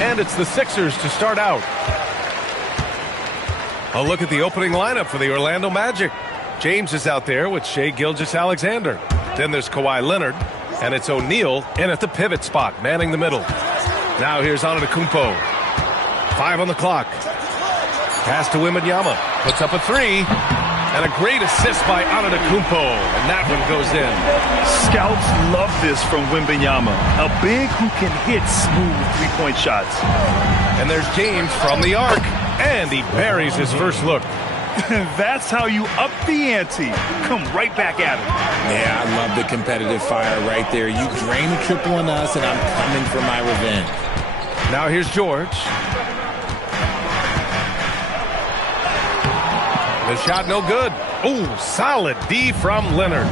And it's the Sixers to start out. A look at the opening lineup for the Orlando Magic. James is out there with Shai Gilgeous-Alexander. Then there's Kawhi Leonard, and it's O'Neal in at the pivot spot, manning the middle. Now here's Antetokounmpo. 5 on the clock. Pass to Wembanyama. Puts up a 3. And a great assist by Antetokounmpo. And that one goes in. Scouts love this from Wembanyama. A big who can hit smooth three-point shots. And there's James from the arc. And he buries his first look. That's how you up the ante. Come right back at him. Yeah, I love the competitive fire right there. You drain a triple on us, and I'm coming for my revenge. Now here's George. The shot no good. Ooh, solid D from Leonard.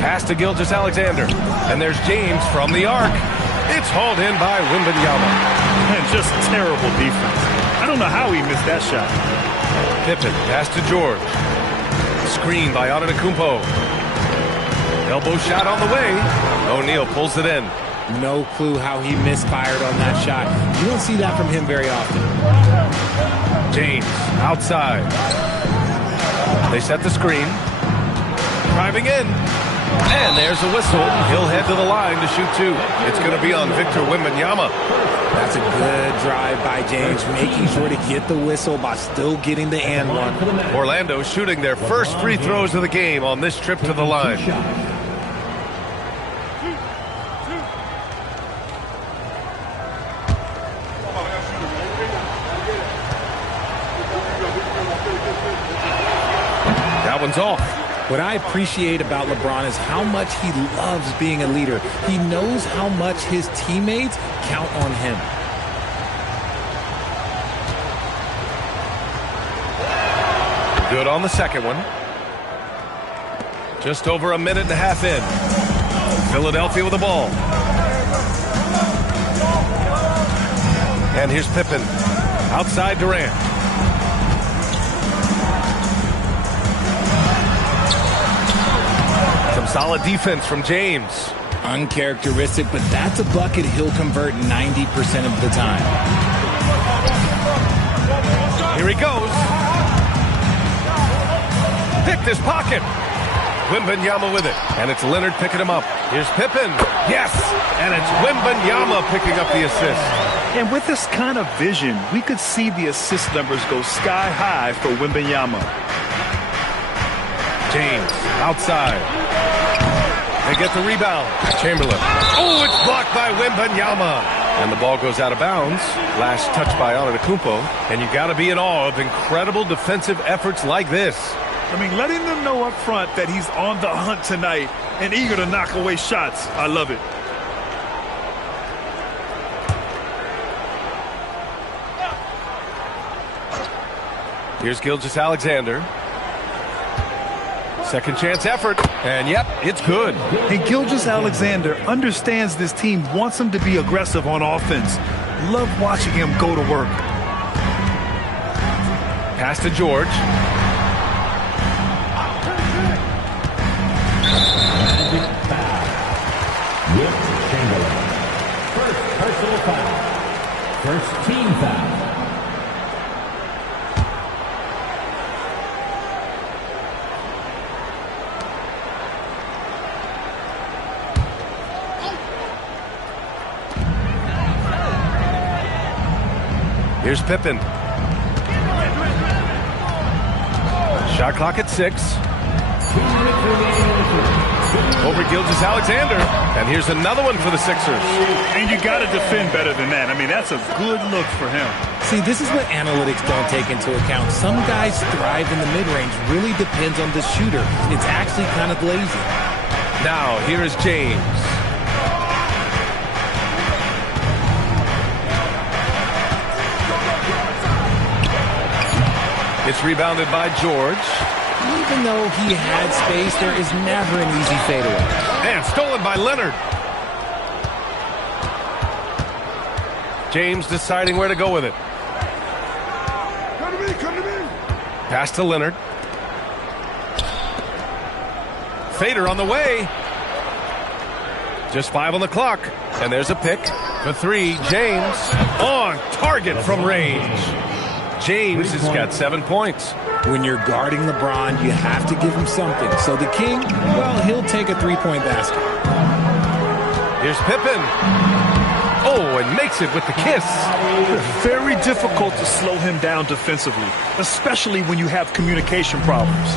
Pass to Gilgeous-Alexander. And there's James from the arc. It's hauled in by Wembanyama. And just terrible defense. I don't know how he missed that shot. Pippen, pass to George. Screen by Antetokounmpo. Elbow shot on the way. O'Neal pulls it in. No clue how he misfired on that shot. You don't see that from him very often. James, outside. They set the screen. Driving in. And there's a whistle. He'll head to the line to shoot 2. It's going to be on Victor Wembanyama. That's a good drive by James, making sure to get the whistle by still getting the and one. Orlando shooting their first free throws of the game on this trip to the line. That one's off. What I appreciate about LeBron is how much he loves being a leader. He knows how much his teammates count on him. Good on the second one. Just over a minute and a half in. Philadelphia with the ball. And here's Pippen. Outside Durant. Some solid defense from James. Uncharacteristic, but that's a bucket he'll convert 90% of the time. Here he goes. Picked his pocket. Wembanyama with it. And it's Leonard picking him up. Here's Pippen. Yes! And it's Wembanyama picking up the assist. And with this kind of vision, we could see the assist numbers go sky high for Wembanyama. James, outside. They get the rebound. Chamberlain. Oh, it's blocked by Wembanyama. And the ball goes out of bounds. Last touch by Antetokounmpo. And you got to be in awe of incredible defensive efforts like this. I mean, letting them know up front that he's on the hunt tonight and eager to knock away shots. I love it. Here's Gilgeous-Alexander. Second chance effort. And yep, it's good. And Gilgeous-Alexander understands this team wants him to be aggressive on offense. Love watching him go to work. Pass to George. First personal foul. First team foul. Here's Pippen. Shot clock at 6. Over Gilgeous-Alexander. And here's another one for the Sixers. And you got to defend better than that. I mean, that's a good look for him. See, this is what analytics don't take into account. Some guys thrive in the mid-range. Really depends on the shooter. It's actually kind of lazy. Now, here is James. It's rebounded by George. Even though he had space, there is never an easy fadeaway. And stolen by Leonard. James deciding where to go with it. Come to me, come to me. Pass to Leonard. Fader on the way. Just 5 on the clock. And there's a pick. For 3, James on target from range. James has got 7 points. When you're guarding LeBron, you have to give him something. So the King, well, he'll take a 3-point basket. Here's Pippen. Oh, and makes it with the kiss. Very difficult to slow him down defensively, especially when you have communication problems.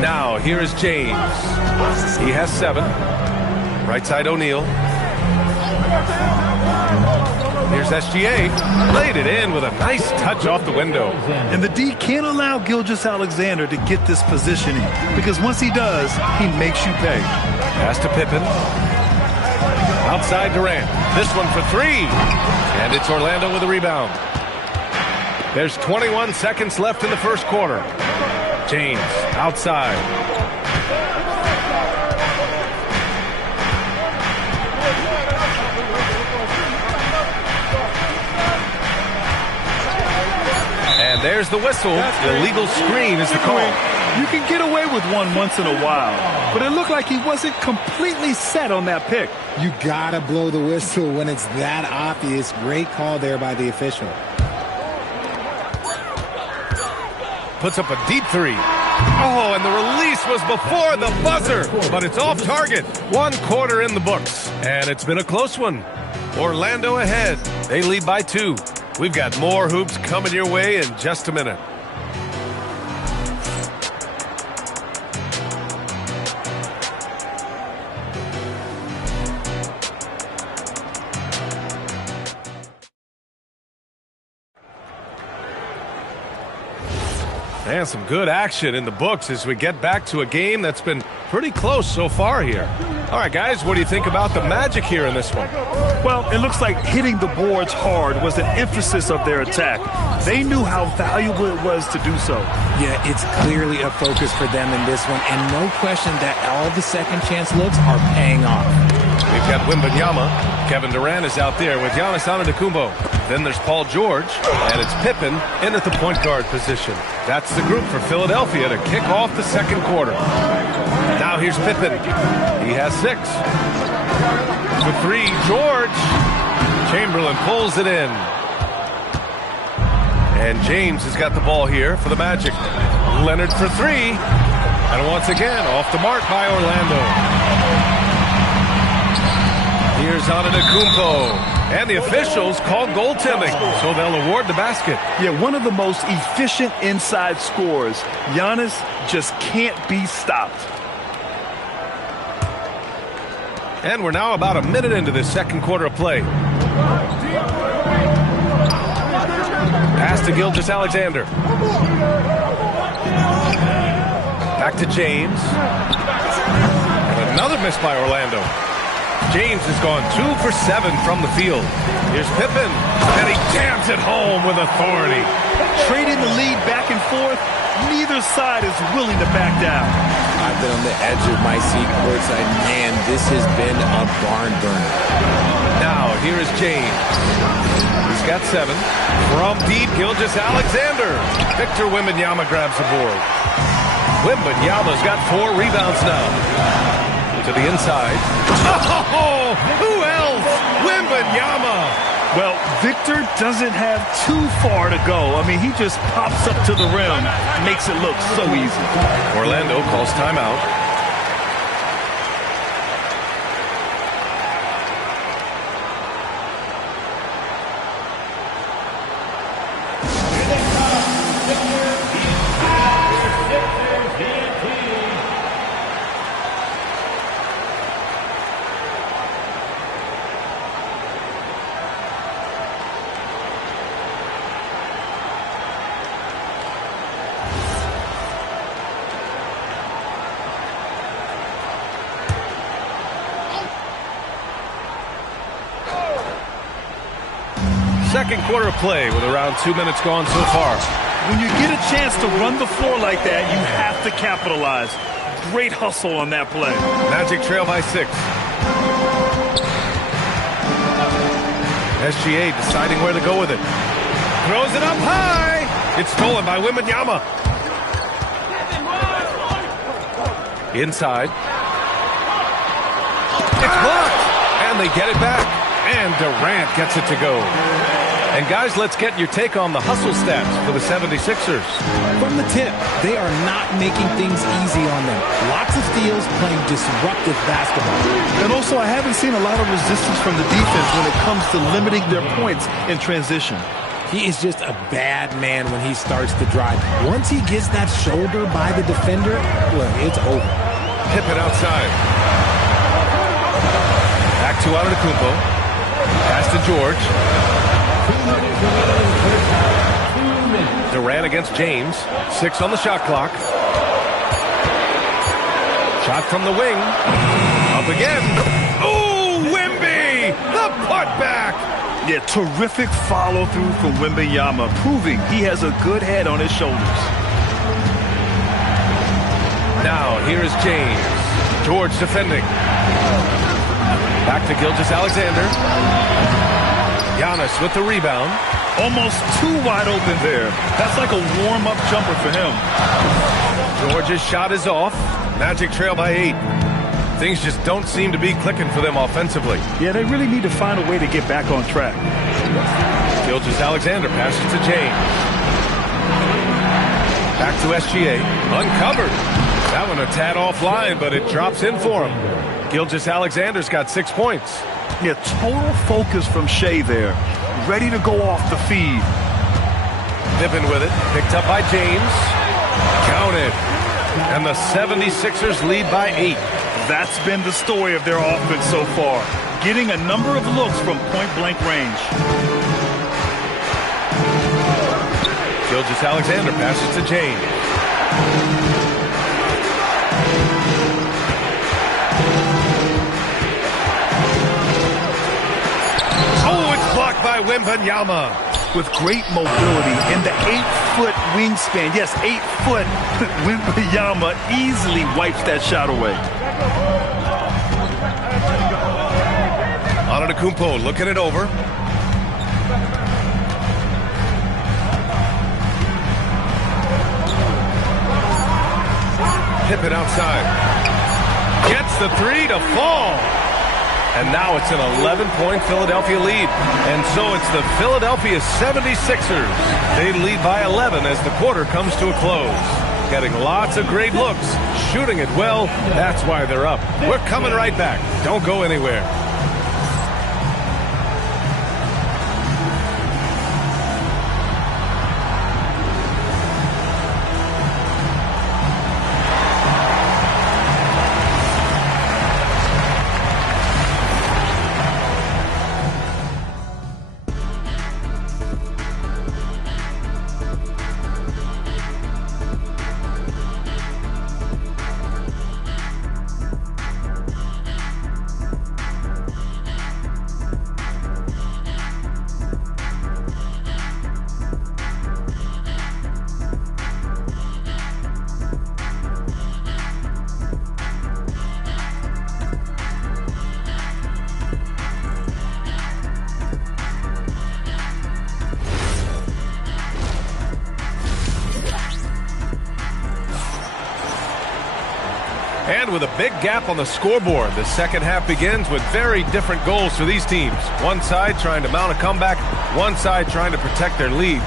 Now, here is James. He has 7. Right side, O'Neal. Here's SGA. Laid it in with a nice touch off the window. And the D can't allow Gilgeous-Alexander to get this positioning, because once he does, he makes you pay. Pass to Pippen. Outside Durant. This one for 3. And it's Orlando with a rebound. There's 21 seconds left in the first quarter. James outside. And there's the whistle. The illegal screen is the call. You can get away with one once in a while, but it looked like he wasn't completely set on that pick. You gotta blow the whistle when it's that obvious. Great call there by the official. Puts up a deep 3. Oh, and the release was before the buzzer, but it's off target. 1 quarter in the books, and it's been a close one. Orlando ahead. They lead by 2. We've got more hoops coming your way in just a minute. And some good action in the books as we get back to a game that's been pretty close so far here. All right, guys, what do you think about the Magic here in this one? Well, it looks like hitting the boards hard was an emphasis of their attack. They knew how valuable it was to do so. Yeah, it's clearly a focus for them in this one, and no question that all the second chance looks are paying off. We've got Wembanyama. Kevin Durant is out there with Giannis Antetokounmpo. Then there's Paul George, and it's Pippen in at the point guard position. That's the group for Philadelphia to kick off the second quarter. Now here's Pippen. He has 6. For 3, George. Chamberlain pulls it in. And James has got the ball here for the Magic. Leonard for 3. And once again, off the mark by Orlando. Here's Antetokounmpo. And the officials call goaltending, so they'll award the basket. Yeah, one of the most efficient inside scorers. Giannis just can't be stopped. And we're now about a minute into this second quarter of play. Pass to Gilgeous-Alexander. Back to James. And another miss by Orlando. James has gone 2 for 7 from the field. Here's Pippen, and he jams it home with authority. Trading the lead back and forth, neither side is willing to back down. I've been on the edge of my seat courtside. Man, this has been a barn burner. Now, here is James. He's got 7. From deep, Gilgeous-Alexander. Victor Wembanyama grabs the board. Wembanyama's got 4 rebounds now. To the inside. Oh, who else? Wembanyama. Well, Victor doesn't have too far to go. I mean, he just pops up to the rim, makes it look so easy. Orlando calls timeout. Second quarter of play with around 2 minutes gone so far. When you get a chance to run the floor like that, you have to capitalize. Great hustle on that play. Magic trail by 6. SGA deciding where to go with it. Throws it up high. It's stolen by Wembanyama. Inside. It's blocked. And they get it back. And Durant gets it to go. And guys, let's get your take on the hustle stats for the 76ers. From the tip, they are not making things easy on them. Lots of steals, playing disruptive basketball. And also, I haven't seen a lot of resistance from the defense when it comes to limiting their points in transition. He is just a bad man when he starts to drive. Once he gets that shoulder by the defender, well, it's over. Pippen outside. Back to Antetokounmpo. Pass to George. Durant against James. 6 on the shot clock. Shot from the wing. Up again. Ooh, Wemby! The putback! Yeah, terrific follow-through from Wembanyama, proving he has a good head on his shoulders. Now, here is James. George defending. Back to Gilgeous-Alexander. Giannis with the rebound. Almost too wide open there. That's like a warm-up jumper for him. George's shot is off. Magic trail by 8. Things just don't seem to be clicking for them offensively. Yeah, they really need to find a way to get back on track. Gilgeous-Alexander passes to James. Back to SGA. Uncovered. That one a tad offline, but it drops in for him. Gilgeous-Alexander's got 6 points. Yeah, total focus from Shea there. Ready to go off the feed. Pippen with it. Picked up by James. Counted. And the 76ers lead by 8. That's been the story of their offense so far. Getting a number of looks from point-blank range. Gilgeous-Alexander passes to James. Blocked by Wembanyama. With great mobility and the 8-foot wingspan. Yes, 8 foot. Wembanyama easily wipes that shot away. Antetokounmpo looking it over. Pippen outside. Gets the 3 to fall. And now it's an 11-point Philadelphia lead. And so it's the Philadelphia 76ers. They lead by 11 as the quarter comes to a close. Getting lots of great looks, shooting it well. That's why they're up. We're coming right back. Don't go anywhere. And with a big gap on the scoreboard, the second half begins with very different goals for these teams. One side trying to mount a comeback, one side trying to protect their lead.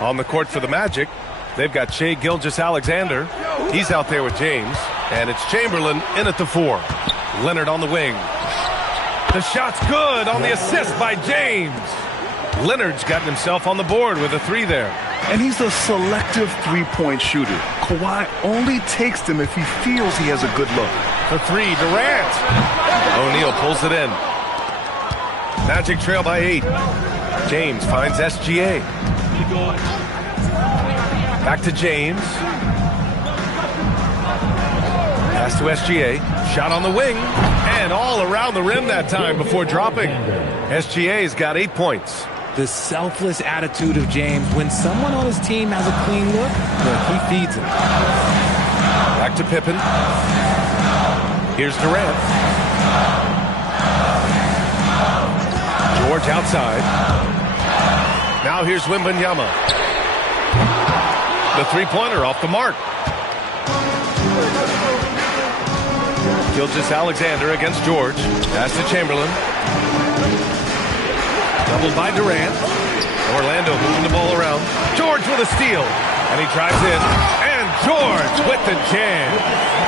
On the court for the Magic, they've got Shai Gilgeous-Alexander. He's out there with James. And it's Chamberlain in at the 4. Leonard on the wing. The shot's good on the assist by James. Leonard's gotten himself on the board with a 3 there. And he's a selective three-point shooter. Kawhi only takes them if he feels he has a good look. For 3, Durant. O'Neal pulls it in. Magic trail by 8. James finds SGA. Back to James. Pass to SGA. Shot on the wing. And all around the rim that time before dropping. SGA's got 8 points. The selfless attitude of James. When someone on his team has a clean look, he feeds it. Back to Pippen. Here's Durant. George outside. Now here's Wembanyama. The three-pointer off the mark. Gilgeous-Alexander against George. Pass to Chamberlain. Doubled by Durant. Orlando moving the ball around. George with a steal. And he drives in. And George with the jam.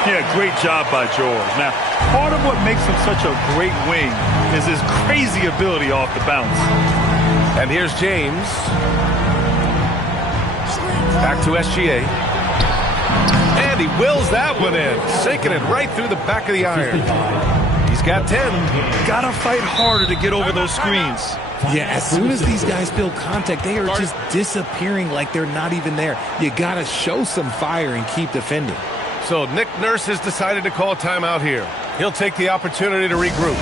Yeah, great job by George. Now, part of what makes him such a great wing is his crazy ability off the bounce. And here's James. Back to SGA. And he wills that one in. Sinking it right through the back of the iron. He's got 10. Gotta fight harder to get over those screens. Yeah, as soon as these guys feel contact, they are just disappearing like they're not even there. You got to show some fire and keep defending. So Nick Nurse has decided to call timeout here. He'll take the opportunity to regroup.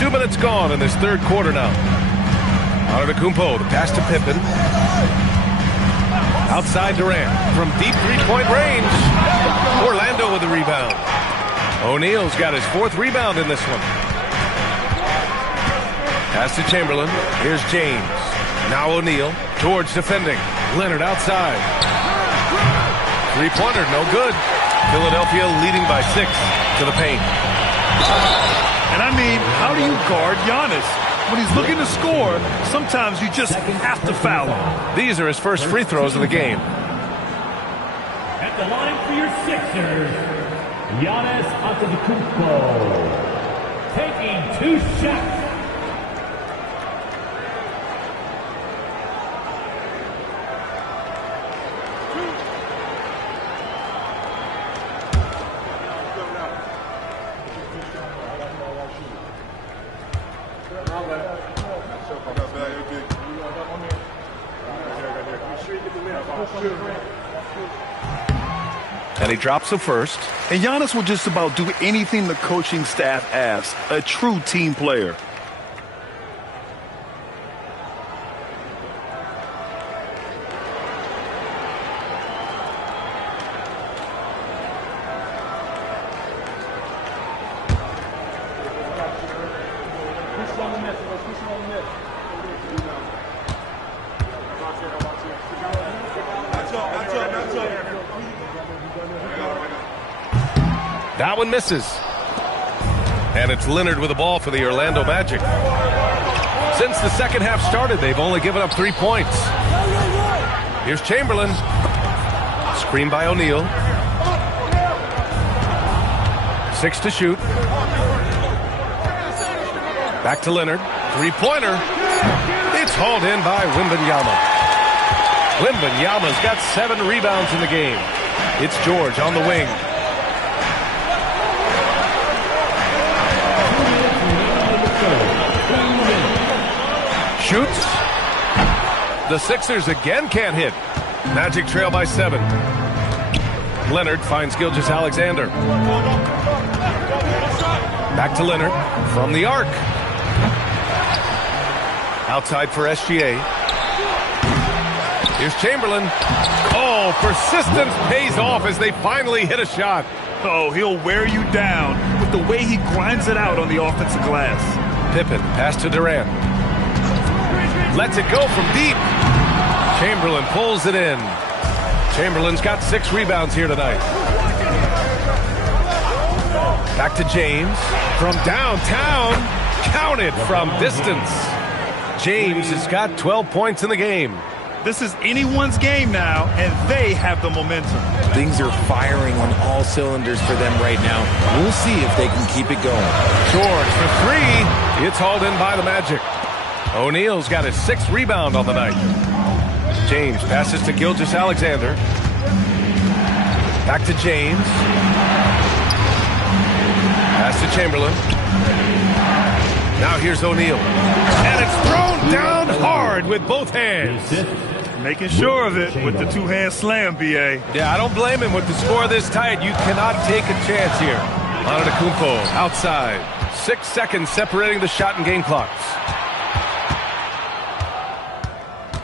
2 minutes gone in this third quarter now. Antetokounmpo, the pass to Pippen. Outside Durant from deep three-point range. Orlando with the rebound. O'Neal's got his fourth rebound in this one. Pass to Chamberlain. Here's James. Now O'Neal. George defending. Leonard outside. Three-pointer, no good. Philadelphia leading by 6 to the paint. And I mean, how do you guard Giannis? When he's looking to score, sometimes you just have to foul him. These are his first free throws of the game. At the line for your Sixers, Giannis Antetokounmpo, taking 2 shots. And he drops the first. And Giannis will just about do anything the coaching staff asks. A true team player. That one misses. And it's Leonard with the ball for the Orlando Magic. Since the second half started, they've only given up 3 points. Here's Chamberlain. Screen by O'Neal. 6 to shoot. Back to Leonard. Three-pointer. It's hauled in by Wembanyama. Wembanyama's got 7 rebounds in the game. It's George on the wing. Shoots. The Sixers again can't hit. Magic trail by 7. Leonard finds Gilgeous-Alexander. Back to Leonard from the arc. Outside for SGA. Here's Chamberlain. Oh, persistence pays off as they finally hit a shot. Oh, he'll wear you down with the way he grinds it out on the offensive glass. Pippen, pass to Durant. Lets it go from deep. Chamberlain pulls it in. Chamberlain's got 6 rebounds here tonight. Back to James. From downtown. Counted from distance. James has got 12 points in the game. This is anyone's game now, and they have the momentum. Things are firing on all cylinders for them right now. We'll see if they can keep it going. George for 3. It's hauled in by the Magic. O'Neal's got his 6th rebound on the night. James passes to Gilgeous-Alexander. Back to James. Pass to Chamberlain. Now here's O'Neal. And it's thrown down hard with both hands. Making sure of it with the two-hand slam, B.A. Yeah, I don't blame him with the score this tight. You cannot take a chance here. Antetokounmpo outside. 6 seconds separating the shot and game clocks.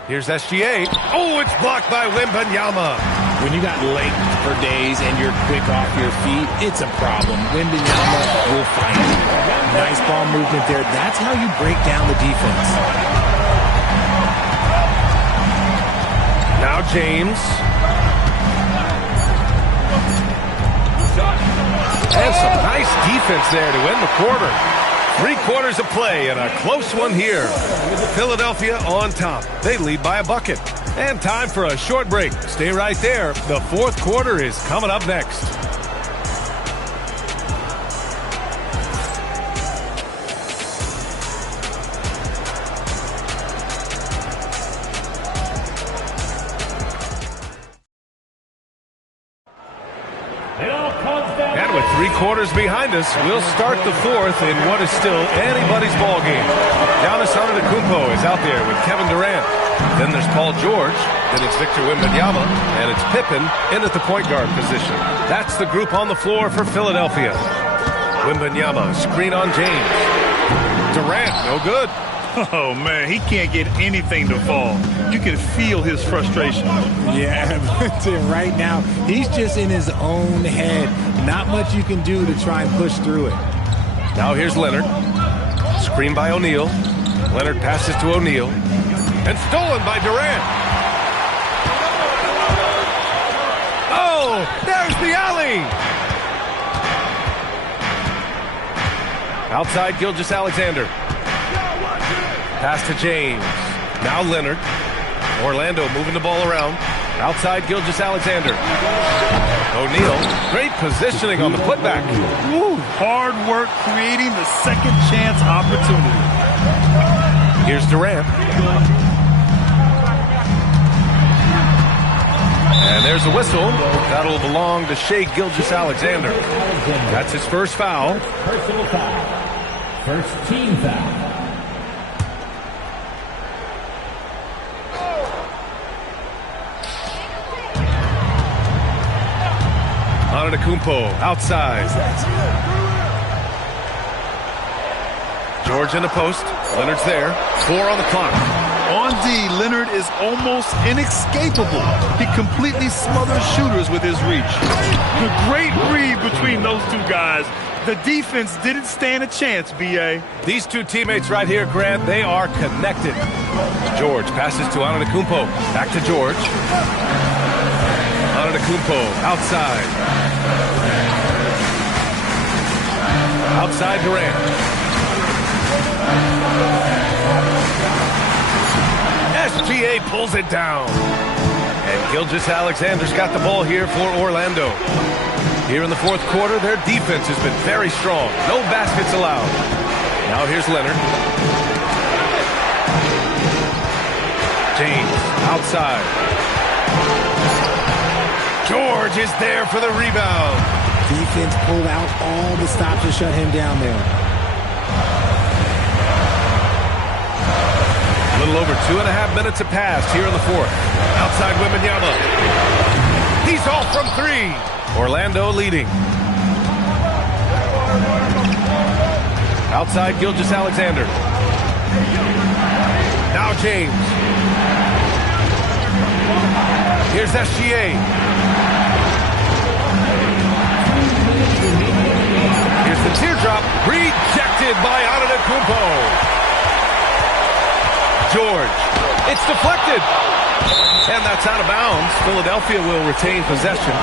Here's SGA. Oh, it's blocked by Wembanyama. When you got length for days and you're quick off your feet, it's a problem. Wembanyama will find you. Nice ball movement there. That's how you break down the defense. Now James. And some nice defense there to end the quarter. 3 quarters of play and a close one here. Philadelphia on top. They lead by a bucket. And time for a short break. Stay right there. The 4th quarter is coming up next. And with 3 quarters behind us, we'll start the 4th in what is still anybody's ball game. Giannis Antetokounmpo is out there with Kevin Durant. Then there's Paul George. Then it's Victor Wembanyama. And it's Pippen in at the point guard position. That's the group on the floor for Philadelphia. Wembanyama, screen on James. Durant, no good. Oh, man, he can't get anything to fall. You can feel his frustration. Yeah, right now, he's just in his own head. Not much you can do to try and push through it. Now here's Leonard. Screen by O'Neal. Leonard passes to O'Neal. And stolen by Durant. Oh, there's the alley. Outside Gilgeous-Alexander. Pass to James. Now Leonard. Orlando moving the ball around. Outside Gilgeous-Alexander. O'Neal. Great positioning on the putback. Woo, hard work creating the second chance opportunity. Here's Durant. And there's a whistle. That'll belong to Shai Gilgeous-Alexander. That's his first foul. Personal foul. First team foul. Antetokounmpo outside. George in the post. Leonard's there. 4 on the clock. On D, Leonard is almost inescapable. He completely smothers shooters with his reach. A great read between those 2 guys. The defense didn't stand a chance, B.A. These 2 teammates right here, Grant, they are connected. George passes to Antetokounmpo. Back to George. Antetokounmpo outside. Outside Durant. SGA pulls it down. And Gilgeous-Alexander's got the ball here for Orlando. Here in the 4th quarter, their defense has been very strong. No baskets allowed. Now here's Leonard. James outside. George is there for the rebound. Defense pulled out all the stops to shut him down there. A little over 2.5 minutes have passed here in the 4th. Outside Wembanyama. He's off from 3. Orlando leading. Outside Gilgeous-Alexander. Now James. Here's SGA. Here's the teardrop. Rejected by Antetokounmpo. George. It's deflected. And that's out of bounds. Philadelphia will retain possession.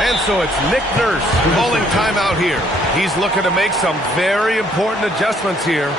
And so it's Nick Nurse calling timeout here. He's looking to make some very important adjustments here.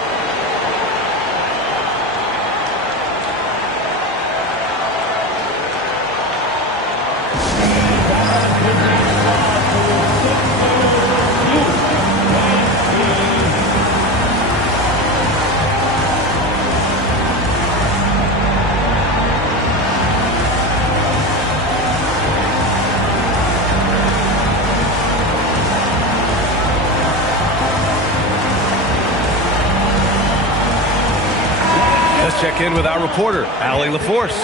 check in with our reporter, Allie LaForce.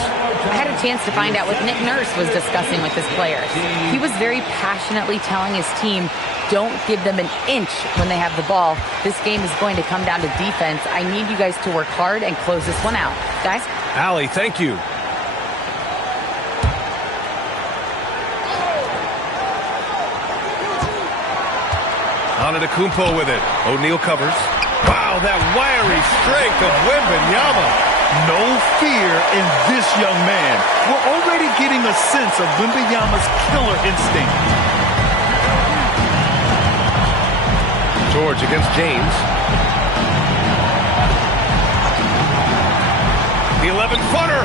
I had a chance to find out what Nick Nurse was discussing with his players. He was very passionately telling his team, don't give them an inch when they have the ball. This game is going to come down to defense. I need you guys to work hard and close this one out. Guys? Allie, thank you. Antetokounmpo with it. O'Neal covers. Wow, that wiry strength of Wembanyama. No fear in this young man. We're already getting a sense of Wembanyama's killer instinct. George against James. The 11-footer.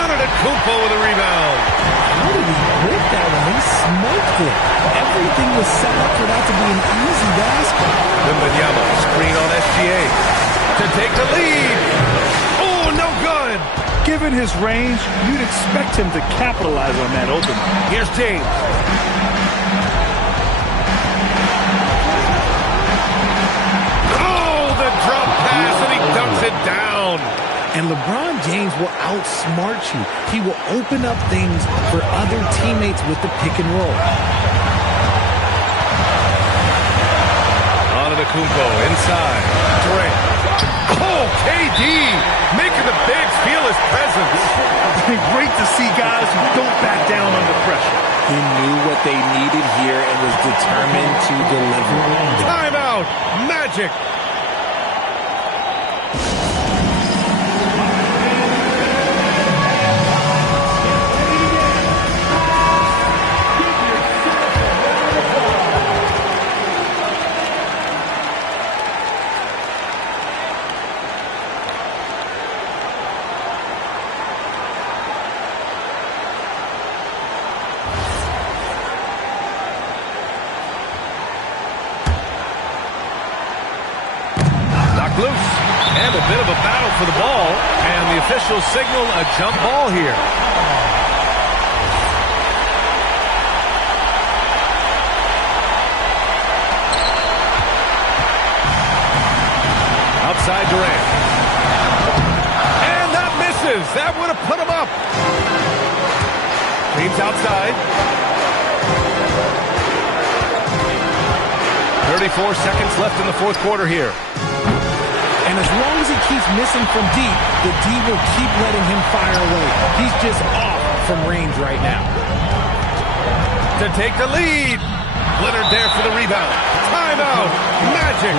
Antetokounmpo with a rebound. How did he break that one? He smoked it. Everything was set up for that to be an easy basket. Wembanyama, screen on SGA. To take the lead. Oh, no good. Given his range, you'd expect him to capitalize on that opening. Here's James. Oh, the drop pass, and he dunks it down. And LeBron James will outsmart you. He will open up things for other teammates with the pick and roll. Antetokounmpo inside. Durant. Oh, KD making the bigs feel his presence. Great to see guys who don't back down under pressure. He knew what they needed here and was determined to deliver. Timeout. Magic. Loose. And a bit of a battle for the ball. And the officials signal a jump ball here. Outside Durant. And that misses. That would have put him up. James outside. 34 seconds left in the fourth quarter here. And as long as he keeps missing from deep, the D will keep letting him fire away. He's just off from range right now. To take the lead. Leonard there for the rebound. Timeout. Magic.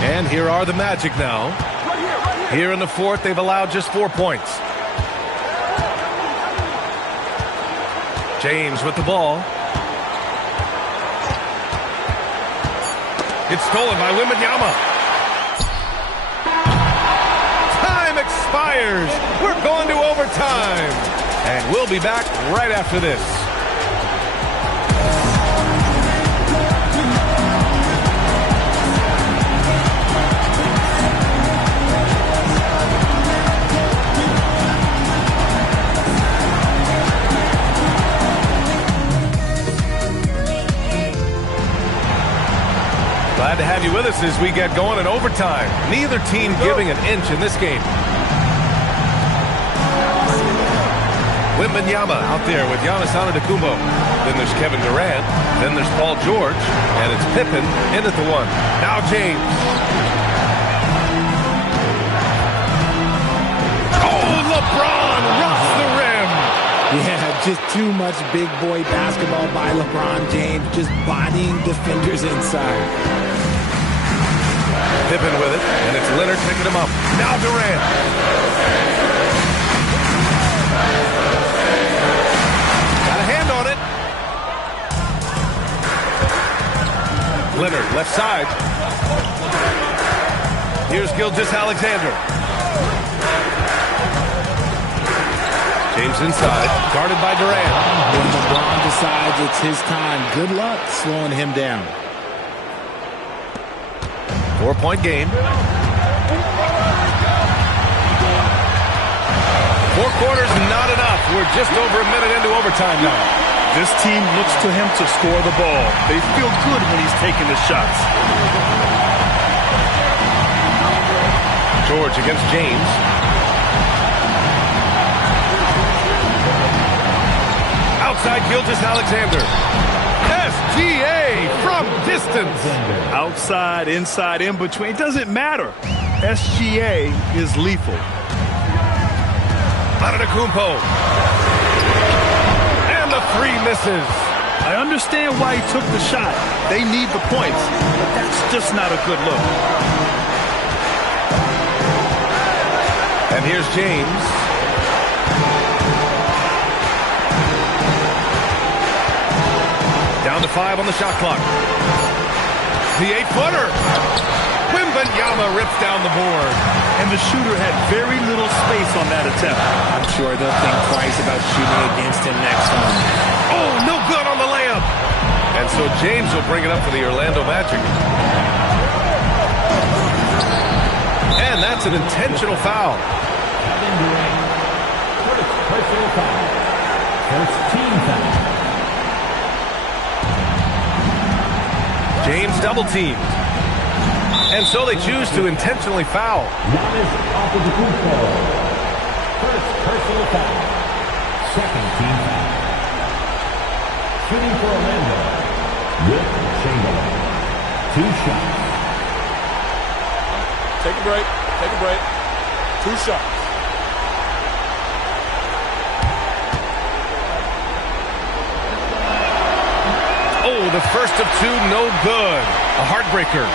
And here are the Magic now. Here in the fourth, they've allowed just 4 points. James with the ball. It's stolen by Wembanyama. Time expires. We're going to overtime. And we'll be back right after this. Glad to have you with us as we get going in overtime. Neither team giving an inch in this game. Wembanyama out there with Giannis Antetokounmpo. Then there's Kevin Durant. Then there's Paul George. And it's Pippen in at the one. Now James. Oh, LeBron roughs the rim. Yeah, just too much big boy basketball by LeBron James, just bodying defenders inside. Pippen with it, and it's Leonard picking him up. Now Durant. Got a hand on it. Leonard, left side. Here's Gilgeous-Alexander. James inside, guarded by Durant. When LeBron decides it's his time, good luck slowing him down. 4-point game. 4 quarters, not enough. We're just over a minute into overtime now. This team looks to him to score the ball. They feel good when he's taking the shots. George against James. Outside Gilgeous-Alexander. SGA from distance. Outside, inside, in between. It doesn't matter. SGA is lethal. Antetokounmpo. And the three misses. I understand why he took the shot. They need the points, but that's just not a good look. And here's James. Down to 5 on the shot clock. The 8-footer. Wembanyama rips down the board. And the shooter had very little space on that attempt. I'm sure they'll think twice about shooting against him next time. Oh, no good on the layup. And so James will bring it up for the Orlando Magic. And that's an intentional foul. Kevin Durant. First personal foul. First team foul. James double-teamed. And so they choose to intentionally foul. Giannis Antetokounmpo. First personal foul. Second team foul. Shooting for Orlando. Wilt Chamberlain. 2 shots. Take a break. Take a break. 2 shots. Oh, the first of 2, no good. A heartbreaker.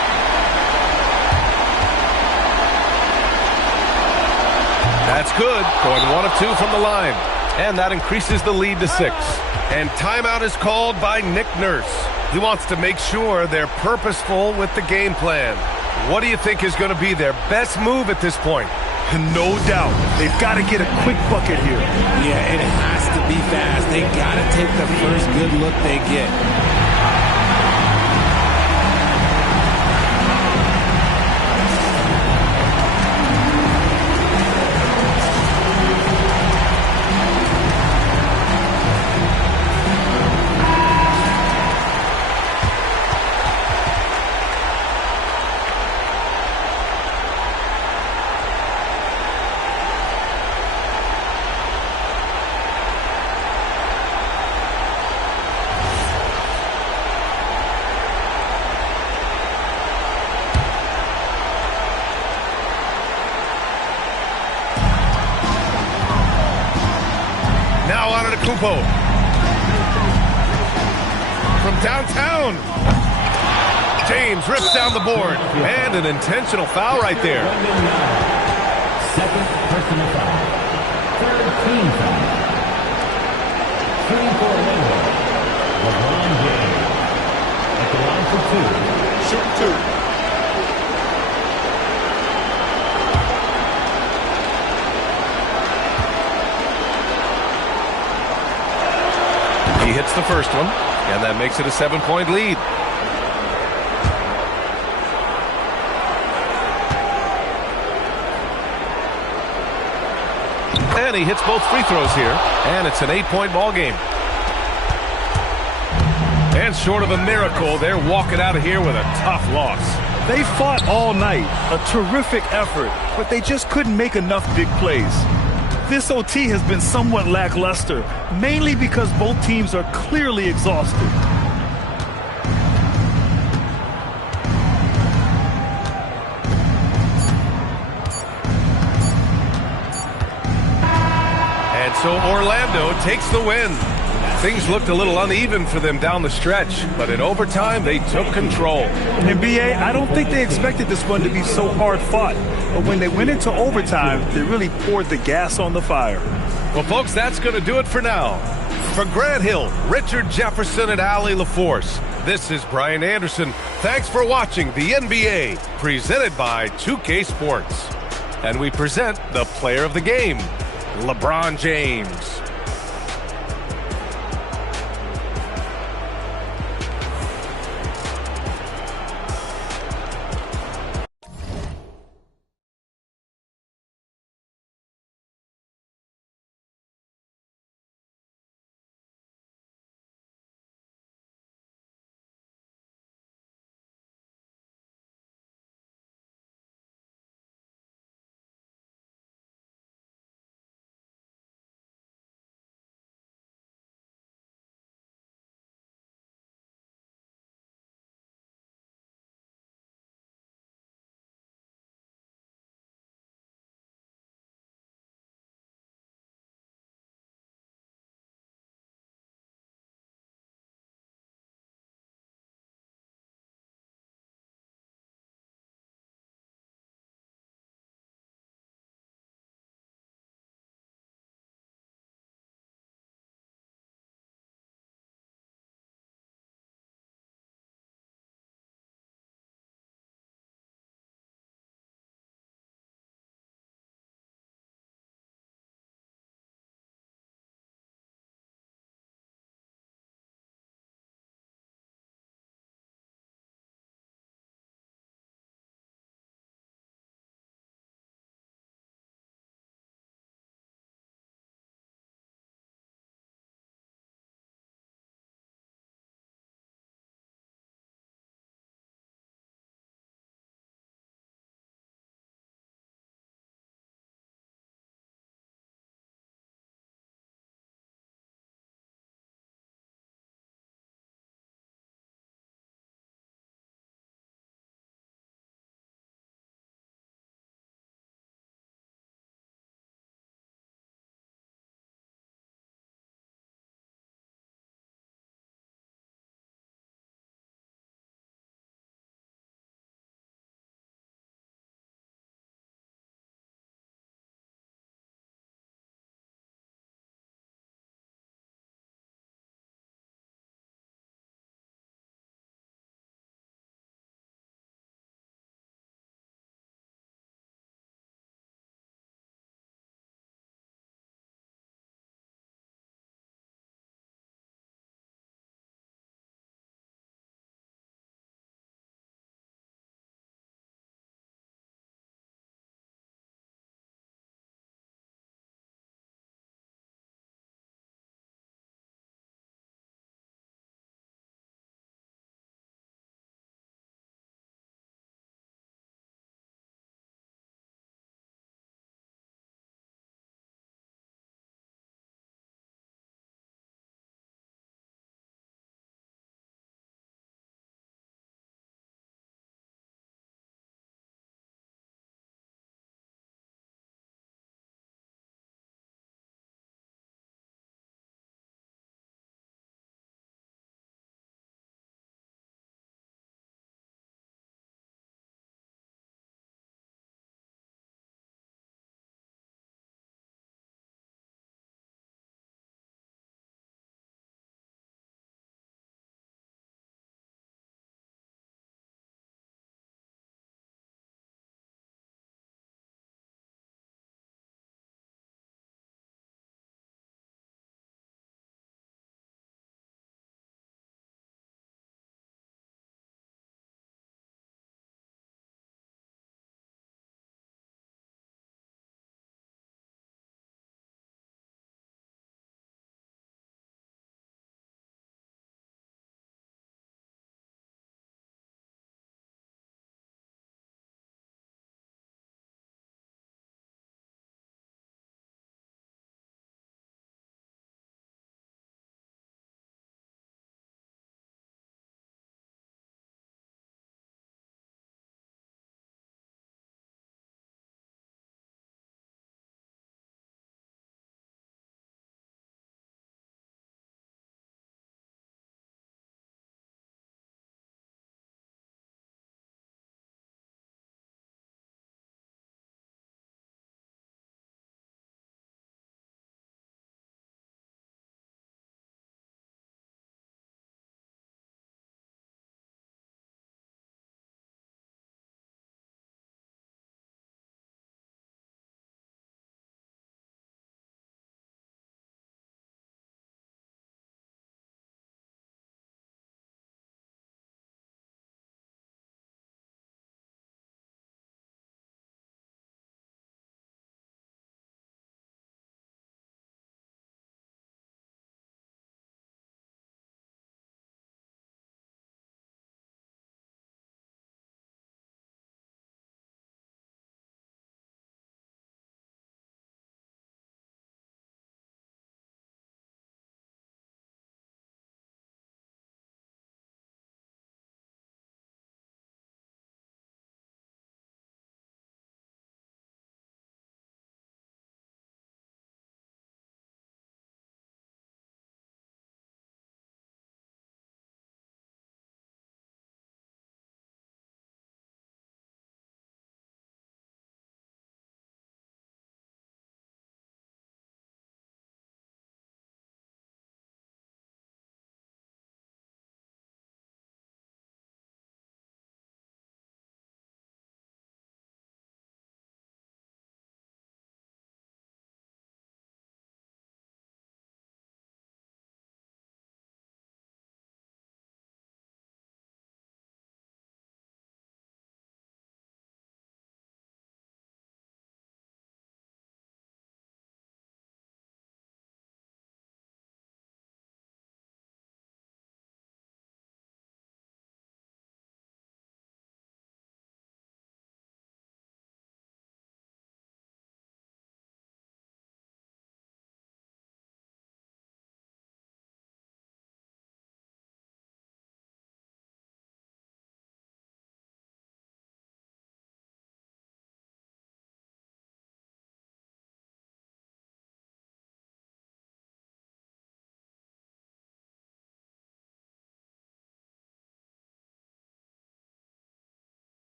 That's good. Going 1 of 2 from the line. And that increases the lead to 6. And timeout is called by Nick Nurse. He wants to make sure they're purposeful with the game plan. What do you think is going to be their best move at this point? No doubt. They've got to get a quick bucket here. Yeah, it has to be fast. They got to take the first good look they get. Antetokounmpo. From downtown. James rips down the board. And an intentional foul right there. Second personal foul. Third team foul. Shooting for Orlando. LeBron James. At the line for 2. Shoot 2. He hits the first one, and that makes it a 7-point lead. And he hits both free throws here, and it's an 8-point ball game. And short of a miracle, they're walking out of here with a tough loss. They fought all night, a terrific effort, but they just couldn't make enough big plays. This OT has been somewhat lackluster, mainly because both teams are clearly exhausted. And so Orlando takes the win. Things looked a little uneven for them down the stretch, but in overtime, they took control. And B.A., I don't think they expected this one to be so hard-fought. But when they went into overtime, they really poured the gas on the fire. Well, folks, that's going to do it for now. For Grant Hill, Richard Jefferson, and Allie LaForce, this is Brian Anderson. Thanks for watching the NBA, presented by 2K Sports. And we present the player of the game, LeBron James.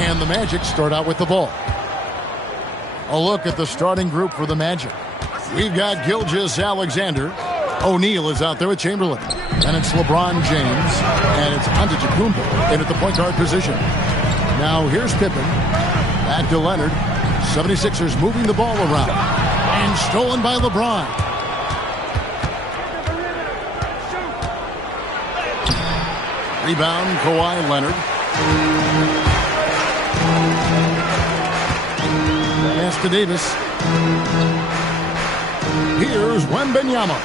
And the Magic start out with the ball. A look at the starting group for the Magic. We've got Gilgeous-Alexander. O'Neal is out there with Chamberlain. And it's LeBron James. And it's Antetokounmpo in at the point guard position. Now here's Pippen. Back to Leonard. 76ers moving the ball around. And stolen by LeBron. Rebound, Kawhi Leonard. Pass to Davis. Here's Wembanyama.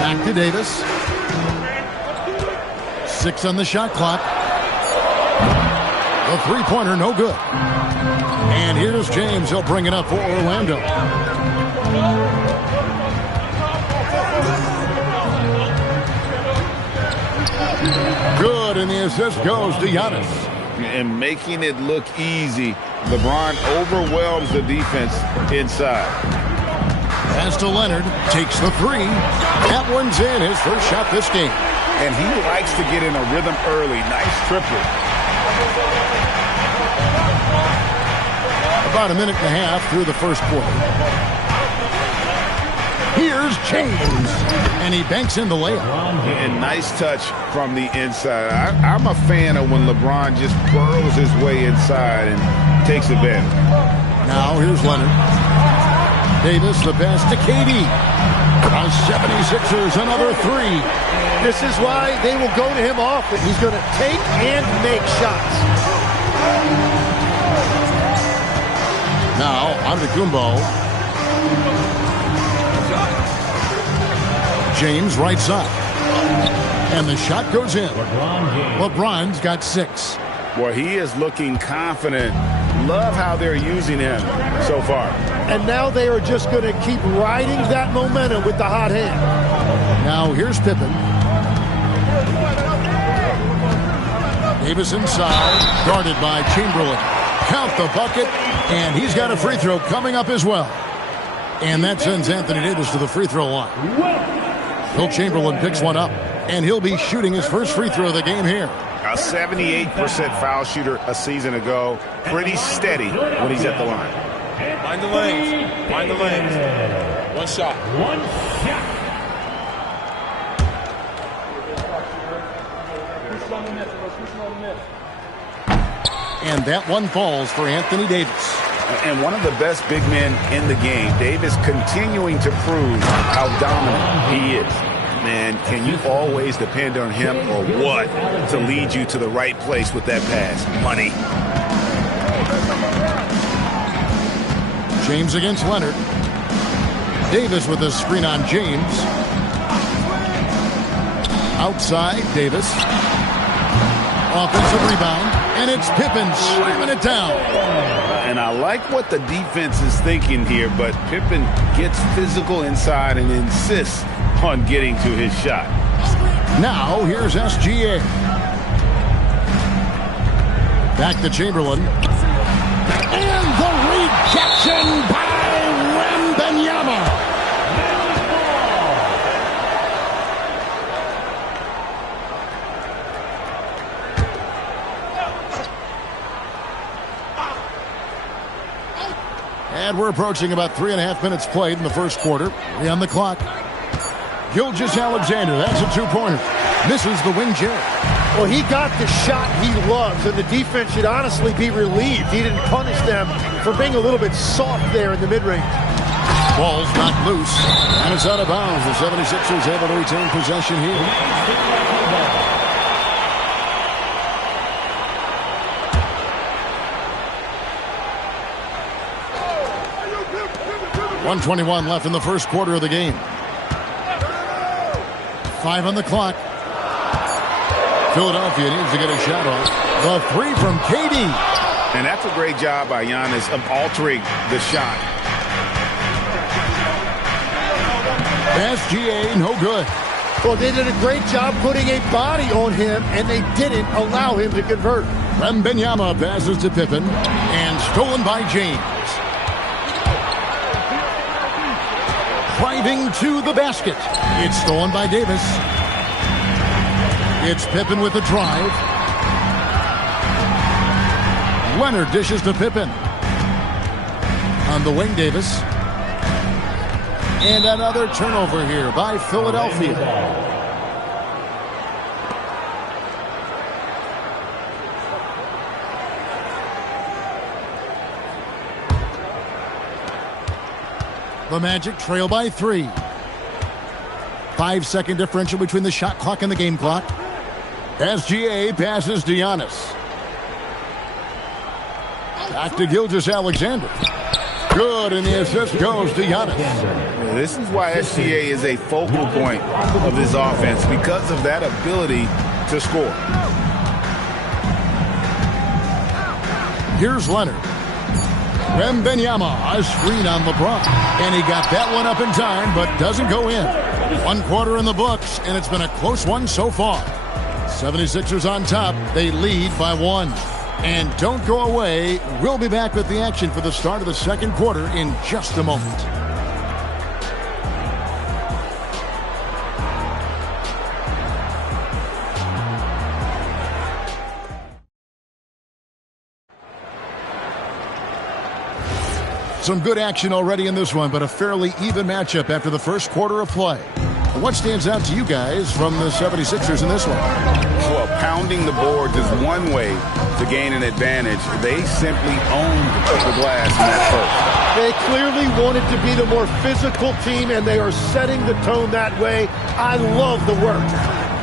Back to Davis. 6 on the shot clock. The three-pointer, no good. And here's James. He'll bring it up for Orlando. Good, and the assist goes to Giannis. And making it look easy. LeBron overwhelms the defense inside. Pass to Leonard. Takes the three. That one's in. His first shot this game. And he likes to get in a rhythm early. Nice triplet. About a minute and a half through the first quarter. Here's James. And he banks in the layup. And nice touch from the inside. I'm a fan of when LeBron just burrows his way inside and takes advantage. Now here's Leonard. Davis, the pass to KD. The 76ers, another three. This is why they will go to him often. He's going to take and make shots. Now, Antetokounmpo. James right side. And the shot goes in. LeBron's got 6. Well, he is looking confident. Love how they're using him so far. And now they are just going to keep riding that momentum with the hot hand. Now here's Pippen. Davis inside, guarded by Chamberlain. Count the bucket, and he's got a free throw coming up as well. And that sends Anthony Davis to the free throw line. Will Chamberlain picks one up, and he'll be shooting his first free throw of the game here. A 78% foul shooter a season ago. Pretty steady when he's at the line. Mind the lanes. Mind the lanes. One shot. One shot. And that one falls for Anthony Davis. And one of the best big men in the game. Davis continuing to prove how dominant he is. Man, can you always depend on him or what to lead you to the right place with that pass? Money. James against Leonard. Davis with a screen on James. Outside, Davis. Offensive rebound. And it's Pippen slamming it down. And I like what the defense is thinking here, but Pippen gets physical inside and insists on getting to his shot. Now, here's SGA. Back to Chamberlain. And the rejection by Wembanyama. And we're approaching about 3.5 minutes played in the first quarter. 3 on the clock. Gilgeous-Alexander, that's a two-pointer. Misses the wing chair. Well, he got the shot he loves, and the defense should honestly be relieved. He didn't punish them for being a little bit soft there in the mid-range. Ball's knocked loose, and it's out of bounds. The 76ers able to retain possession here. 1:21 left in the first quarter of the game. 5 on the clock. Philadelphia needs to get a shot off. The three from KD. And that's a great job by Giannis of altering the shot. SGA, no good. Well, they did a great job putting a body on him, and they didn't allow him to convert. Wembanyama passes to Pippen, and stolen by James. Driving to the basket. It's stolen by Davis. It's Pippen with the drive. Leonard dishes to Pippen. On the wing, Davis. And another turnover here by Philadelphia. The Magic trail by 3. 5-second differential between the shot clock and the game clock. SGA passes to Giannis. Back to Gilgeous-Alexander. Good, and the assist goes to Giannis. This is why SGA is a focal point of this offense, because of that ability to score. Here's Leonard. Wembanyama, a screen on LeBron. And he got that one up in time, but doesn't go in. 1 quarter in the books, and it's been a close one so far. 76ers on top. They lead by 1. And don't go away. We'll be back with the action for the start of the second quarter in just a moment. Some good action already in this one, but a fairly even matchup after the first quarter of play. What stands out to you guys from the 76ers in this one? Well, pounding the boards is one way to gain an advantage. They simply owned the glass in that first. They clearly wanted to be the more physical team, and they are setting the tone that way. I love the work.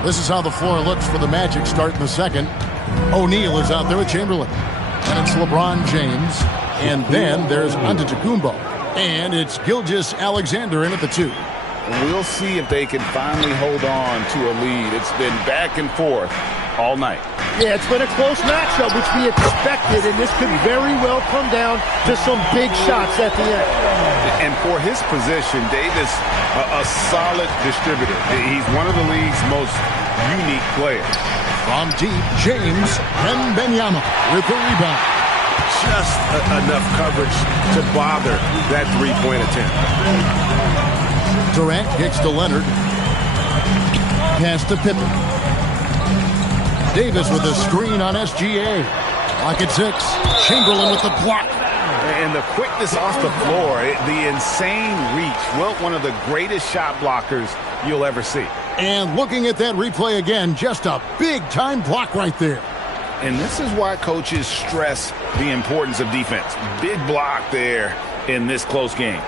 This is how the floor looks for the Magic start in the second. O'Neal is out there with Chamberlain. And it's LeBron James. And then there's Antetokounmpo. And it's Gilgeous-Alexander in at the 2. We'll see if they can finally hold on to a lead. It's been back and forth all night. Yeah, it's been a close matchup, which we expected, and this could very well come down to some big shots at the end. And for his position, Davis, a solid distributor. He's one of the league's most unique players. From deep, James Wembanyama with the rebound. Just enough coverage to bother that three-point attempt. Durant kicks to Leonard. Pass to Pippen. Davis with a screen on SGA. Clock at 6. Chamberlain with the block. And the quickness off the floor, the insane reach. Well, one of the greatest shot blockers you'll ever see. And looking at that replay again, just a big-time block right there. And this is why coaches stress the importance of defense. Big block there in this close game.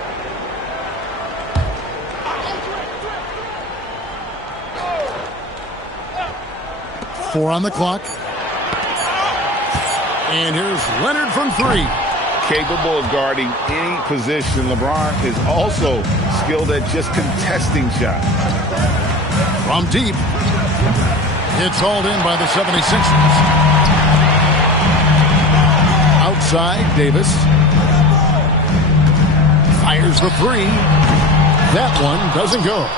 Four on the clock. And here's Leonard from 3. Capable of guarding any position. LeBron is also skilled at just contesting shots. From deep. It's hauled in by the 76ers. Outside, Davis. Fires the three. That one doesn't go.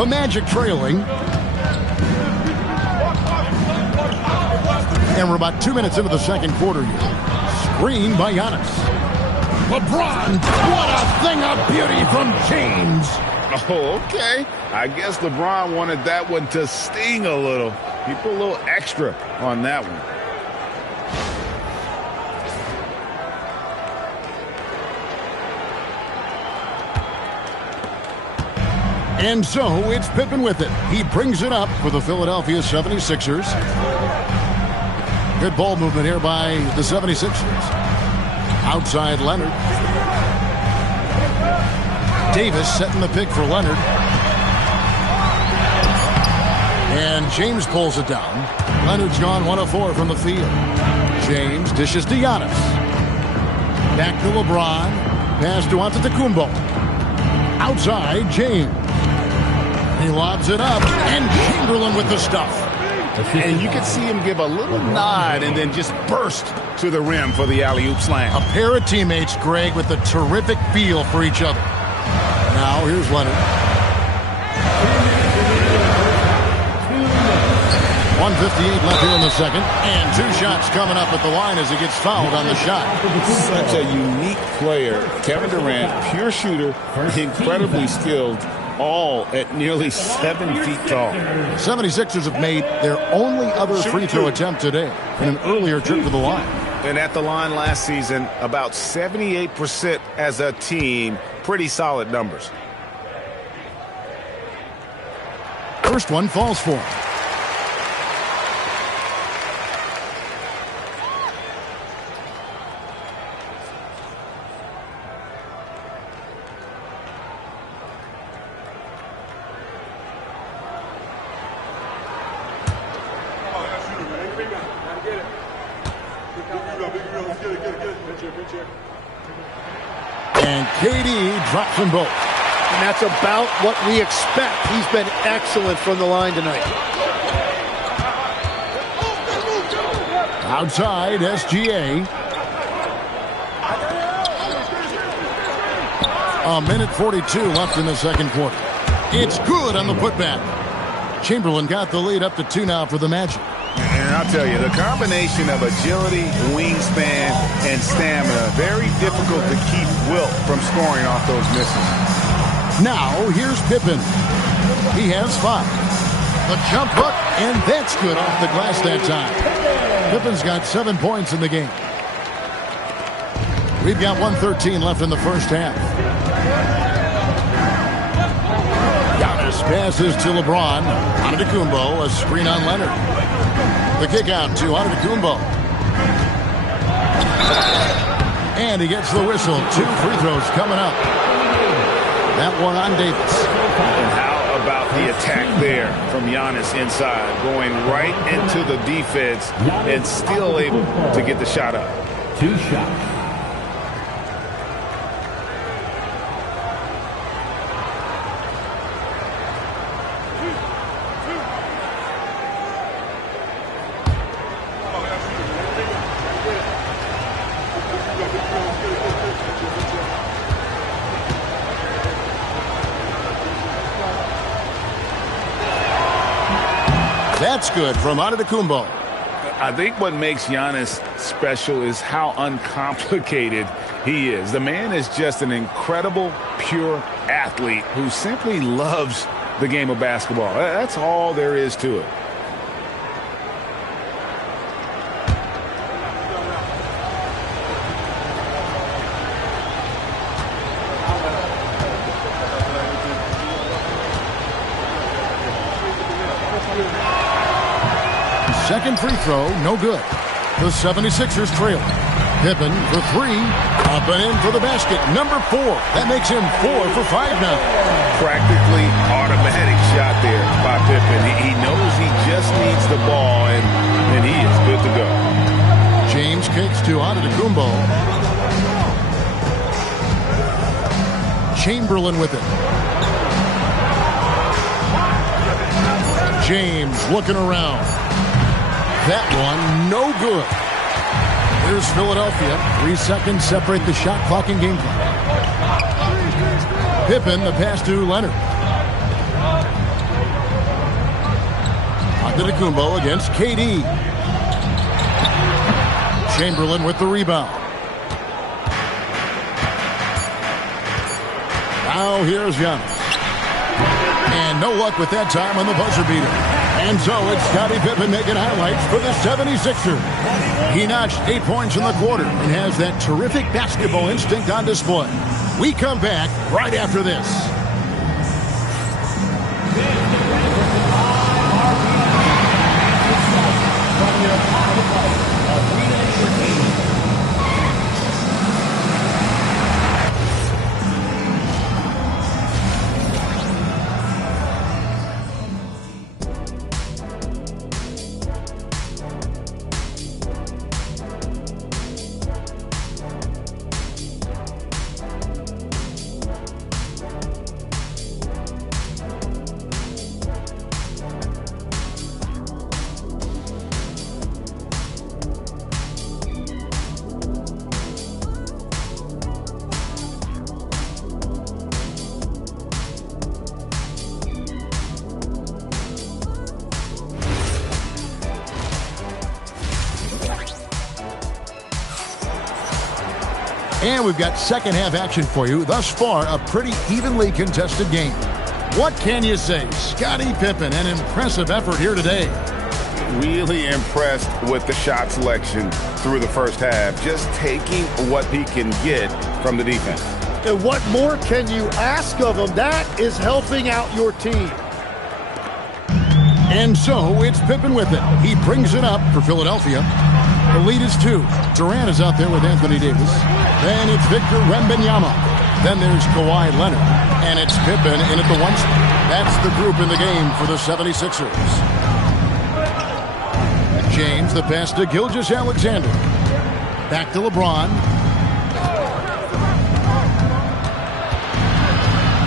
The Magic trailing. And we're about 2 minutes into the second quarter here. Screen by Giannis. LeBron, what a thing of beauty from James. Oh, okay. I guess LeBron wanted that one to sting a little. He put a little extra on that one. And so it's Pippen with it. He brings it up for the Philadelphia 76ers. Good ball movement here by the 76ers. Outside Leonard. Davis setting the pick for Leonard. And James pulls it down. Leonard's gone 1 of 4 from the field. James dishes to Giannis. Back to LeBron. Pass to Antetokounmpo. Outside, James. He lobs it up, and Chamberlain with the stuff. And you can see him give a little nod and then just burst to the rim for the alley-oop slam. A pair of teammates, Greg, with a terrific feel for each other. Now, here's Leonard. 1:58 left here in the second. And 2 shots coming up at the line as he gets fouled on the shot. Such a unique player. Kevin Durant, pure shooter, incredibly skilled. All at nearly 7 feet tall. 76ers have made their only other free throw attempt today in an earlier trip to the line. And at the line last season, about 78% as a team. Pretty solid numbers. First one falls for him. And KD drops them both. And that's about what we expect. He's been excellent from the line tonight. Outside, SGA. A minute 42 left in the second quarter. It's good on the putback. Chamberlain got the lead up to 2 now for the Magic. And I'll tell you, the combination of agility, wingspan, and stamina, very difficult to keep Wilt from scoring off those misses. Now, here's Pippen. He has 5. The jump hook, and that's good off the glass that time. Pippen's got 7 points in the game. We've got 1:13 left in the first half. Giannis passes to LeBron. Antetokounmpo, a screen on Leonard. The kick out to Antetokounmpo. And he gets the whistle. 2 free throws coming up. That one on Davis. And how about the attack there from Giannis inside, going right into the defense and still able to get the shot up. 2 shots. That's good from Antetokounmpo. I think what makes Giannis special is how uncomplicated he is. The man is just an incredible, pure athlete who simply loves the game of basketball. That's all there is to it. Second free throw, no good. The 76ers trail. Pippen for 3. Up and in for the basket. Number 4. That makes him 4 for 5 now. Practically automatic shot there by Pippen. He knows he just needs the ball, and he is good to go. James kicks to Antetokounmpo. Chamberlain with it. James looking around. That one, no good. Here's Philadelphia. 3 seconds separate the shot clock and game clock. Pippen, the pass to Leonard. Antetokounmpo against KD. Chamberlain with the rebound. Now here's Giannis. And no luck with that time on the buzzer beater. And so it's Scottie Pippen making highlights for the 76ers. He notched 8 points in the quarter and has that terrific basketball instinct on display. We come back right after this. And we've got second half action for you. Thus far, a pretty evenly contested game. What can you say? Scottie Pippen, an impressive effort here today. Really impressed with the shot selection through the first half. Just taking what he can get from the defense. And what more can you ask of him? That is helping out your team. And so it's Pippen with it. He brings it up for Philadelphia. The lead is 2. Durant is out there with Anthony Davis. Then it's Victor Wembanyama. Then there's Kawhi Leonard. And it's Pippen in at the 1 spot. That's the group in the game for the 76ers. James, the pass to Gilgeous-Alexander. Back to LeBron.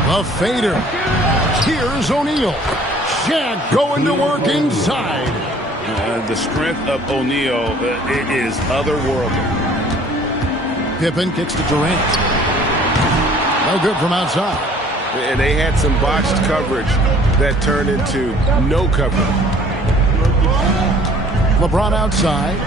The fader. Here's O'Neal. Shaq going to work inside. The strength of O'Neal, it is otherworldly. Pippen kicks to Durant. No good from outside. And they had some botched coverage that turned into no coverage. LeBron outside.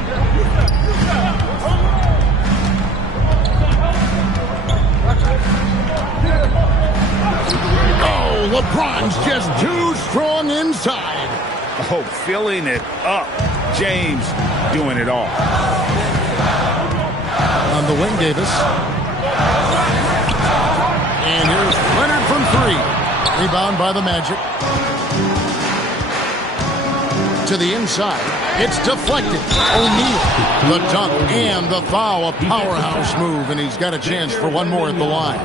Oh, LeBron's just too strong inside. Oh, filling it up. James doing it all. On the wing, Davis. And here's Leonard from 3. Rebound by the Magic. To the inside. It's deflected. O'Neal. The dunk and the foul. A powerhouse move, and he's got a chance for one more at the line.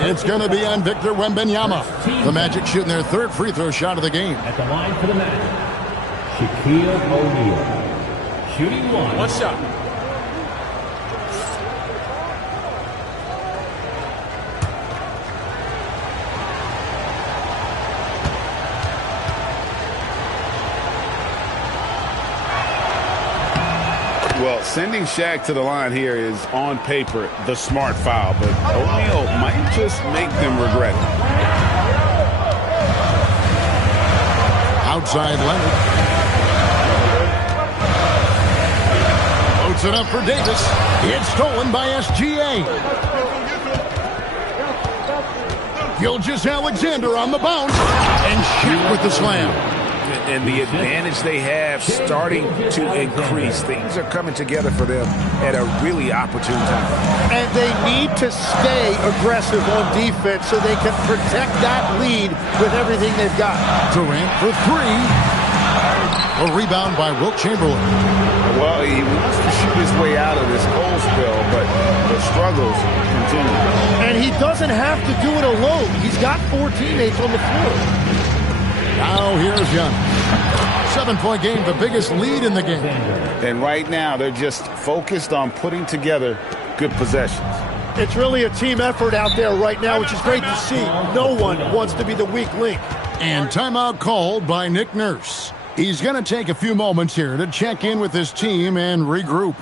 It's going to be on Victor Wembanyama. The Magic shooting their 3rd free throw shot of the game. At the line for the Magic, Shaquille O'Neal. Shooting 1. One shot. Well, sending Shaq to the line here is, on paper, the smart foul, but O'Neal might just make them regret it. Outside Leonard. Loads it up for Davis. It's stolen by SGA. Gilgeous-Alexander on the bounce. And Shaq with the slam. And the advantage they have starting to increase. Things are coming together for them at a really opportune time. And they need to stay aggressive on defense so they can protect that lead with everything they've got. Durant for 3. A rebound by Wilt Chamberlain. Well, he wants to shoot his way out of this cold spell, but the struggles continue. And he doesn't have to do it alone. He's got 4 teammates on the floor. Now here's Giannis. 7-point game, the biggest lead in the game. And right now, they're just focused on putting together good possessions. It's really a team effort out there right now, which is great to see. No one wants to be the weak link. And timeout called by Nick Nurse. He's going to take a few moments here to check in with his team and regroup.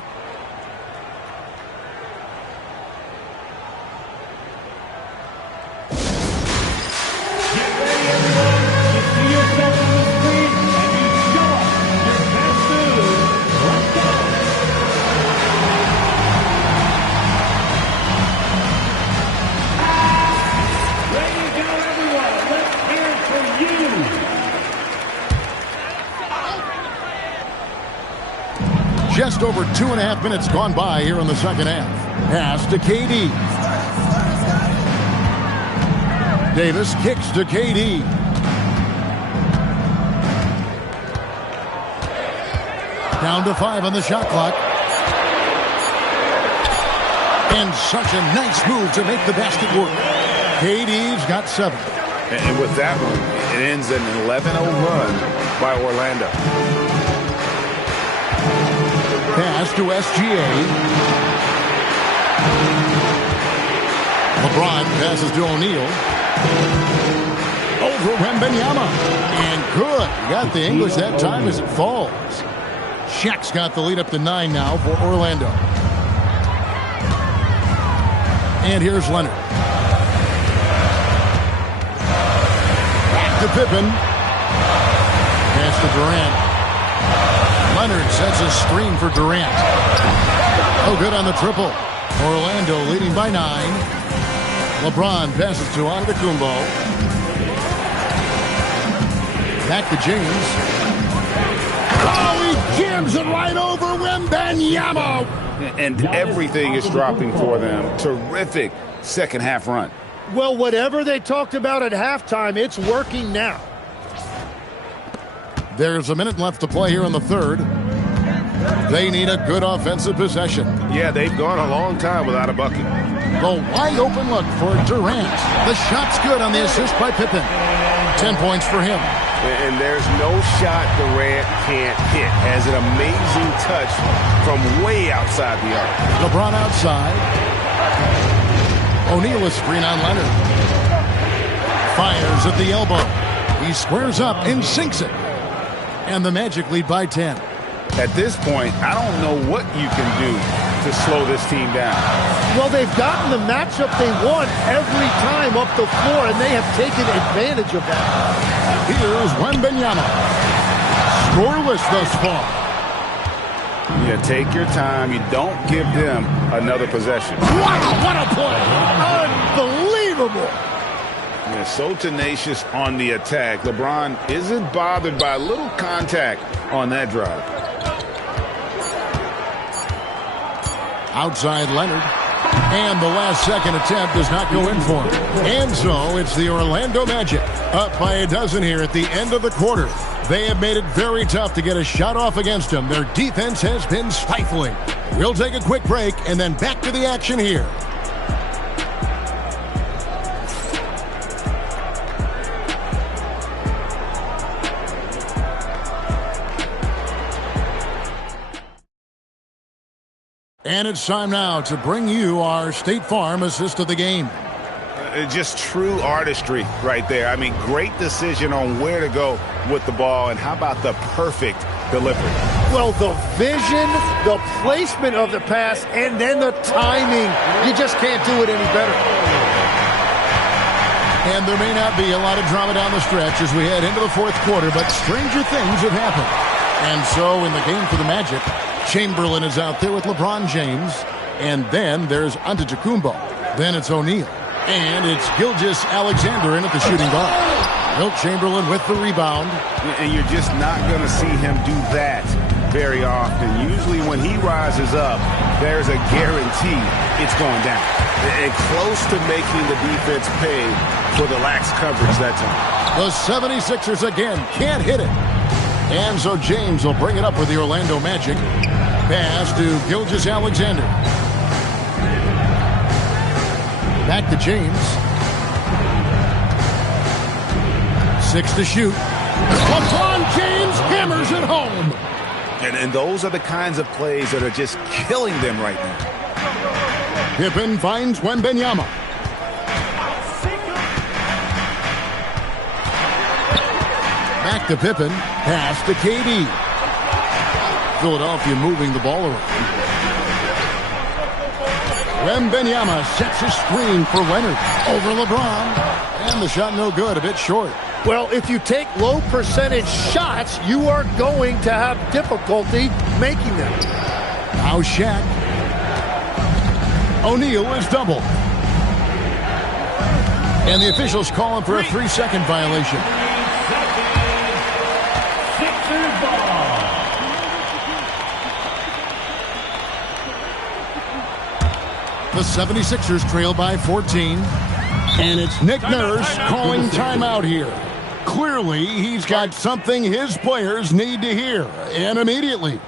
Just over 2.5 minutes gone by here in the second half. Pass to KD. Davis kicks to KD. Down to 5 on the shot clock. And such a nice move to make the basket work. KD's got 7. And with that one, it ends an 11-0 run by Orlando. Pass to SGA. LeBron passes to O'Neal. Over Wembanyama. And good. Got the English that time as it falls. Shaq's got the lead up to 9 now for Orlando. And here's Leonard. Back to Pippen. Pass to Durant. Leonard sets a screen for Durant. Oh, good on the triple. Orlando leading by 9. LeBron passes to Antetokounmpo. Back to James. Oh, he jams it right over Wembanyama. And everything is dropping for them. Terrific second half run. Well, whatever they talked about at halftime, it's working now. There's a minute left to play here in the third. They need a good offensive possession. Yeah, they've gone a long time without a bucket. The wide open look for Durant. The shot's good on the assist by Pippen. 10 points for him. And there's no shot Durant can't hit. Has an amazing touch from way outside the arc. LeBron outside. O'Neal is screen on Leonard. Fires at the elbow. He squares up and sinks it. And the Magic lead by 10. At this point, I don't know what you can do to slow this team down. Well, they've gotten the matchup they want every time up the floor, and they have taken advantage of that. Here's Wembanyama. Scoreless thus far. You take your time. You don't give them another possession. Wow, what a play! Unbelievable! Yeah, so tenacious on the attack. LeBron isn't bothered by a little contact on that drive. Outside Leonard. And the last second attempt does not go in for him. And so it's the Orlando Magic up by a dozen here at the end of the quarter. They have made it very tough to get a shot off against them. Their defense has been stifling. We'll take a quick break and then back to the action here. And it's time now to bring you our State Farm assist of the game. Just true artistry right there. I mean, great decision on where to go with the ball, and how about the perfect delivery? Well, the vision, the placement of the pass, and then the timing. You just can't do it any better. And there may not be a lot of drama down the stretch as we head into the fourth quarter, but stranger things have happened. And so in the game for the Magic, Chamberlain is out there with LeBron James, and then there's Antetokounmpo. Then it's O'Neal, and it's Gilgeous-Alexander in at the shooting guard. Wilt Chamberlain with the rebound. And you're just not going to see him do that very often. Usually when he rises up, there's a guarantee it's going down. And close to making the defense pay for the lax coverage that time. The 76ers again can't hit it. And so James will bring it up with the Orlando Magic. Pass to Gilgeous-Alexander. Back to James. 6 to shoot. LeBron James hammers it home. And those are the kinds of plays that are just killing them right now. Pippen finds Wembanyama. Back to Pippen. Pass to KD. Philadelphia moving the ball around. Wembanyama sets a screen for Leonard. Over LeBron. And the shot no good, a bit short. Well, if you take low percentage shots, you are going to have difficulty making them. Now Shaq. O'Neal is doubled. And the officials calling for a 3-second violation. The 76ers trail by 14. And it's Nick Nurse calling timeout here. Clearly, he's got something his players need to hear, and immediately.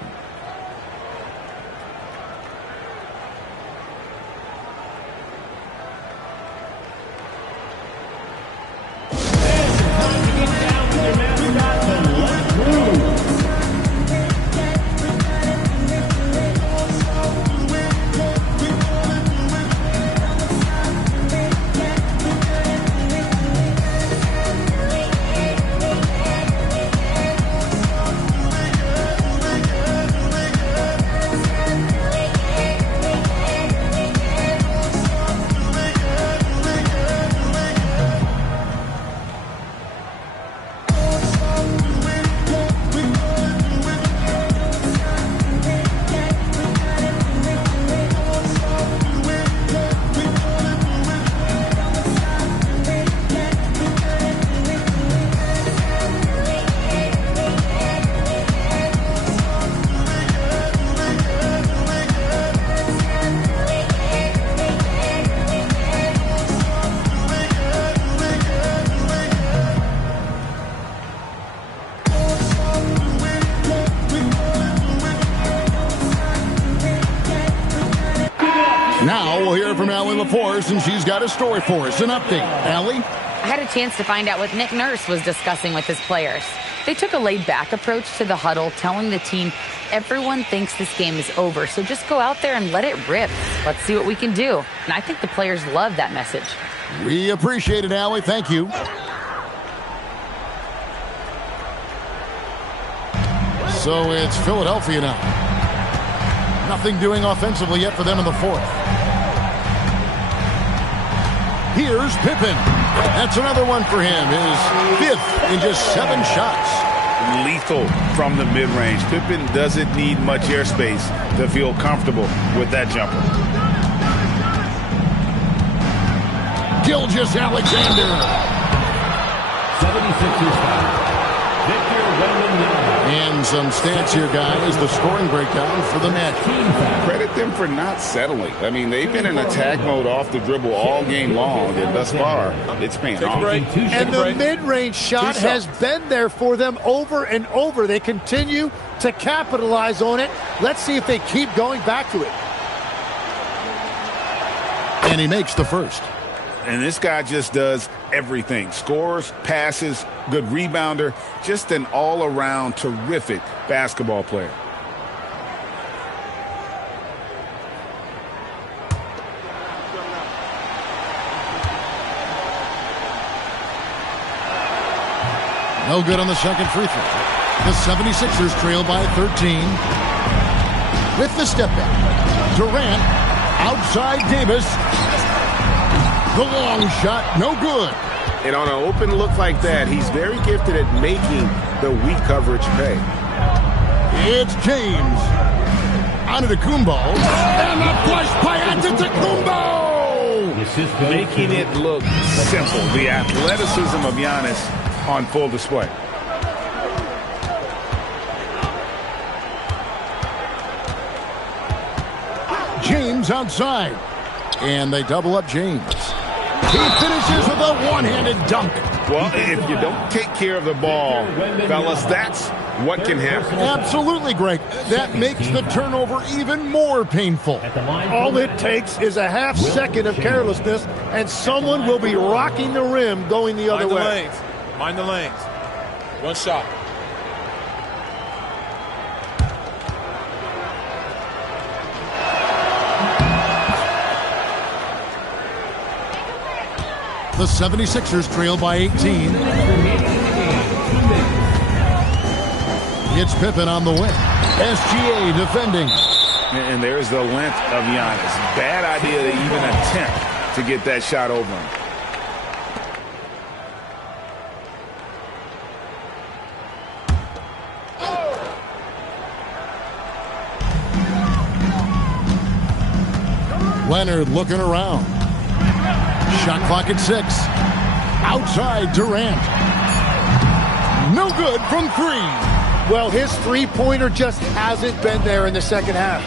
Now we'll hear from Allie LaForce, and she's got a story for us. An update. Allie? I had a chance to find out what Nick Nurse was discussing with his players. They took a laid-back approach to the huddle, telling the team everyone thinks this game is over, so just go out there and let it rip. Let's see what we can do. And I think the players love that message. We appreciate it, Allie. Thank you. So it's Philadelphia now. Nothing doing offensively yet for them in the fourth. Here's Pippen. That's another one for him. His fifth in just 7 shots. Lethal from the mid-range. Pippen doesn't need much airspace to feel comfortable with that jumper. Gilgeous-Alexander. 76ers foul. Victor Wembanyama. And some stats here, guys. The scoring breakdown for the match. Credit them for not settling. I mean, they've been in attack mode off the dribble all game long, and thus far, it's paying off. And the mid-range shot has been there for them over and over. They continue to capitalize on it. Let's see if they keep going back to it. And he makes the first. And this guy just does everything. Scores, passes, good rebounder, just an all-around terrific basketball player. No good on the second free throw. The 76ers trail by 13. With the step back. Durant outside Davis. The long shot, no good. And on an open look like that, he's very gifted at making the weak coverage pay. It's James. Antetokounmpo. And the flush by Antetokounmpo! Making it look simple. The athleticism of Giannis on full display. James outside. And they double up James. He finishes with a one-handed dunk. Well, if you don't take care of the ball, fellas, that's what can happen. Absolutely, Greg. That makes the turnover even more painful. All it takes is a half second of carelessness, and someone will be rocking the rim going the other way. Mind the lanes. One shot. The 76ers trail by 18. It's Pippen on the wing. SGA defending. And there's the length of Giannis. Bad idea to even attempt to get that shot over him. Leonard looking around. Shot clock at 6. Outside Durant. No good from 3. Well, his three-pointer just hasn't been there in the second half.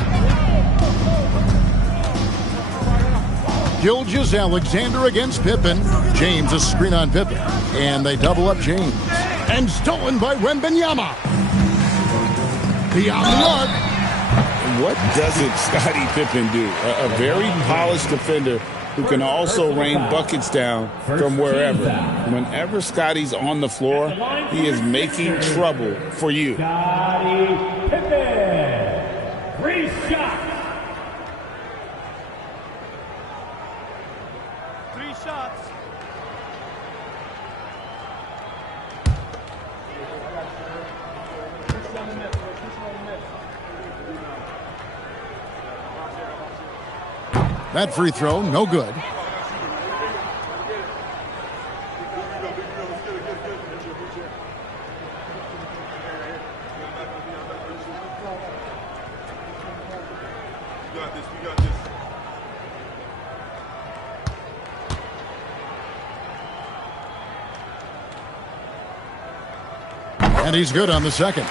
Gilgeous-Alexander against Pippen. James a screen on Pippen. And they double up James. And stolen by Wembanyama. Beyond the arc. What doesn't Scottie Pippen do? A very polished defender who can also rain buckets down from wherever. Whenever Scottie's on the floor, he is making trouble for you. Scottie Pippen. 3 shots. 3 shots. That free throw, no good. And he's good on the second.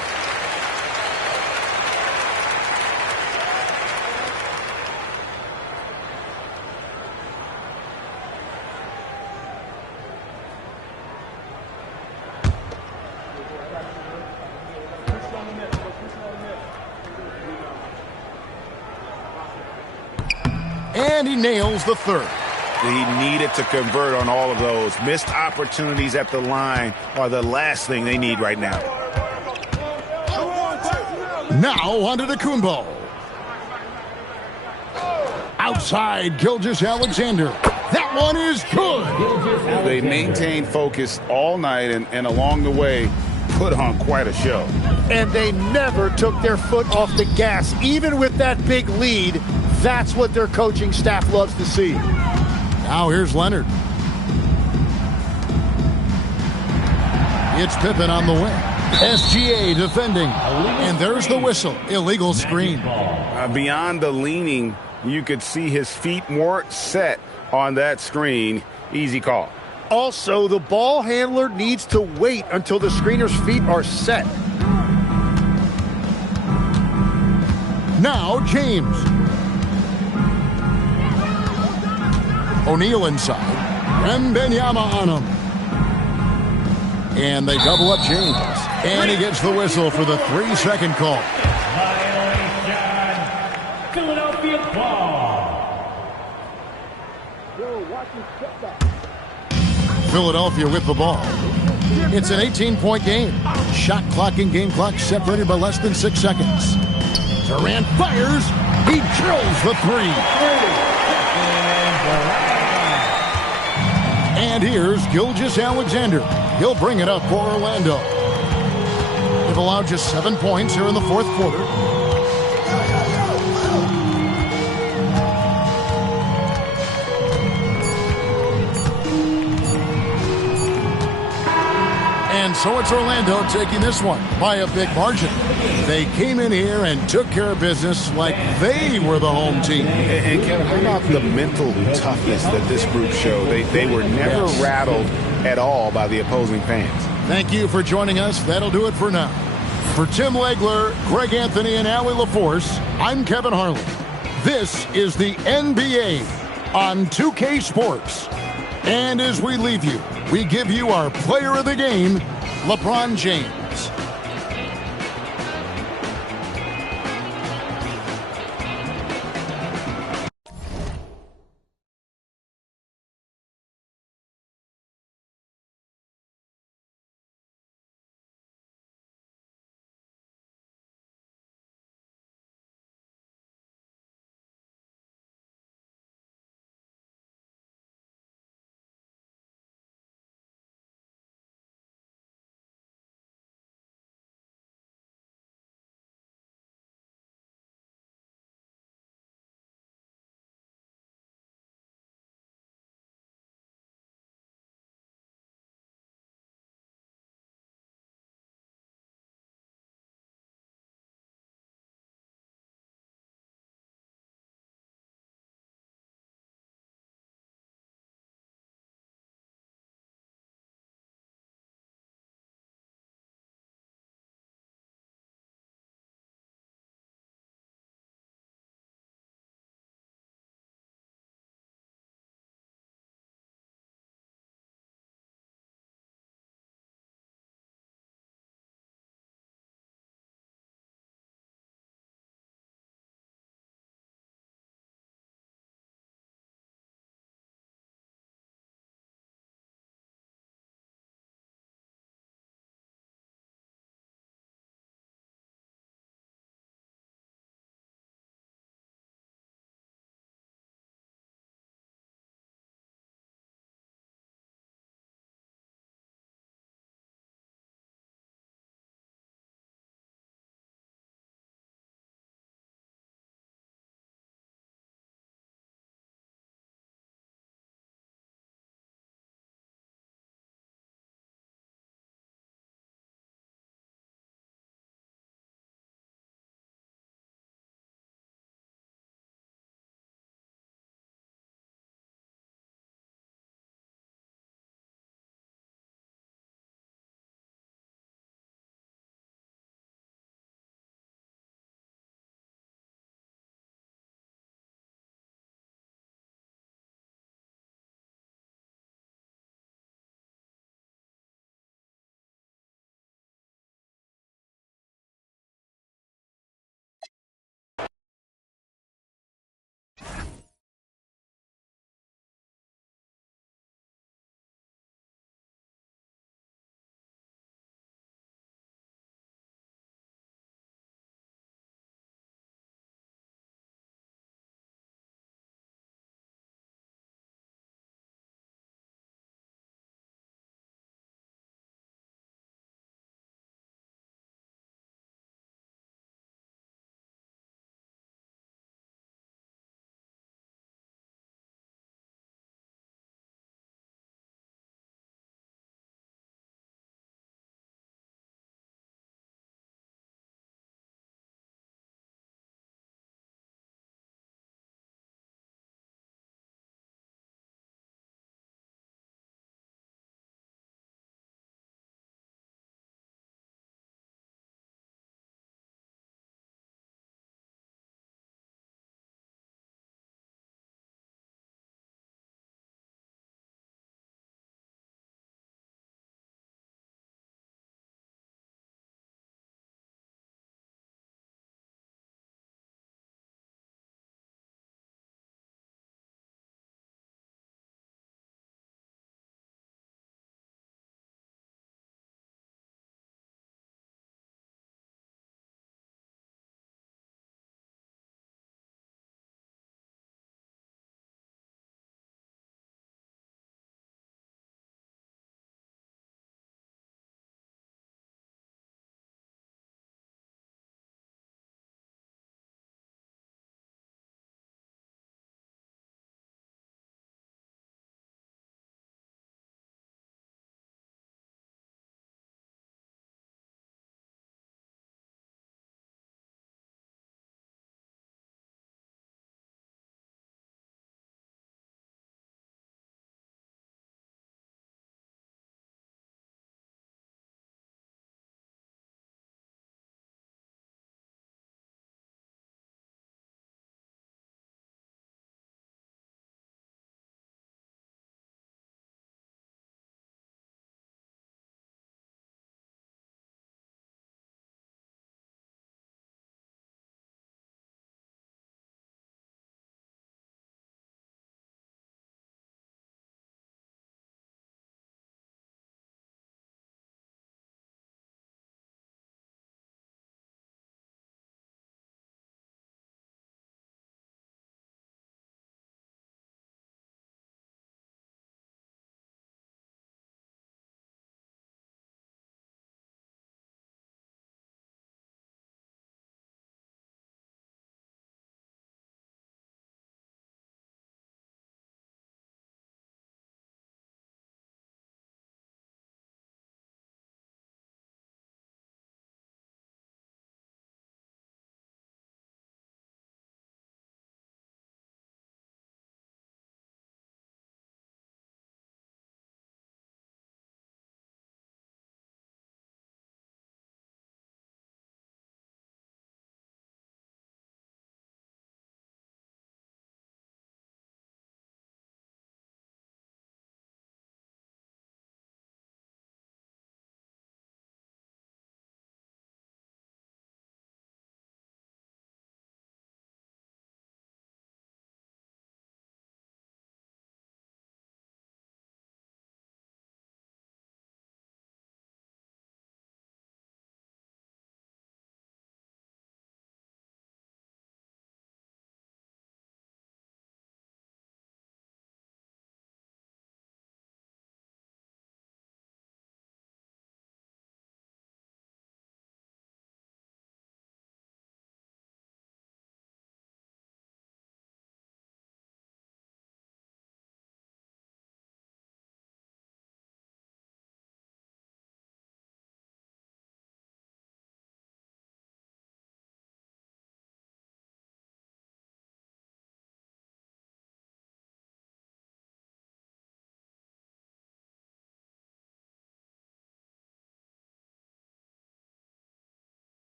And he nails the third. He needed to convert on all of those. Missed opportunities at the line are the last thing they need right now. Now on to Kumbo. Outside, Gilgeous-Alexander. That one is good. They maintained focus all night and along the way put on quite a show. And they never took their foot off the gas. Even with that big lead, that's what their coaching staff loves to see. Now here's Leonard. It's Pippen on the wing. SGA defending. And there's the whistle. Illegal screen. Beyond the leaning, you could see his feet weren't set on that screen. Easy call. Also, the ball handler needs to wait until the screener's feet are set. Now James. O'Neal inside. Wembanyama on him. And they double up James. And he gets the whistle for the 3-second call. Violation. Philadelphia ball. Philadelphia with the ball. It's an 18-point game. Shot clock and game clock separated by less than 6 seconds. Durant fires. He drills the 3. And here's Gilgeous-Alexander. He'll bring it up for Orlando. They've allowed just 7 points here in the fourth quarter. And so it's Orlando taking this one by a big margin. They came in here and took care of business like they were the home team. And Kevin, how about the mental toughness that this group showed? They were never rattled at all by the opposing fans. Thank you for joining us. That'll do it for now. For Tim Legler, Greg Anthony, and Allie LaForce, I'm Kevin Harlan. This is the NBA on 2K Sports. And as we leave you, we give you our player of the game, LeBron James.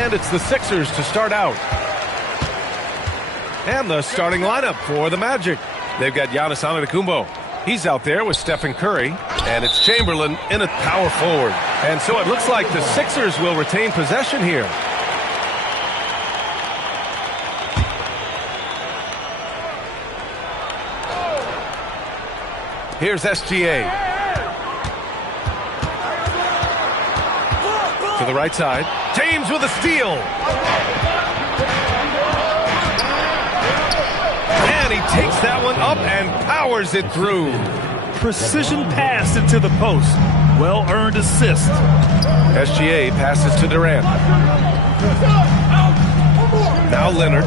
And it's the Sixers to start out. And the starting lineup for the Magic. They've got Giannis Antetokounmpo. He's out there with Stephen Curry. And it's Chamberlain in at power forward. And so it looks like the Sixers will retain possession here. Here's SGA. To the right side. James with a steal. And he takes that one up and powers it through. Precision pass into the post. Well-earned assist. SGA passes to Durant. Now Leonard.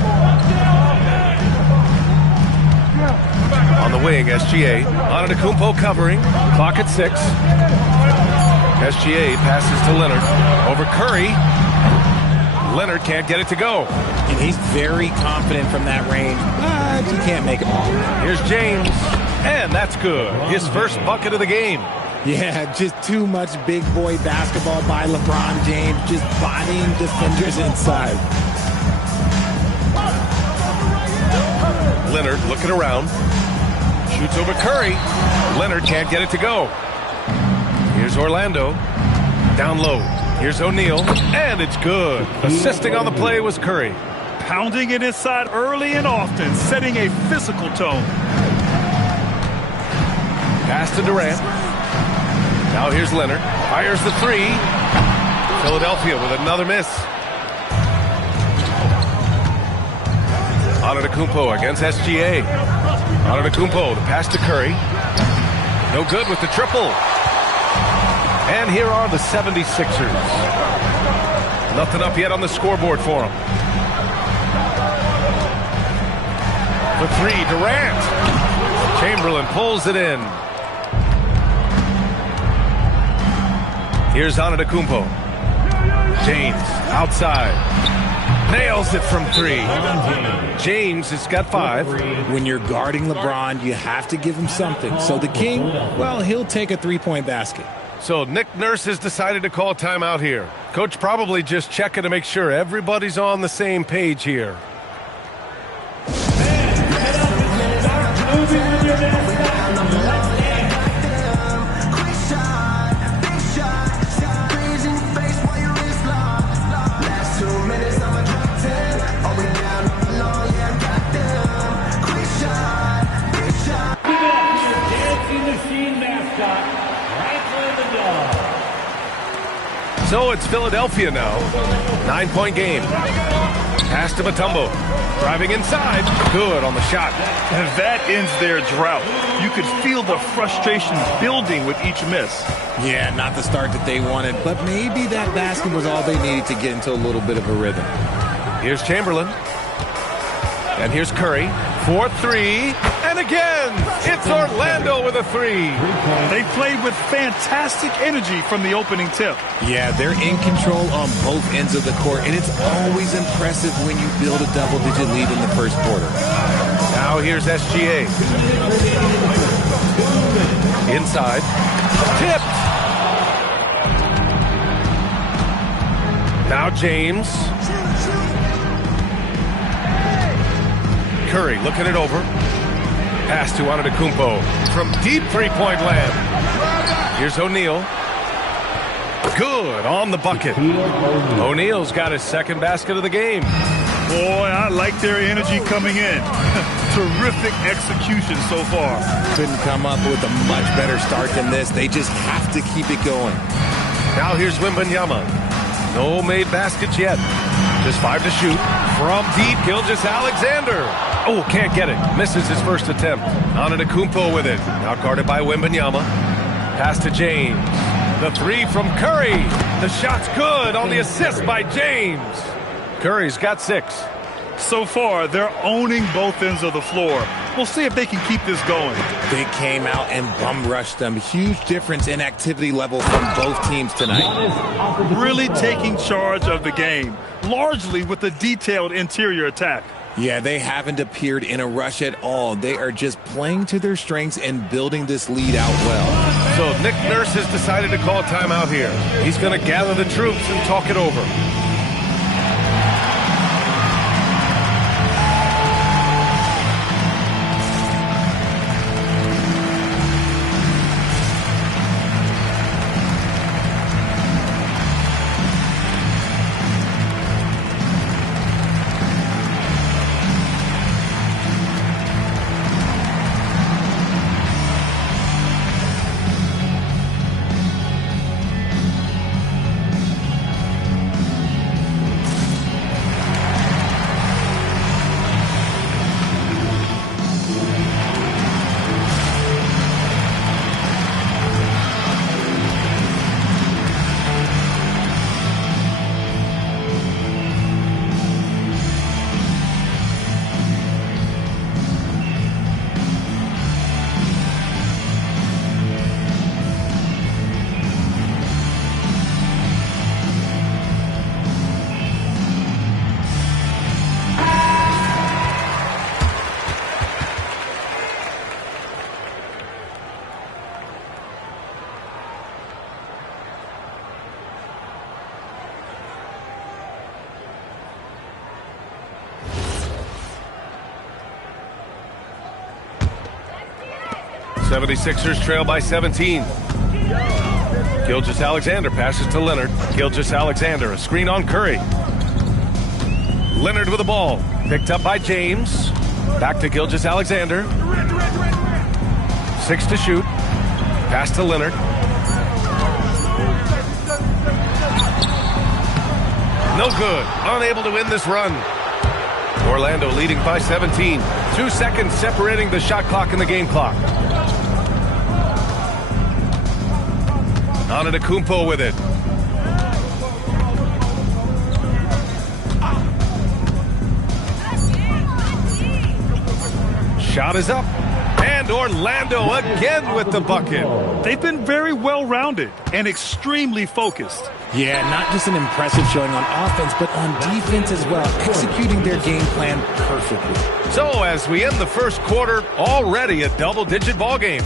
On the wing, SGA. Antetokounmpo covering. Clock at 6. SGA passes to Leonard. Over Curry. Leonard can't get it to go. And he's very confident from that range, but he can't make it all. Here's James. And that's good. His first bucket of the game. Yeah, just too much big boy basketball by LeBron James, just bodying defenders inside. Leonard looking around. Shoots over Curry. Leonard can't get it to go. Here's Orlando. Down low. Here's O'Neal. And it's good. Assisting on the play was Curry. Pounding it inside early and often, setting a physical tone. Pass to Durant. Now here's Leonard. Fires the three. Philadelphia with another miss. Antetokounmpo against SGA. Antetokounmpo, the pass to Curry. No good with the triple. And here are the 76ers. Nothing up yet on the scoreboard for them. For three, Durant. Chamberlain pulls it in. Here's Antetokounmpo. James outside. Nails it from 3. James has got 5. When you're guarding LeBron, you have to give him something. So the King, well, he'll take a three-point basket. So Nick Nurse has decided to call timeout here. Coach probably just checking to make sure everybody's on the same page here. So it's Philadelphia now. 9-point game. Pass to Mutombo. Driving inside. Good on the shot. And that ends their drought. You could feel the frustration building with each miss. Yeah, not the start that they wanted, but maybe that basket was all they needed to get into a little bit of a rhythm. Here's Chamberlain. And here's Curry. 4-3. And again, it's Orlando with a 3. They played with fantastic energy from the opening tip. Yeah, they're in control on both ends of the court, and it's always impressive when you build a double-digit lead in the first quarter. Now here's SGA. Inside. Tipped. Now James. Curry looking it over. Pass to Antetokounmpo from deep three-point land. Here's O'Neal. Good on the bucket. O'Neal's got his second basket of the game. Boy, I like their energy coming in. Terrific execution so far. Couldn't come up with a much better start than this. They just have to keep it going. Now here's Wembanyama. No made baskets yet. Just 5 to shoot. From deep, Gilgeous-Alexander. Oh, can't get it. Misses his first attempt. Antetokounmpo with it. Now guarded by Wembanyama. Pass to James. The 3 from Curry. The shot's good on the assist by James. Curry's got 6. So far, they're owning both ends of the floor. We'll see if they can keep this going. They came out and bum rushed them. Huge difference in activity level from both teams tonight. Really taking charge of the game, largely with a detailed interior attack. Yeah, they haven't appeared in a rush at all. They are just playing to their strengths and building this lead out well. So Nick Nurse has decided to call timeout here. He's going to gather the troops and talk it over. 76ers trail by 17. Gilgeous-Alexander passes to Leonard. Gilgeous-Alexander, a screen on Curry. Leonard with the ball. Picked up by James. Back to Gilgeous-Alexander. 6 to shoot. Pass to Leonard. No good. Unable to win this run. Orlando leading by 17. 2 seconds separating the shot clock and the game clock. Antetokounmpo with it. Shot is up. And Orlando again with the bucket. They've been very well-rounded and extremely focused. Yeah, not just an impressive showing on offense, but on defense as well, executing their game plan perfectly. So as we end the first quarter, already a double-digit ball game.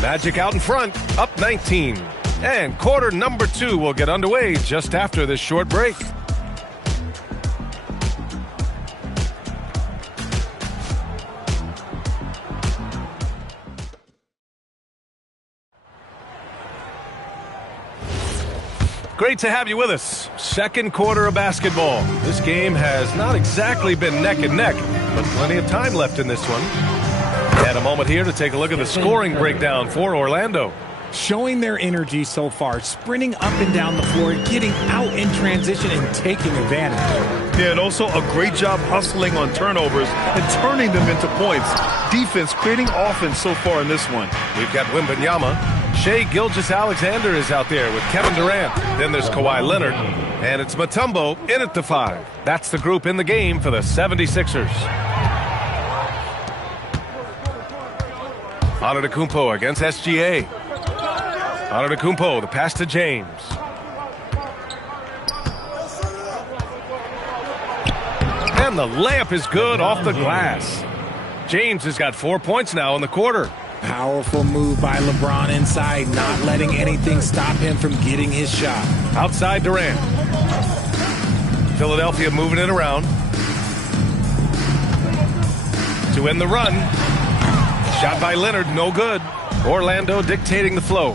Magic out in front, up 19. And quarter number 2 will get underway just after this short break. Great to have you with us. Second quarter of basketball. This game has not exactly been neck and neck, but plenty of time left in this one. And a moment here to take a look at the scoring breakdown for Orlando. Showing their energy so far, sprinting up and down the floor, getting out in transition and taking advantage. Yeah, and also a great job hustling on turnovers and turning them into points. Defense creating offense so far in this one. We've got Wembanyama. Shai Gilgeous-Alexander is out there with Kevin Durant. Then there's Kawhi Leonard. And it's Mutombo in at the 5. That's the group in the game for the 76ers. Antetokounmpo against SGA. Antetokounmpo, the pass to James. And the layup is good off the glass. James has got 4 points now in the quarter. Powerful move by LeBron inside, not letting anything stop him from getting his shot. Outside Durant. Philadelphia moving it around. To end the run. Shot by Leonard, no good. Orlando dictating the flow.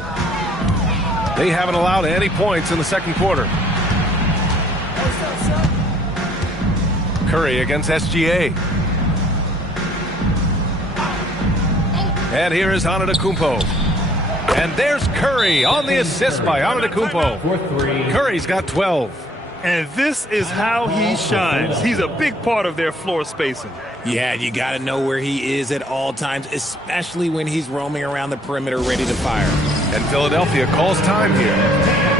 They haven't allowed any points in the second quarter. Curry against SGA. And here is Antetokounmpo. And there's Curry on the assist by Antetokounmpo. Curry's got 12. And this is how he shines. He's a big part of their floor spacing. Yeah, you got to know where he is at all times, especially when he's roaming around the perimeter ready to fire. And Philadelphia calls time here.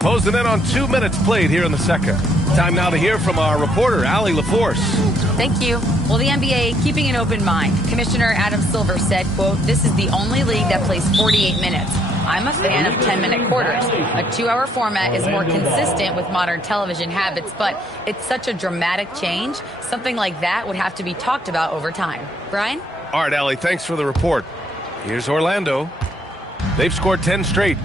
Closing in on 2 minutes played here in the second. Time now to hear from our reporter, Allie LaForce. Thank you. Well, the NBA keeping an open mind. Commissioner Adam Silver said, quote, "This is the only league that plays 48 minutes. I'm a fan of 10-minute quarters. A 2-hour format is more consistent with modern television habits, but it's such a dramatic change. Something like that would have to be talked about over time." Brian? All right, Allie, thanks for the report. Here's Orlando. They've scored 10 straight.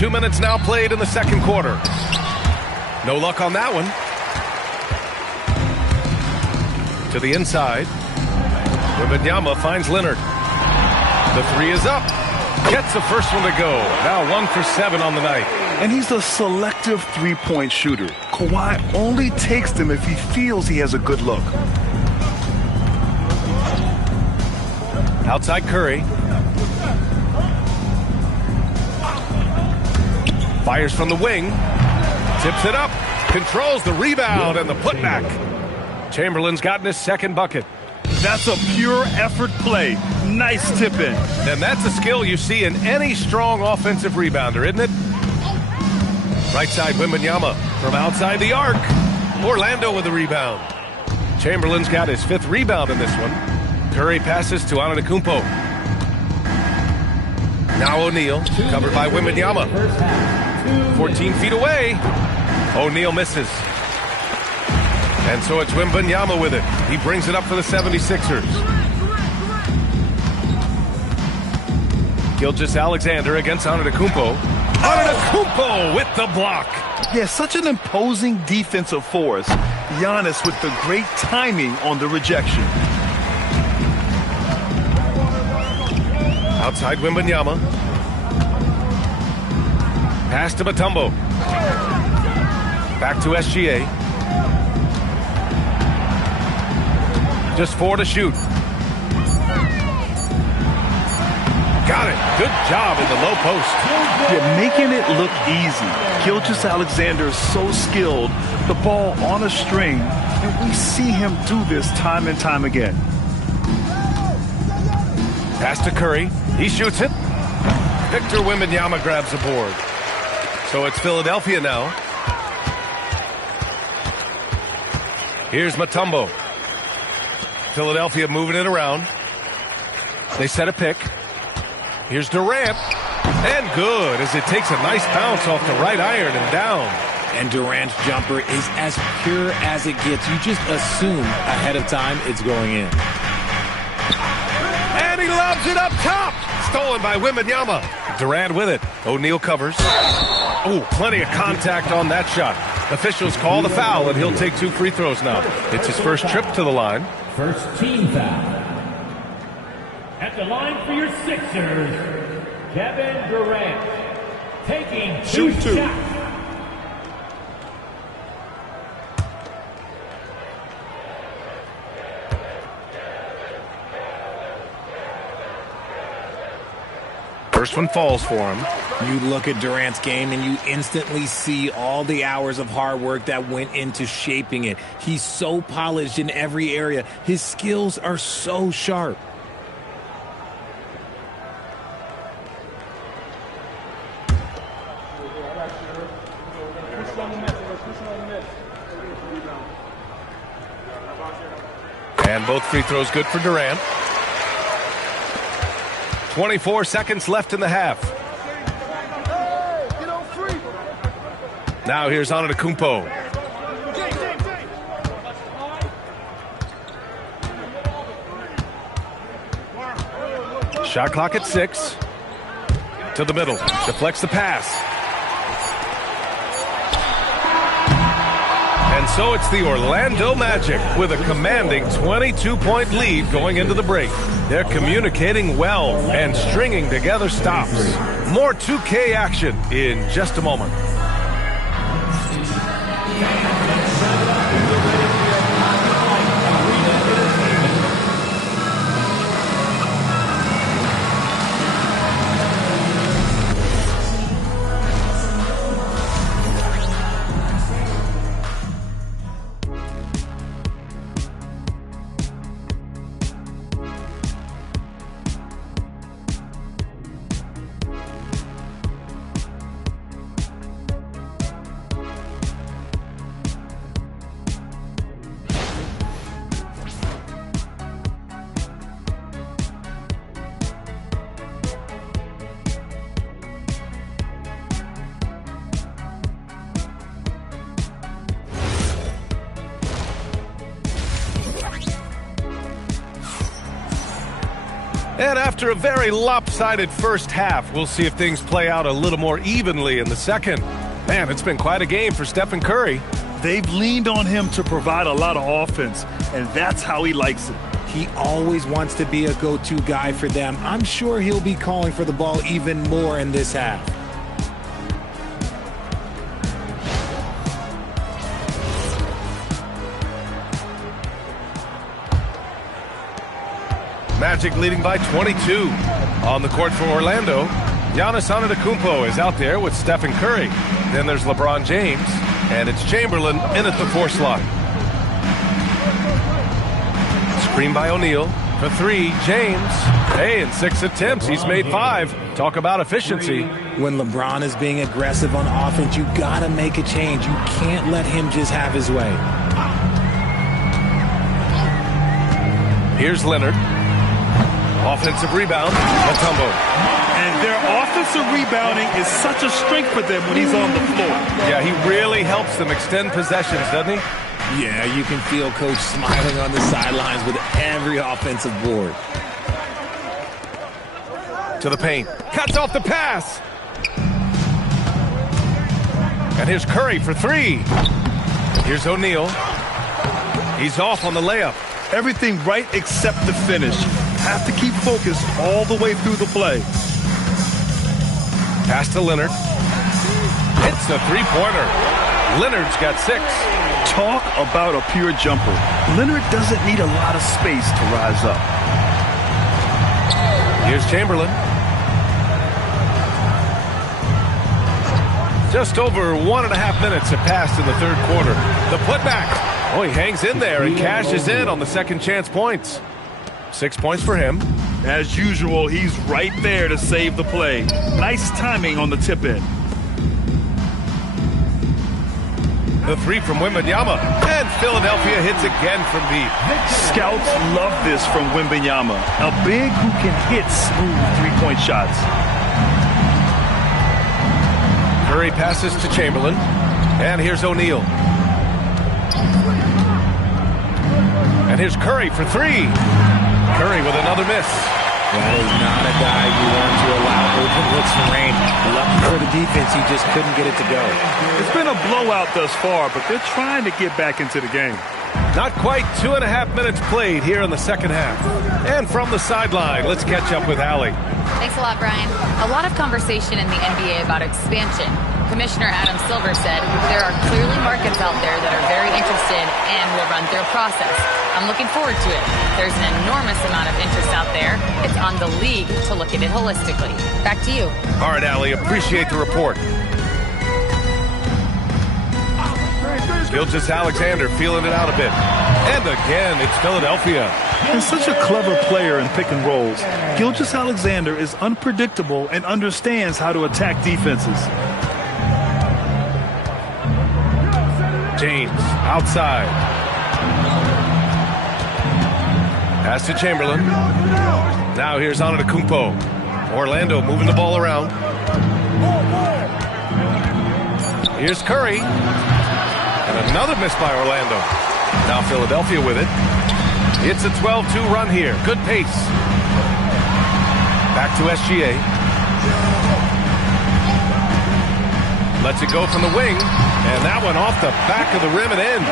2 minutes now played in the second quarter. No luck on that one. To the inside. Wembanyama finds Leonard. The three is up. Gets the first one to go. Now 1 for 7 on the night. And he's a selective three-point shooter. Kawhi only takes them if he feels he has a good look. Outside Curry. Fires from the wing. Tips it up. Controls the rebound and the putback. Chamberlain's gotten his second bucket. That's a pure effort play. Nice tip in. And that's a skill you see in any strong offensive rebounder, isn't it? Right side Wembanyama from outside the arc. Orlando with the rebound. Chamberlain's got his 5th rebound in this one. Curry passes to Antetokounmpo. Now O'Neal, covered by Wembanyama. 14 feet away. O'Neal misses. And so it's Wembanyama with it. He brings it up for the 76ers. Gilgeous-Alexander against Antetokounmpo. Antetokounmpo with the block. Yeah, such an imposing defensive force. Giannis with the great timing on the rejection. Outside Wembanyama. Pass to Mutombo. Back to SGA. Just 4 to shoot. Got it. Good job in the low post. You're making it look easy. Gilgeous-Alexander is so skilled. The ball on a string. And we see him do this time and time again. Pass to Curry. He shoots it. Victor Wembanyama grabs the board. So it's Philadelphia now. Here's Mutombo. Philadelphia moving it around. They set a pick. Here's Durant. And good as it takes a nice bounce off the right iron and down. And Durant's jumper is as pure as it gets. You just assume ahead of time it's going in. And he lobs it up top. Stolen by Wembanyama. Durant with it. O'Neal covers. Oh, plenty of contact on that shot. Officials call the foul, and he'll take 2 free throws now. It's his first trip to the line. First team foul. At the line for your Sixers, Kevin Durant. Taking 2 shots. First one falls for him. You look at Durant's game and you instantly see all the hours of hard work that went into shaping it. He's so polished in every area. His skills are so sharp. And both free throws good for Durant. 24 seconds left in the half. Now here's Antetokounmpo. Shot clock at 6. To the middle. Deflects the pass. And so it's the Orlando Magic with a commanding 22-point lead going into the break. They're communicating well and stringing together stops. More 2K action in just a moment. And after a very lopsided first half, we'll see if things play out a little more evenly in the second. Man, it's been quite a game for Stephen Curry. They've leaned on him to provide a lot of offense, and that's how he likes it. He always wants to be a go-to guy for them. I'm sure he'll be calling for the ball even more in this half. Magic leading by 22. On the court for Orlando, Giannis Antetokounmpo is out there with Stephen Curry. Then there's LeBron James, and it's Chamberlain in at the 4 slot. Screen by O'Neal. For 3, James. Hey, in 6 attempts, he's made 5. Talk about efficiency. When LeBron is being aggressive on offense, you gotta make a change. You can't let him just have his way. Here's Leonard. Offensive rebound, Mutombo. And their offensive rebounding is such a strength for them when he's on the floor. Yeah, he really helps them extend possessions, doesn't he? Yeah, you can feel Coach smiling on the sidelines with every offensive board. To the paint. Cuts off the pass. And here's Curry for 3. Here's O'Neal. He's off on the layup. Everything right except the finish. Have to keep focused all the way through the play. Pass to Leonard. Hits the 3-pointer. Leonard's got 6. Talk about a pure jumper. Leonard doesn't need a lot of space to rise up. Here's Chamberlain. Just over 1.5 minutes have passed in the third quarter. The putback. Oh, he hangs in there and cashes in on the second chance points. 6 points for him. As usual, he's right there to save the play. Nice timing on the tip in. The 3 from Wembanyama. And Philadelphia hits again from deep. Scouts love this from Wembanyama. A big who can hit smooth three-point shots. Curry passes to Chamberlain. And here's O'Neal. And here's Curry for 3. Curry with another miss. That is not a guy you want to allow open looks from range. Lucky for the defense, he just couldn't get it to go. It's been a blowout thus far, but they're trying to get back into the game. Not quite 2.5 minutes played here in the second half. And from the sideline, let's catch up with Allie. Thanks a lot, Brian. A lot of conversation in the NBA about expansion. Commissioner Adam Silver said there are clearly markets out there that are very interested and will run through a process. I'm looking forward to it. There's an enormous amount of interest out there. It's on the league to look at it holistically. Back to you. All right, Allie, appreciate the report. Gilgeous-Alexander feeling it out a bit. And again, it's Philadelphia. He's such a clever player in pick and rolls. Gilgeous-Alexander is unpredictable and understands how to attack defenses. James outside. Pass to Chamberlain. Now here's Antetokounmpo. Orlando moving the ball around. Here's Curry. And another miss by Orlando. Now Philadelphia with it. It's a 12-2 run here. Good pace. Back to SGA. Lets it go from the wing. And that one off the back of the rim and in.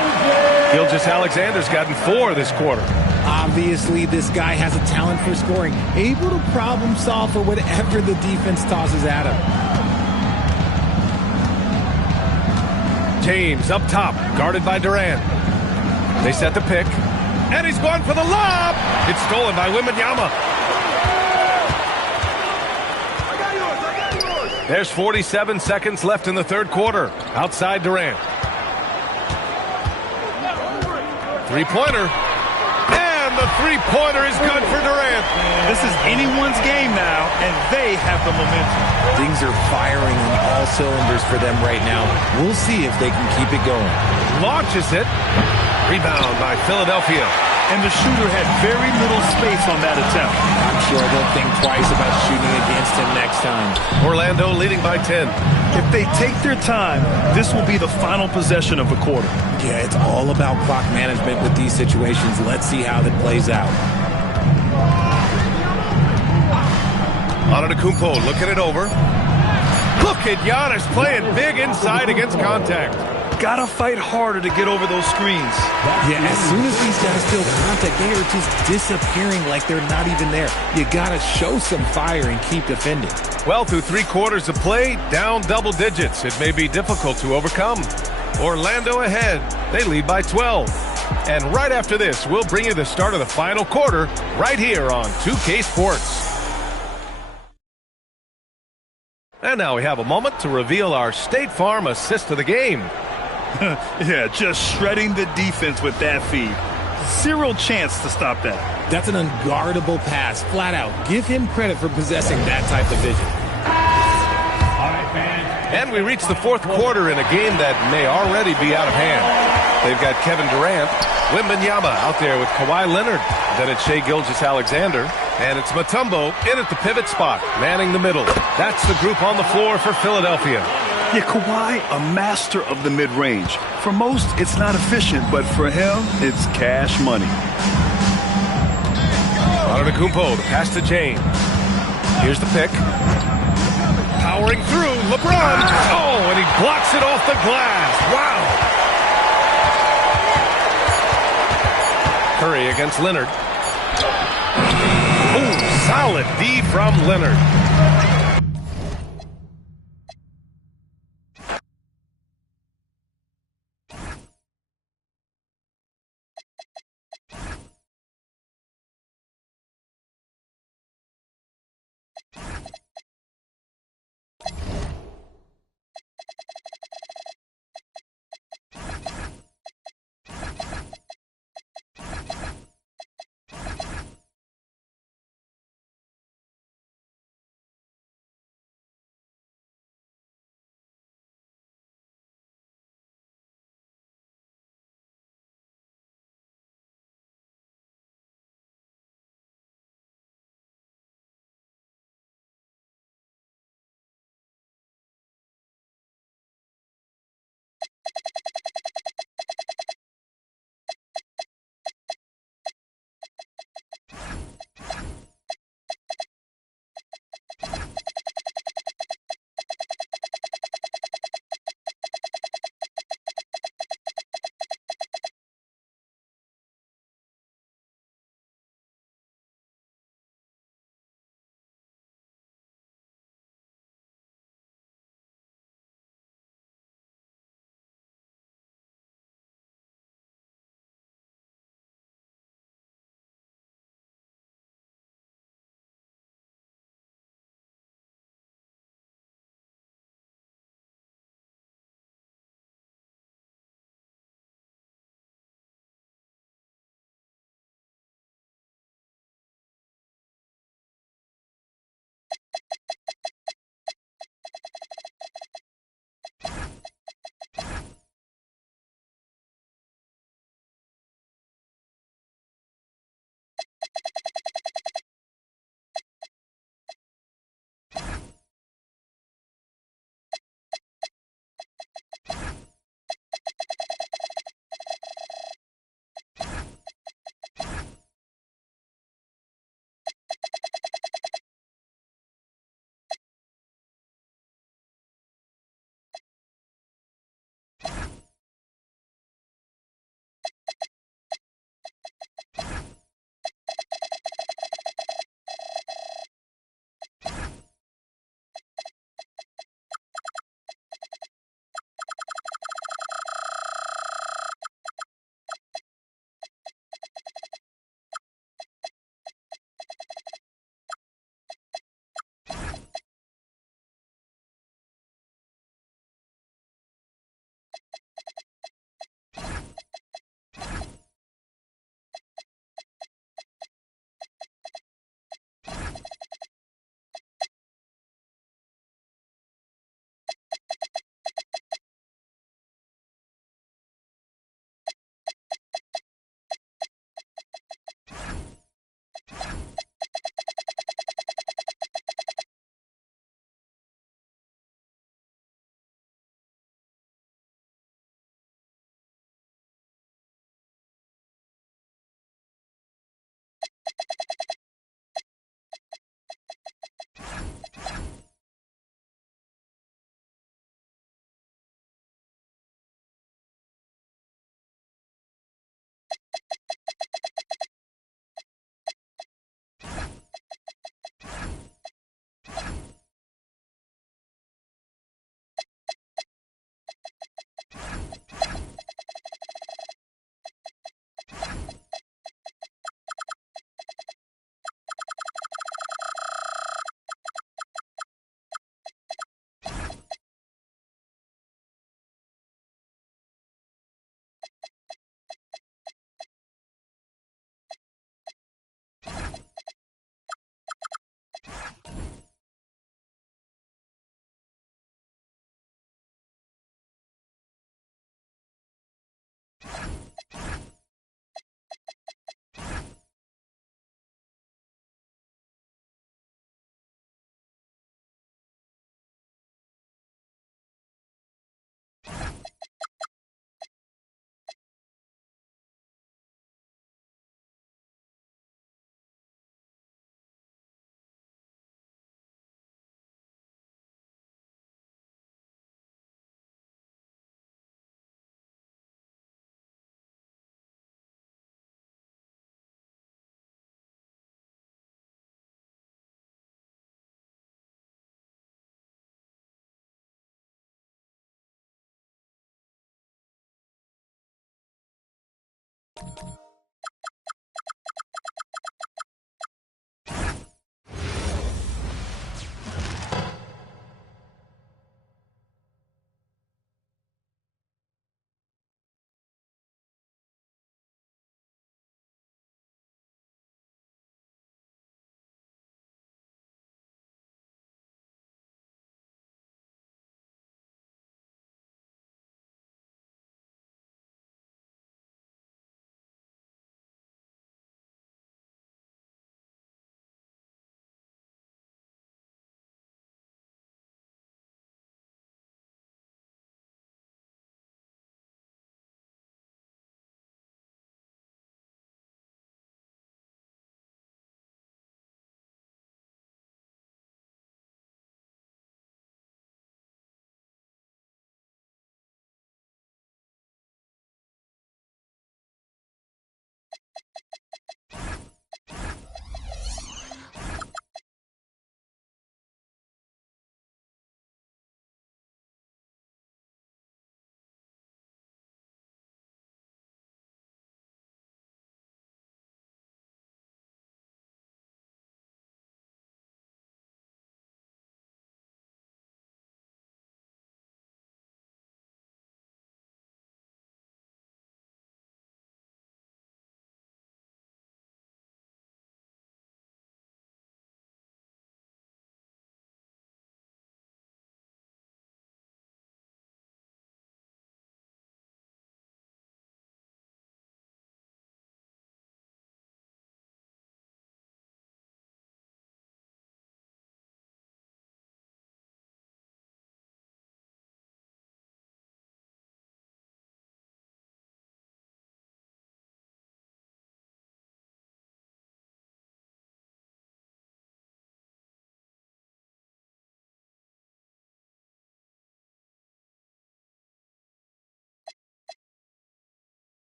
Gilgeous-Alexander's gotten 4 this quarter. Obviously, this guy has a talent for scoring. Able to problem solve for whatever the defense tosses at him. James up top, guarded by Durant. They set the pick. And he's going for the lob. It's stolen by Wembanyama. There's 47 seconds left in the third quarter. Outside Durant. Three-pointer. And the three-pointer is good for Durant. This is anyone's game now, and they have the momentum. Things are firing on all cylinders for them right now. We'll see if they can keep it going. Launches it. Rebound by Philadelphia. And the shooter had very little space on that attempt. I'm sure they'll think twice about shooting against him next time. Orlando leading by 10. If they take their time, this will be the final possession of the quarter. Yeah, it's all about clock management with these situations. Let's see how that plays out. Antetokounmpo looking it over. Look at Giannis playing big inside against contact. Gotta fight harder to get over those screens. Yeah, as soon as these guys feel contact, they are just disappearing like they're not even there. You gotta show some fire and keep defending. Well, through 3 quarters of play, down double digits. It may be difficult to overcome. Orlando ahead. They lead by 12. And right after this, we'll bring you the start of the final quarter right here on 2K Sports. And now we have a moment to reveal our State Farm assist of the game. Yeah, just shredding the defense with that feed. Zero chance to stop that. That's an unguardable pass, flat out. Give him credit for possessing that type of vision. And we reach the 4th quarter in a game that may already be out of hand. They've got Kevin Durant, Wembanyama out there with Kawhi Leonard. Then it's Shai Gilgeous-Alexander. And it's Mutombo in at the pivot spot, manning the middle. That's the group on the floor for Philadelphia. Yeah, Kawhi, a master of the mid-range. For most, it's not efficient, but for him, it's cash money. Antetokounmpo, the pass to James. Here's the pick. Powering through, LeBron. Oh, and he blocks it off the glass. Wow. Curry against Leonard. Oh, solid D from Leonard.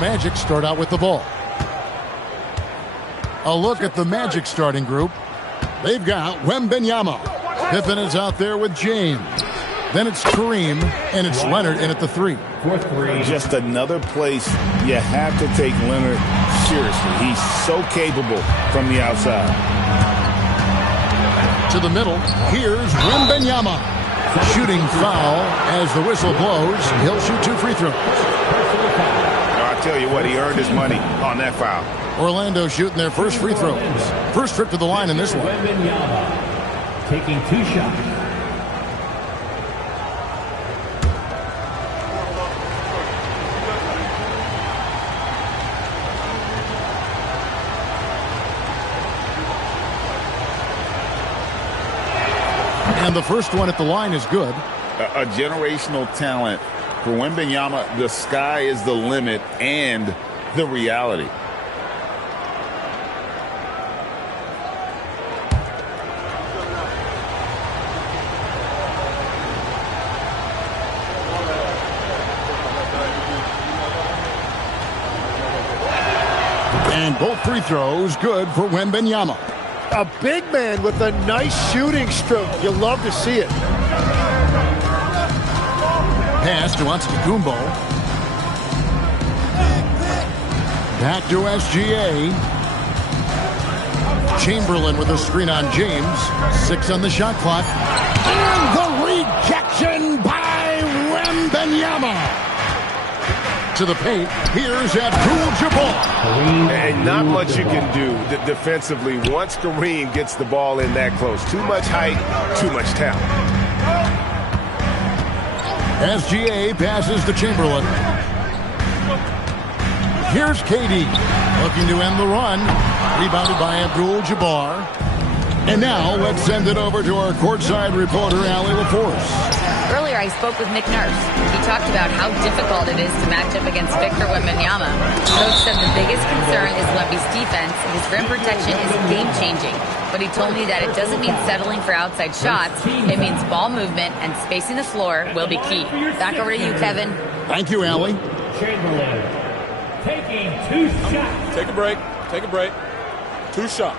Magic start out with the ball. A look at the Magic starting group. They've got Wembanyama. Pippen is out there with James. Then it's Kareem, and it's Leonard in at the 3. Just another place you have to take Leonard seriously. He's so capable from the outside. To the middle, here's Wembanyama. Shooting foul as the whistle blows. He'll shoot 2 free throws. I'll tell you what, he earned his money on that foul. Orlando shooting their first free throws. First trip to the line in this one. Taking 2 shots. And the first one at the line is good. A generational talent. For Wembanyama, the sky is the limit and the reality. And both free throws good for Wembanyama. A big man with a nice shooting stroke. You love to see it. Pass to Antetokounmpo. Back to SGA. Chamberlain with a screen on James. 6 on the shot clock. And the rejection by Wembanyama. To the paint, here's Abdul-Jabbar. And not much you can do defensively once Kareem gets the ball in that close. Too much height, too much talent. SGA passes to Chamberlain. Here's KD, looking to end the run. Rebounded by Abdul-Jabbar. And now let's send it over to our courtside reporter, Allie LaForce. Earlier, I spoke with Nick Nurse. He talked about how difficult it is to match up against Victor Wembanyama. Coach said the biggest concern is Wemby's defense. His rim protection is game-changing. But he told me that it doesn't mean settling for outside shots. It means ball movement and spacing the floor will be key. Back over to you, Kevin. Thank you, Allie. Chamberlain taking 2 shots. Take a break. Take a break. 2 shots.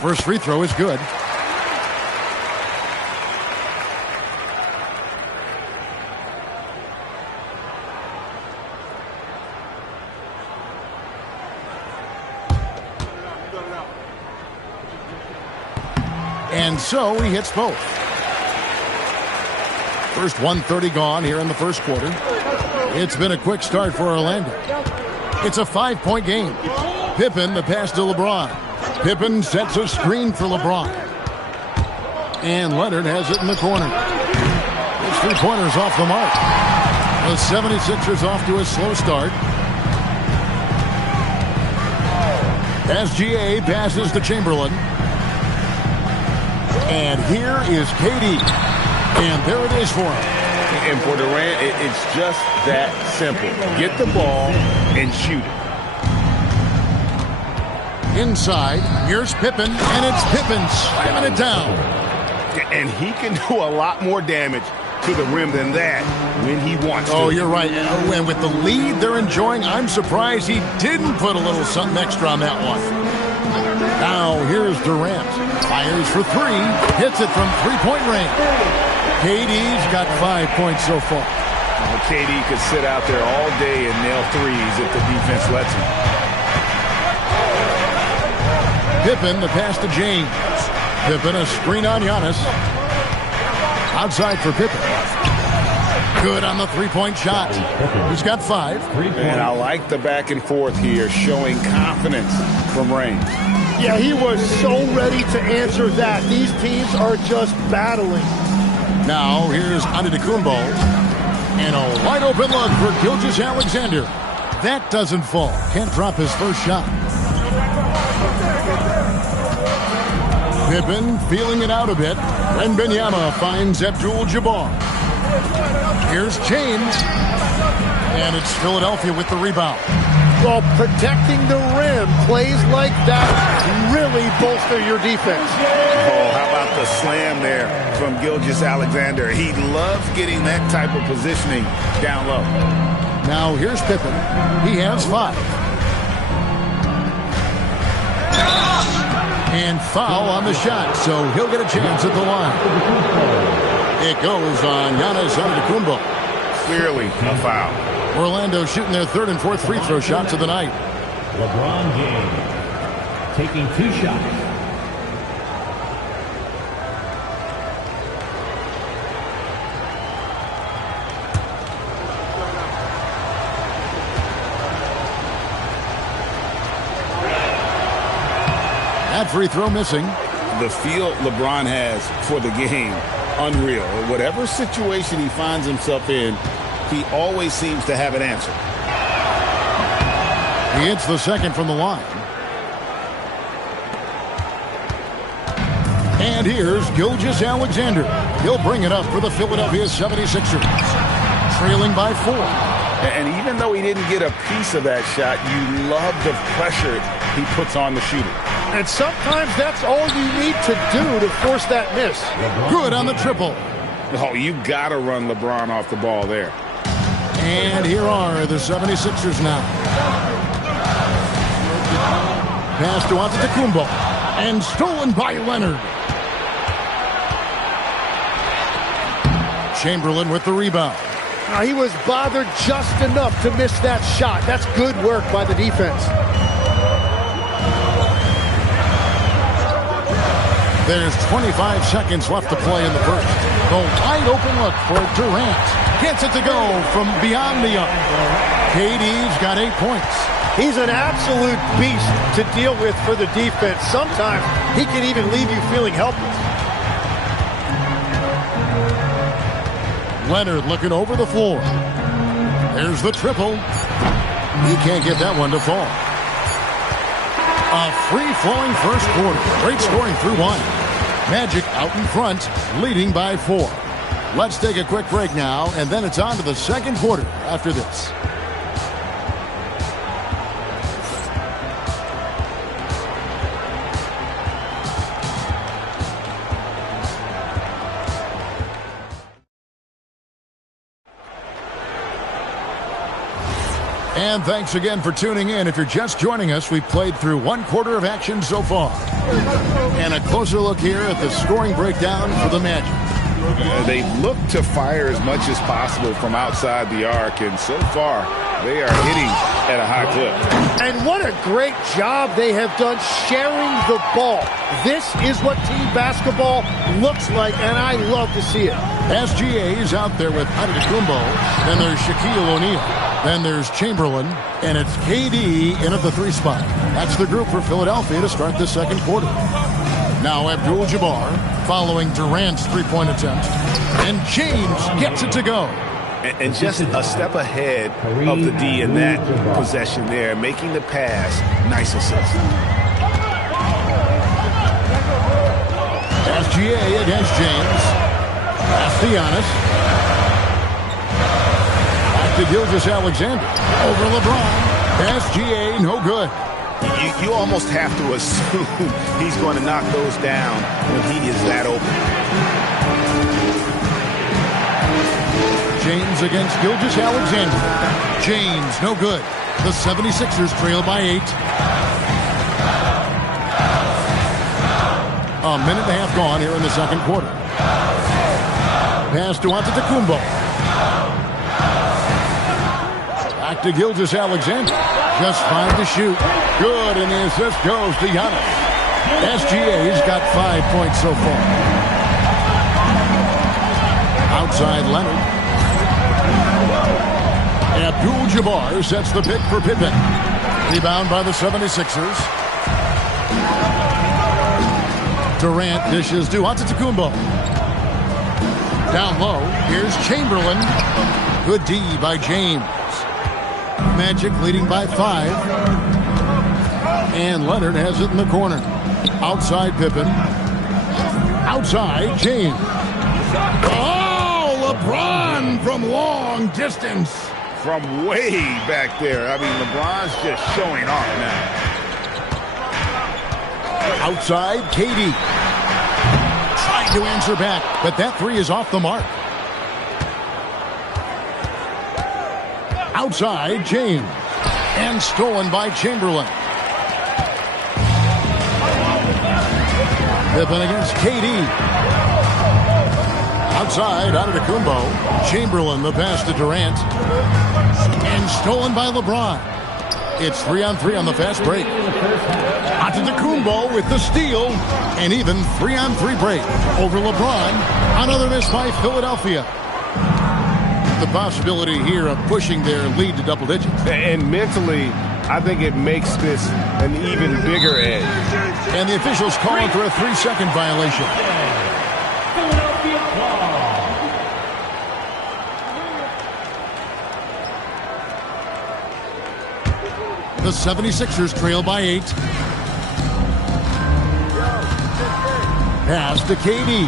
First free throw is good. And so he hits both. First 1:30 gone here in the first quarter. It's been a quick start for Orlando. It's a 5-point game. Pippen, the pass to LeBron. Pippen sets a screen for LeBron. And Leonard has it in the corner. His 3-pointers off the mark. The 76ers off to a slow start. SGA passes to Chamberlain. And here is KD. And there it is for him. And for Durant, it's just that simple. Get the ball and shoot it. Inside, here's Pippen, and it's Pippen slamming it down. And he can do a lot more damage to the rim than that when he wants to. Oh, you're right. And with the lead they're enjoying, I'm surprised he didn't put a little something extra on that one. Now, here's Durant. Fires for 3. Hits it from 3-point range. KD's got 5 points so far. Well, KD could sit out there all day and nail threes if the defense lets him. Pippen, the pass to James. Pippen, a screen on Giannis. Outside for Pippen. Good on the 3-point shot. He's got 5. And I like the back and forth here, showing confidence from range. Yeah, he was so ready to answer that. These teams are just battling. Now, here's Antetokounmpo. And a wide open look for Gilgeous-Alexander. That doesn't fall. Can't drop his first shot. Pippen feeling it out a bit. Wembanyama finds Abdul-Jabbar. Here's James. And it's Philadelphia with the rebound. Well, protecting the rim, plays like that really bolster your defense. Oh, how about the slam there from Gilgeous-Alexander? He loves getting that type of positioning down low. Now here's Pippen. He has 5. And foul on the shot, so he'll get a chance at the line. It goes on Giannis Antetokounmpo. Clearly a foul. Orlando shooting their 3rd and 4th free throw shots of the night. LeBron James taking 2 shots. That free throw missing. The feel LeBron has for the game, unreal. Whatever situation he finds himself in, he always seems to have an answer. He hits the second from the line. And here's Gilgeous-Alexander. He'll bring it up for the Philadelphia 76ers. Trailing by 4. And even though he didn't get a piece of that shot, you love the pressure he puts on the shooter. And sometimes that's all you need to do to force that miss. Good on the triple. Oh, you got to run LeBron off the ball there. And here are the 76ers now. Pass to Antetokounmpo. And stolen by Leonard. Chamberlain with the rebound. Now, he was bothered just enough to miss that shot. That's good work by the defense. There's 25 seconds left to play in the first. The wide open look for Durant. Gets it to go from beyond the arc. KD's got 8 points. He's an absolute beast to deal with for the defense. Sometimes he can even leave you feeling helpless. Leonard looking over the floor. There's the triple. He can't get that one to fall. A free-flowing first quarter. Great scoring through 1. Magic out in front, leading by 4. Let's take a quick break now, and then it's on to the second quarter after this. And thanks again for tuning in. If you're just joining us, we've played through 1 quarter of action so far. And a closer look here at the scoring breakdown for the Magic. They look to fire as much as possible from outside the arc, and so far they are hitting at a high clip. And what a great job they have done sharing the ball. This is what team basketball looks like, and I love to see it. SGA is out there with Antetokounmpo. Then there's Shaquille O'Neal. Then there's Chamberlain, and it's KD in at the 3 spot. That's the group for Philadelphia to start the second quarter. Now Abdul-Jabbar following Durant's 3-point attempt. And James gets it to go. And just a step ahead of the D in that possession there, making the pass. Nice assist. SGA against James. Pass to Giannis. Back to Gilgeous-Alexander. Over LeBron. SGA, no good. You almost have to assume he's going to knock those down when he is that open. James against Gilgeous-Alexander. James, no good. The 76ers trail by 8. A minute and a half gone here in the second quarter. Pass to Antetokounmpo. Back to Gilgeous-Alexander. Just 5 to shoot. Good, and the assist goes to Giannis. SGA's got 5 points so far. Outside Leonard. Abdul-Jabbar sets the pick for Pippen. Rebound by the 76ers. Durant dishes to Antetokounmpo. Down low, here's Chamberlain. Good D by James. Magic leading by 5. And Leonard has it in the corner. Outside Pippen. Outside James. Oh, LeBron from long distance. from way back there. I mean, LeBron's just showing off now. Outside, KD. Trying to answer back, but that three is off the mark. Outside, James. And stolen by Chamberlain. Pippen against KD. Outside, Antetokounmpo. Chamberlain, the pass to Durant. And stolen by LeBron. It's 3-on-3 on the fast break. Antetokounmpo with the steal. And even 3-on-3 break over LeBron. Another miss by Philadelphia. The possibility here of pushing their lead to double digits. And mentally, I think it makes this an even bigger edge. And the officials calling for a 3-second violation. The 76ers trail by 8. Pass to KD.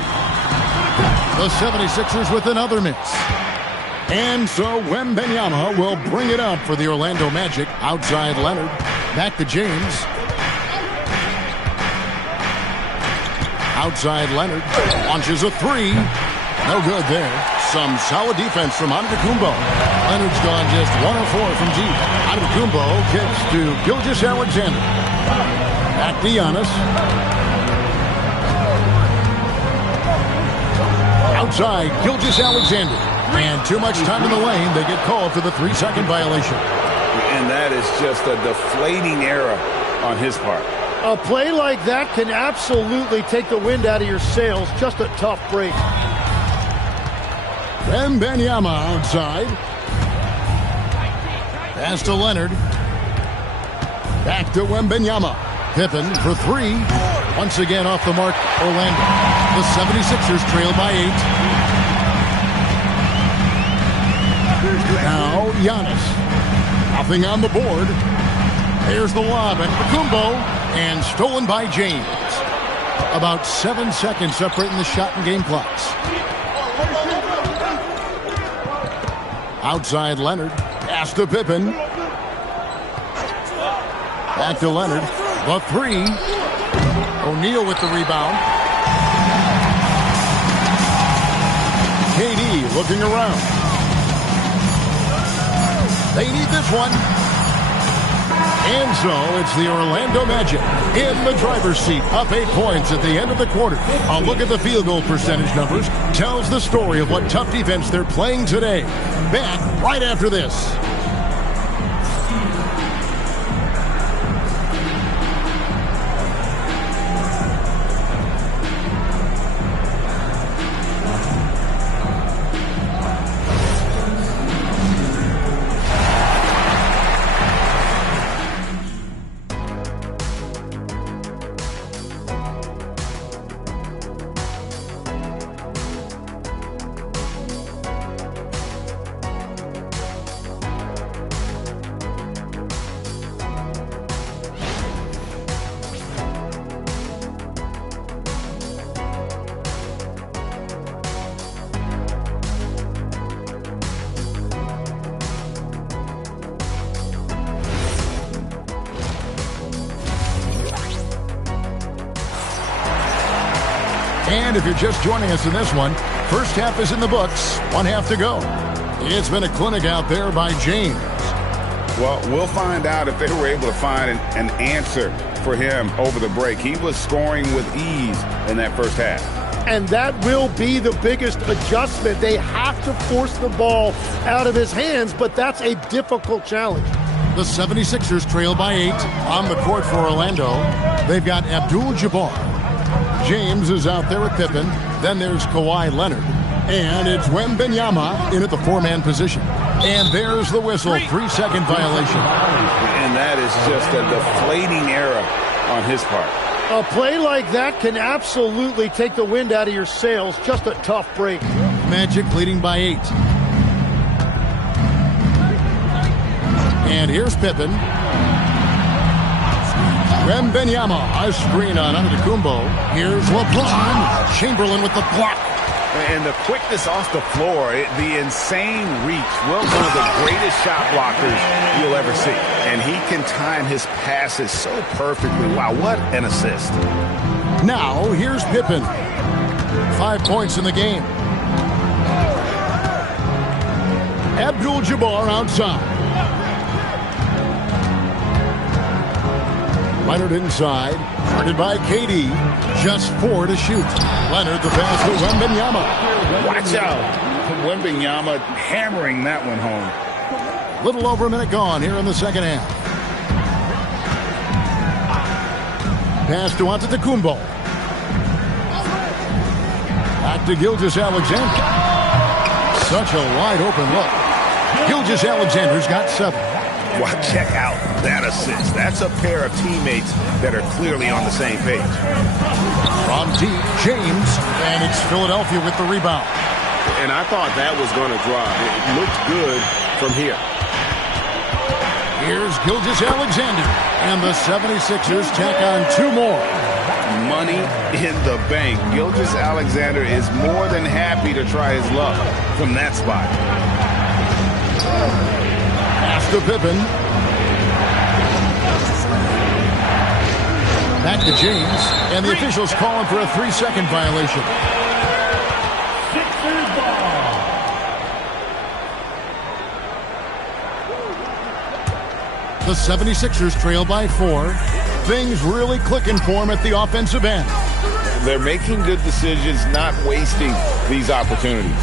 The 76ers with another miss. And so Wembanyama will bring it up for the Orlando Magic. Outside Leonard. Back to James. Outside Leonard. Launches a three. No good there. Some solid defense from Antetokounmpo. Leonard's gone just 1 of 4 from deep. Antetokounmpo kicks to Gilgeous-Alexander. Back to Giannis. Outside, Gilgeous-Alexander. And too much time in the lane. They get called for the 3-second violation. And that is just a deflating error on his part. A play like that can absolutely take the wind out of your sails. Just a tough break. Wembanyama outside. Pass to Leonard. Back to Wembanyama. Pippen for 3. Once again off the mark, Orlando. The 76ers trail by 8. Now Giannis. Nothing on the board. There's the lob at Antetokounmpo. And stolen by James. About 7 seconds separating the shot and game clocks. Outside Leonard. Pass to Pippen. Back to Leonard. The 3. O'Neal with the rebound. KD looking around. They need this one. And so it's the Orlando Magic in the driver's seat, up 8 points at the end of the quarter. A look at the field goal percentage numbers tells the story of what tough defense they're playing today. Back right after this. And if you're just joining us in this one, first half is in the books, 1 half to go. It's been a clinic out there by James. Well, we'll find out if they were able to find an answer for him over the break. He was scoring with ease in that first half. And that will be the biggest adjustment. They have to force the ball out of his hands, but that's a difficult challenge. The 76ers trail by 8 on the court for Orlando. They've got Abdul-Jabbar. James is out there with Pippen. Then there's Kawhi Leonard. And it's Wembanyama in at the 4-man position. And there's the whistle, 3-second violation. And that is just a deflating error on his part. A play like that can absolutely take the wind out of your sails. Just a tough break. Magic leading by 8. And here's Pippen. Wembanyama, a screen on Antetokounmpo. Here's LeBron. Chamberlain with the block. And the quickness off the floor, the insane reach. Well, one of the greatest shot blockers you'll ever see. And he can time his passes so perfectly. Wow, what an assist. Now, here's Pippen. 5 points in the game. Abdul-Jabbar outside. Leonard inside. Guarded by KD. Just 4 to shoot. Leonard the pass to Wembanyama. Watch out. Wembanyama hammering that one home. Little over a minute gone here in the second half. Pass to Antetokounmpo. Back to Gilgeous-Alexander. Such a wide open look. Gilgeous-Alexander's got 7. Wow, check out that assist. That's a pair of teammates that are clearly on the same page. From deep, James, and it's Philadelphia with the rebound. And I thought that was going to drop. It looked good from here. Here's Gilgeous-Alexander, and the 76ers tack on 2 more. Money in the bank. Gilgeous-Alexander is more than happy to try his luck from that spot. Pass to Pippen. Back to James, and the officials calling for a 3-second violation. Sixers ball. The 76ers trail by 4. Things really clicking for them at the offensive end. They're making good decisions, not wasting these opportunities.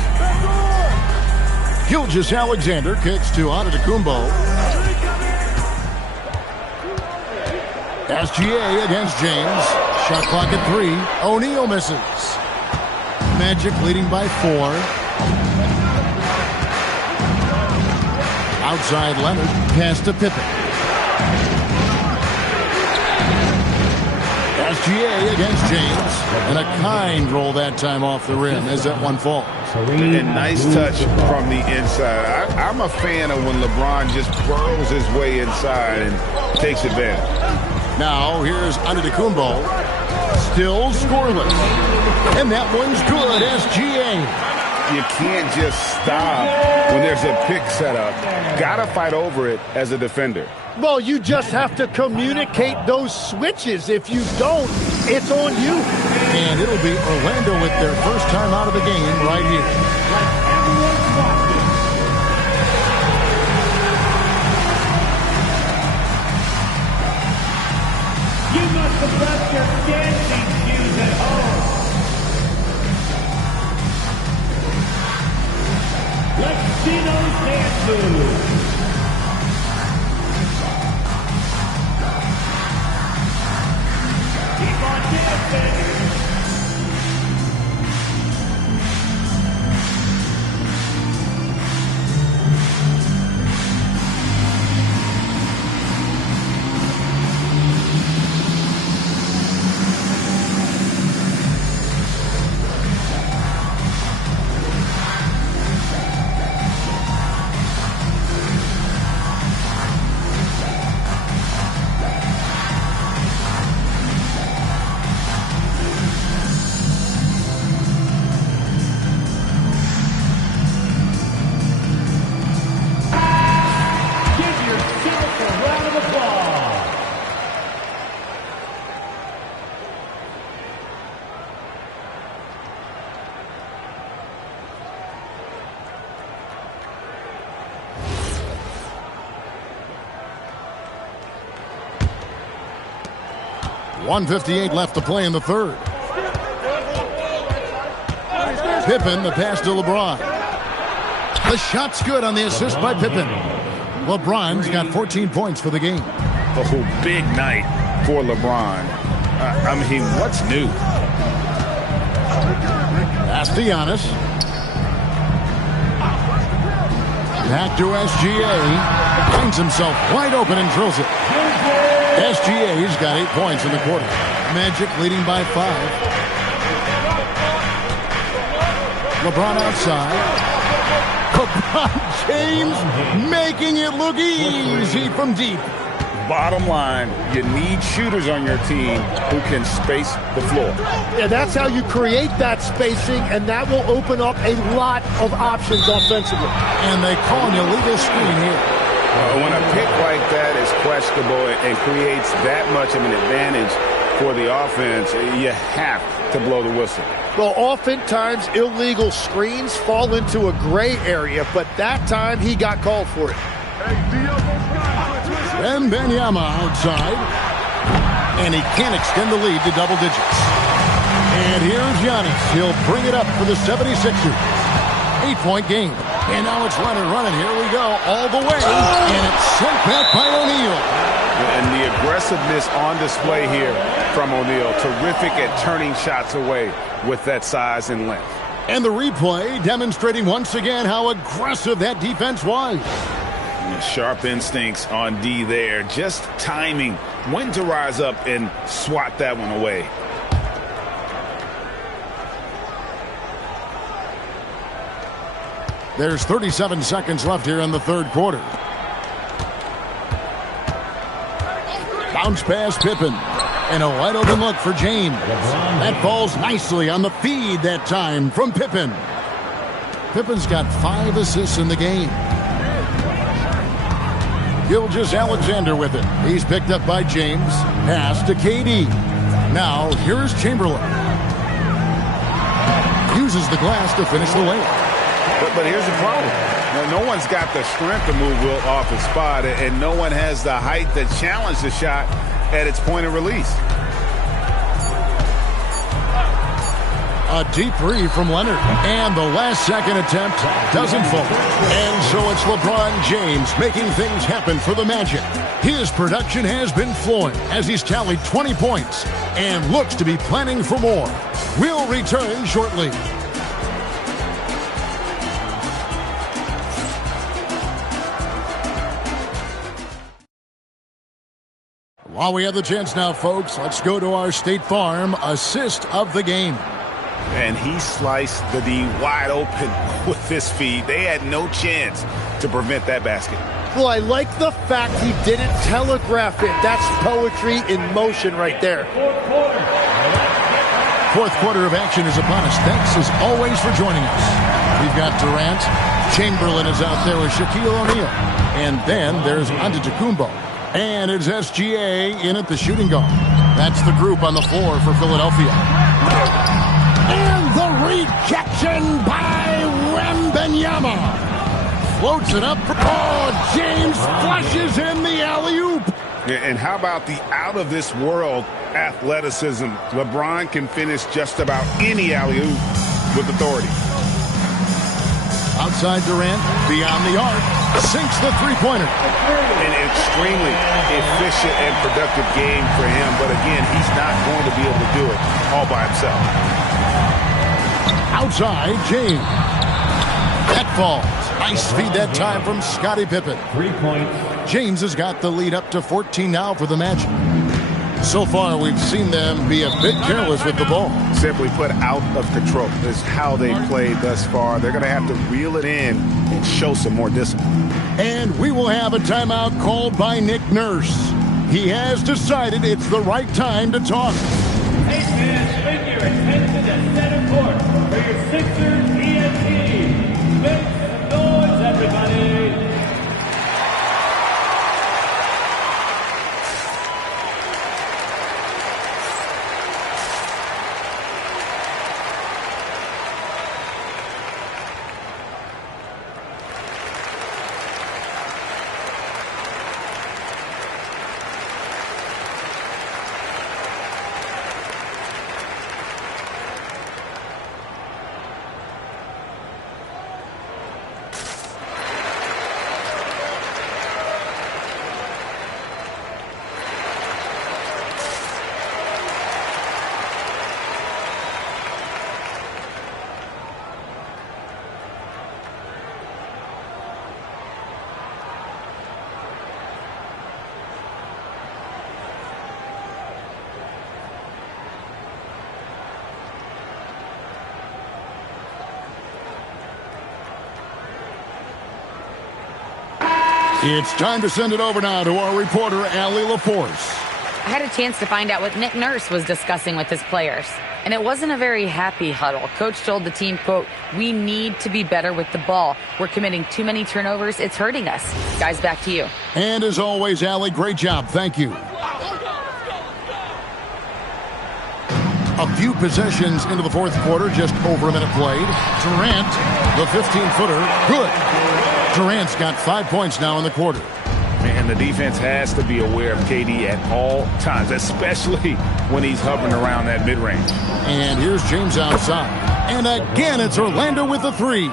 Gilgeous-Alexander kicks to Antetokounmpo. SGA against James. Shot clock at 3. O'Neal misses. Magic leading by 4. Outside Leonard. Pass to Pippen. SGA against James. And a kind roll that time off the rim as that one falls. And nice touch from the inside. I'm a fan of when LeBron just burrows his way inside and takes advantage. Now, here's Antetokounmpo. Still scoreless. And that one's good, SGA. You can't just stop when there's a pick set up. Gotta fight over it as a defender. Well, you just have to communicate those switches. If you don't, it's on you. And it'll be Orlando with their first time out of the game right here. You must have left your dancing shoes at home. Let's see those dance moves. Keep on dancing. .158 left to play in the third. Pippen, the pass to LeBron. The shot's good on the assist by Pippen. LeBron's got 14 points for the game. Oh, big night for LeBron. I mean, what's new? Pass to Giannis. Back to SGA. Finds himself wide open and drills it. SGA's got 8 points in the quarter. Magic leading by 5. LeBron outside. LeBron James making it look easy from deep. Bottom line, you need shooters on your team who can space the floor. Yeah, that's how you create that spacing, and that will open up a lot of options offensively. And they call an illegal screen here. When a pick like that is questionable and creates that much of an advantage for the offense, you have to blow the whistle. Well, oftentimes illegal screens fall into a gray area, but that time he got called for it. Wembanyama outside, and he can't extend the lead to double digits. And here's Giannis. He'll bring it up for the 76ers. 8-point game. And now it's Leonard running. Here we go, all the way. And it's sent back by O'Neal. And the aggressiveness on display here from O'Neal. Terrific at turning shots away with that size and length. And the replay demonstrating once again how aggressive that defense was. Sharp instincts on D there. Just timing when to rise up and swat that one away. There's 37 seconds left here in the third quarter. Bounce pass Pippen. And a wide open look for James. That falls nicely on the feed that time from Pippen. Pippen's got 5 assists in the game. Gilgeous-Alexander with it. He's picked up by James. Pass to KD. Now here's Chamberlain. Uses the glass to finish the layup. But here's the problem. No one's got the strength to move Wilt off his spot, and no one has the height to challenge the shot at its point of release. A deep three from Leonard. And the last second attempt doesn't fall. And so it's LeBron James making things happen for the Magic. His production has been flowing as he's tallied 20 points and looks to be planning for more. We'll return shortly. While we have the chance now, folks, let's go to our State Farm assist of the game. And he sliced the D wide open with his feed. They had no chance to prevent that basket. Well, I like the fact he didn't telegraph it. That's poetry in motion right there. Fourth quarter of action is upon us. Thanks, as always, for joining us. We've got Durant. Chamberlain is out there with Shaquille O'Neal. And then there's Antetokounmpo. And it's SGA in at the shooting guard. That's the group on the floor for Philadelphia. And the rejection by Wembanyama. Floats it up. Oh, James flushes in the alley-oop. And how about the out-of-this-world athleticism? LeBron can finish just about any alley-oop with authority. Outside Durant, beyond the arc, sinks the three-pointer. An extremely efficient and productive game for him, but again, he's not going to be able to do it all by himself. Outside, James. That falls. Nice feed that time from Scottie Pippen. 3 points. James has got the lead up to 14 now for the Magic. So far, we've seen them be a bit careless with the ball. Simply put, out of control is how they played thus far. They're going to have to reel it in and show some more discipline. And we will have a timeout called by Nick Nurse. He has decided it's the right time to talk. Hey, fans, make your attention to center court for your Sixers ENT. Make some noise, everybody. It's time to send it over now to our reporter, Allie LaForce. I had a chance to find out what Nick Nurse was discussing with his players. And it wasn't a very happy huddle. Coach told the team, quote, "We need to be better with the ball. We're committing too many turnovers. It's hurting us." Guys, back to you. And as always, Allie, great job. Thank you. A few possessions into the fourth quarter, just over a minute played. Durant, the 15-footer, good. Durant's got 5 points now in the quarter. Man, the defense has to be aware of KD at all times, especially when he's hovering around that mid-range. And here's James outside. And again, it's Orlando with the three.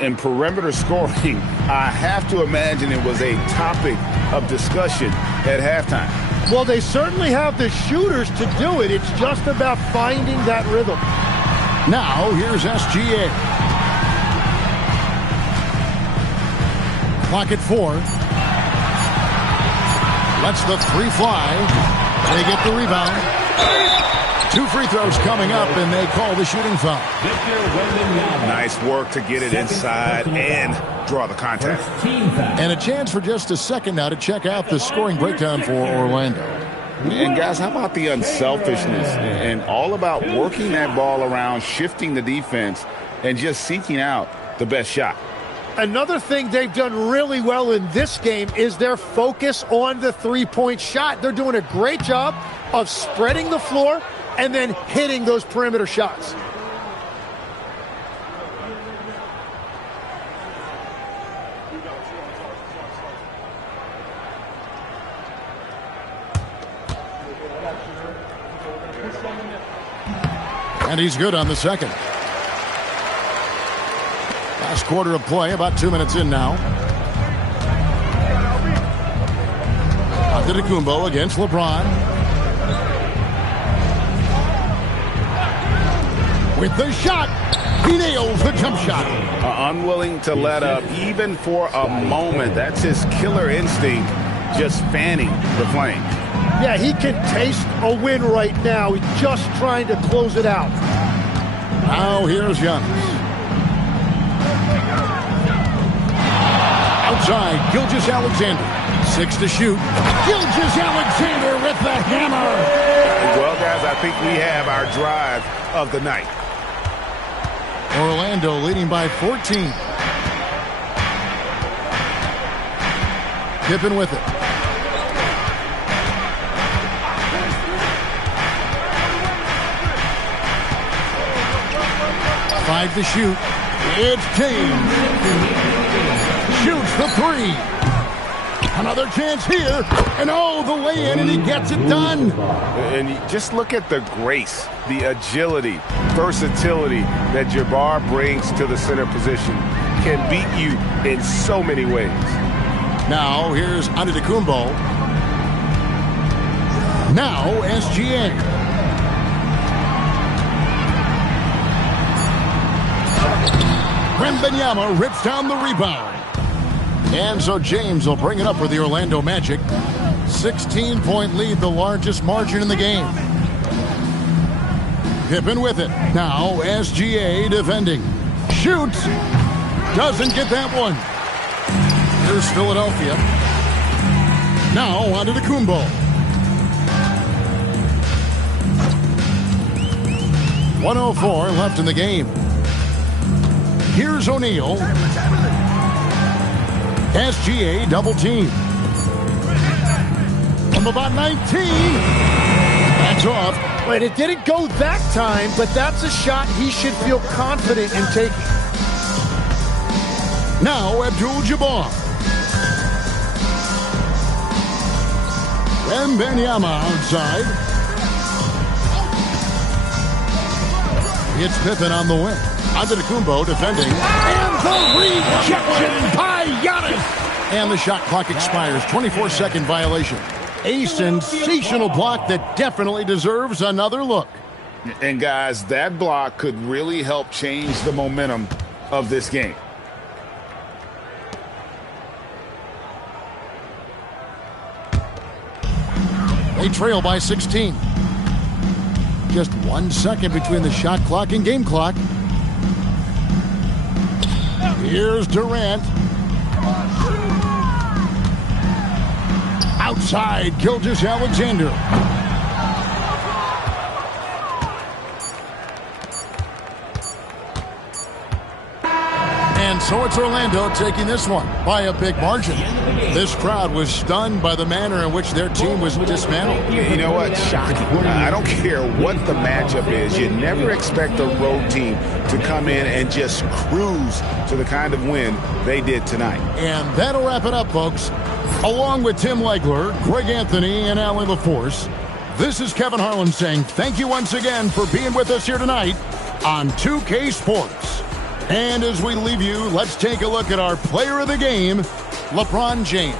In perimeter scoring, I have to imagine it was a topic of discussion at halftime. Well, they certainly have the shooters to do it. It's just about finding that rhythm. Now, here's SGA. Clock at 4. Lets the three fly. They get the rebound. 2 free throws coming up, and they call the shooting foul. Nice work to get it inside and draw the contact. And a chance for just a second now to check out the scoring breakdown for Orlando. And guys, how about the unselfishness and all about working that ball around, shifting the defense, and just seeking out the best shot. Another thing they've done really well in this game is their focus on the three-point shot. They're doing a great job of spreading the floor and then hitting those perimeter shots. And he's good on the second. Last quarter of play, about 2 minutes in now. Antetokounmpo against LeBron. With the shot, he nails the jump shot. Unwilling to let up even for a moment. That's his killer instinct, just fanning the flame. Yeah, he can taste a win right now. He's just trying to close it out. Now here's Giannis. Outside, Gilgeous-Alexander. 6 to shoot. Gilgeous-Alexander with the hammer. Well, guys, I think we have our drive of the night. Orlando leading by 14. Pippen with it. Five to shoot. It's James. Shoots the three. Another chance here. And the lay-in, and he gets it done. And you just look at the grace, the agility, versatility that Jabbar brings to the center position. Can beat you in so many ways. Now, here's Antetokounmpo. Now, SGA. Wembanyama rips down the rebound. And so James will bring it up for the Orlando Magic. 16-point lead, the largest margin in the game. Pippen with it. Now SGA defending. Shoots. Doesn't get that one. Here's Philadelphia. Now Antetokounmpo. 1:04 left in the game. Here's O'Neal. SGA double team. From about 19. That's off. Wait, it didn't go that time, but that's a shot he should feel confident in taking. Now Abdul-Jabbar. Wembanyama outside. It's Pippen on the wing. Antetokounmpo defending. And the rejection by Giannis. And the shot clock expires. 24-second violation. A sensational block that definitely deserves another look. And guys, that block could really help change the momentum of this game. They trail by 16. Just 1 second between the shot clock and game clock. Here's Durant. outside Gilgeous-Alexander. And so it's Orlando taking this one by a big margin. This crowd was stunned by the manner in which their team was dismantled. You know what? Shocking. I don't care what the matchup is. You never expect a road team to come in and just cruise to the kind of win they did tonight. And that'll wrap it up, folks. Along with Tim Legler, Greg Anthony, and Allie LaForce, this is Kevin Harlan saying thank you once again for being with us here tonight on 2K Sports. And as we leave you, let's take a look at our player of the game, LeBron James.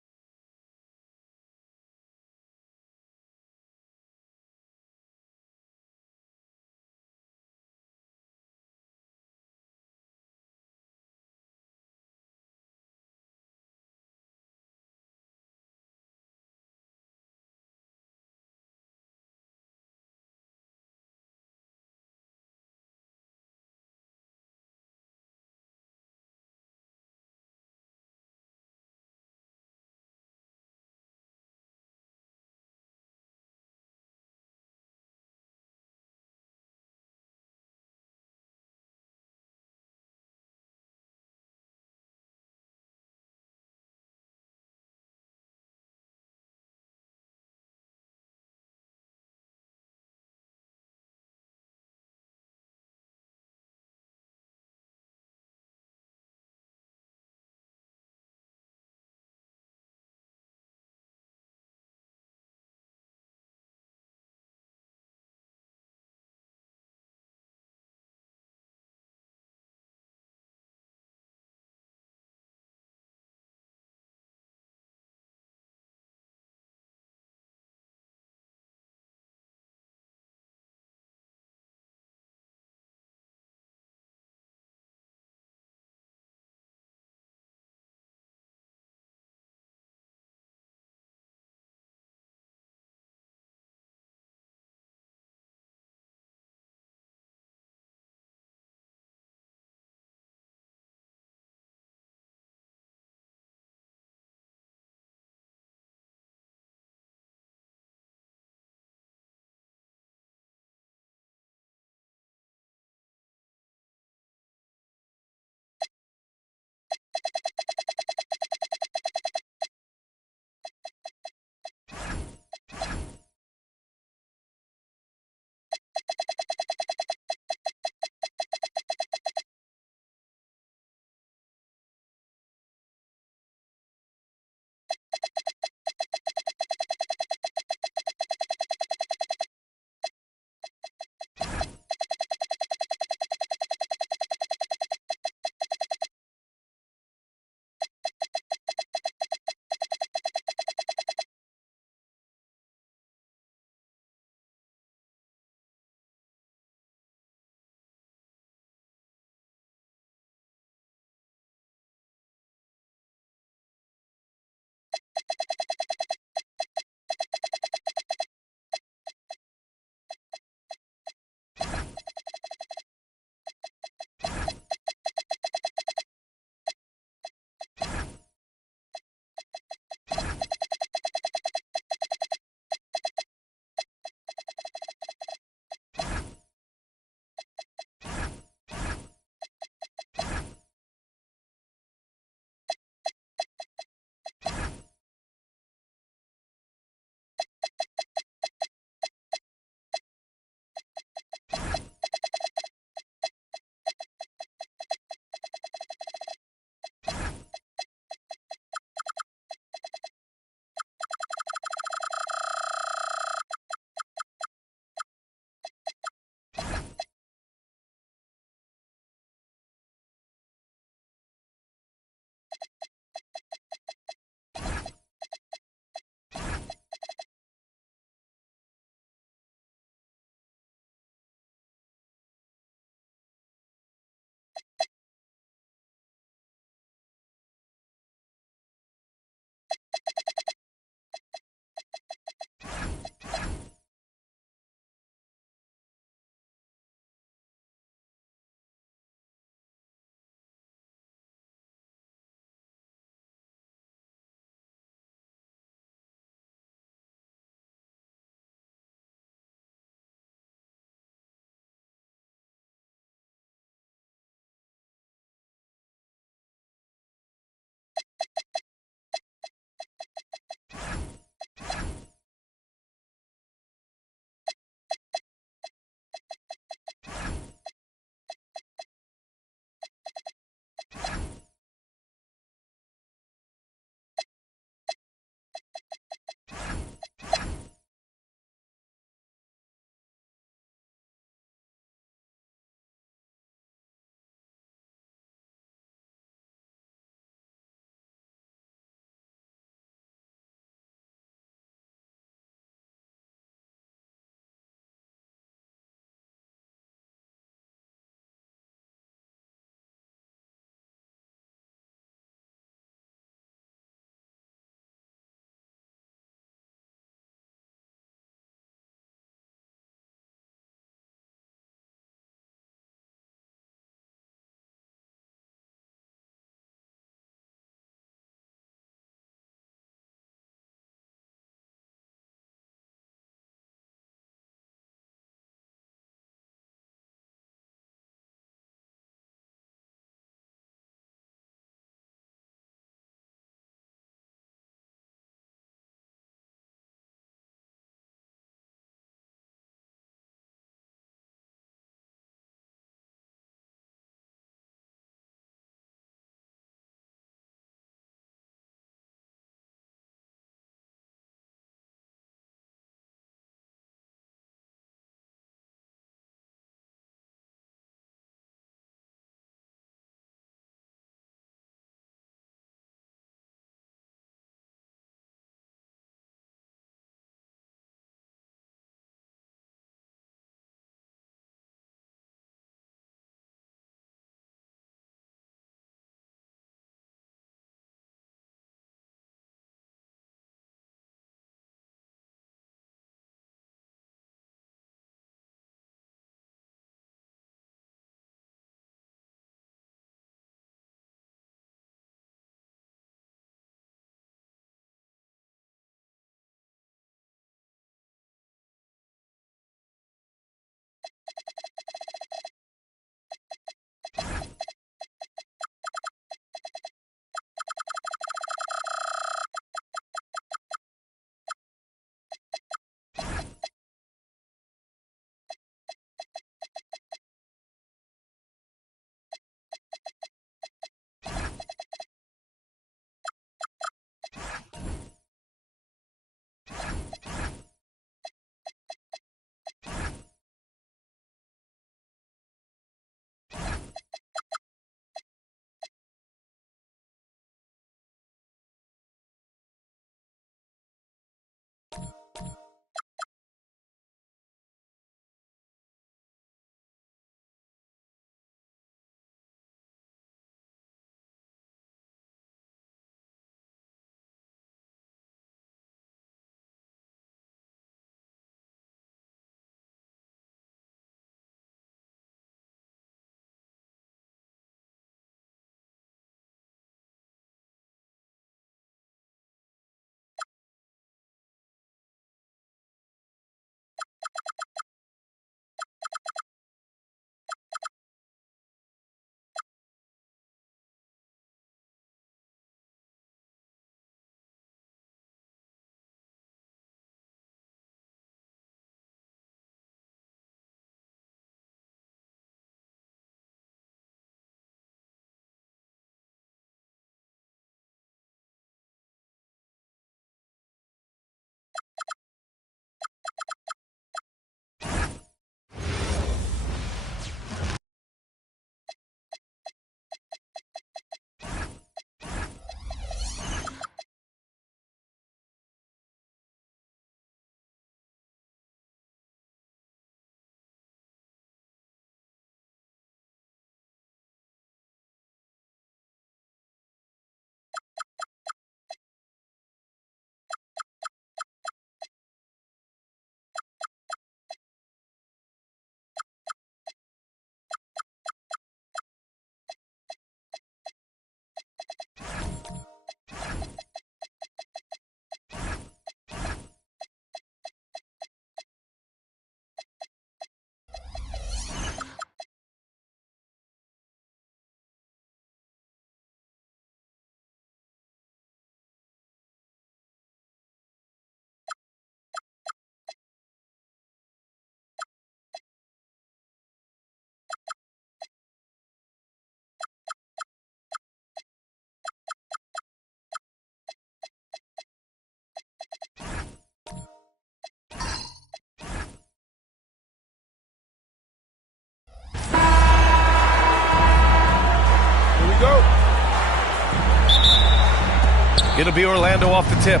It'll be Orlando off the tip.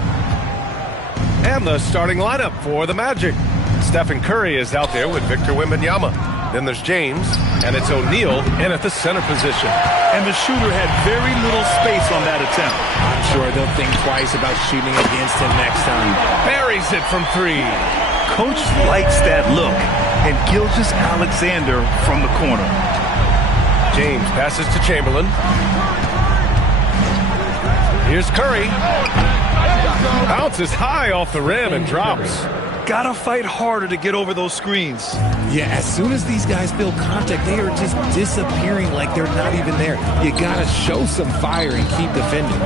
And the starting lineup for the Magic. Stephen Curry is out there with Victor Wembanyama. Then there's James, and it's O'Neal in at the center position. And the shooter had very little space on that attempt. I'm sure they'll think twice about shooting against him next time. Buries it from three. Coach likes that look. And Gilgeous-Alexander from the corner. James passes to Chamberlain. Here's Curry. Bounces high off the rim and drops. Gotta fight harder to get over those screens. Yeah, as soon as these guys feel contact, they are just disappearing like they're not even there. You gotta show some fire and keep defending.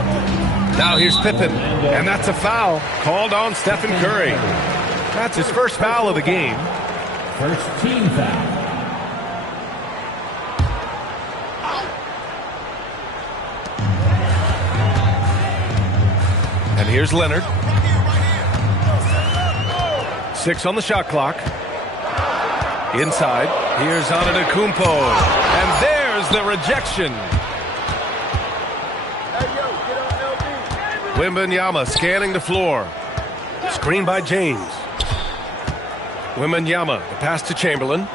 Now here's Pippen, and that's a foul called on Stephen Curry. That's his first foul of the game. First team foul. And here's Leonard. 6 on the shot clock. Inside. Here's Antetokounmpo. And there's the rejection. Wembanyama scanning the floor. Screen by James. Wembanyama, the pass to Chamberlain.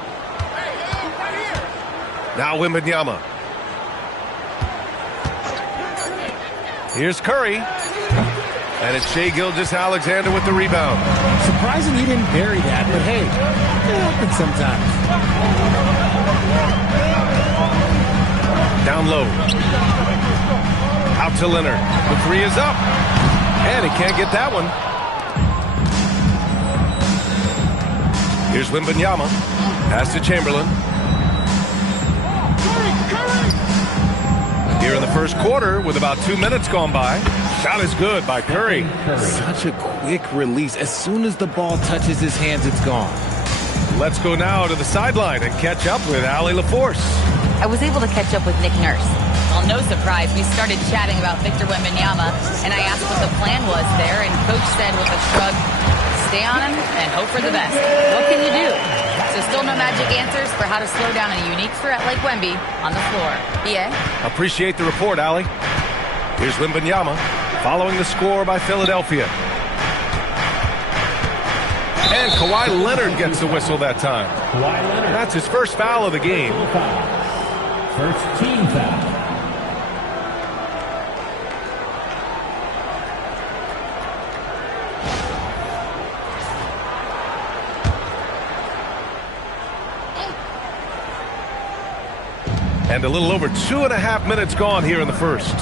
Now Wembanyama. Here's Curry. And it's Shai Gilgeous-Alexander with the rebound. Surprising he didn't bury that, but hey, it happens sometimes. Down low. Out to Leonard. The three is up. And he can't get that one. Here's Wembanyama. Pass to Chamberlain. Here in the first quarter with about 2 minutes gone by. Shot is good by Curry. Such a quick release. As soon as the ball touches his hands, it's gone. Let's go now to the sideline and catch up with Allie LaForce. I was able to catch up with Nick Nurse. Well, no surprise, we started chatting about Victor Wembanyama, and I asked what the plan was there, and Coach said with a shrug, stay on him and hope for the best. What can you do? So still no magic answers for how to slow down a unique threat like Wemby on the floor. Yeah? Appreciate the report, Allie. Here's Wembanyama, following the score by Philadelphia. And Kawhi Leonard gets the whistle that time. That's his first foul of the game. First team foul. And a little over 2.5 minutes gone here in the first.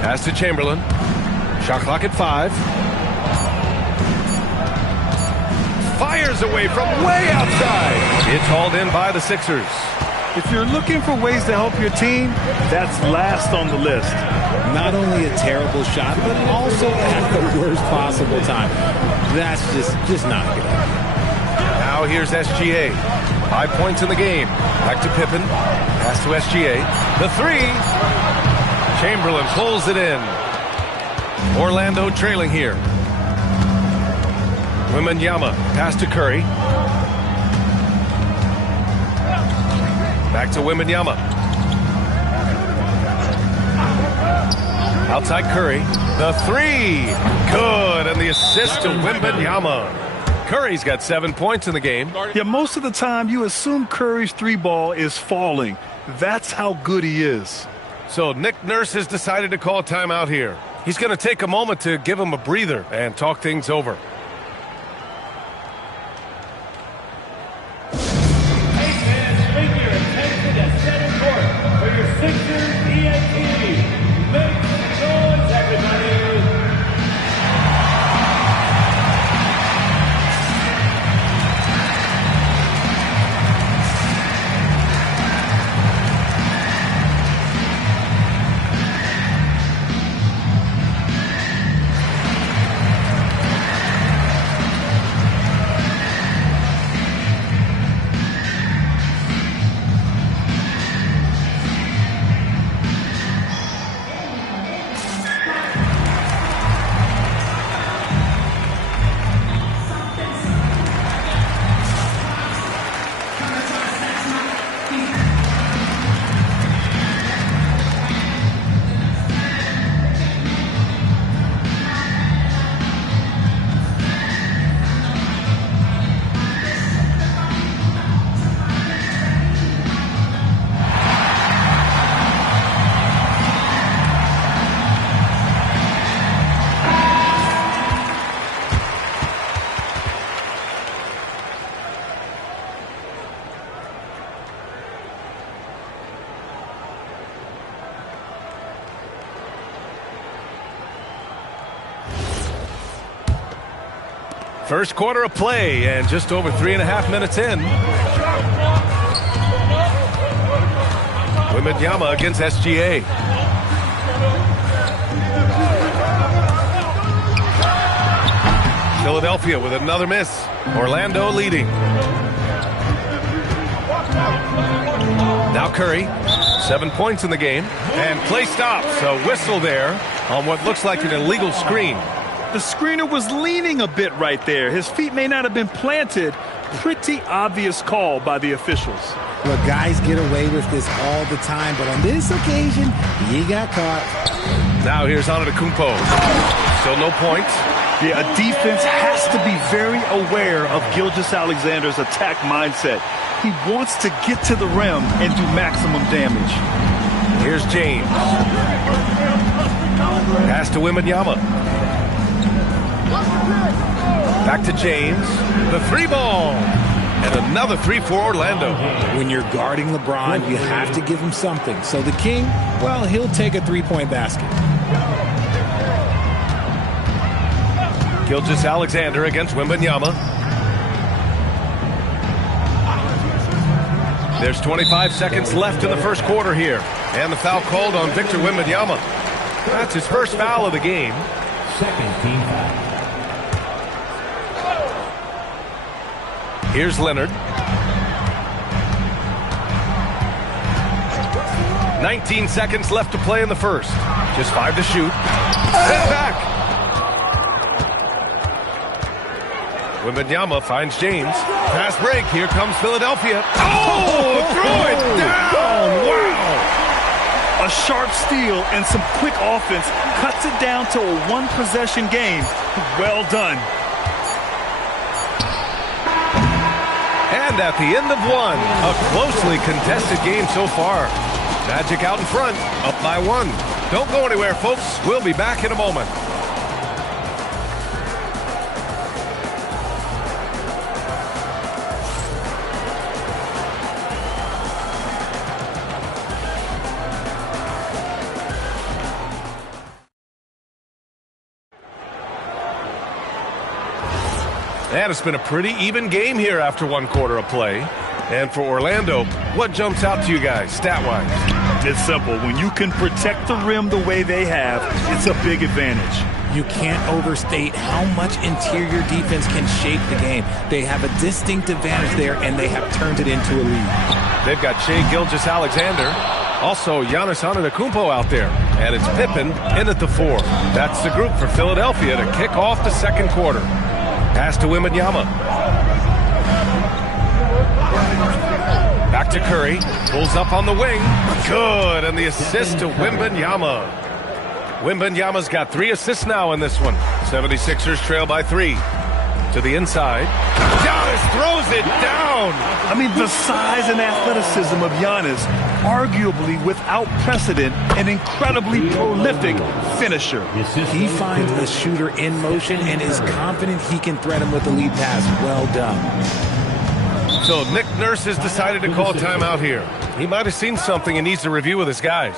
Pass to Chamberlain. Shot clock at 5. Fires away from way outside. It's hauled in by the Sixers. If you're looking for ways to help your team, that's last on the list. Not only a terrible shot, but also at the worst possible time. That's just not good. Now here's SGA. 5 points in the game. Back to Pippen. Pass to SGA. The three. Chamberlain pulls it in. Orlando trailing here. Wembanyama. Pass to Curry. Back to Wembanyama. Outside Curry. The three. Good. And the assist to Wembanyama. Curry's got 7 points in the game. Yeah, most of the time you assume Curry's three ball is falling. That's how good he is. So Nick Nurse has decided to call timeout here. He's going to take a moment to give him a breather and talk things over. Hey fans, make your attention at center court for your Sixers ENT. Make some noise, everybody. First quarter of play and just over 3.5 minutes in. Wembanyama against SGA. Philadelphia with another miss. Orlando leading. Now Curry, 7 points in the game, and play stops. A whistle there on what looks like an illegal screen. The screener was leaning a bit right there. His feet may not have been planted. Pretty obvious call by the officials. Look, guys get away with this all the time, but on this occasion, he got caught. Now here's Antetokounmpo. Still no points. Yeah, a defense has to be very aware of Gilgeous-Alexander's attack mindset. He wants to get to the rim and do maximum damage. Here's James. Pass to Wembanyama. Back to James. The three ball. And another three for Orlando. When you're guarding LeBron, you have to give him something. So the King, well, he'll take a three-point basket. Gilgeous-Alexander against Wembanyama. There's 25 seconds left in the first quarter here. And the foul called on Victor Wembanyama. That's his first foul of the game. Second team foul. Here's Leonard. 19 seconds left to play in the first. Just 5 to shoot. Step back. Wembanyama finds James. Fast break. Here comes Philadelphia. Oh, throw it down. Wow. A sharp steal and some quick offense cuts it down to a one-possession game. Well done. And at the end of one, a closely contested game so far. Magic out in front, up by 1. Don't go anywhere, folks. We'll be back in a moment. And it's been a pretty even game here after 1 quarter of play. And for Orlando, what jumps out to you guys, stat-wise? It's simple. When you can protect the rim the way they have, it's a big advantage. You can't overstate how much interior defense can shape the game. They have a distinct advantage there, and they have turned it into a lead. They've got Shai Gilgeous-Alexander. Also, Giannis Antetokounmpo out there. And it's Pippen in at the 4. That's the group for Philadelphia to kick off the second quarter. Pass to Wembanyama. Back to Curry. Pulls up on the wing. Good. And the assist to Wembanyama. Wembanyama's got 3 assists now in this one. 76ers trail by 3. To the inside. Giannis throws it down. I mean, the size and athleticism of Giannis, arguably without precedent, an incredibly prolific finisher. He finds a shooter in motion and is confident he can threat him with the lead pass. Well done. So Nick Nurse has decided to call timeout here. He might have seen something and needs to review with his guys.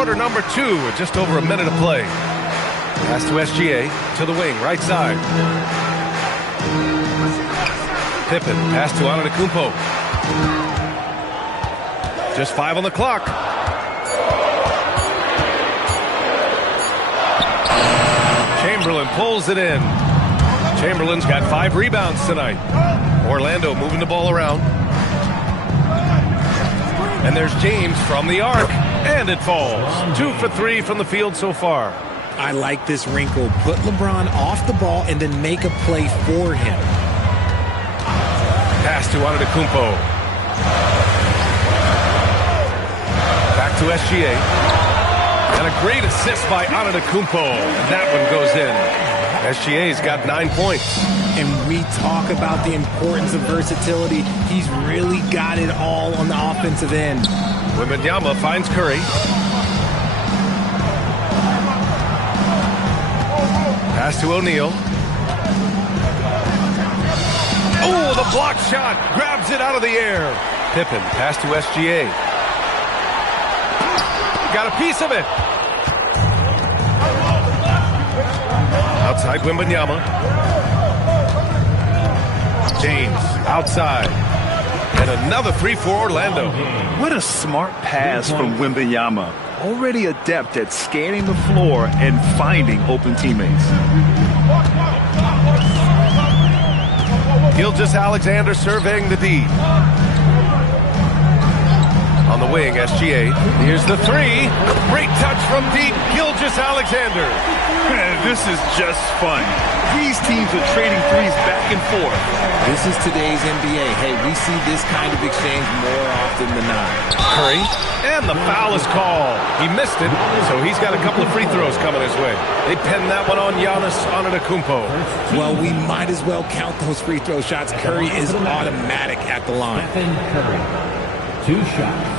quarter number 2 with just over a minute to play. Pass to SGA, to the wing, right side. Pippen, pass to Antetokounmpo. Just 5 on the clock. Chamberlain pulls it in. Chamberlain's got 5 rebounds tonight. Orlando moving the ball around. And there's James from the arc. And it falls. 2 for 3 from the field so far. I like this wrinkle. Put LeBron off the ball and then make a play for him. Pass to Antetokounmpo. Back to SGA. And a great assist by Antetokounmpo. And that one goes in. SGA's got 9 points. And we talk about the importance of versatility. He's really got it all on the offensive end. Wembanyama finds Curry. Pass to O'Neal. Oh, the block shot. Grabs it out of the air. Pippen, pass to SGA. Got a piece of it. Outside Wembanyama. James, outside. And another 3 for Orlando. What a smart pass from Wembanyama. Already adept at scanning the floor and finding open teammates. Gilgeous-Alexander surveying the D. On the wing, SGA. Here's the 3. Great touch from deep. Gilgeous-Alexander. This is just fun. These teams are trading threes back and forth. This is today's NBA. Hey, we see this kind of exchange more often than not. Curry, and the foul is called. He missed it, so he's got a couple of free throws coming his way. They pinned that one on Giannis Antetokounmpo. Well, we might as well count those free throw shots. Curry is automatic at the line. Stephen Curry, 2 shots.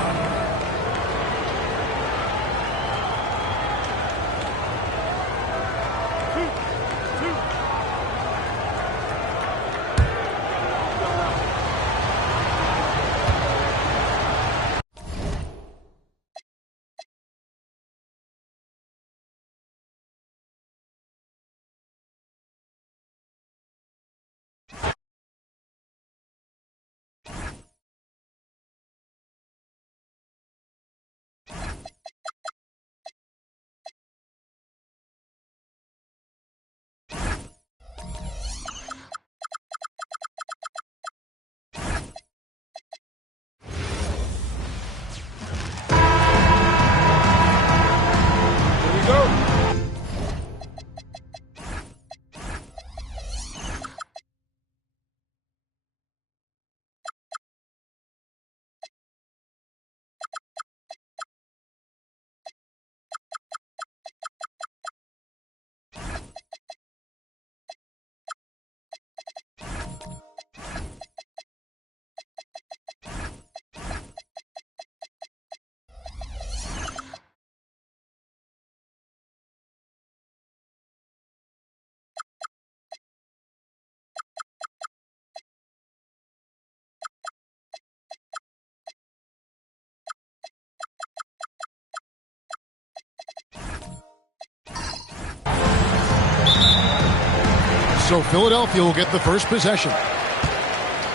So Philadelphia will get the first possession.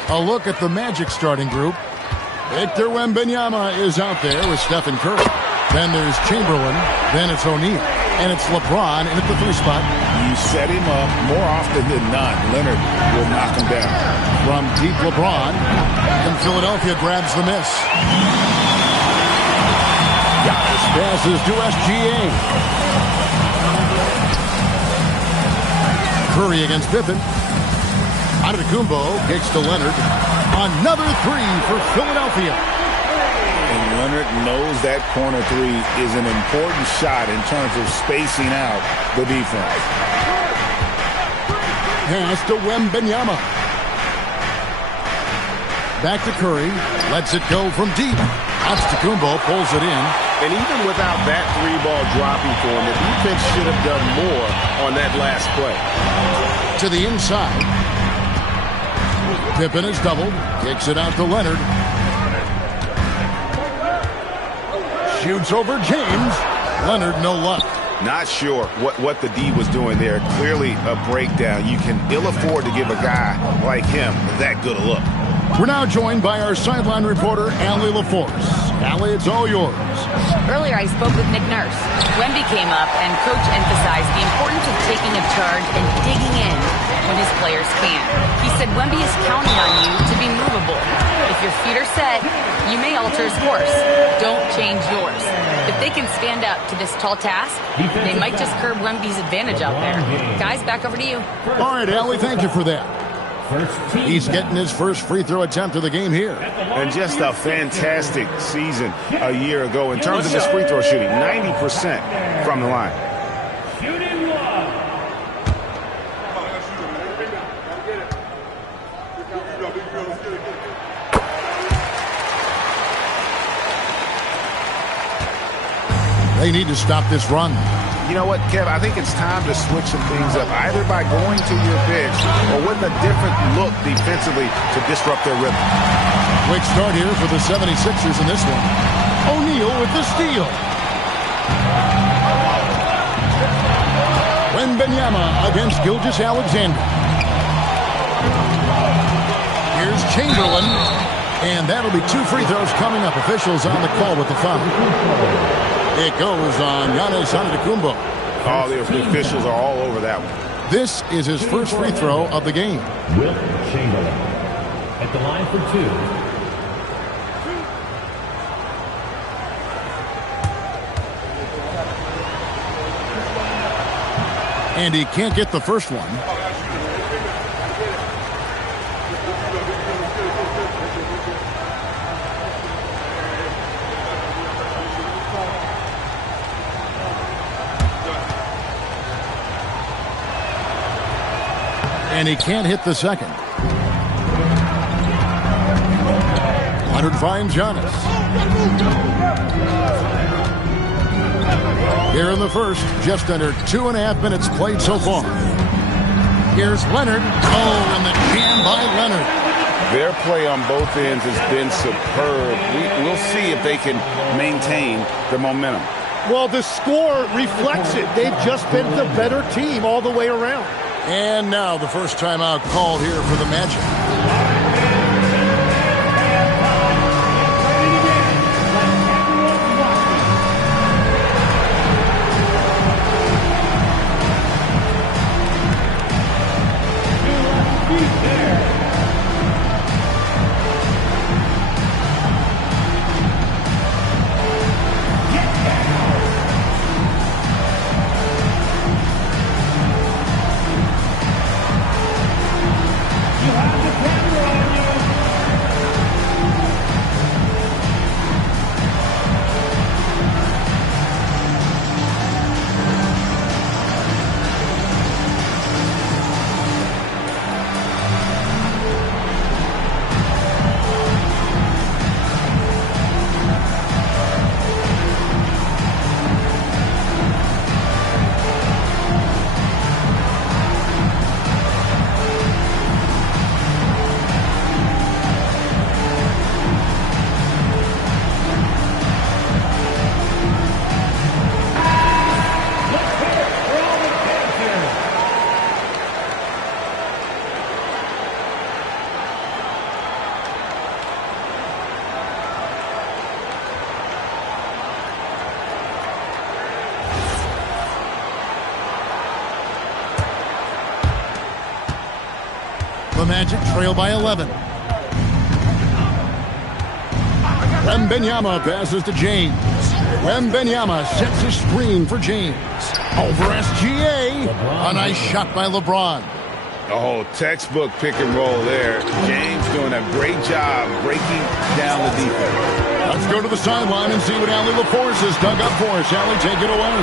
A look at the Magic starting group. Victor Wembanyama is out there with Stephen Curry. Then there's Chamberlain. Then it's O'Neal. And it's LeBron in at the 3 spot. You set him up more often than not. Leonard will knock him down. From deep LeBron. And Philadelphia grabs the miss. Giannis passes to SGA. Curry against Pippen. Antetokounmpo kicks to Leonard. Another 3 for Philadelphia. And Leonard knows that corner 3 is an important shot in terms of spacing out the defense. Pass to Wembanyama. Back to Curry. Lets it go from deep. Antetokounmpo pulls it in. And even without that 3-ball dropping for him, the defense should have done more on that last play. To the inside. Pippen is doubled. Kicks it out to Leonard. Shoots over James. Leonard, no luck. Not sure what the D was doing there. Clearly a breakdown. You can ill afford to give a guy like him that good a look. We're now joined by our sideline reporter, Allie LaForce. Allie, it's all yours. Earlier, I spoke with Nick Nurse. Wemby came up, and Coach emphasized the importance of taking a charge and digging in when his players can. He said Wemby is counting on you to be movable. If your feet are set, you may alter his course. Don't change yours. If they can stand up to this tall task, they might just curb Wemby's advantage out there. Guys, back over to you. All right, Allie, thank you for that. He's getting his first free throw attempt of the game here. And just a fantastic season a year ago in terms of his free throw shooting. 90% from the line. Shooting one. They need to stop this run. You know what, Kev? I think it's time to switch some things up, either by going to your bench or with a different look defensively to disrupt their rhythm. Quick start here for the 76ers in this one. O'Neal with the steal. Wembanyama against Gilgeous-Alexander. Here's Chamberlain. And that'll be 2 free throws coming up. Officials on the call with the foul. It goes on Giannis Antetokounmpo. Oh, the officials are all over that one. This is his first free throw of the game. Wilt Chamberlain at the line for 2. And he can't get the first one. And he can't hit the second. Leonard finds Giannis. Here in the first, just under 2.5 minutes played so far. Here's Leonard. Oh, and the jam by Leonard. Their play on both ends has been superb. We'll see if they can maintain the momentum. Well, the score reflects it. They've just been the better team all the way around. And now the first timeout called here for the Magic. The Magic trail by 11. Wembanyama passes to James. Wembanyama sets a screen for James. Over SGA. A nice shot by LeBron. Oh, textbook pick and roll there. James doing a great job breaking down the defense. Let's go to the sideline and see what Allie LaForce has dug up for us. Allie, take it away.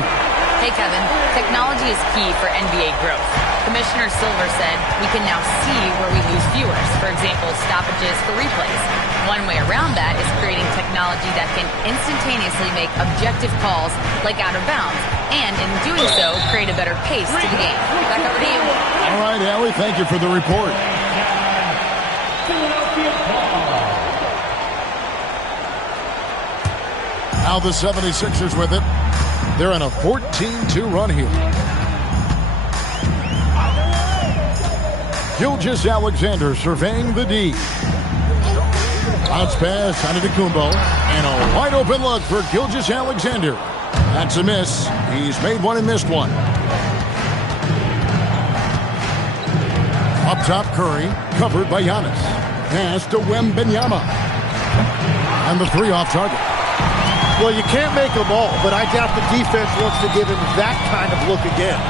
Hey, Kevin. Technology is key for NBA growth. Commissioner Silver said we can now see where we lose viewers. For example, stoppages for replays. One way around that is creating technology that can instantaneously make objective calls like out of bounds. And in doing so, create a better pace to the game. Back over to you. All right, Allie, thank you for the report. Now the 76ers with it. They're on a 14-2 run here. Gilgeous-Alexander surveying the D. Bounce pass, Antetokounmpo, and a wide open look for Gilgeous-Alexander. That's a miss. He's made one and missed one. Up top, Curry, covered by Giannis. Pass to Wembanyama. And the three off target. Well, you can't make them all, but I doubt the defense wants to give him that kind of look again.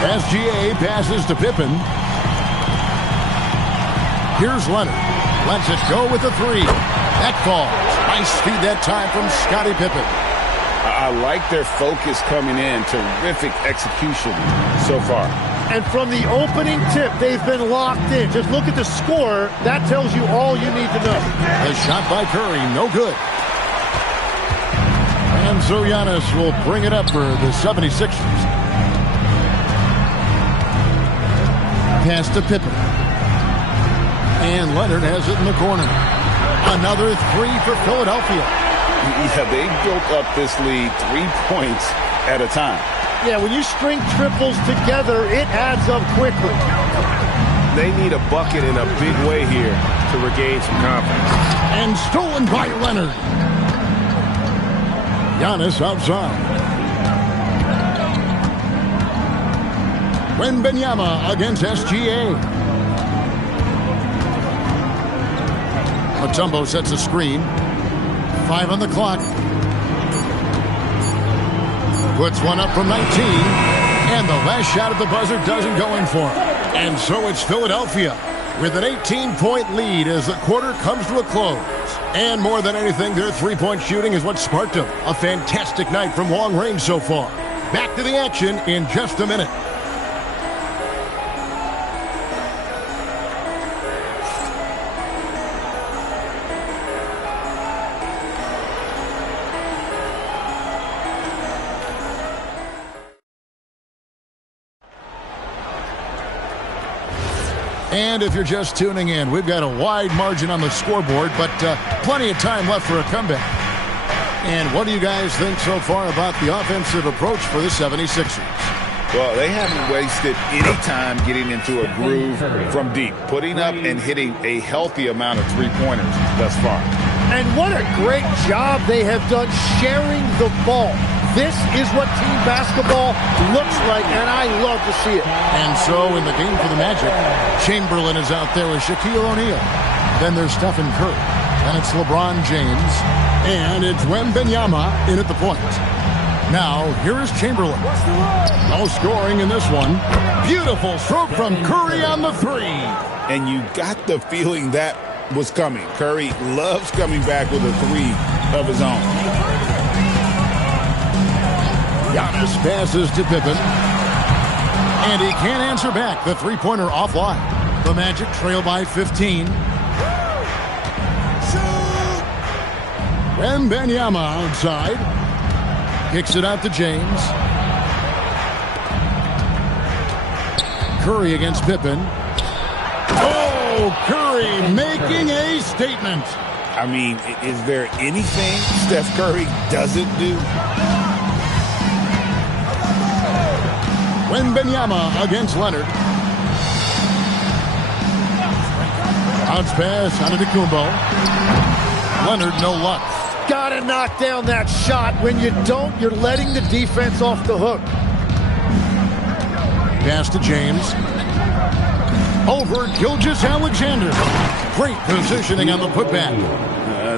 SGA passes to Pippen. Here's Leonard. Lets it go with the three. That falls. Nice speed that time from Scottie Pippen. I like their focus coming in. Terrific execution so far. And from the opening tip, they've been locked in. Just look at the score. That tells you all you need to know. A shot by Curry, no good. And so Giannis will bring it up for the 76ers. Pass to Pippen. And Leonard has it in the corner. Another three for Philadelphia. Yeah, they built up this lead 3 points at a time. Yeah, when you string triples together, it adds up quickly. They need a bucket in a big way here to regain some confidence. And stolen by Leonard. Giannis outside. Wembanyama against SGA. Mutombo sets a screen. 5 on the clock. Puts one up from 19. And the last shot at the buzzer doesn't go in for him. And so it's Philadelphia with an 18-point lead as the quarter comes to a close. And more than anything, their three-point shooting is what sparked them. A fantastic night from long range so far. Back to the action in just a minute. And if you're just tuning in, we've got a wide margin on the scoreboard, but plenty of time left for a comeback. And what do you guys think so far about the offensive approach for the 76ers? Well, they haven't wasted any time getting into a groove from deep, putting up and hitting a healthy amount of three-pointers thus far. And what a great job they have done sharing the ball. This is what team basketball looks like, and I love to see it. And so in the game for the Magic, Chamberlain is out there with Shaquille O'Neal. Then there's Stephen Curry. Then it's LeBron James. And it's Wembanyama in at the point. Now, here is Chamberlain. No scoring in this one. Beautiful stroke from Curry on the three. And you got the feeling that was coming. Curry loves coming back with a three of his own. Giannis passes to Pippen. And he can't answer back. The three-pointer offline. The Magic trail by 15. Wembanyama outside. Kicks it out to James. Curry against Pippen. Oh, Curry making a statement. I mean, is there anything Steph Curry doesn't do? Wembanyama against Leonard. Bounce pass, Antetokounmpo. Leonard, no luck. Gotta knock down that shot. When you don't, you're letting the defense off the hook. Pass to James. Over Gilgeous-Alexander. Great positioning on the putback.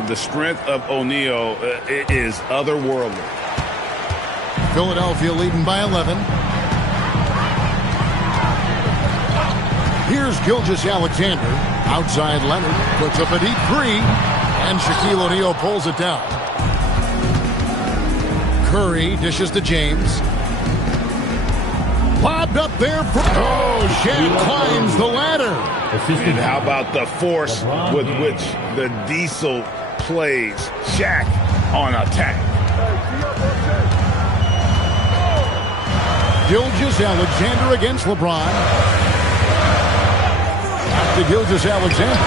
The strength of O'Neal is otherworldly. Philadelphia leading by 11. Here's Gilgeous-Alexander. Outside Leonard. Puts up a deep three. And Shaquille O'Neal pulls it down. Curry dishes to James. Lobbed up there for... Oh, Shaq climbs the ladder. And how about the force with which the Diesel plays Shaq on attack? Gilgeous-Alexander against LeBron. Back to Gilgeous-Alexander.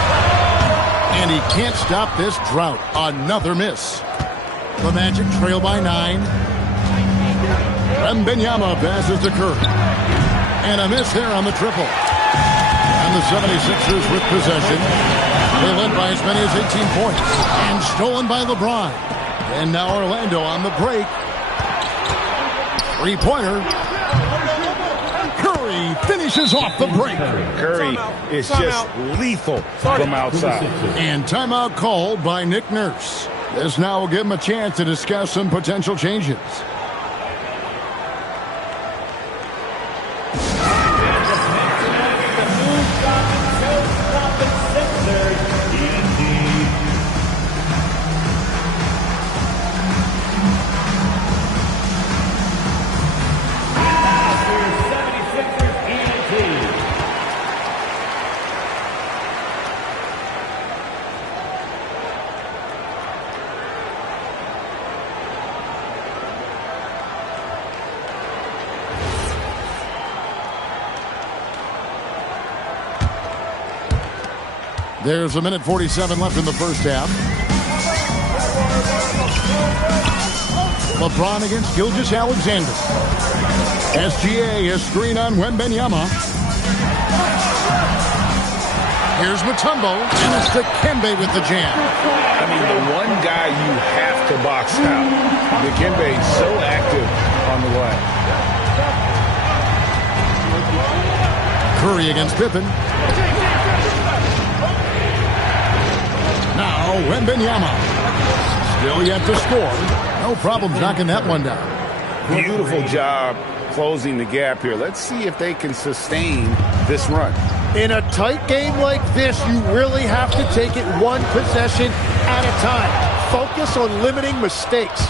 And he can't stop this drought. Another miss. The Magic trail by 9. Wembanyama passes to Curry. And a miss there on the triple. And the 76ers with possession. They led by as many as 18 points. And stolen by LeBron. And now Orlando on the break. Three-pointer. Curry finishes off the break. Curry is just lethal from outside. And timeout called by Nick Nurse. This now will give him a chance to discuss some potential changes. There's a minute 47 left in the first half. LeBron against Gilgeous-Alexander. SGA is screen on Wembanyama. Here's Mutombo, and it's Dikembe with the jam. I mean, the one guy you have to box out. Dikembe is so active on the way. Curry against Pippen. Now Wembanyama. Still yet to score. No problems knocking that one down. Beautiful job closing the gap here. Let's see if they can sustain this run. In a tight game like this, you really have to take it one possession at a time. Focus on limiting mistakes.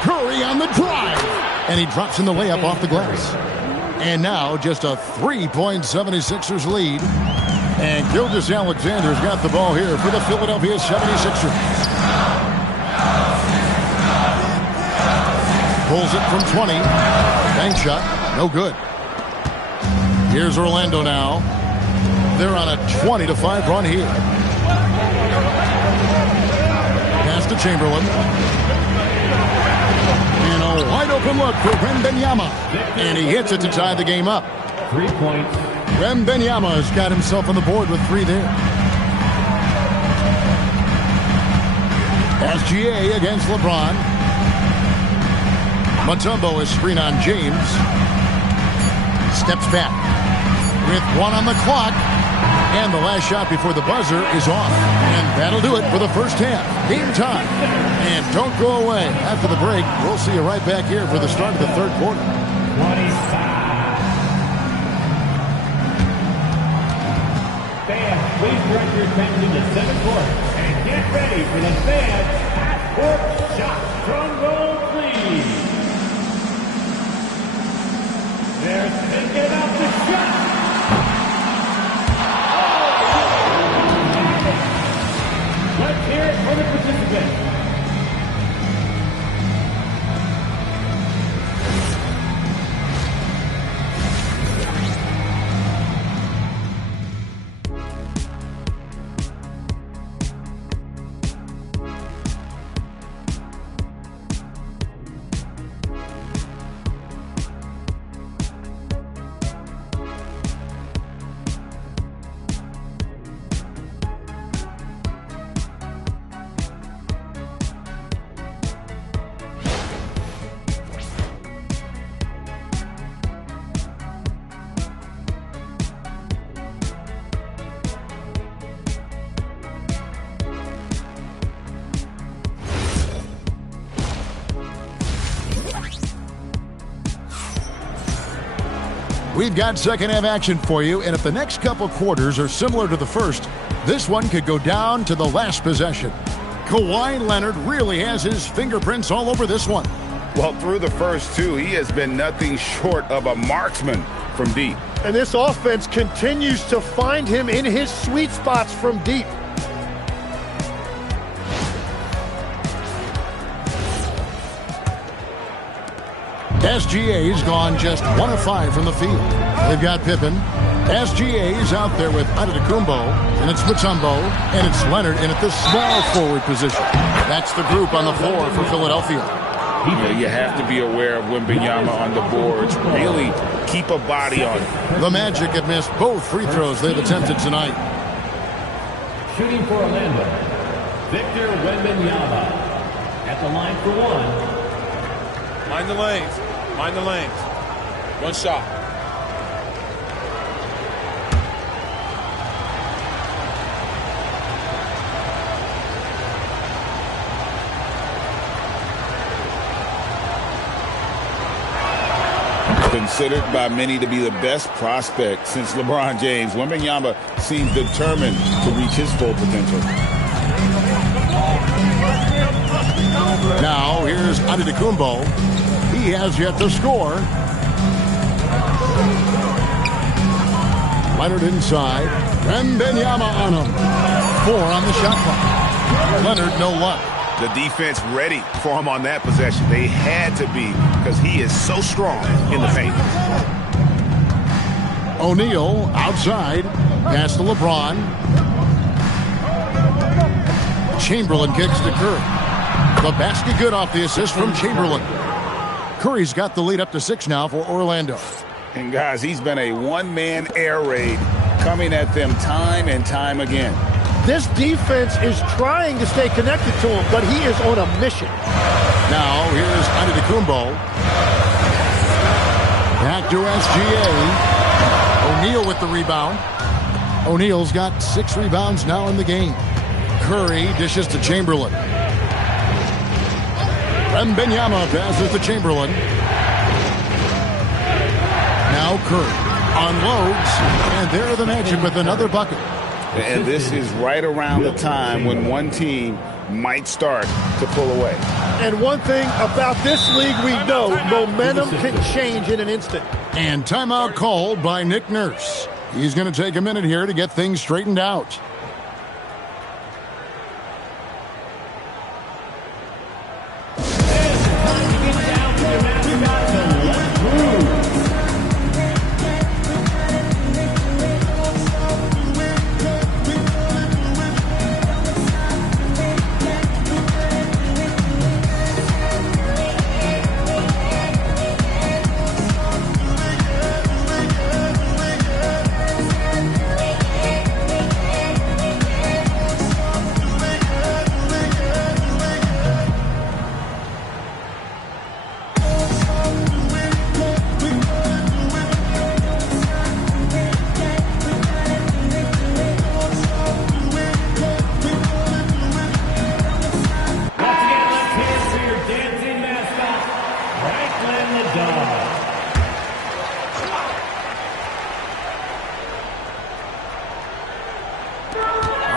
Curry on the drive. And he drops in the layup off the glass. And now just a 3-point 76ers lead. And Gilgeous-Alexander's got the ball here for the Philadelphia 76ers. Pulls it from 20. Bank shot. No good. Here's Orlando now. They're on a 20-5 run here. Pass to Chamberlain. And a wide-open look for Wembanyama. And he hits it to tie the game up. 3 points. Wembanyama has got himself on the board with 3 there. SGA against LeBron. Mutombo is screen on James. Steps back. With 1 on the clock. And the last shot before the buzzer is off. And that'll do it for the first half. Game time. And don't go away. After the break, we'll see you right back here for the start of the third quarter. 25. Fans, please direct your attention to center court and get ready for the fans half-court shot. Drum roll, please. They're thinking up the shot. Let's hear it for the participants. We've got second half action for you, and if the next couple quarters are similar to the first, this one could go down to the last possession. Kawhi Leonard really has his fingerprints all over this one. Well, through the first 2, he has been nothing short of a marksman from deep. And this offense continues to find him in his sweet spots from deep. SGA's gone just 1 of 5 from the field. They've got Pippen. SGA's out there with Antetokounmpo, and it's Mutombo, and it's Leonard in at the small forward position. That's the group on the floor for Philadelphia. You have to be aware of Wembanyama on the boards. Really keep a body on it. The Magic have missed both free throws they've attempted tonight. Shooting for Orlando, Victor Wembanyama. At the line for one. Mind the lanes. Mind the lanes. One shot. Considered by many to be the best prospect since LeBron James, Wembanyama seems determined to reach his full potential. Now, here's Antetokounmpo. He has yet to score. Leonard inside. Wembanyama on him. 4 on the shot clock. Leonard, no luck. The defense ready for him on that possession. They had to be because he is so strong in the paint. O'Neal outside. Pass to LeBron. Chamberlain kicks to Curry. The basket good off the assist from Chamberlain. Curry's got the lead up to 6 now for Orlando. And guys, he's been a one-man air raid coming at them time and time again. This defense is trying to stay connected to him, but he is on a mission. Now, here's Antetokounmpo. Back to SGA. O'Neal with the rebound. O'Neal's got 6 rebounds now in the game. Curry dishes to Chamberlain. Wembanyama passes to Chamberlain. Now Curry unloads, and there the Magic with another bucket. And this is right around the time when one team might start to pull away. And one thing about this league we know, momentum can change in an instant. And timeout called by Nick Nurse. He's going to take a minute here to get things straightened out.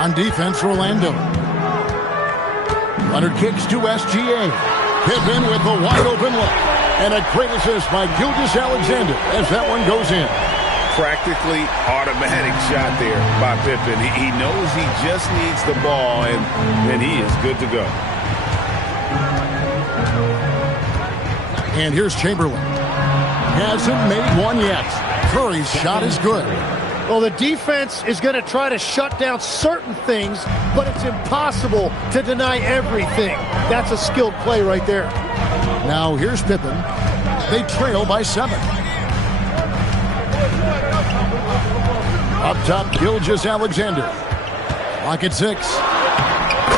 On defense, Orlando. Leonard kicks to SGA. Pippen with the wide open look. And a great assist by Gilgeous-Alexander as that one goes in. Practically automatic shot there by Pippen. He knows he just needs the ball, and he is good to go. And here's Chamberlain. Hasn't made one yet. Curry's shot is good. Well, the defense is going to try to shut down certain things, but it's impossible to deny everything. That's a skilled play right there. Now here's Pippen. They trail by 7. Up top, Gilgeous-Alexander. Lock at 6.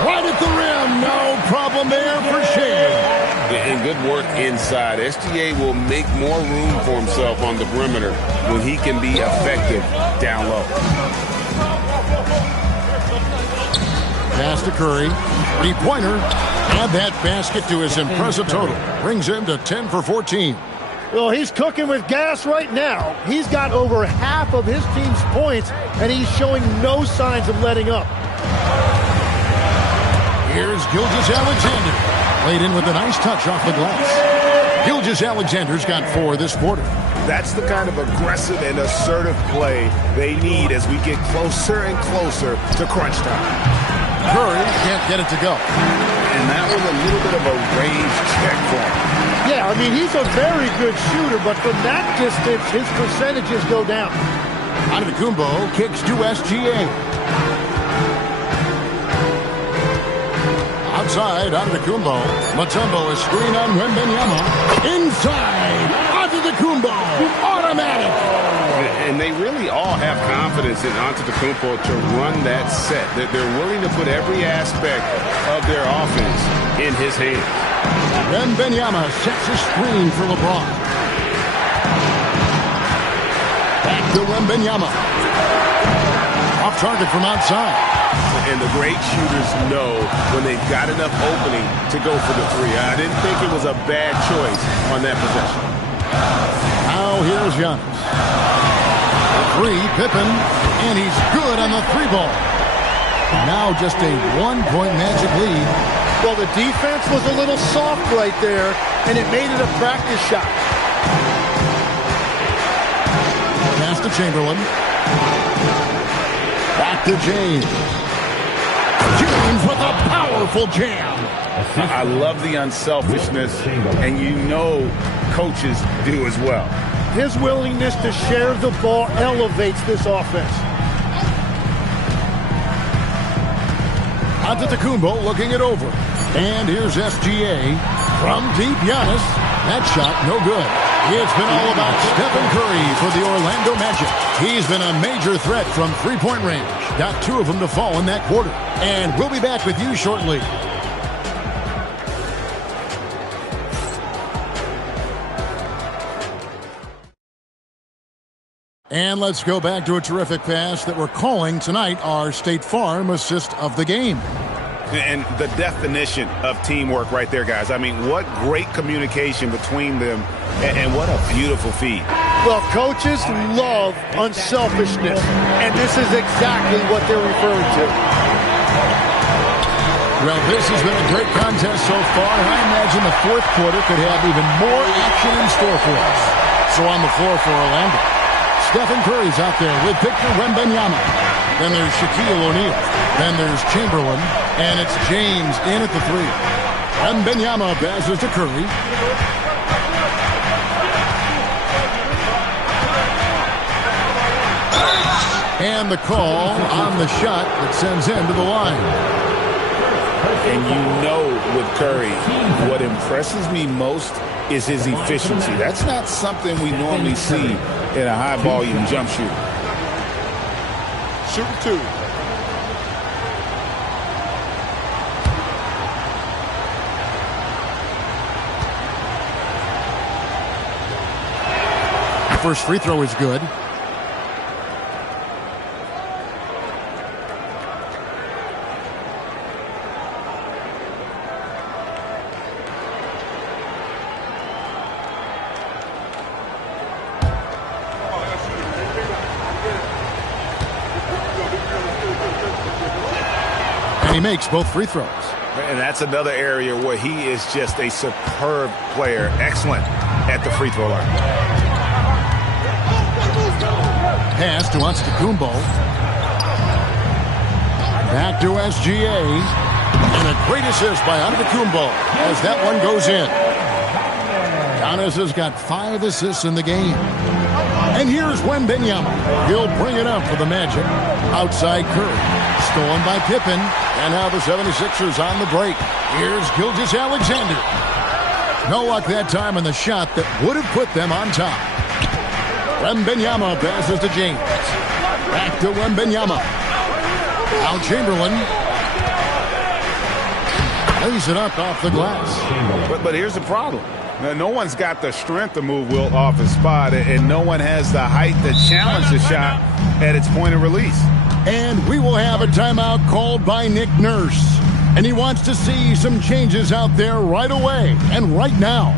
Right at the rim. No problem there for Shea. And good work inside. SGA will make more room for himself on the perimeter when he can be effective down low. Pass to Curry. 3-pointer. And that basket to his impressive total. Brings him to 10 for 14. Well, he's cooking with gas right now. He's got over half of his team's points, and he's showing no signs of letting up. Here's Gilgeous-Alexander. Played in with a nice touch off the glass. Gilgeous-Alexander's got 4 this quarter. That's the kind of aggressive and assertive play they need as we get closer and closer to crunch time. Curry can't get it to go. And that was a little bit of a range check for him. Yeah, I mean, he's a very good shooter, but from that distance, his percentages go down. Antetokounmpo kicks to SGA. outside, Antetokounmpo. Mutombo is screen on Wembanyama. Inside, Antetokounmpo. Automatic. And they really all have confidence in Antetokounmpo to run that set. They're willing to put every aspect of their offense in his hands. Wembanyama sets a screen for LeBron. Back to Wembanyama. Off target from outside. And the great shooters know when they've got enough opening to go for the three. I didn't think it was a bad choice on that possession. Now here's Giannis. Three, Pippen, and he's good on the three ball. Now just a 1-point Magic lead. Well, the defense was a little soft right there, and it made it a practice shot. Pass to Chamberlain. Back to James. James with a powerful jam. I love the unselfishness, and you know coaches do as well. His willingness to share the ball elevates this offense. Antetokounmpo looking it over. And here's SGA from deep. Giannis. That shot no good. It's been all about Stephen Curry for the Orlando Magic. He's been a major threat from three-point range. Got 2 of them to fall in that quarter. And we'll be back with you shortly. And let's go back to a terrific pass that we're calling tonight our State Farm assist of the game. And the definition of teamwork right there, guys. I mean, what great communication between them, and what a beautiful feed. Well, coaches love unselfishness, and this is exactly what they're referring to. Well, this has been a great contest so far, and I imagine the fourth quarter could have even more action in store for us. So on the floor for Orlando, Stephen Curry's out there with Victor Wembanyama. Then there's Shaquille O'Neal. Then there's Chamberlain. And it's James in at the three. Wembanyama passes to Curry. And the call on the shot that sends him to the line. And you know with Curry, what impresses me most is his efficiency. That's not something we normally see in a high-volume jump shooter. Shooting 2. First free throw is good. And he makes both free throws. And that's another area where he is just a superb player. Excellent at the free throw line. Pass to Antetokounmpo. Back to SGA. And a great assist by Antetokounmpo as that one goes in. Giannis has got 5 assists in the game. And here's Wembanyama. He'll bring it up for the Magic. Outside Curry. Stolen by Pippen. And now the 76ers on the break. Here's Gilgeous-Alexander. No luck that time on the shot that would have put them on top. Wembanyama passes to James. Back to Wembanyama. Now Chamberlain. Lays it up off the glass. But here's the problem. Now, no one's got the strength to move Wilt off his spot, and no one has the height to challenge the shot at its point of release. And we will have a timeout called by Nick Nurse. And he wants to see some changes out there right away and right now.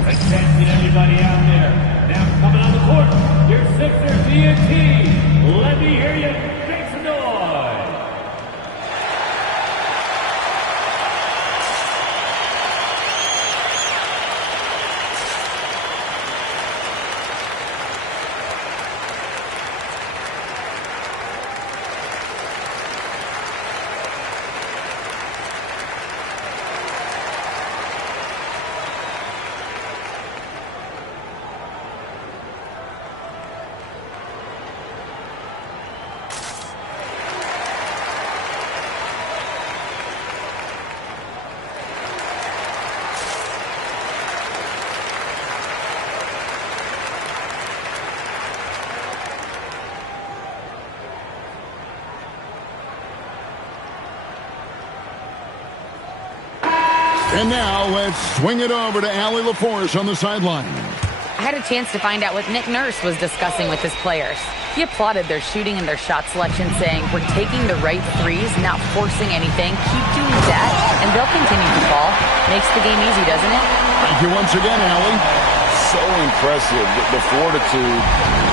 Attention everybody out there. Now coming on the court, your Sixers TNT. Let me hear you make some noise. And now let's swing it over to Allie LaForce on the sideline. I had a chance to find out what Nick Nurse was discussing with his players. He applauded their shooting and their shot selection, saying, "We're taking the right threes, not forcing anything. Keep doing that, and they'll continue to fall." Makes the game easy, doesn't it? Thank you once again, Allie. So impressive, the fortitude,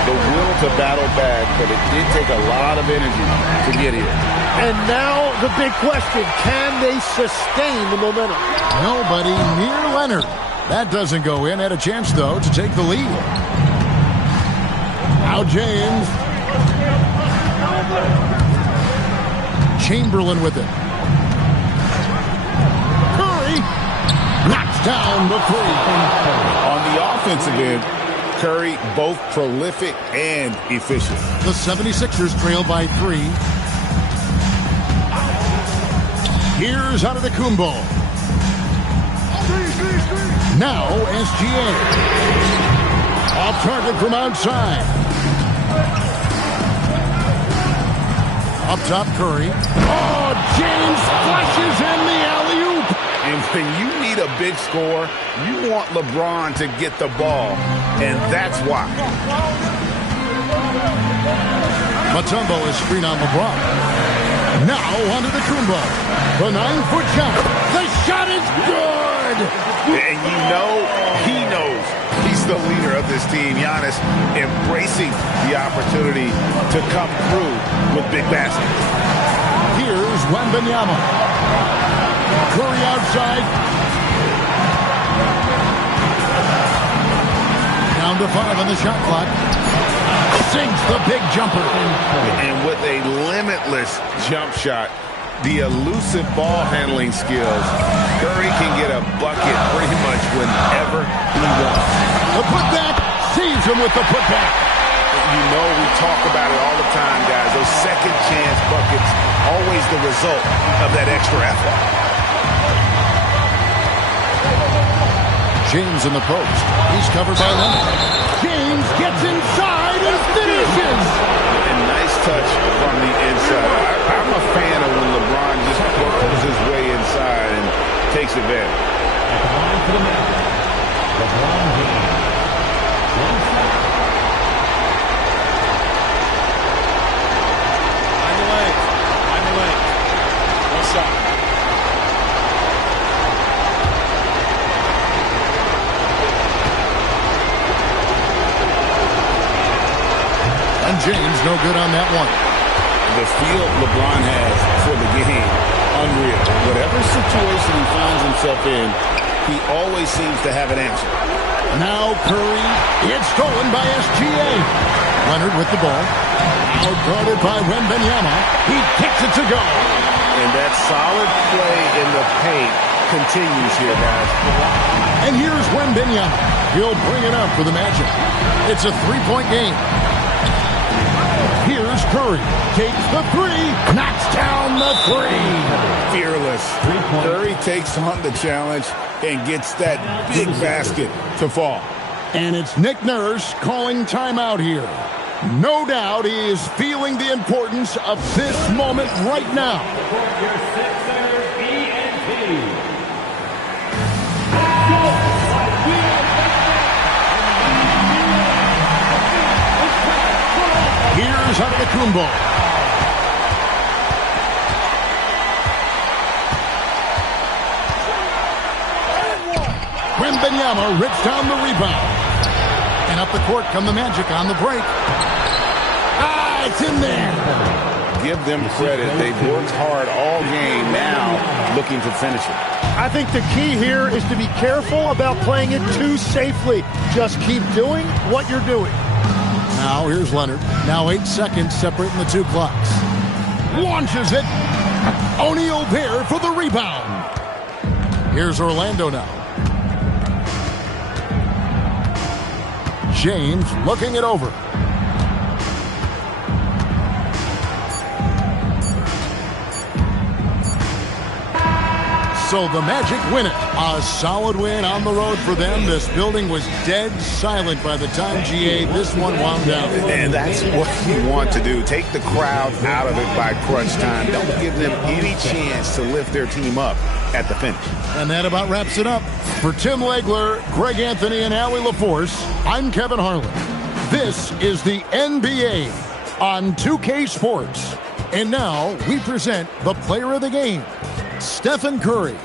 the will to battle back, but it did take a lot of energy to get here. And now the big question, can they sustain the momentum? Nobody near Leonard. That doesn't go in. Had a chance, though, to take the lead. Now James. Chamberlain with it. Curry knocks down the three. On the offensive end, Curry both prolific and efficient. The 76ers trail by 3. Here's Antetokounmpo. Now SGA. Off target from outside. Up top, Curry. Oh, James flashes in the alley-oop. And when you need a big score, you want LeBron to get the ball, and that's why. Mutombo is screen on LeBron. Now onto the Kumbo. The 9-foot shot. The shot is good. And you know he knows he's the leader of this team. Giannis embracing the opportunity to come through with big baskets. Here's Wembanyama. Curry outside. Down to 5 on the shot clock. Sinks the big jumper. And with a limitless jump shot, the elusive ball handling skills, Curry can get a bucket pretty much whenever he wants. The putback sees him with the putback. You know, we talk about it all the time, guys. Those second chance buckets, always the result of that extra effort. James in the post. He's covered by Leonard. James gets inside and finishes. And nice touch from the inside. I'm a fan of when LeBron just burrows his way inside and takes advantage. At the line for the Magic, LeBron James. Find the lane. One shot. And James no good on that one. The feel LeBron has for the game, unreal. Whatever situation he finds himself in, he always seems to have an answer. Now Curry. It's stolen by SGA. Leonard with the ball. Out guarded by Wembanyama. He kicks it to go. And that solid play in the paint continues here, guys. And here's Wembanyama. He'll bring it up for the Magic. It's a 3-point game. Here's Curry. Takes the 3. Knocks down the 3. Fearless. Curry takes on the challenge and gets that big basket to fall. And it's Nick Nurse calling timeout here. No doubt he is feeling the importance of this moment right now. Your Sixers ENT. Here's Antetokounmpo. Wembanyama rips down the rebound. And up the court come the Magic on the break. It's in there. Give them credit. They've worked hard all game, now looking to finish it. I think the key here is to be careful about playing it too safely. Just keep doing what you're doing. Now here's Leonard. Now 8 seconds separating the two clocks. Launches it. O'Neal there for the rebound. Here's Orlando now. James looking it over. So the Magic win it. A solid win on the road for them. This building was dead silent by the time, GA, this one wound down. And that's what you want to do. Take the crowd out of it by crunch time. Don't give them any chance to lift their team up at the finish. And that about wraps it up. For Tim Legler, Greg Anthony, and Allie LaForce, I'm Kevin Harlan. This is the NBA on 2K Sports. And now we present the player of the game, Stephen Curry.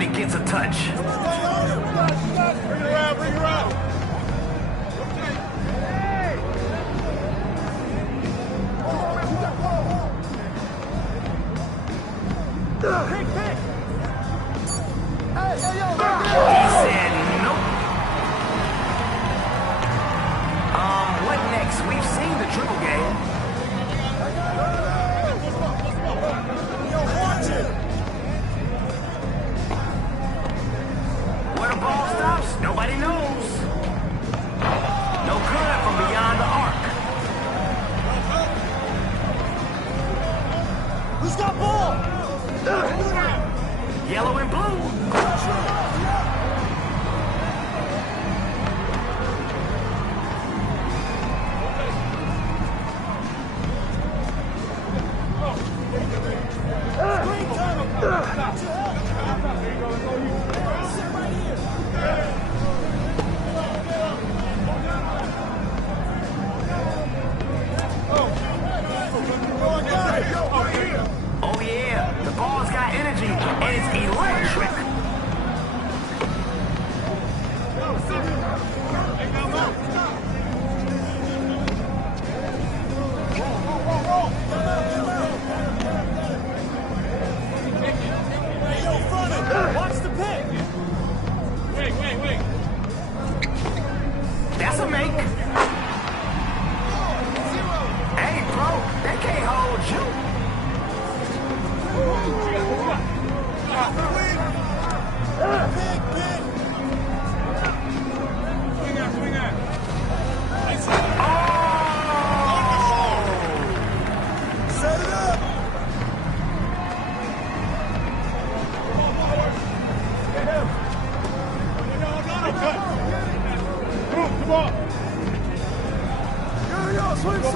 Everybody gets a touch. Bring it around, bring it around. He said nope. What next? We've seen the triple game. Where the ball stops, nobody knows. No good from beyond the arc. Who's got ball? Yellow and blue. Oh yeah, the ball's got energy and it's electric. Watch the pick. Wait. That's a make. Hey, bro, they can't hold you. Swing out. Set it up. Come on. Yo, switch.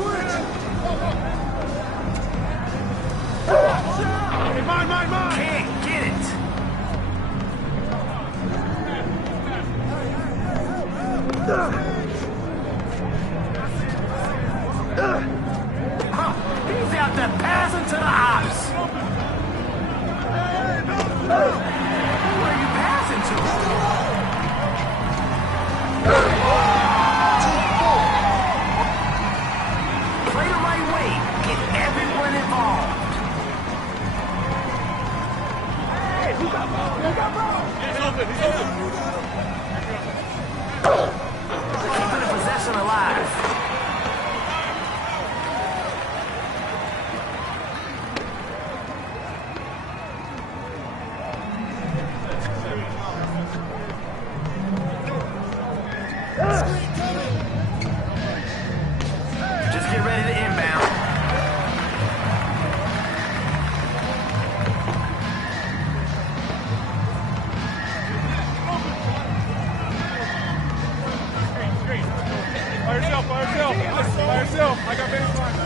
Hey, mine. Can't get it. He's out there passing to the ops. Where are you passing to? Play the right way. Get everyone involved. Hey, who got ball? He's open. Keeping the possession alive. Just get ready to inbound. By yourself. I got baseline.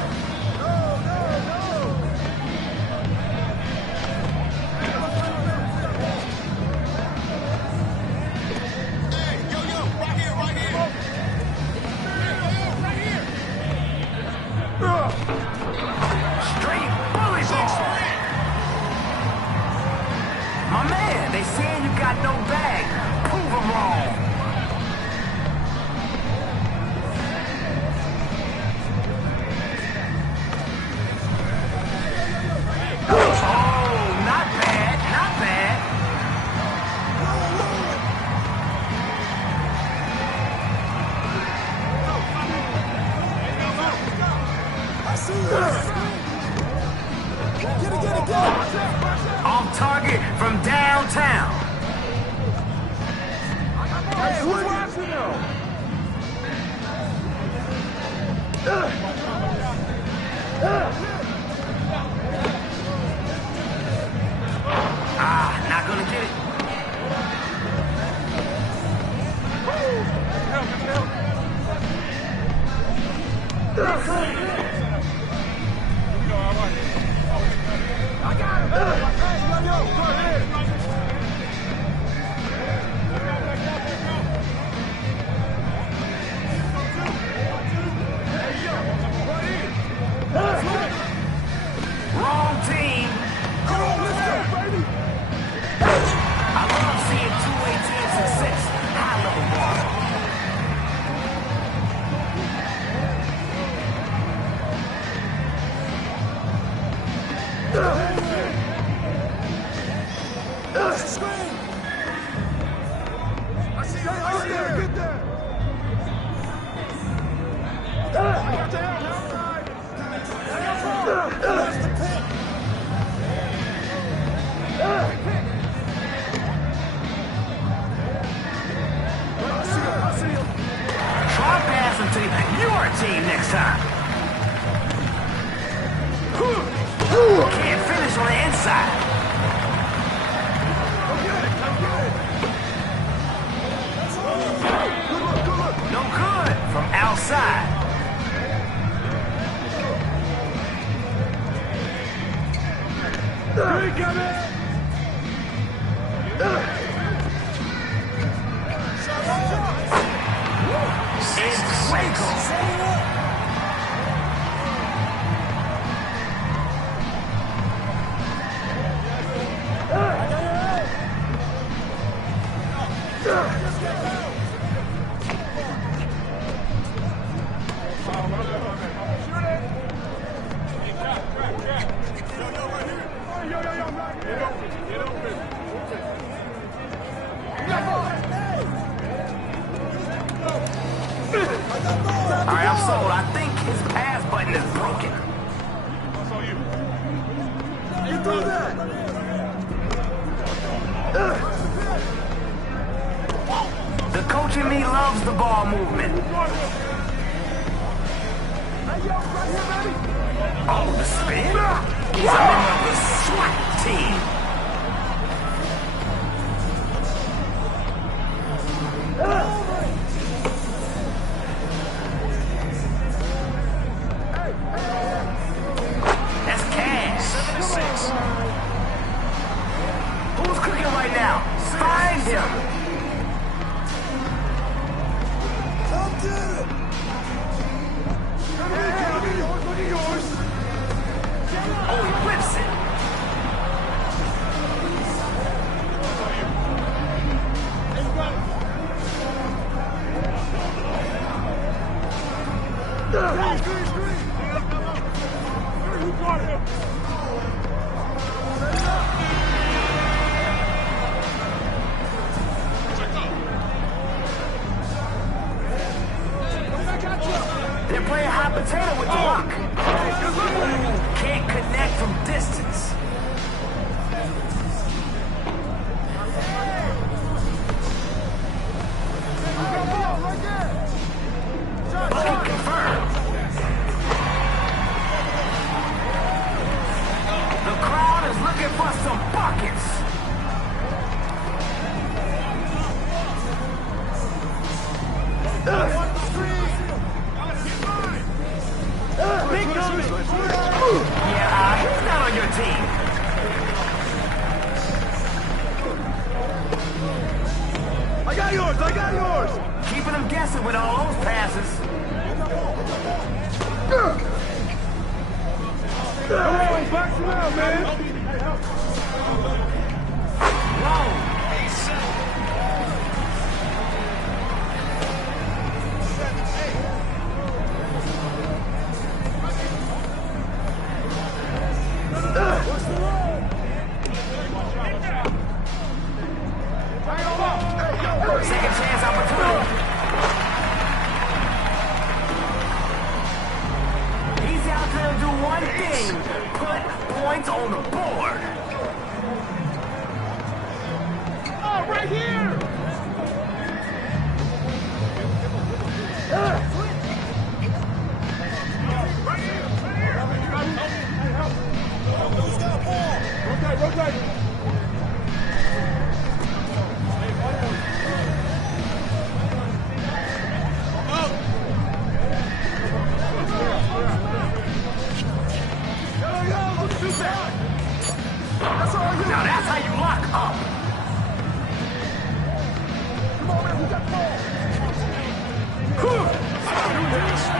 Straight bully ball. My man, they saying you got no bag. Prove them wrong. Oh, not bad. I see you. Get it. Off target from downtown. Hey, who's watching though? Not gonna get it. Try passing to your team next time. Can't finish on the inside. No good from outside. It's Waco. All right, I'm sold. I think his pass button is broken. You threw that. The coach in me loves the ball movement. Oh, the spin? He's a member of the SWAT team. That's cash. 7-6. Who's cooking right now? Find him. Oh, he whips it. They're playing hot potato with the rock. Can't connect from distance. Bucket confirmed. The crowd is looking for some buckets. Yeah, he's not on your team. I got yours, I got yours. Keeping them guessing with all those passes. Come on, box him out, man. Whoa. Second chance opportunity. He's out there to do one thing, put points on the board. Oh, right here! Who's got a ball? Rotate. Now that's how you lock up. Come on, man, who got the ball?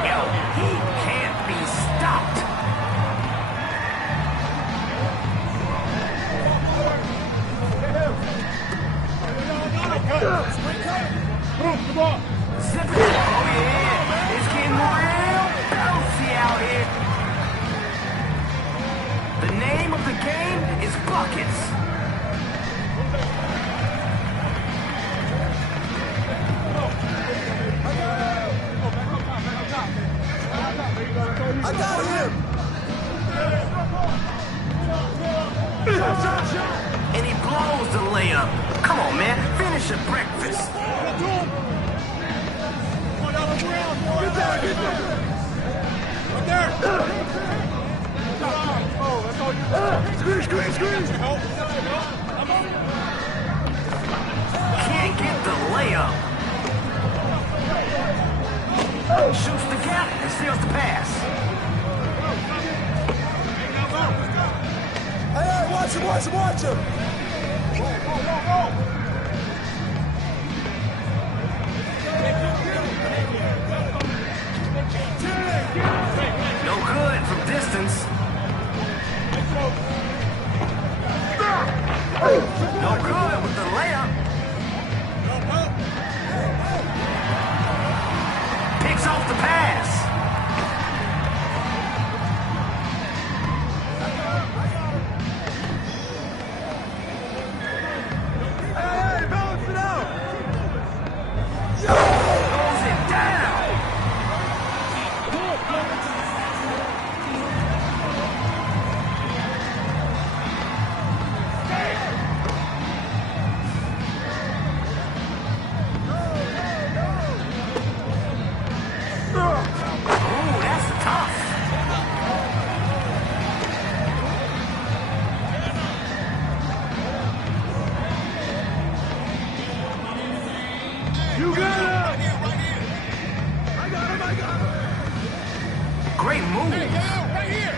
Yo, he can't be stopped. Come on. Zip it. Oh, yeah. It's getting real bouncy out here. The name of buckets. I got him! And he blows the layup. Come on, man. Finish your breakfast. Get down, get down! Up there! Screen! Can't get the layup. Shoots the gap and steals the pass. Hey, watch him! No good from distance. No good with the layup. Picks off the pass. Hey, balance it out! Throws it down. Ooh, that's tough. You got him! I got him! Great move. Right here!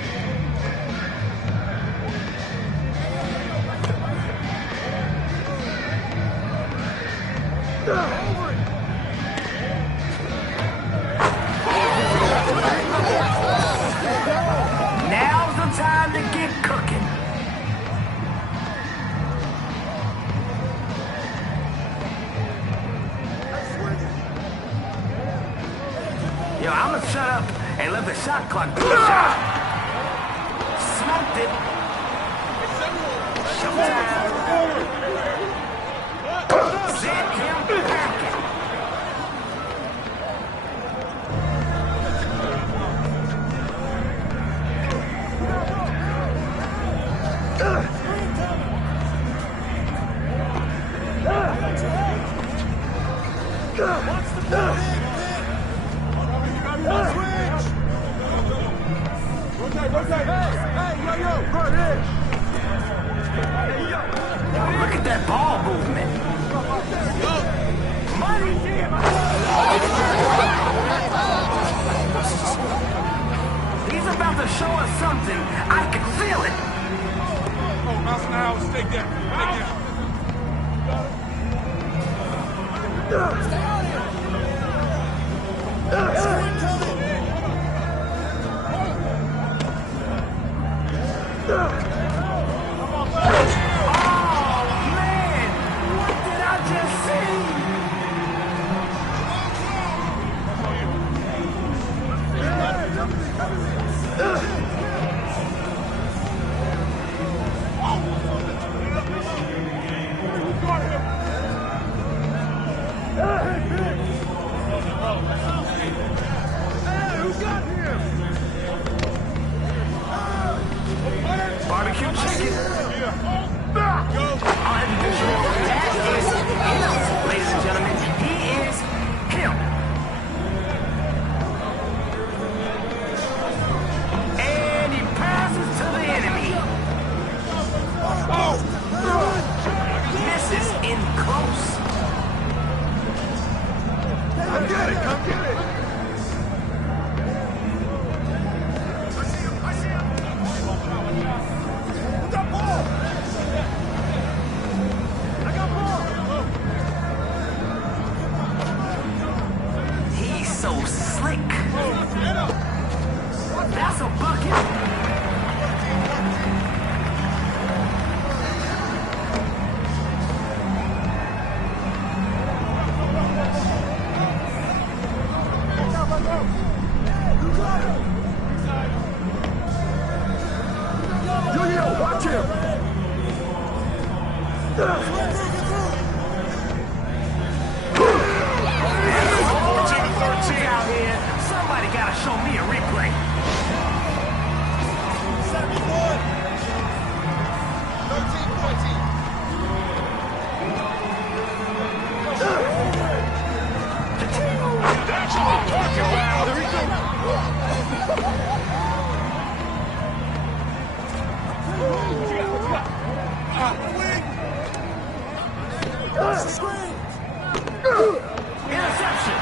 Now's the time to get cooking. Yo, I'm gonna shut up and let the shot clock do the shot. Smoked it. Showtime. Sent him packing. Look at that ball movement. Money. He's about to show us something. I can feel it. Oh, mouse and house, take that. Stay on him! Screen coming! Barbecue chicken. Our individual, that is him, ladies and gentlemen. He is him. And he passes to the enemy. Misses in close. Come get it! Out here. Somebody gotta show me a replay. 13-14. That's what I'm talking about. Interception.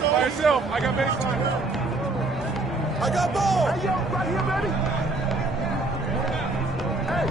By yourself. I got baseline. I got ball. Hey, yo, right here, baby. Hey.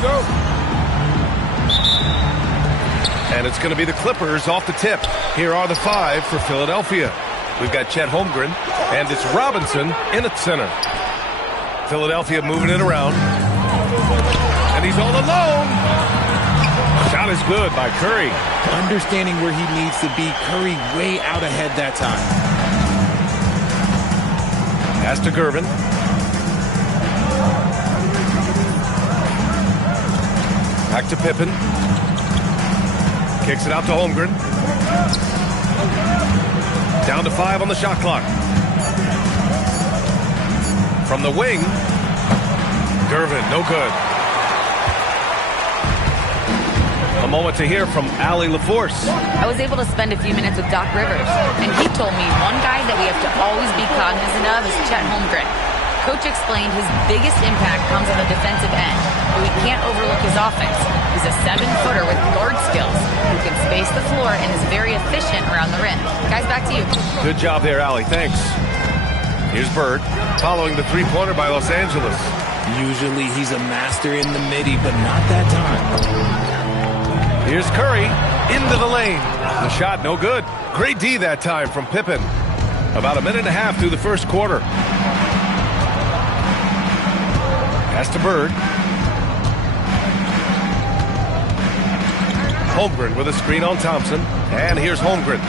go. And it's going to be the Clippers off the tip. Here are the 5 for Philadelphia. We've got Chet Holmgren, and it's Robinson in at center. Philadelphia moving it around. And he's all alone. Shot is good by Curry. Understanding where he needs to be. Curry way out ahead that time. Pass to Gervin. Back to Pippen. Kicks it out to Holmgren. Down to 5 on the shot clock. From the wing, Gervin, no good. A moment to hear from Allie LaForce. I was able to spend a few minutes with Doc Rivers, and he told me one guy that we have to always be cognizant of is Chet Holmgren. Coach explained his biggest impact comes on the defensive end, but we can't overlook his offense. He's a 7-footer with guard skills who can space the floor and is very efficient around the rim. Guys, back to you. Good job there, Allie. Thanks. Here's Bird, following the three-pointer by Los Angeles. Usually he's a master in the midi, but not that time. Here's Curry into the lane. The shot, no good. Great D that time from Pippen. About a minute and a half through the first quarter. Pass to Bird. Holmgren with a screen on Thompson. And here's Holmgren.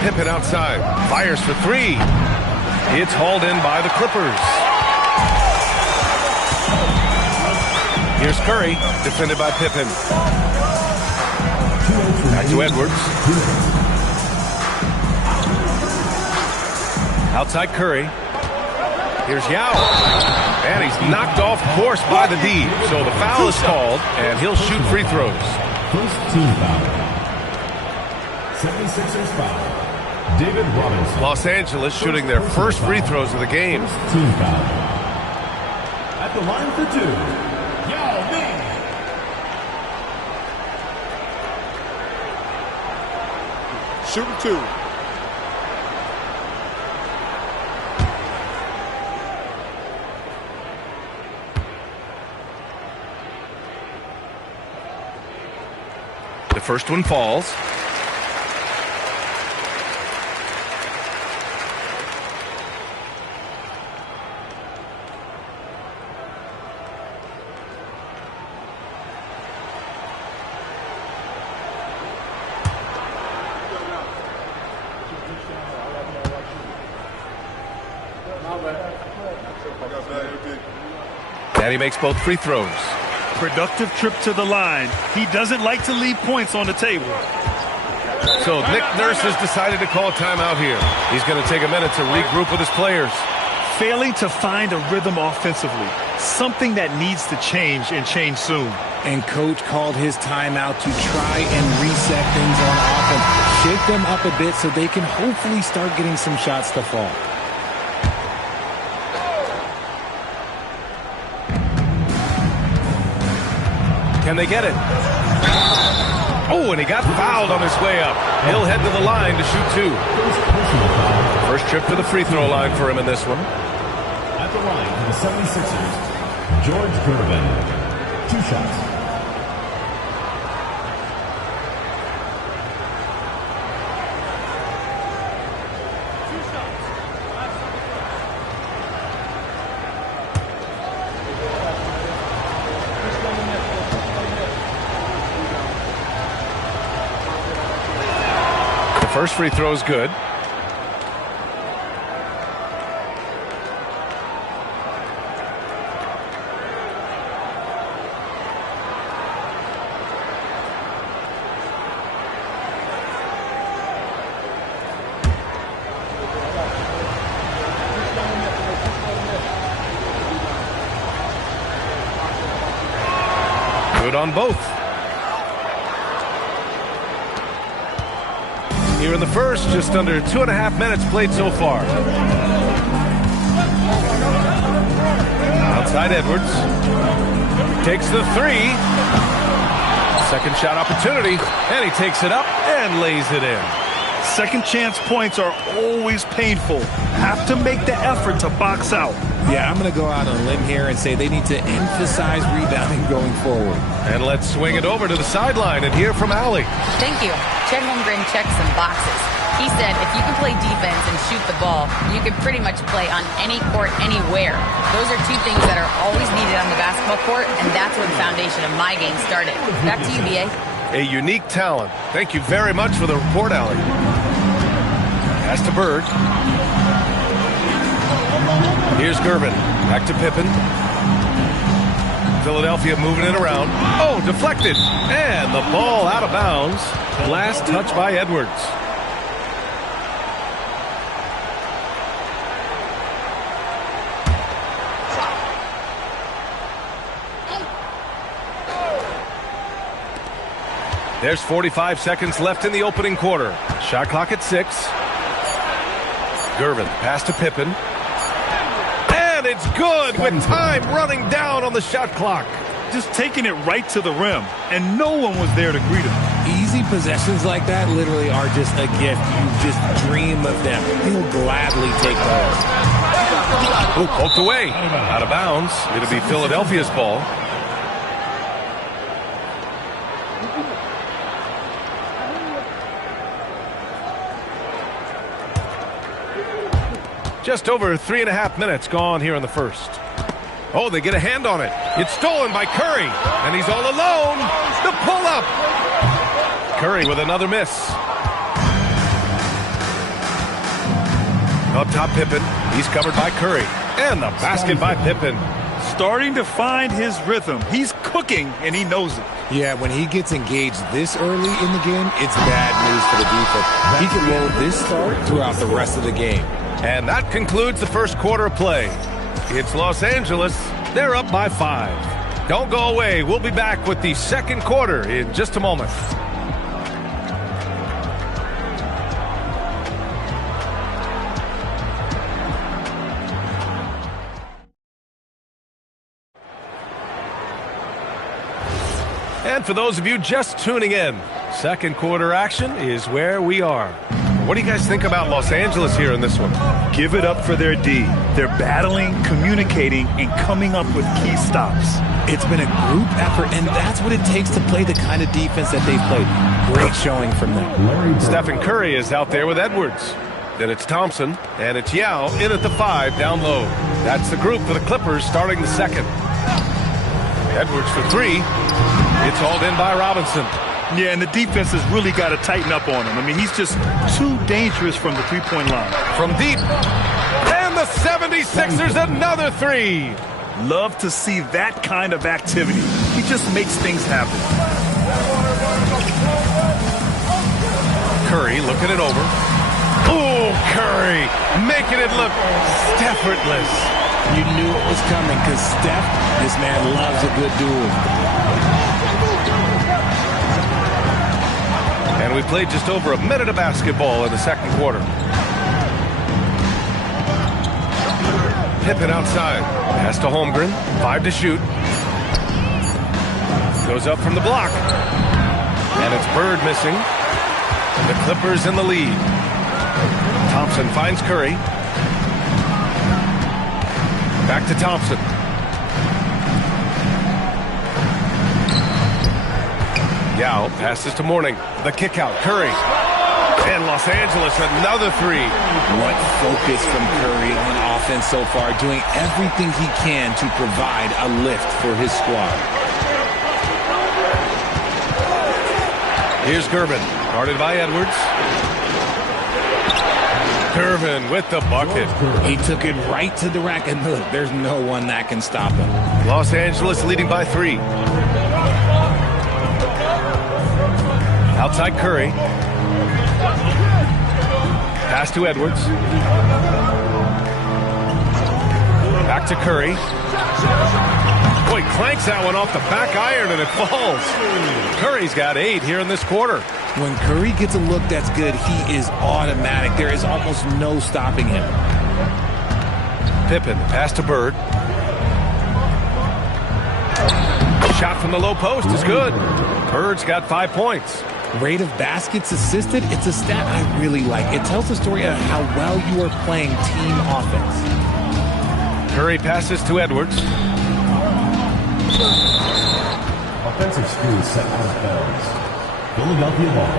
Pippen outside. Fires for 3. It's hauled in by the Clippers. Here's Curry, defended by Pippen. Back to Edwards. Outside Curry. Here's Yao. And he's knocked off course by the D. So the foul is called, and he'll shoot free throws. First team foul. 76ers foul. David Robinson. Los Angeles shooting their first free throws of the game. Team foul. At the line for 2, Yao Ming. Shooting 2. The first one falls. And he makes both free throws. Productive trip to the line. He doesn't like to leave points on the table. So Nick Nurse has decided to call timeout here. He's going to take a minute to regroup with his players. Failing to find a rhythm offensively. Something that needs to change and change soon. And coach called his timeout to try and reset things on offense. Shake them up a bit so they can hopefully start getting some shots to fall. Can they get it? Oh, and he got fouled on his way up. He'll head to the line to shoot 2. First trip to the free throw line for him in this one. At the line for the 76ers, George Gervin. 2 shots. First free throw is good. Good on both. Here in the first, just under 2.5 minutes played so far. Outside Edwards. Takes the 3. Second shot opportunity, and he takes it up and lays it in. Second chance points are always painful. Have to make the effort to box out. Yeah, I'm going to go out on a limb here and say they need to emphasize rebounding going forward. And let's swing it over to the sideline and hear from Allie. Thank you. Chet Holmgren checked some boxes. He said if you can play defense and shoot the ball, you can pretty much play on any court, anywhere. Those are two things that are always needed on the basketball court, and that's where the foundation of my game started. Back to you, B.A. A unique talent. Thank you very much for the report, Allie. Pass to Bird. Here's Gervin. Back to Pippen. Philadelphia moving it around. Oh, deflected. And the ball out of bounds. Last touch by Edwards. There's 45 seconds left in the opening quarter. Shot clock at 6. Gervin, pass to Pippen. And it's good with time running down on the shot clock. Just taking it right to the rim, and no one was there to greet him. Easy possessions like that literally are just a gift. You just dream of them. He'll gladly take those. Oh, poked away. Out of bounds. It'll be Philadelphia's ball. Just over 3.5 minutes gone here in the first. Oh, they get a hand on it. It's stolen by Curry, and he's all alone. The pull-up. Curry with another miss. Up top, Pippen. He's covered by Curry. And the basket by Pippen. Starting to find his rhythm. He's cooking, and he knows it. Yeah, when he gets engaged this early in the game, it's bad news for the defense. He can roll this start throughout the rest of the game. And that concludes the first quarter of play. It's Los Angeles. They're up by 5. Don't go away. We'll be back with the second quarter in just a moment. And for those of you just tuning in, second quarter action is where we are. What do you guys think about Los Angeles here in this one? Give it up for their D. They're battling, communicating, and coming up with key stops. It's been a group effort, and that's what it takes to play the kind of defense that they've played. Great showing from them. Stephen Curry is out there with Edwards. Then it's Thompson, and it's Yao in at the 5 down low. That's the group for the Clippers starting the second. Edwards for 3. It's hauled in by Robinson. Yeah, and the defense has really got to tighten up on him. I mean, he's just too dangerous from the three-point line. From deep. And the 76ers another 3. Love to see that kind of activity. He just makes things happen. Curry looking it over. Oh, Curry making it look effortless. You knew it was coming because Steph, this man loves a good duel. And we played just over a minute of basketball in the second quarter. Pippen outside. Pass to Holmgren. 5 to shoot. Goes up from the block. And it's Bird missing. And the Clippers in the lead. Thompson finds Curry. Back to Thompson. Yao passes to Mourning. The kick out. Curry. And Los Angeles another 3. What focus from Curry on offense so far, doing everything he can to provide a lift for his squad. Here's Gervin, guarded by Edwards. Gervin with the bucket. He took it right to the rack, and look, there's no one that can stop him. Los Angeles leading by 3. Outside Curry. Pass to Edwards. Back to Curry. Boy, clanks that one off the back iron and it falls. Curry's got 8 here in this quarter. When Curry gets a look that's good, he is automatic. There is almost no stopping him. Pippen, pass to Bird. Shot from the low post is good. Bird's got 5 points. Rate of baskets assisted, it's a stat I really like. It tells the story of how well you are playing team offense. Curry passes to Edwards. Offensive screen set out of bounds. Philadelphia ball.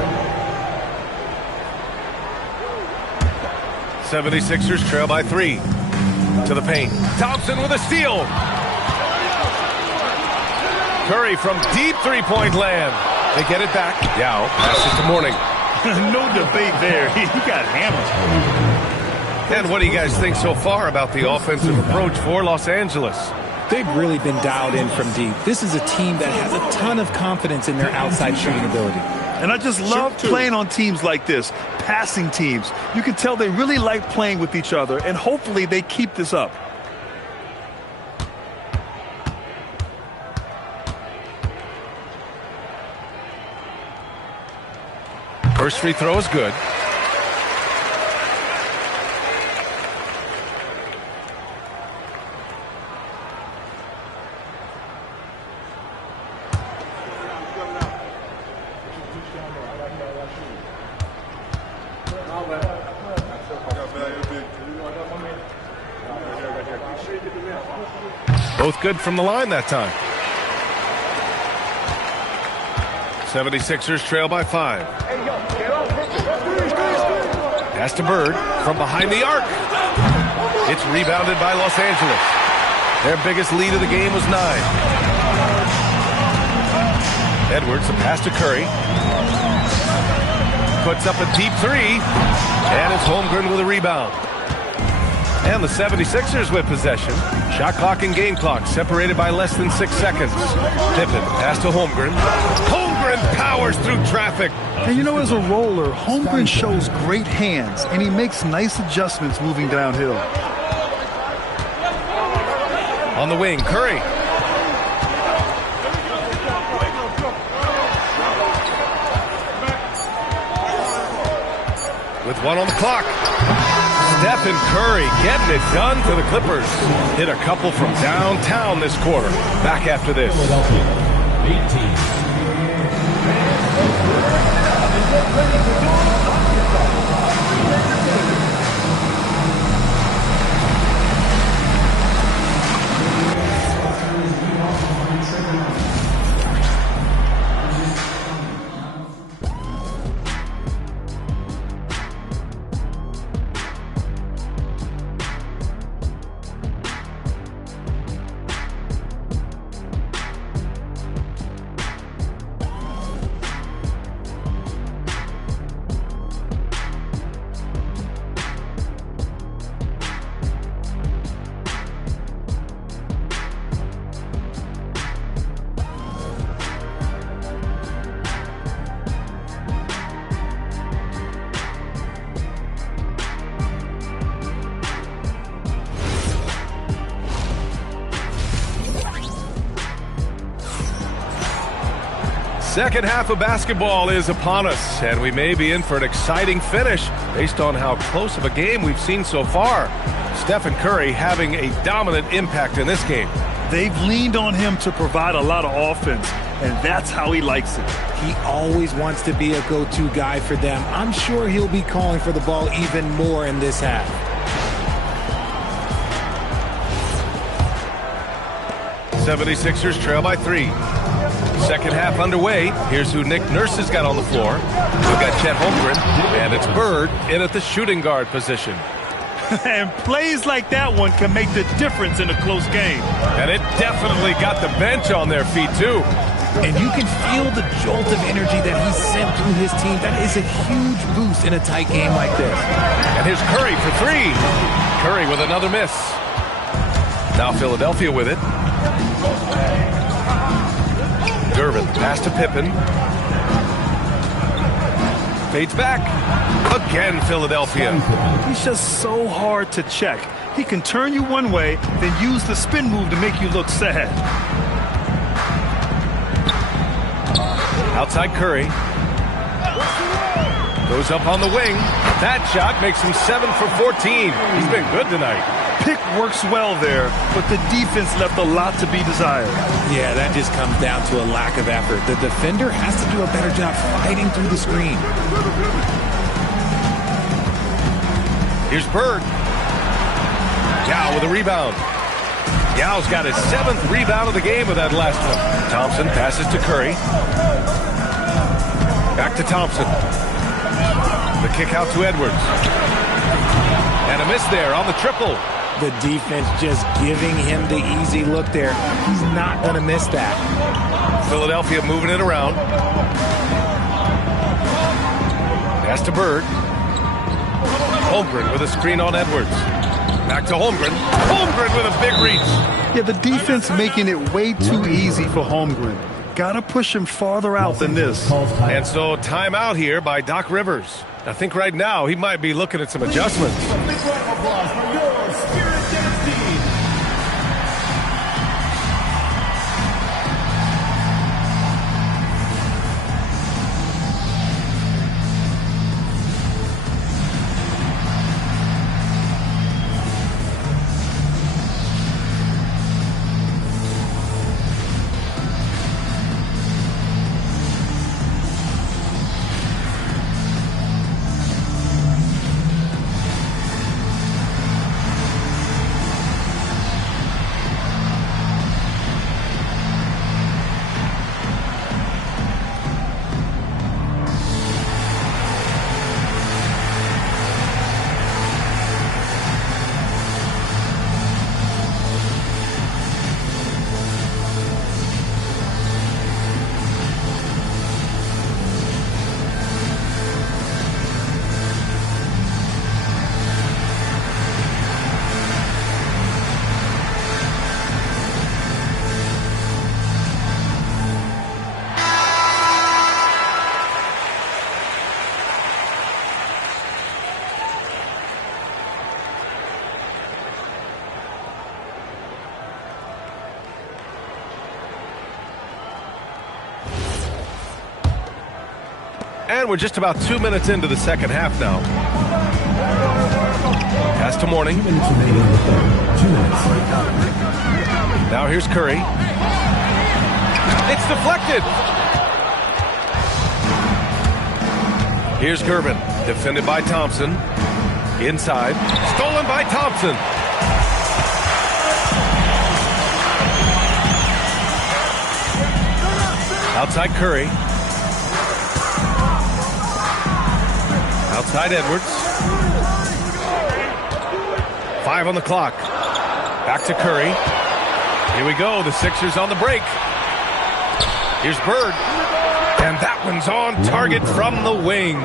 76ers trail by 3. To the paint. Thompson with a steal. Curry from deep three-point land. They get it back. Yao passes to Mourning. No debate there. He got hammered. And what do you guys think so far about the offensive approach for Los Angeles? They've really been dialed in from deep. This is a team that has a ton of confidence in their outside shooting ability. And I just love playing on teams like this, passing teams. You can tell they really like playing with each other, and hopefully they keep this up. First free throw is good. Both good from the line that time. 76ers trail by 5. Pass to Bird from behind the arc. It's rebounded by Los Angeles. Their biggest lead of the game was 9. Edwards, a pass to Curry. Puts up a deep 3. And it's Holmgren with a rebound. And the 76ers with possession. Shot clock and game clock separated by less than 6 seconds. Pippen, pass to Holmgren. Holmgren powers through traffic. And you know, as a roller, Holmgren shows great hands, and he makes nice adjustments moving downhill. On the wing, Curry. With 1 on the clock. Stephen Curry getting it done for the Clippers. Hit a couple from downtown this quarter. Back after this. Philadelphia, 18. Second half of basketball is upon us, and we may be in for an exciting finish based on how close of a game we've seen so far. Stephen Curry having a dominant impact in this game. They've leaned on him to provide a lot of offense, and that's how he likes it. He always wants to be a go-to guy for them. I'm sure he'll be calling for the ball even more in this half. '76ers trail by 3. Second half underway. Here's who Nick Nurse has got on the floor. We've got Chet Holmgren, and it's Bird in at the shooting guard position. And plays like that one can make the difference in a close game. And it definitely got the bench on their feet, too. And you can feel the jolt of energy that he sent through his team. That is a huge boost in a tight game like this. And here's Curry for 3. Curry with another miss. Now Philadelphia with it. Durbin, pass to Pippen. Fades back. Again, Philadelphia. He's just so hard to check. He can turn you one way, then use the spin move to make you look sad. Outside Curry. Goes up on the wing. That shot makes him 7 for 14. He's been good tonight. Pick works well there, but the defense left a lot to be desired. Yeah, that just comes down to a lack of effort. The defender has to do a better job fighting through the screen. Here's Bird. Yao with a rebound. Yao's got his 7th rebound of the game with that last one. Thompson passes to Curry. Back to Thompson. The kick out to Edwards. And a miss there on the triple. The defense just giving him the easy look there. He's not going to miss that. Philadelphia moving it around. Pass to Bird. Holmgren with a screen on Edwards. Back to Holmgren. Holmgren with a big reach. Yeah, the defense making it way too easy for Holmgren. Got to push him farther out than this. And so timeout here by Doc Rivers. I think right now he might be looking at some adjustments. A big round of applause for your Spirit Dance team. And we're just about 2 minutes into the second half now. Pass to Mourning. Now here's Curry. It's deflected. Here's Gervin, defended by Thompson. Inside, stolen by Thompson. Outside Curry. Outside Edwards. 5 on the clock. Back to Curry. Here we go. The Sixers on the break. Here's Bird. And that one's on target from the wing.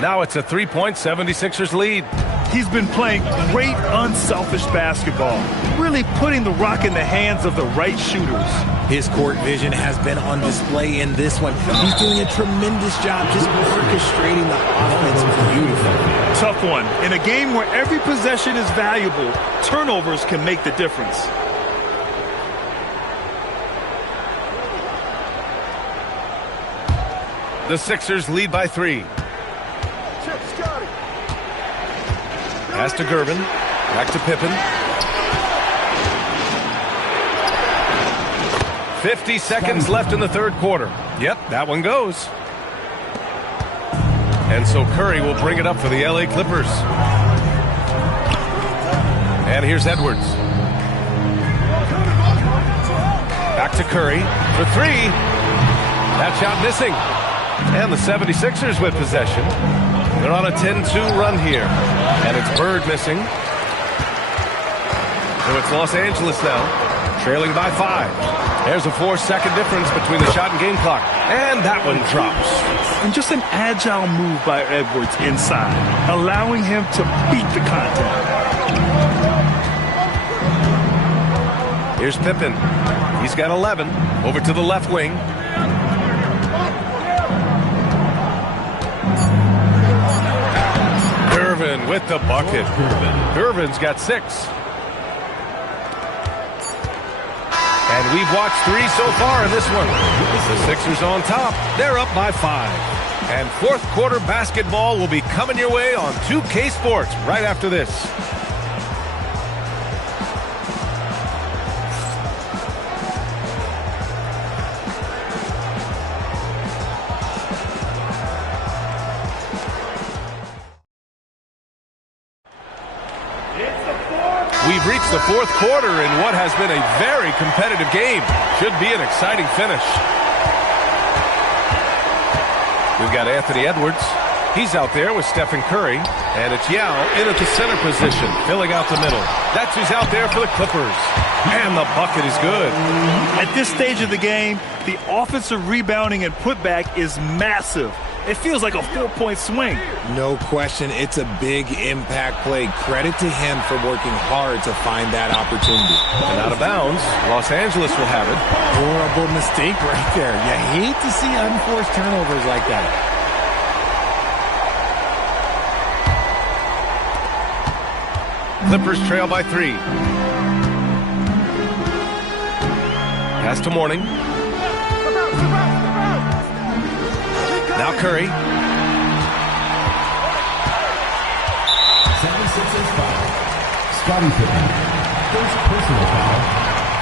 Now it's a 3-point 76ers lead. He's been playing great unselfish basketball, really putting the rock in the hands of the right shooters. His court vision has been on display in this one. He's doing a tremendous job just orchestrating the offense beautifully. Tough one. In a game where every possession is valuable, turnovers can make the difference. The Sixers lead by 3. Pass to Gervin. Back to Pippen. 50 seconds left in the third quarter. Yep, that one goes. And so Curry will bring it up for the LA Clippers. And here's Edwards. Back to Curry for 3. That shot missing. And the 76ers with possession. They're on a 10-2 run here. And it's Bird missing. So it's Los Angeles now, trailing by 5. There's a 4-second difference between the shot and game clock. And that one drops. And just an agile move by Edwards inside, allowing him to beat the contact. Here's Pippen. He's got 11. Over to the left wing. Gervin with the bucket. Gervin's got 6. And we've watched 3 so far in this one. The Sixers on top. They're up by 5. And fourth quarter basketball will be coming your way on 2K Sports right after this. We've reached the fourth quarter in what has been a very competitive game. Should be an exciting finish. We've got Anthony Edwards. He's out there with Stephen Curry. And it's Yao in at the center position, filling out the middle. That's who's out there for the Clippers. And the bucket is good. At this stage of the game, the offensive rebounding and putback is massive. It feels like a 4-point swing. No question, it's a big impact play. Credit to him for working hard to find that opportunity. And out of bounds, Los Angeles will have it. Horrible mistake right there. You hate to see unforced turnovers like that. Clippers trail by 3. Pass to Mourning. Now Curry. 76ers foul. Scottie Pippen. First personal foul.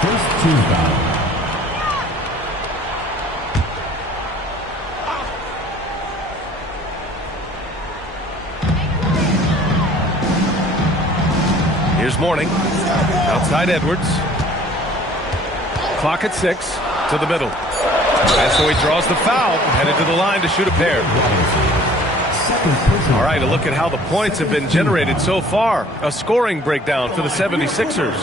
First team foul. Here's Mourning. Outside Edwards. Clock at 6. To the middle. And so he draws the foul, headed to the line to shoot a pair. All right, a look at how the points have been generated so far. A scoring breakdown for the 76ers.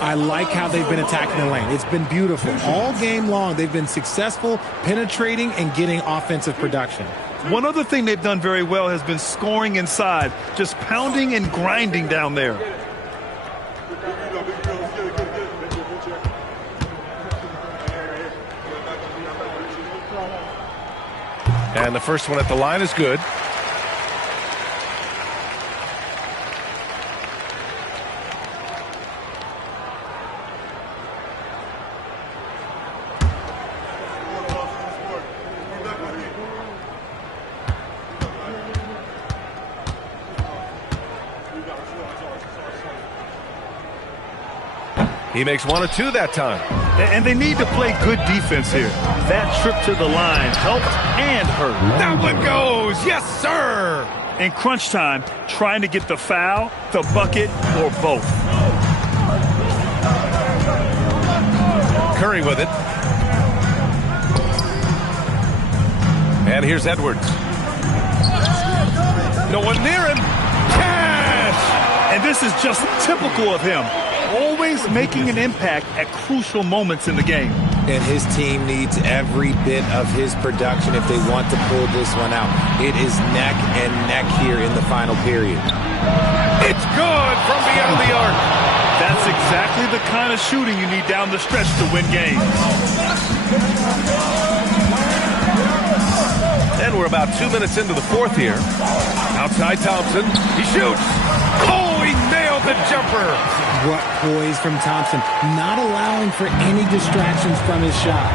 I like how they've been attacking the lane. It's been beautiful. All game long, they've been successful penetrating and getting offensive production. One other thing they've done very well has been scoring inside, just pounding and grinding down there. And the first one at the line is good. He makes 1 or 2 that time. And they need to play good defense here. That trip to the line helped and hurt. That one goes. Yes, sir. In crunch time, trying to get the foul, the bucket, or both. Curry with it. And here's Edwards. No one near him. Cash! And this is just typical of him. Always making an impact at crucial moments in the game. And his team needs every bit of his production if they want to pull this one out. It is neck and neck here in the final period. It's good from beyond the arc. That's exactly the kind of shooting you need down the stretch to win games. And we're about 2 minutes into the fourth here. Outside Thompson. He shoots. Oh, he nailed the jumper. What poise from Thompson. Not allowing for any distractions from his shot.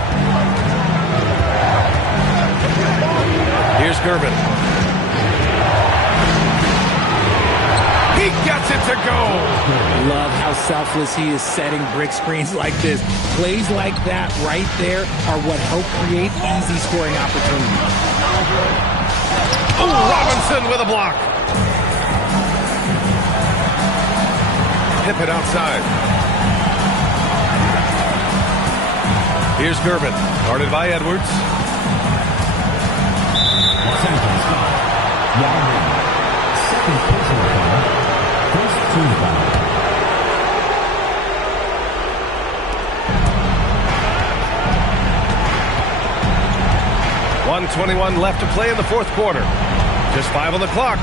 Here's Gervin. He gets it to go. Love how selfless he is setting brick screens like this. Plays like that right there are what help create easy scoring opportunities. Oh, Robinson with a block. Pippen outside. Here's Gervin. Guarded by Edwards. Second personal foul. First team foul. .121 left to play in the fourth quarter. Just 5 on the clock.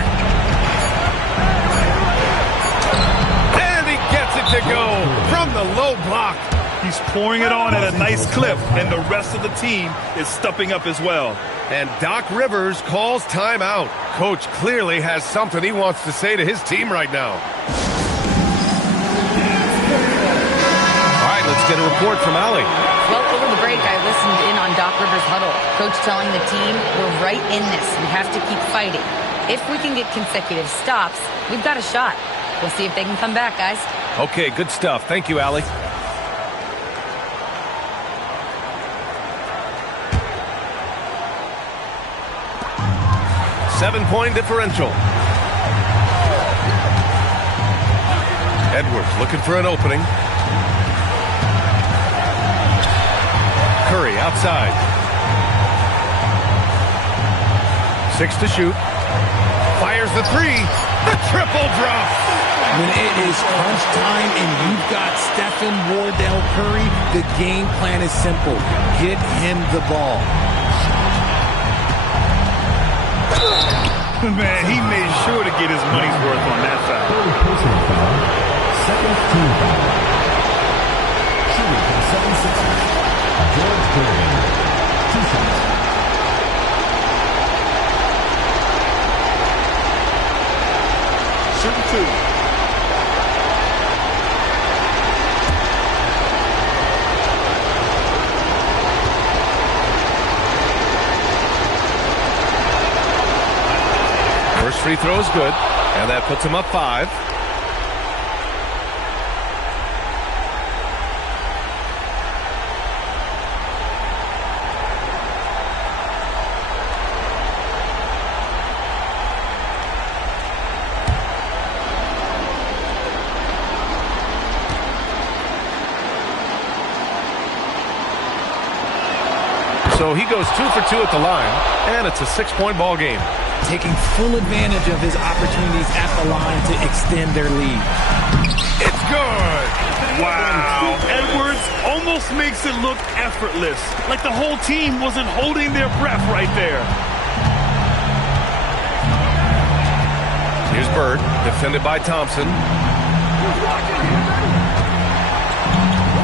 And he gets it to go from the low block. He's pouring it on at a nice clip, and the rest of the team is stepping up as well. And Doc Rivers calls timeout. Coach clearly has something he wants to say to his team right now. All right, let's get a report from Allie. Well, over the break, I listened in on Doc Rivers' huddle. Coach telling the team, we're right in this. We have to keep fighting. If we can get consecutive stops, we've got a shot. We'll see if they can come back, guys. Okay, good stuff. Thank you, Allie. Edwards looking for an opening. Curry outside. 6 to shoot. Fires the three. The triple drop. When it is crunch time and you've got Stephen Wardell Curry, the game plan is simple. Get him the ball. Man, he made sure to get his money's worth on that foul. Second team foul. Shooting for the 76ers, George Gervin. 2 shots. Shooting 2. First free throw is good, and that puts him up 5. So he goes 2 for 2 at the line, and it's a 6-point ball game. Taking full advantage of his opportunities at the line to extend their lead. It's good! Wow. Edwards almost makes it look effortless, like the whole team wasn't holding their breath right there. Here's Bird, defended by Thompson.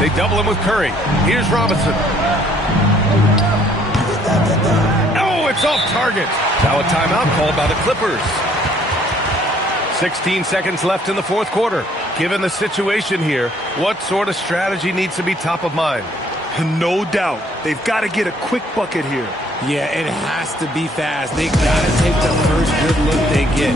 They double him with Curry. Here's Robinson. Oh, it's off target. Now a timeout called by the Clippers. 16 seconds left in the fourth quarter. Given the situation here, what sort of strategy needs to be top of mind? No doubt. They've got to get a quick bucket here. Yeah, it has to be fast. They've got to take the first good look they get.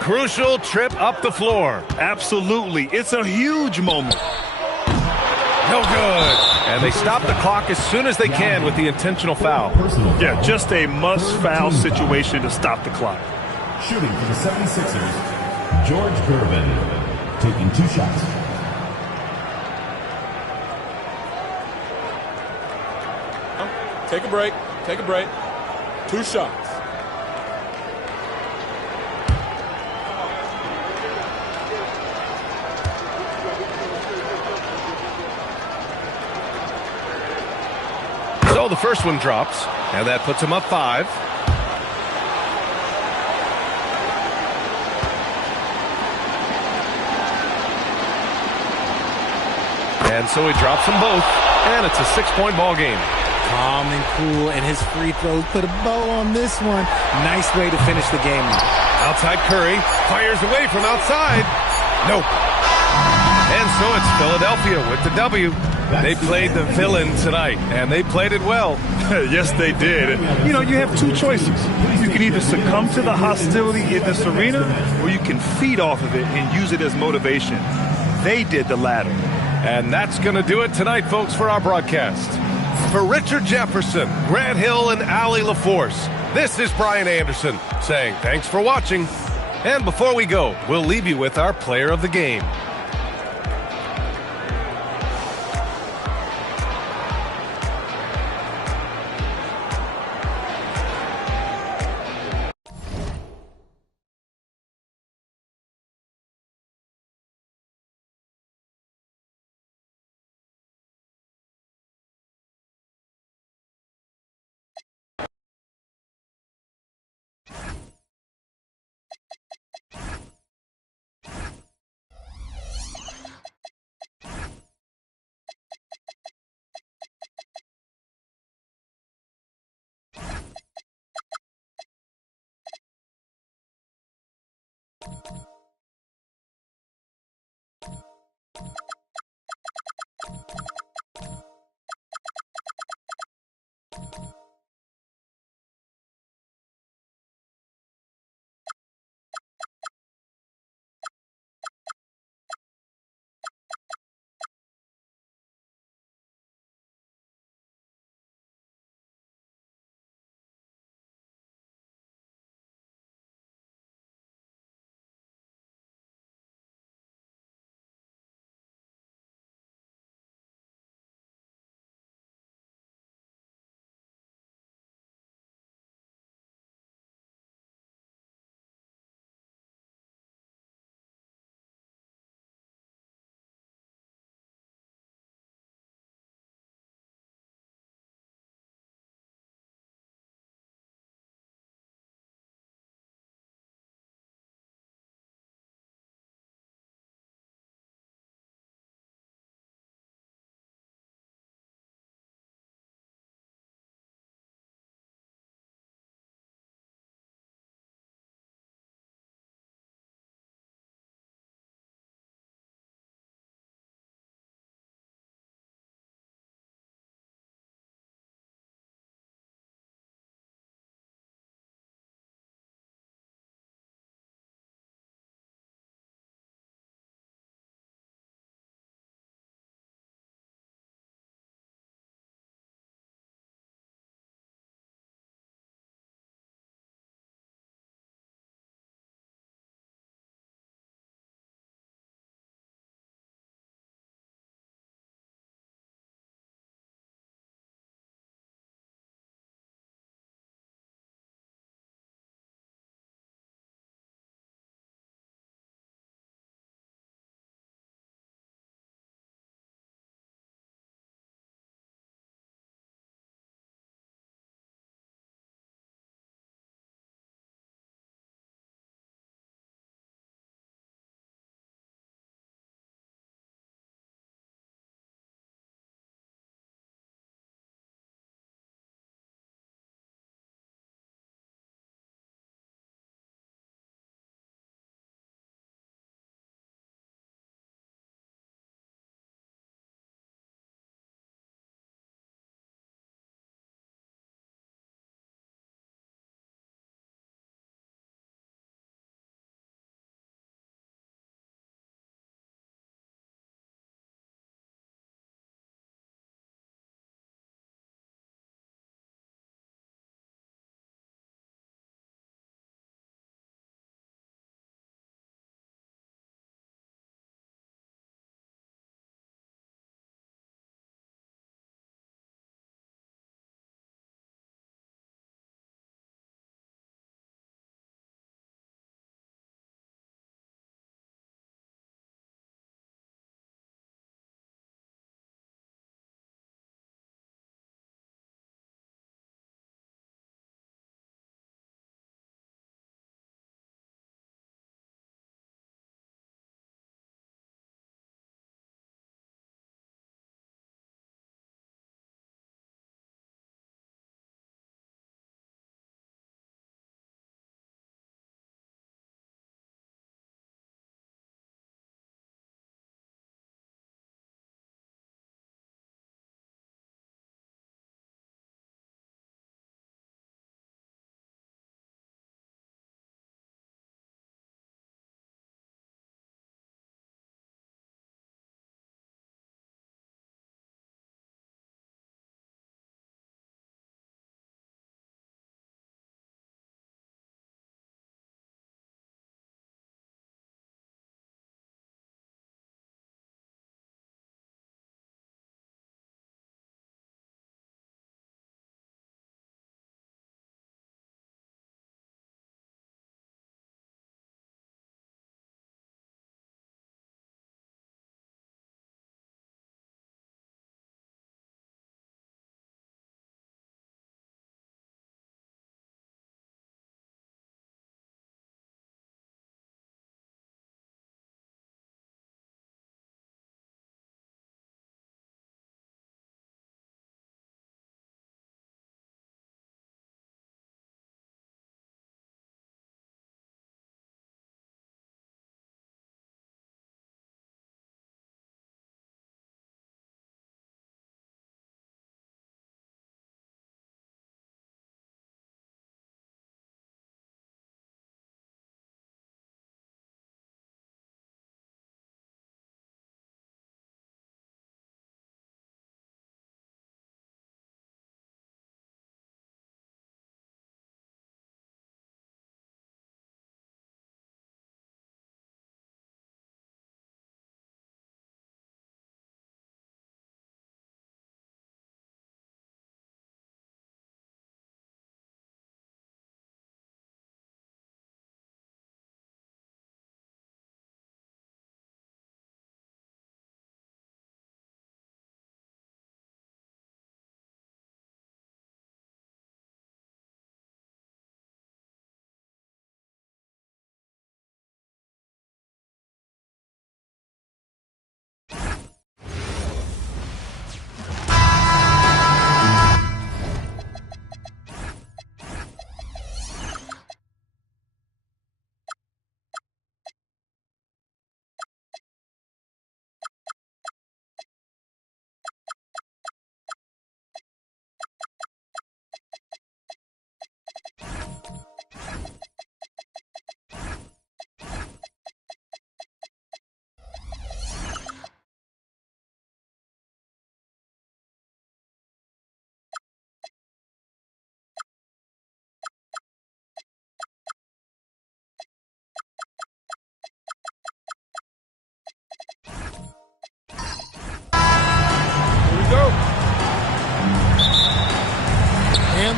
Crucial trip up the floor. Absolutely. It's a huge moment. No good. And they stop the clock as soon as they can with the intentional foul. Yeah, just a must-foul situation to stop the clock. Shooting for the 76ers, George Gervin, taking 2 shots. Take a break. Take a break. 2 shots. So the first one drops, and that puts him up 5. And so he drops them both, and it's a 6-point ball game. Calm and cool, and his free throws put a bow on this one. Nice way to finish the game. Outside Curry, fires away from outside. Nope. And so it's Philadelphia with the W. They played the villain tonight, and they played it well. Yes, they did. You know, you have 2 choices. You can either succumb to the hostility in this arena, or you can feed off of it and use it as motivation. They did the latter. And that's going to do it tonight, folks, for our broadcast. For Richard Jefferson, Grant Hill, and Allie LaForce, this is Brian Anderson saying thanks for watching. And before we go, we'll leave you with our player of the game.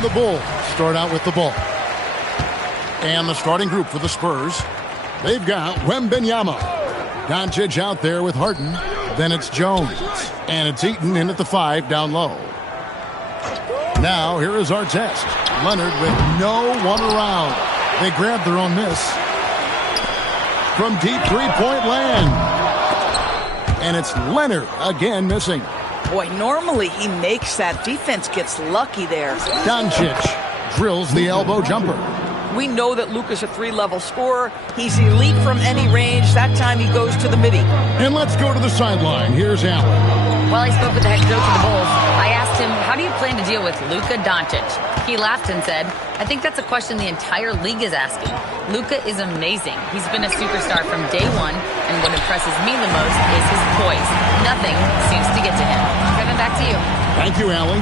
And the Bulls start out with the ball. And the starting group for the Spurs, they've got Wembanyama. Doncic out there with Harden. Then it's Jones. And it's Eaton in at the 5 down low. Now here is Artest. Leonard with no one around. They grab their own miss. From deep three-point land. And it's Leonard again missing. Boy, normally he makes that. Defense gets lucky there. Doncic drills the elbow jumper. We know that Luka's a 3-level scorer. He's elite from any range. That time he goes to the midi. And let's go to the sideline. Here's Allen. Well, I spoke with the head coach of the Bulls. I asked him, how do you plan to deal with Luka Doncic? He laughed and said, I think that's a question the entire league is asking. Luka is amazing. He's been a superstar from day one, and what impresses me the most is his poise. Nothing seems to get to him. Kevin, back to you. Thank you, Allie.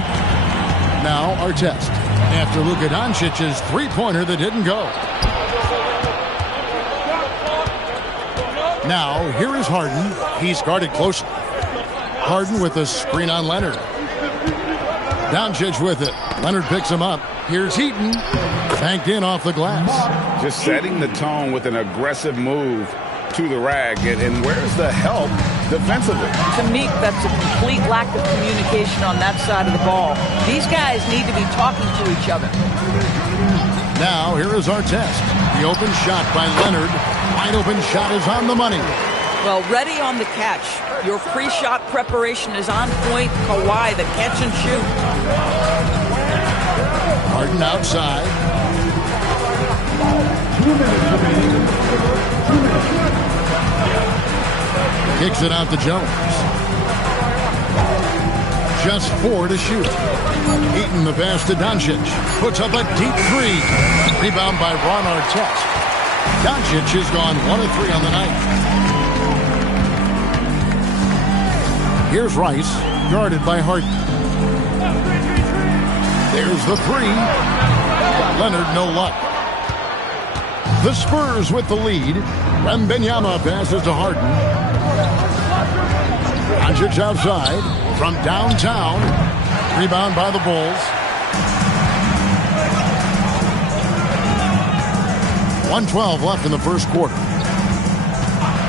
Now, Artest. After Luka Doncic's three-pointer that didn't go. Now, here is Harden. He's guarded closely. Harden with a screen on Leonard. Doncic with it. Leonard picks him up. Here's Heaton. Banked in off the glass. Just setting the tone with an aggressive move to the rag. And where's the help defensively? To me, that's a complete lack of communication on that side of the ball. These guys need to be talking to each other. Now, here is Artest. The open shot by Leonard. Wide open shot is on the money. Well, ready on the catch. Your pre-shot preparation is on point. Kawhi, the catch and shoot. Harden outside. 2 minutes remaining. 2 minutes. Kicks it out to Jones. Just 4 to shoot. Eaton the pass to Doncic. Puts up a deep 3. Rebound by Ron Artest. Doncic has gone 1 of 3 on the night. Here's Rice, guarded by Harden. There's the 3. Leonard, no luck. The Spurs with the lead. Wembanyama passes to Harden. Doncic outside from downtown. Rebound by the Bulls. 1:12 left in the first quarter.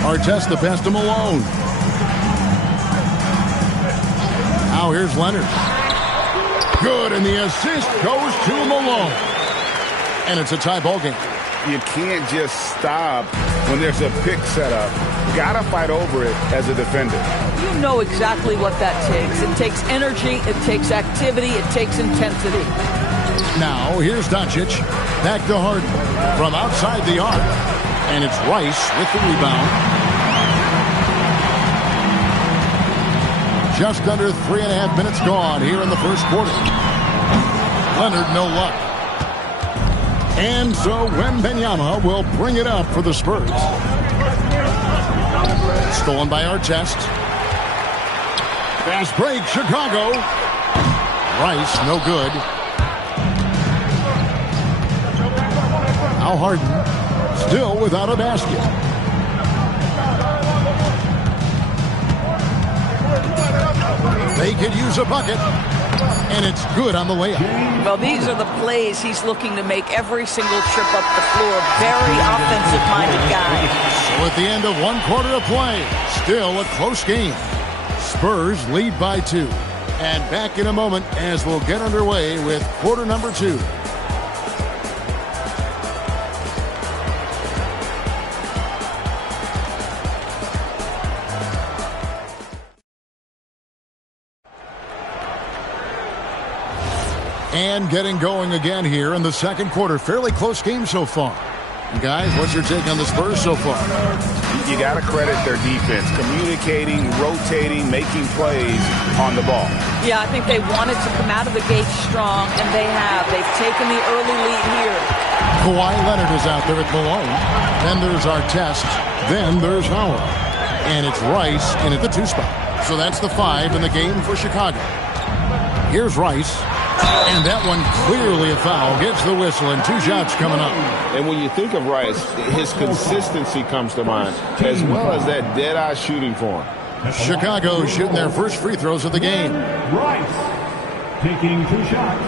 Artest the pass to Malone. Now here's Leonard. Good, and the assist goes to Malone. And it's a tie ball game. You can't just stop when there's a pick set up. Gotta fight over it as a defender. You know exactly what that takes. It takes energy, it takes activity, it takes intensity. Now here's Doncic. Back to Harden from outside the arc. And it's Rice with the rebound. Just under 3.5 minutes gone here in the first quarter. Leonard, no luck. And so Wembanyama will bring it up for the Spurs. Stolen by Artest. Fast break, Chicago. Rice, no good. Now Harden, still without a basket. They could use a bucket, and it's good on the layup. Well, these are the plays he's looking to make every single trip up the floor. Very offensive-minded guy. So at the end of 1 quarter of play, still a close game. Spurs lead by 2. And back in a moment as we'll get underway with quarter number 2. And getting going again here in the second quarter. Fairly close game so far. And guys, what's your take on the Spurs so far? You got to credit their defense. Communicating, rotating, making plays on the ball. Yeah, I think they wanted to come out of the gate strong, and they have. They've taken the early lead here. Kawhi Leonard is out there at Malone. Then there's Artest. Then there's Howard. And it's Rice in at the 2 spot. So that's the 5 in the game for Chicago. Here's Rice. And that one clearly a foul. Gets the whistle and 2 shots coming up. And when you think of Rice, his consistency comes to mind, as well as that dead-eye shooting form. Chicago shooting their first free throws of the game. Rice taking 2 shots.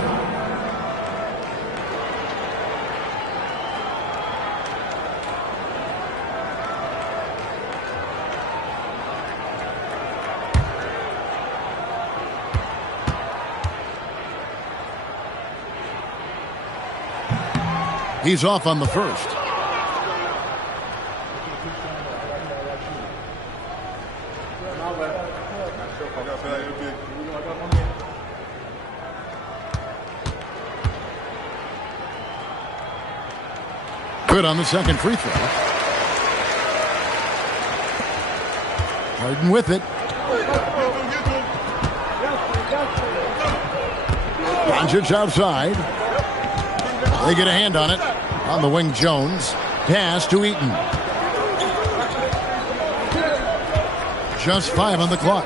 He's off on the first. Good on the second free throw. Harden with it. Doncic outside. They get a hand on it. On the wing, Jones. Pass to Eaton. Just 5 on the clock.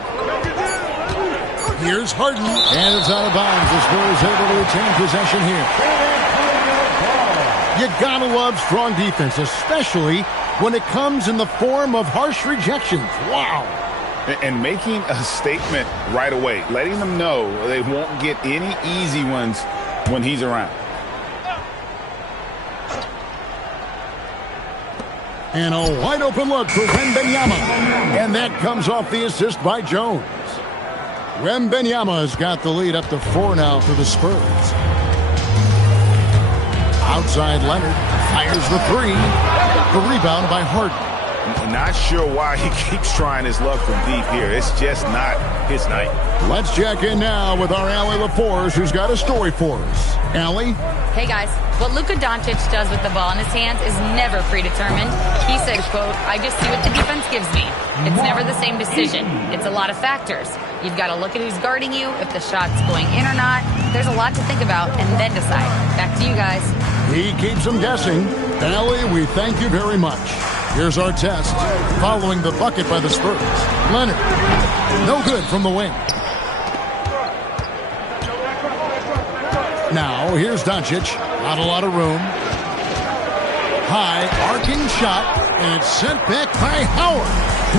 Here's Harden. And it's out of bounds. The Spurs able to retain possession here. You gotta love strong defense, especially when it comes in the form of harsh rejections. Wow. And making a statement right away, letting them know they won't get any easy ones when he's around. And a wide open look for Wembanyama. And that comes off the assist by Jones. Wembanyama has got the lead up to 4 now for the Spurs. Outside Leonard fires the 3. The rebound by Harden. Not sure why he keeps trying his luck from deep here. It's just not his night. Let's check in now with our Allie LaForce, who's got a story for us. Allie? Hey, guys. What Luka Doncic does with the ball in his hands is never predetermined. He said, quote, "I just see what the defense gives me. It's never the same decision. It's a lot of factors. You've got to look at who's guarding you, if the shot's going in or not. There's a lot to think about, and then decide." Back to you guys. He keeps them guessing. Allie, we thank you very much. Here's our test. Following the bucket by the Spurs. Leonard. No good from the wing. Now, here's Doncic. Not a lot of room. High, arcing shot, and it's sent back by Howard.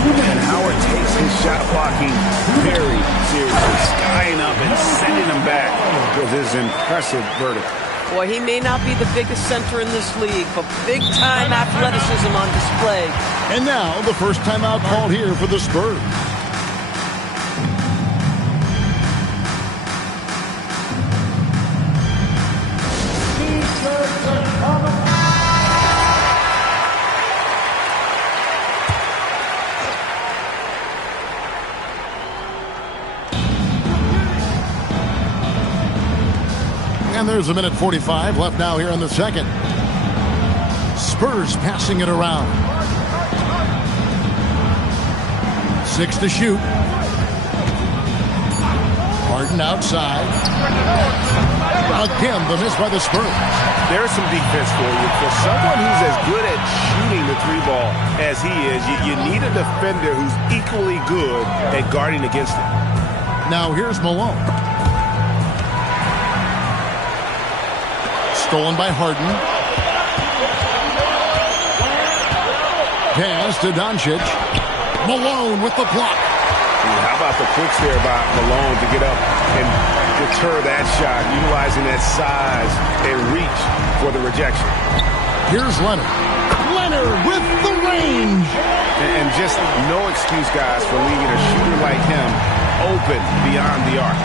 And Howard takes his shot blocking very seriously, skying up and sending him back with his impressive vertical. Boy, he may not be the biggest center in this league, but big-time athleticism on display. And now, the first timeout called here for the Spurs. And there's a minute 45 left now here in the second. Spurs passing it around. 6 to shoot. Harden outside. Again, the miss by the Spurs. There's some defense for you. For someone who's as good at shooting the 3-ball as he is, you need a defender who's equally good at guarding against him. Now here's Malone. Stolen by Harden. Pass to Doncic. Malone with the block. How about the clicks there by Malone to get up and deter that shot, utilizing that size and reach for the rejection. Here's Leonard. Leonard with the range. And just no excuse, guys, for leaving a shooter like him open beyond the arc.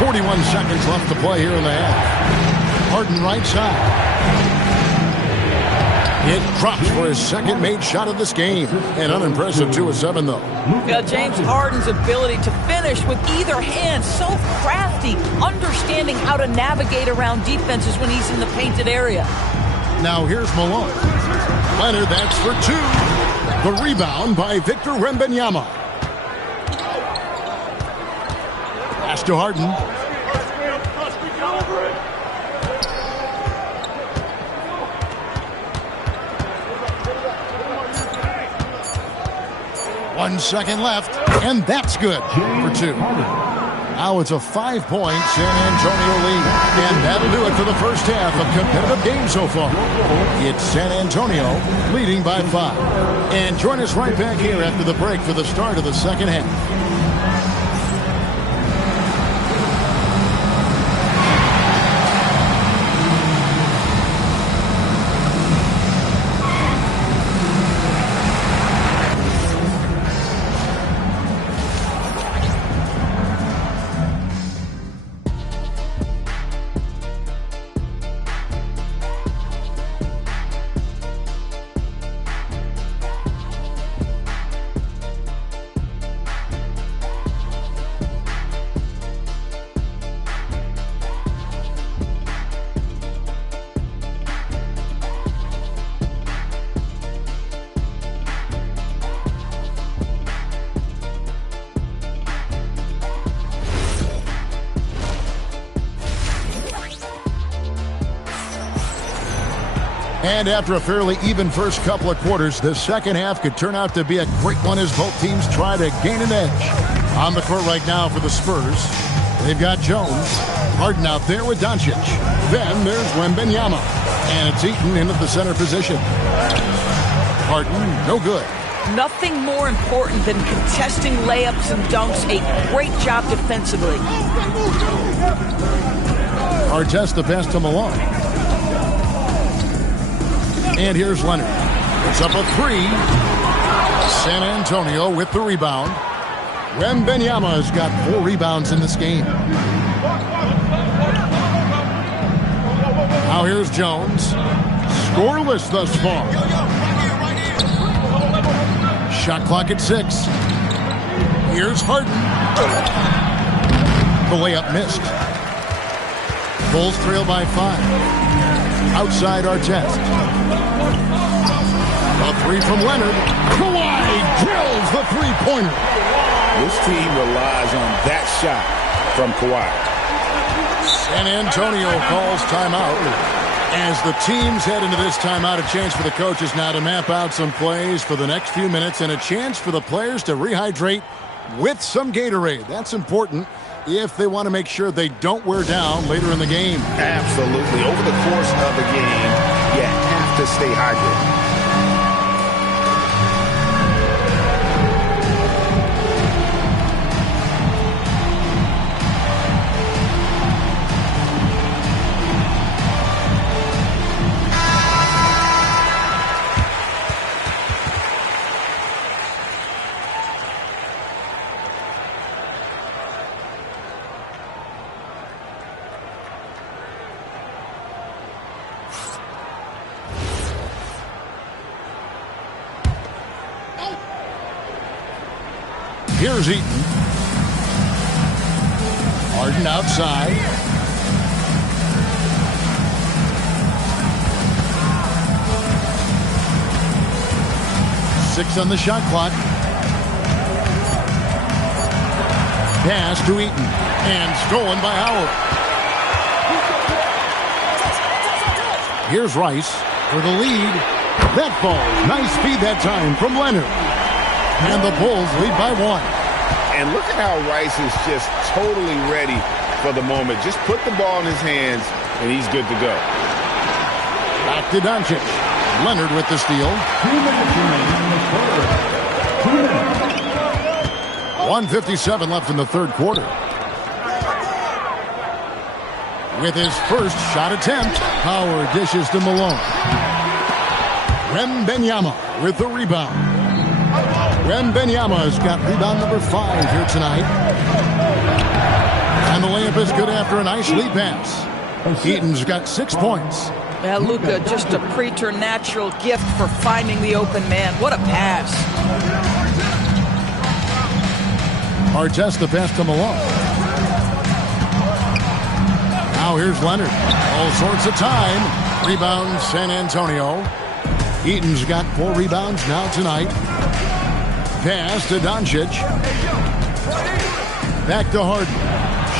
41 seconds left to play here in the half. Harden right side. It drops for his second made shot of this game. An unimpressive 2 of 7, though. Yeah, James Harden's ability to finish with either hand, so crafty, understanding how to navigate around defenses when he's in the painted area. Now here's Malone. Leonard, that's for 2. The rebound by Victor Wembanyama. Pass to Harden. One second left, and that's good for 2. Now it's a 5-point San Antonio lead, and that'll do it for the first half of competitive games so far. It's San Antonio leading by 5. And join us right back here after the break for the start of the second half. And after a fairly even first couple of quarters, the second half could turn out to be a great one as both teams try to gain an edge. On the court right now for the Spurs, they've got Jones. Harden out there with Doncic. Then there's Wembanyama. And it's Eaton into the center position. Harden, no good. Nothing more important than contesting layups and dunks. A great job defensively. Artest the pass to Malone. And here's Leonard. It's up a three. San Antonio with the rebound. Wembanyama has got 4 rebounds in this game. Now here's Jones. Scoreless thus far. Shot clock at 6. Here's Harden. The layup missed. Bulls trail by 5. Outside Artest. A 3 from Leonard. Kawhi drills the three-pointer. This team relies on that shot from Kawhi. San Antonio calls timeout. As the teams head into this timeout, a chance for the coaches now to map out some plays for the next few minutes and a chance for the players to rehydrate with some Gatorade. That's important if they want to make sure they don't wear down later in the game. Absolutely. Over the course of the game, you have to stay hydrated. Here's Eaton. Harden outside. Six on the shot clock. Pass to Eaton. And stolen by Howard. Here's Rice for the lead. That falls. Nice speed that time from Leonard. And the Bulls lead by 1. And look at how Rice is just totally ready for the moment. Just put the ball in his hands, and he's good to go. Back to Doncic. Leonard with the steal. 1:57 left in the third quarter. With his first shot attempt, Howard dishes to Malone. Wembanyama with the rebound. Wembanyama has got rebound number 5 here tonight. And the layup is good after a nice lead pass. Eaton's got 6 points. Luka, just a preternatural gift for finding the open man. What a pass. Artest the pass to Malone. Now here's Leonard. All sorts of time. Rebound San Antonio. Eaton's got 4 rebounds now tonight. Pass to Doncic. Back to Harden.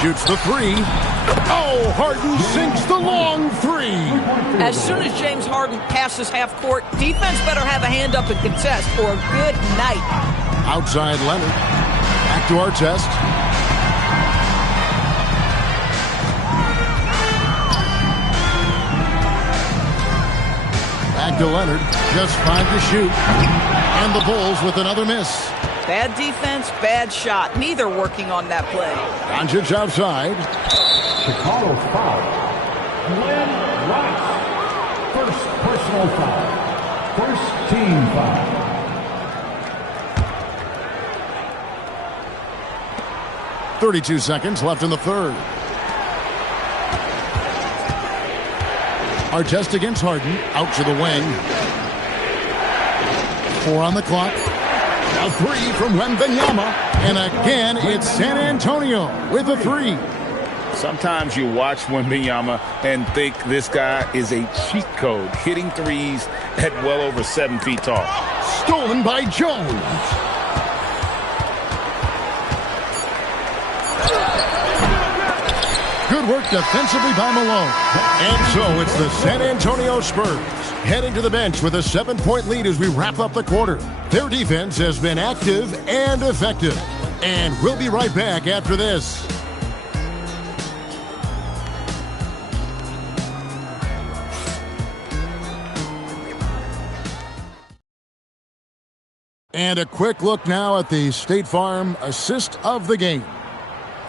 Shoots the 3. Oh, Harden sinks the long 3. As soon as James Harden passes half court, defense better have a hand up and contest for a good night. Outside Leonard. Back to Artest. Back to Leonard. Just 5 to shoot. And the Bulls with another miss. Bad defense, bad shot. Neither working on that play. Doncic outside. Chicago foul. Glenn Rice. First personal foul. First team foul. .32 seconds left in the third. Artest against Harden. Out to the wing. 4 on the clock. Now 3 from Wembanyama. And again, it's San Antonio with a 3. Sometimes you watch Wembanyama and think this guy is a cheat code, hitting threes at well over 7 feet tall. Stolen by Jones. Good work defensively by Malone. And so it's the San Antonio Spurs heading to the bench with a 7-point lead as we wrap up the quarter. Their defense has been active and effective. And we'll be right back after this. And a quick look now at the State Farm assist of the game.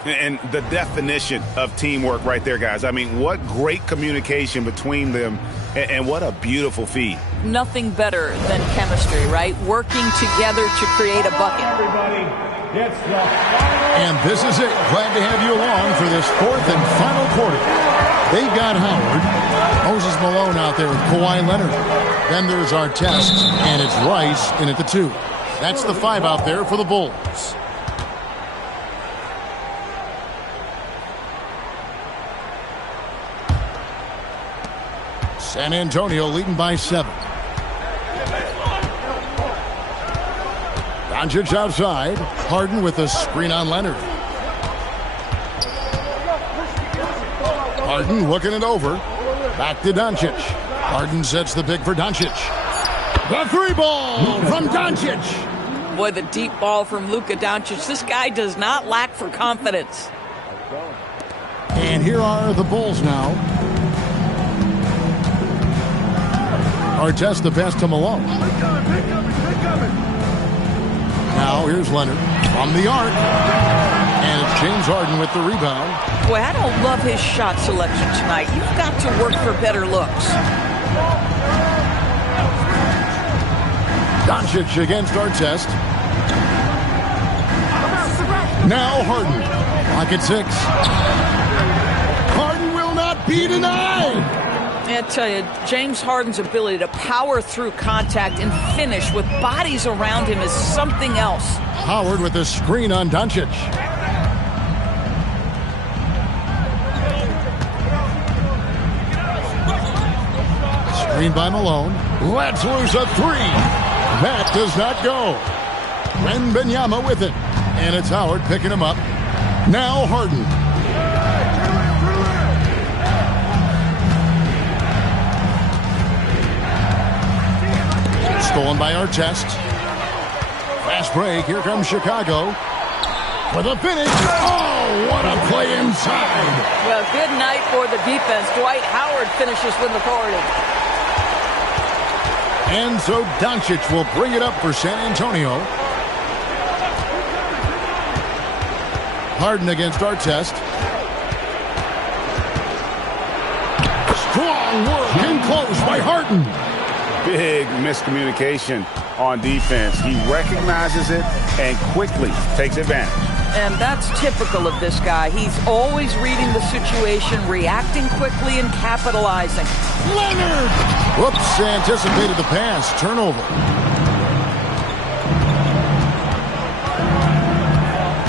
And the definition of teamwork right there, guys. I mean, what great communication between them, and what a beautiful feed. Nothing better than chemistry, right? Working together to create a bucket. And this is it. Glad to have you along for this fourth and final quarter. They've got Howard, Moses Malone out there with Kawhi Leonard. Then there's Artest, and it's Rice in at the 2. That's the 5 out there for the Bulls. San Antonio leading by 7. Doncic outside. Harden with a screen on Leonard. Harden looking it over. Back to Doncic. Harden sets the pick for Doncic. The 3 ball from Doncic. Boy, the deep ball from Luka Doncic. This guy does not lack for confidence. And here are the Bulls now. Artest the pass to Malone. Now here's Leonard from the arc. And it's James Harden with the rebound. Boy, I don't love his shot selection tonight. You've got to work for better looks. Doncic against Artest. Now Harden. Lock at 6. Harden will not be denied. I tell you, James Harden's ability to power through contact and finish with bodies around him is something else. Howard with a screen on Doncic. Screen by Malone. Let's lose a 3. That does not go. Wembanyama with it. And it's Howard picking him up. Now Harden. Stolen by Artest. Fast break. Here comes Chicago. For the finish. Oh, what a play inside. Well, good night for the defense. Dwight Howard finishes with authority. And so Doncic will bring it up for San Antonio. Harden against Artest. Strong work in close by Harden. Big miscommunication on defense. He recognizes it and quickly takes advantage. And that's typical of this guy. He's always reading the situation, reacting quickly, and capitalizing. Leonard! Whoops, anticipated the pass. Turnover.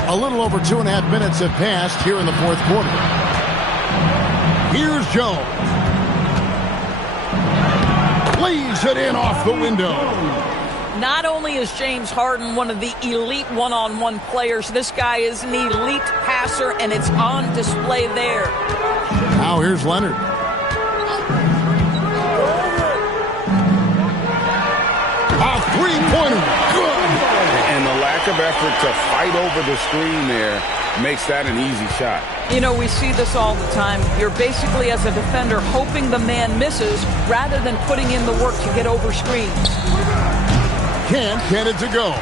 A little over 2.5 minutes have passed here in the fourth quarter. Here's Jones. Lays it in off the window. Not only is James Harden one of the elite one-on-one players, this guy is an elite passer, and it's on display there. Now here's Leonard. A three-pointer. Good. And the lack of effort to fight over the screen there makes that an easy shot. You know, we see this all the time. You're basically, as a defender, hoping the man misses rather than putting in the work to get over screens. Can't get it to go.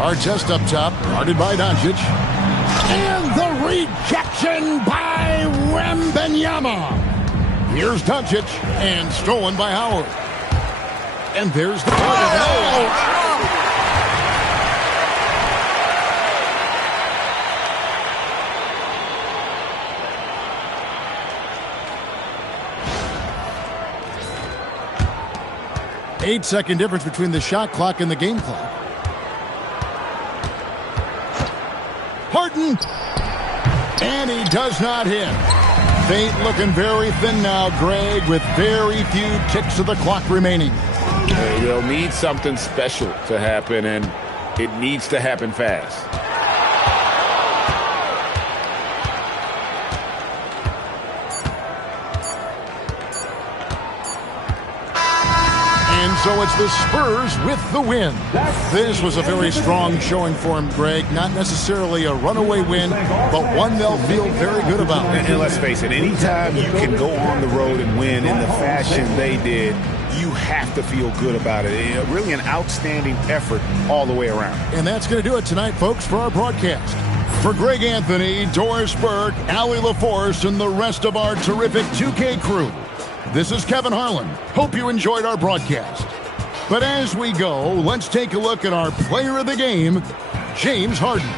Artest up top, guarded by Doncic. And the rejection by Wembanyama. Here's Doncic, and stolen by Howard. And there's the target. Eight-second difference between the shot clock and the game clock. Harden. And he does not hit. Fate looking very thin now, Greg, with very few ticks of the clock remaining. They'll need something special to happen, and it needs to happen fast. so it's the Spurs with the win. This was a very strong showing for him, Greg. Not necessarily a runaway win, but one they'll feel very good about. And let's face it, anytime you can go on the road and win in the fashion they did, you have to feel good about it. Really an outstanding effort all the way around. And that's going to do it tonight, folks, for our broadcast. For Greg Anthony, Doris Burke, Allie LaForce, and the rest of our terrific 2K crew, this is Kevin Harlan. Hope you enjoyed our broadcast. But as we go, let's take a look at our player of the game, James Harden.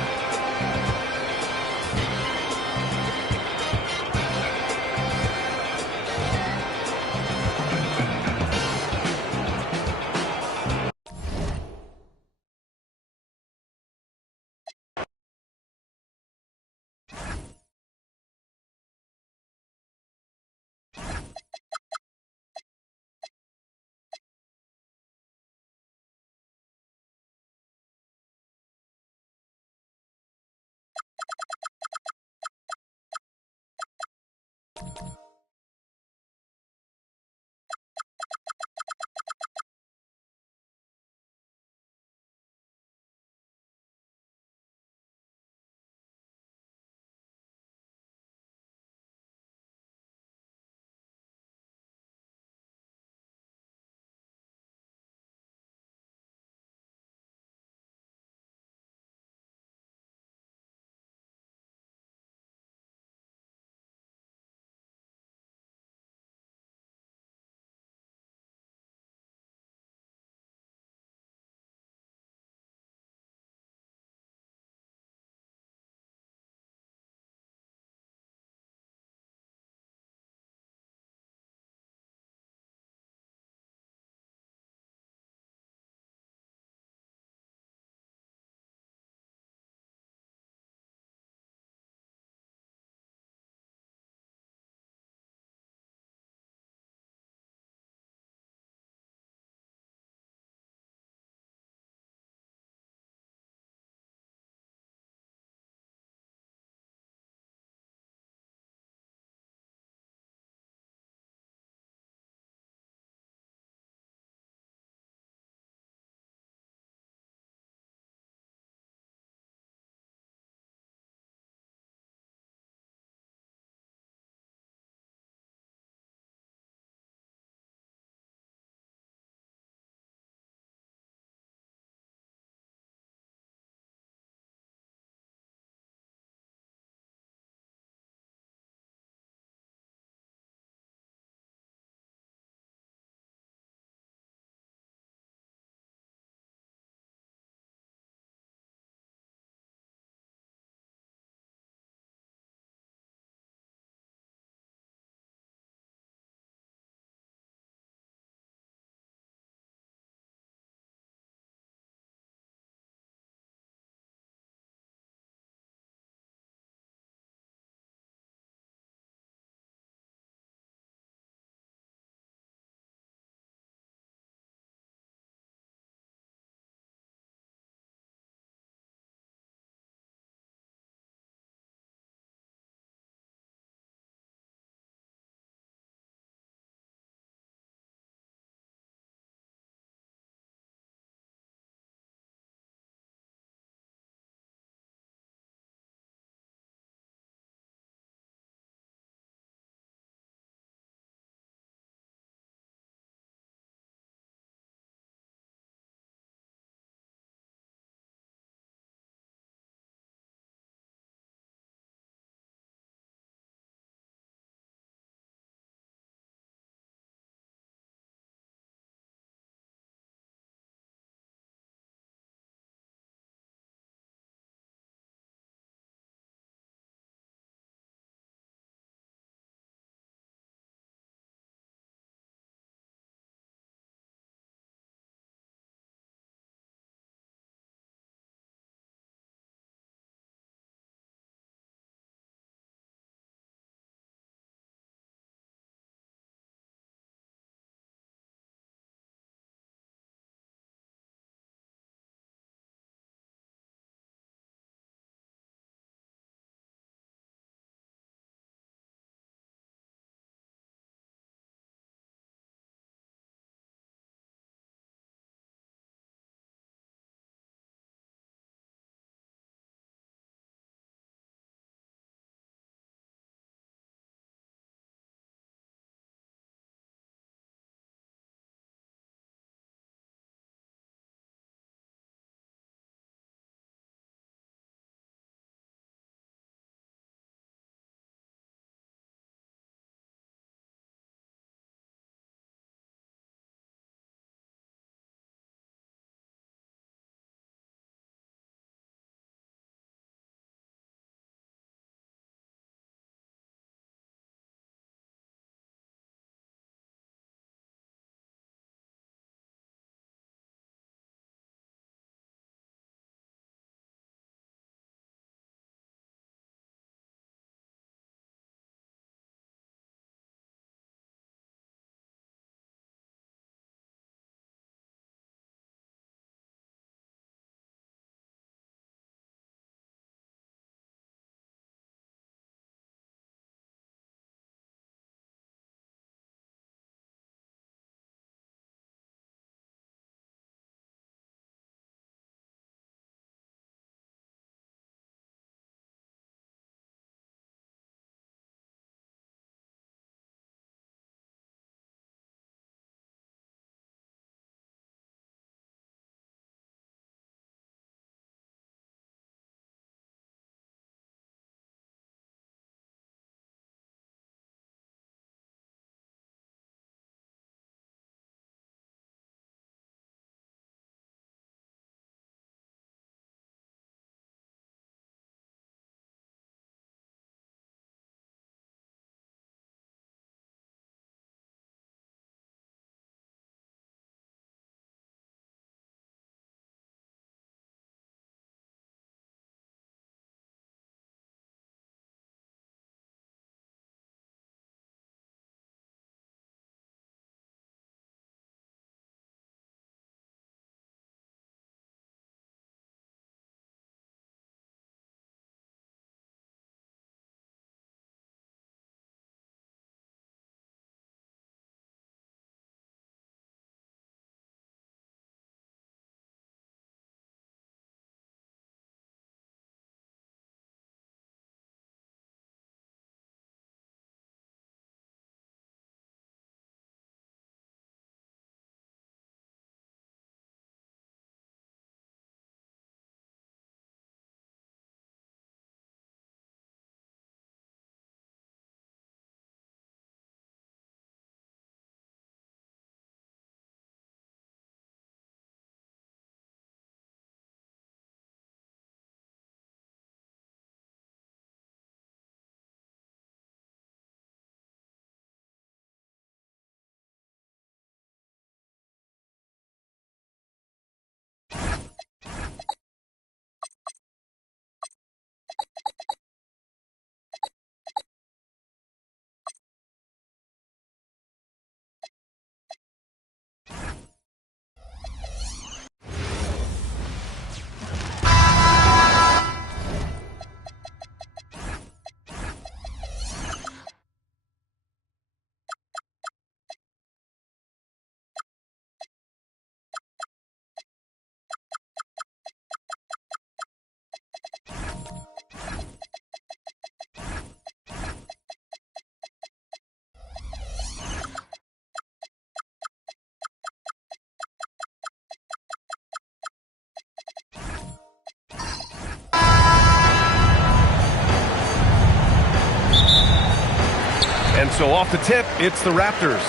And so off the tip, it's the Raptors.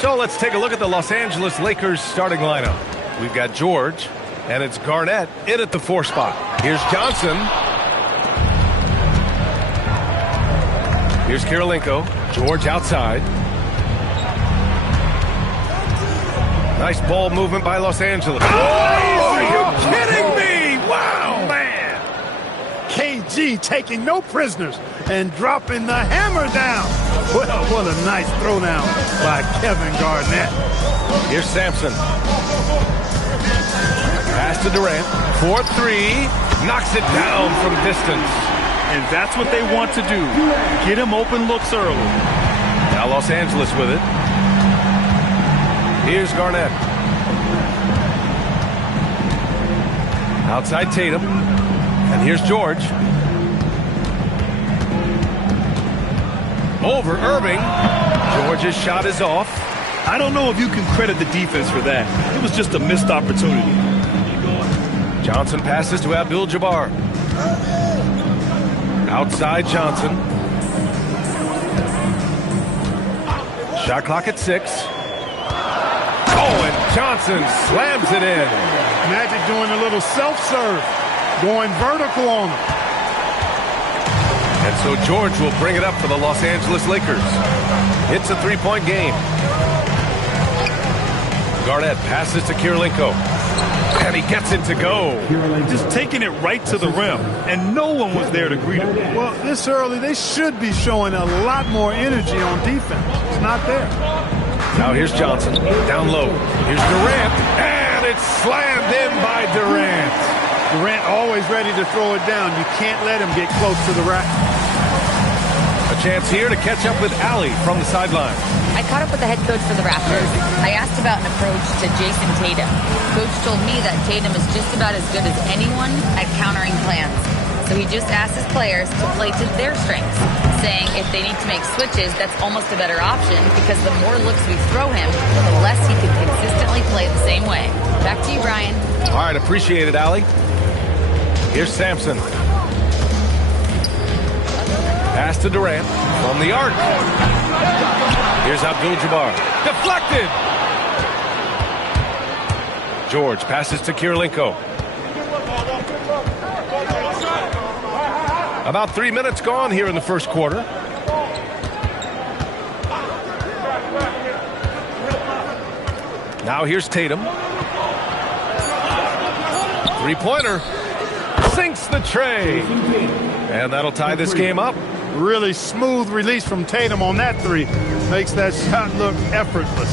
So let's take a look at the Los Angeles Lakers starting lineup. We've got George, and it's Garnett in at the 4 spot. Here's Johnson. Here's Kirilenko. George outside. Nice ball movement by Los Angeles. Oh, are you kidding me? Wow, man. KG taking no prisoners and dropping the hammer down. Well, what a nice throwdown by Kevin Garnett. Here's Sampson. Pass to Durant. 4-3. Knocks it down from distance. And that's what they want to do. Get him open looks early. Now Los Angeles with it. Here's Garnett. Outside Tatum. And here's George. Over Irving. George's shot is off. I don't know if you can credit the defense for that. It was just a missed opportunity. Johnson passes to Abdul-Jabbar. Outside Johnson. Shot clock at 6. Oh, and Johnson slams it in. Magic doing a little self-serve, going vertical on him. And so George will bring it up for the Los Angeles Lakers. It's a 3-point game. Garnett passes to Kirilenko. And he gets it to go. Just taking it right to the rim, and no one was there to greet him. Well, this early, they should be showing a lot more energy on defense. It's not there. Now here's Johnson, down low. Here's Durant, and it's slammed in by Durant. Durant always ready to throw it down. You can't let him get close to the rack. A chance here to catch up with Allie from the sideline. I caught up with the head coach for the Raptors. I asked about an approach to Jason Tatum. Coach told me that Tatum is just about as good as anyone at countering plans. So he just asked his players to play to their strengths, saying if they need to make switches, that's almost a better option because the more looks we throw him, the less he can consistently play the same way. Back to you, Brian. All right, appreciate it, Allie. Here's Sampson. Pass to Durant from the arc. Here's Abdul-Jabbar. Deflected! George passes to Kirilenko. About 3 minutes gone here in the first quarter. Now here's Tatum. 3-pointer. Sinks the tray. And that'll tie this game up. Really smooth release from Tatum on that 3. Makes that shot look effortless.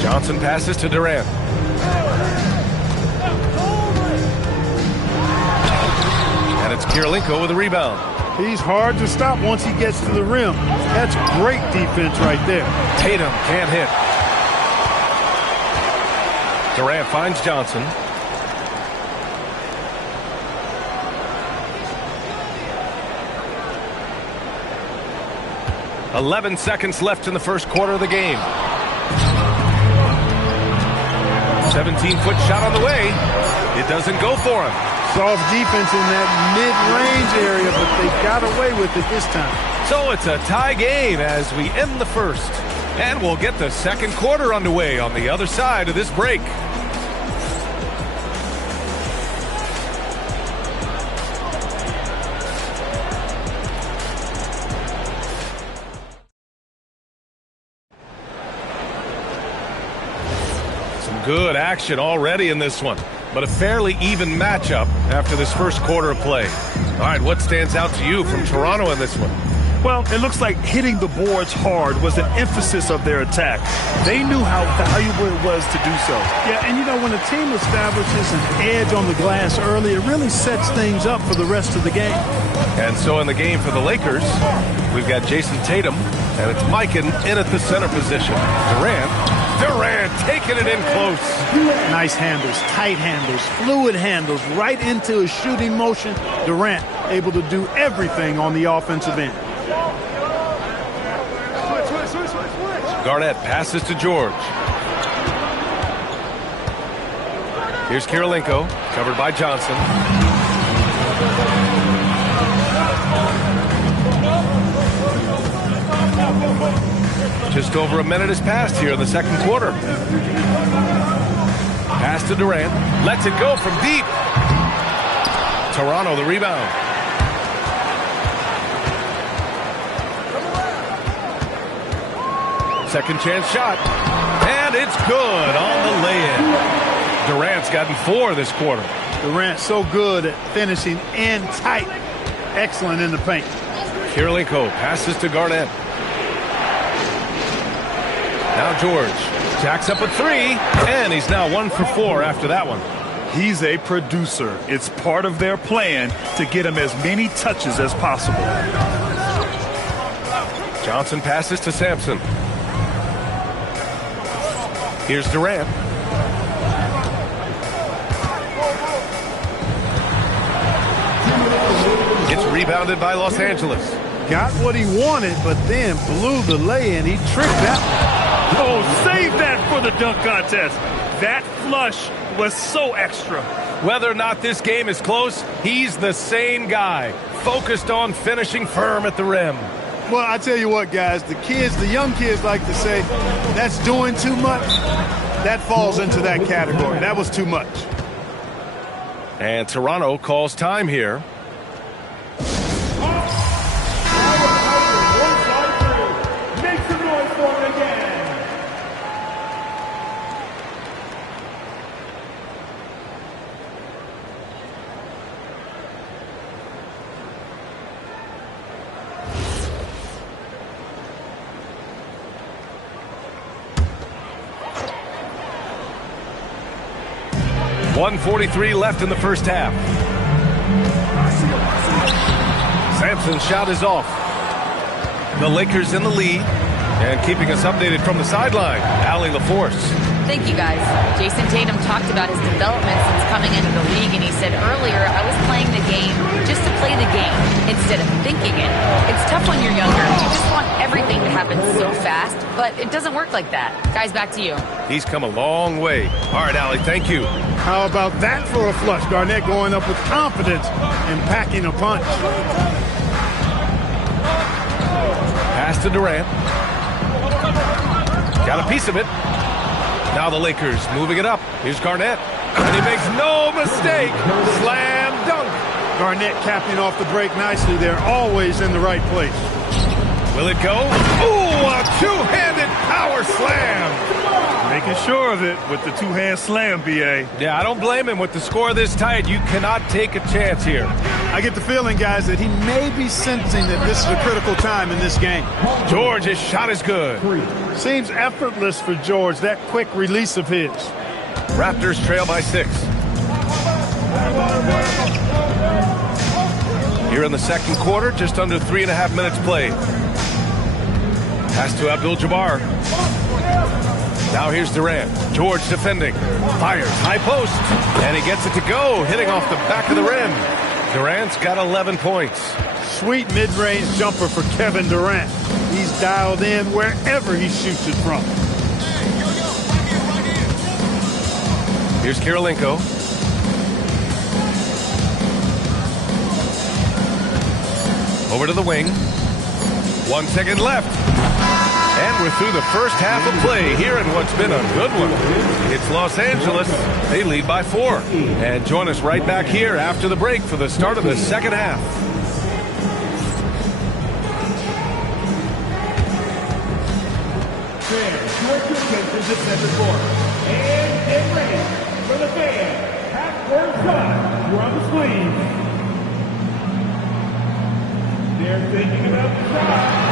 Johnson passes to Durant. And it's Kirilenko with a rebound. He's hard to stop once he gets to the rim. That's great defense right there. Tatum can't hit. Durant finds Johnson. "11 seconds left in the first quarter of the game. 17-foot shot on the way. It doesn't go for him. Soft defense in that mid-range area, but they got away with it this time. So it's a tie game as we end the first. And we'll get the second quarter underway on the other side of this break. Good action already in this one, but a fairly even matchup after this first quarter of play. All right, what stands out to you from Toronto in this one? Well, it looks like hitting the boards hard was an emphasis of their attack. They knew how valuable it was to do so. Yeah, and you know, when a team establishes an edge on the glass early, it really sets things up for the rest of the game. And so in the game for the Lakers, we've got Jason Tatum, and it's Mikan in at the center position. Durant taking it in close. Nice handles, tight handles, fluid handles, right into a shooting motion. Durant able to do everything on the offensive end. Garnett passes to George. Here's Kirilenko, covered by Johnson. Just over a minute has passed here in the second quarter. Pass to Durant. Lets it go from deep. Toronto the rebound. Second chance shot. And it's good on the lay-in. Durant's gotten 4 this quarter. Durant so good at finishing in tight. Excellent in the paint. Kirilenko passes to Garnett. Now George jacks up a 3, and he's now 1 for 4 after that one. He's a producer. It's part of their plan to get him as many touches as possible. Johnson passes to Sampson. Here's Durant. It's rebounded by Los Angeles. Got what he wanted, but then blew the lay-in. He tricked that. Oh, save that for the dunk contest. That flush was so extra. Whether or not this game is close, he's the same guy, focused on finishing firm at the rim. Well, I tell you what, guys, the young kids like to say, that's doing too much. That falls into that category. That was too much. And Toronto calls time here. Make some noise for it again. .143 left in the first half. Sampson's shot is off. The Lakers in the lead. And keeping us updated from the sideline, Allie LaForce. Thank you, guys. Jason Tatum talked about his development since coming into the league, and he said earlier, I was playing the game just to play the game instead of thinking it. It's tough when you're younger. You just want everything to happen so fast, but it doesn't work like that. Guys, back to you. He's come a long way. All right, Allie, thank you. How about that for a flush? Garnett going up with confidence and packing a punch. Pass to Durant. Got a piece of it. Now the Lakers moving it up. Here's Garnett. And he makes no mistake. Slam dunk. Garnett capping off the break nicely there. Always in the right place. Will it go? Ooh, a two-handed power slam. Making sure of it with the two-hand slam, B.A. Yeah, I don't blame him. With the score this tight, you cannot take a chance here. I get the feeling, guys, that he may be sensing that this is a critical time in this game. George, his shot is good. Seems effortless for George, that quick release of his. Raptors trail by 6. Here in the second quarter, just under 3.5 minutes played. Pass to Abdul-Jabbar. Now here's Durant. George defending. Fires high post. And he gets it to go, hitting off the back of the rim. Durant's got 11 points. Sweet mid-range jumper for Kevin Durant. He's dialed in wherever he shoots it from. Here's Kirilenko. Over to the wing. 1 second left. And we're through the first half of play here in what's been a good one. It's Los Angeles. They lead by 4. And join us right back here after the break for the start of the second half. Fans, your attention to center court. And get ready for the fans. Half-court shot. You're on the sleeve. They're thinking about the shot.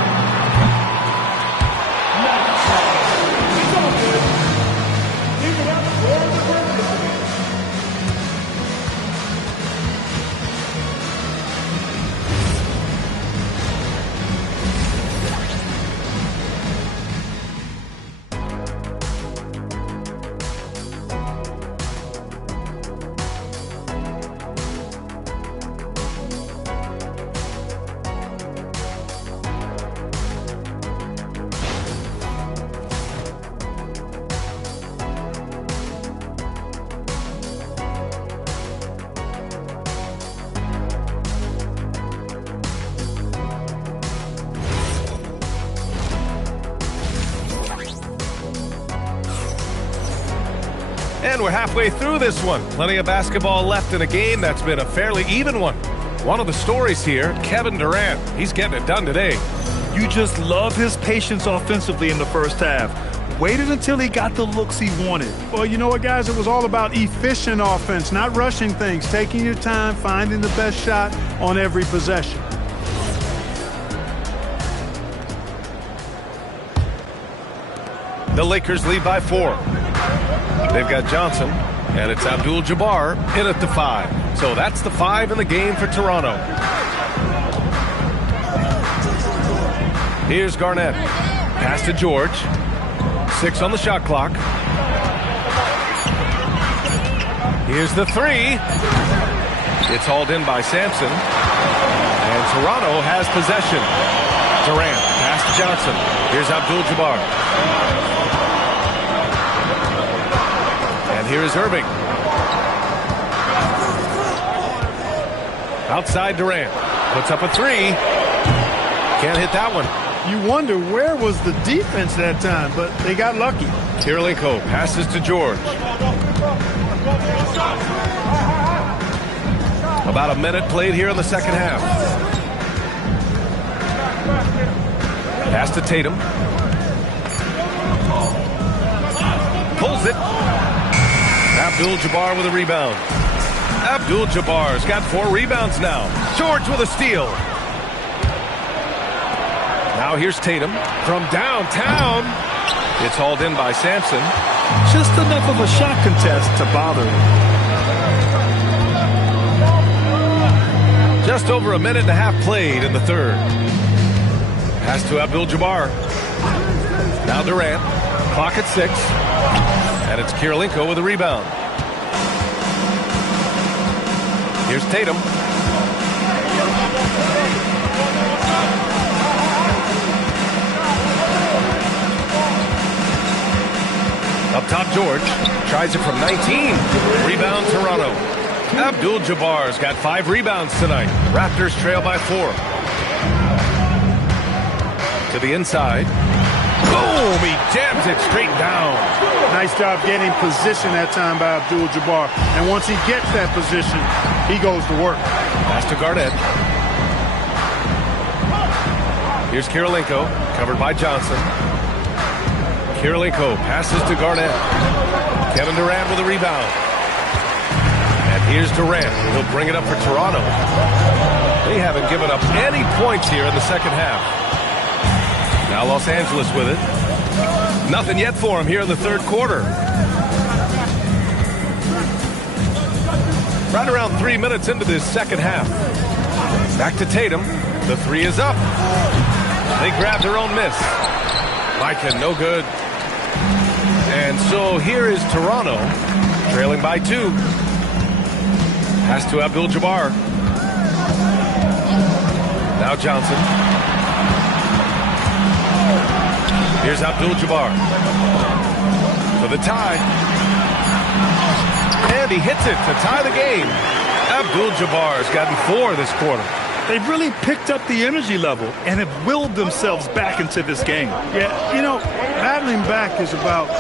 And we're halfway through this one. Plenty of basketball left in a game that's been a fairly even one. One of the stories here, Kevin Durant. He's getting it done today. You just love his patience offensively in the first half. Waited until he got the looks he wanted. Well, you know what, guys? It was all about efficient offense, not rushing things, taking your time, finding the best shot on every possession. The Lakers lead by 4. They've got Johnson, and it's Abdul-Jabbar in at the 5. So that's the 5 in the game for Toronto. Here's Garnett. Pass to George. 6 on the shot clock. Here's the 3. It's hauled in by Sampson. And Toronto has possession. Durant, pass to Johnson. Here's Abdul-Jabbar. And here is Irving. Outside Durant. Puts up a 3. Can't hit that one. You wonder where was the defense that time, but they got lucky. Kirilenko passes to George. About a minute played here in the second half. Pass to Tatum. Pulls it. Abdul-Jabbar with a rebound. Abdul-Jabbar's got 4 rebounds now. George with a steal. Now here's Tatum from downtown. It's hauled in by Sampson. Just enough of a shot contest to bother him. Just over a minute and a half played in the third. Pass to Abdul-Jabbar. Now Durant. Clock at 6. And it's Kirilenko with a rebound. Here's Tatum. Up top, George. Tries it from 19. Rebound, Toronto. Abdul-Jabbar's got 5 rebounds tonight. Raptors trail by 4. To the inside. Boom! He jams it straight down. Nice job getting position that time by Abdul-Jabbar. And once he gets that position, he goes to work. Pass to Garnett. Here's Kirilenko, covered by Johnson. Kirilenko passes to Garnett. Kevin Durant with a rebound. And here's Durant. He'll bring it up for Toronto. They haven't given up any points here in the second half. Now Los Angeles with it. Nothing yet for him here in the third quarter. Right around 3 minutes into this second half. Back to Tatum. The 3 is up. They grab their own miss. Micah, no good. And so here is Toronto, trailing by 2. Pass to Abdul-Jabbar. Now Johnson. Here's Abdul-Jabbar for the tie. And he hits it to tie the game. Abdul-Jabbar's gotten 4 this quarter. They've really picked up the energy level and have willed themselves back into this game. Yeah, you know, battling back is about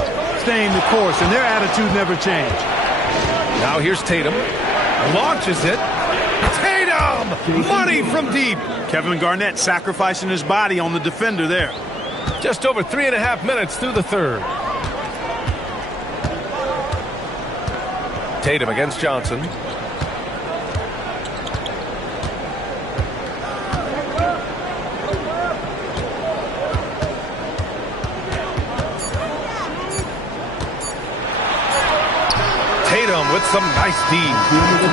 staying the course, and their attitude never changed. Now here's Tatum. Launches it. Tatum! Money from deep. Kevin Garnett sacrificing his body on the defender there. Just over 3.5 minutes through the third. Tatum against Johnson. Tatum with some nice D.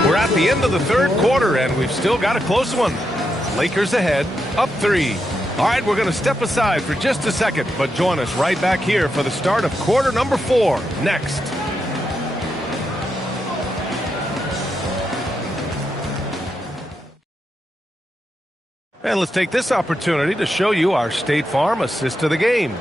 We're at the end of the third quarter, and we've still got a close one. Lakers ahead, up 3. All right, we're going to step aside for just a second, but join us right back here for the start of quarter number 4 next. And let's take this opportunity to show you our State Farm assist to the game.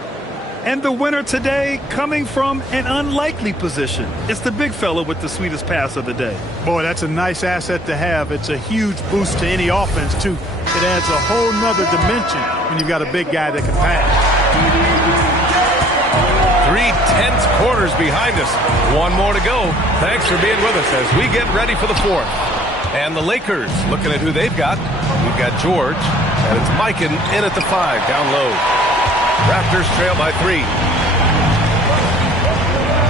And the winner today coming from an unlikely position. It's the big fella with the sweetest pass of the day. Boy, that's a nice asset to have. It's a huge boost to any offense, too. It adds a whole nother dimension when you've got a big guy that can pass. 3 tense quarters behind us. One more to go. Thanks for being with us as we get ready for the fourth. And the Lakers, looking at who they've got. We've got George, and it's Mike in at the 5, down low. Raptors trail by 3.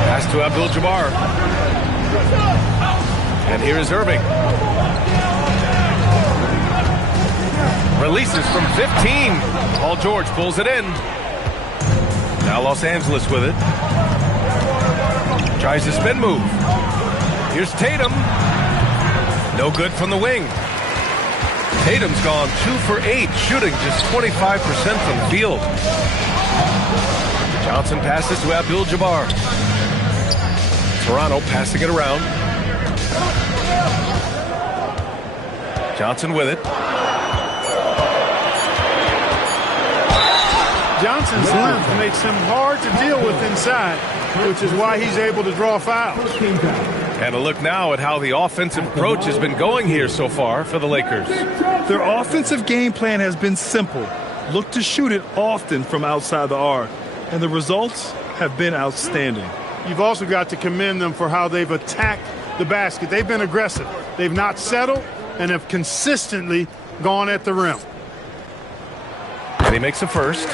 Pass to Abdul-Jabbar. And here is Irving. Releases from 15. Paul George pulls it in. Now Los Angeles with it. Tries the spin move. Here's Tatum. No good from the wing. Tatum's gone 2 for 8, shooting just 25% from the field. Johnson passes to Abdul-Jabbar. Toronto passing it around. Johnson with it. Johnson's length makes him hard to deal with inside, which is why he's able to draw fouls. And a look now at how the offensive approach has been going here so far for the Lakers. Their offensive game plan has been simple. Look to shoot it often from outside the arc. And the results have been outstanding. You've also got to commend them for how they've attacked the basket. They've been aggressive. They've not settled and have consistently gone at the rim. And he makes a first.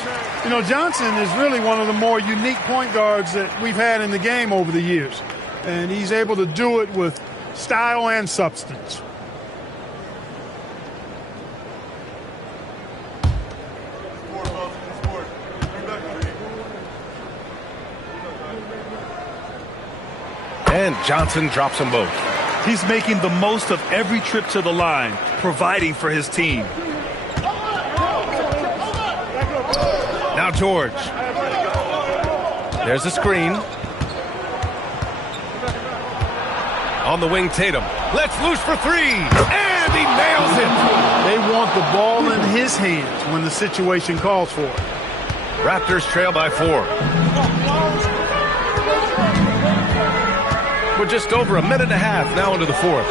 You know, Johnson is really one of the more unique point guards that we've had in the game over the years. And he's able to do it with style and substance. And Johnson drops them both. He's making the most of every trip to the line, providing for his team. Now George. There's a screen. On the wing, Tatum. Let's loose for 3. And he nails it. They want the ball in his hands when the situation calls for it. Raptors trail by 4. We're just over a minute and a half now into the fourth.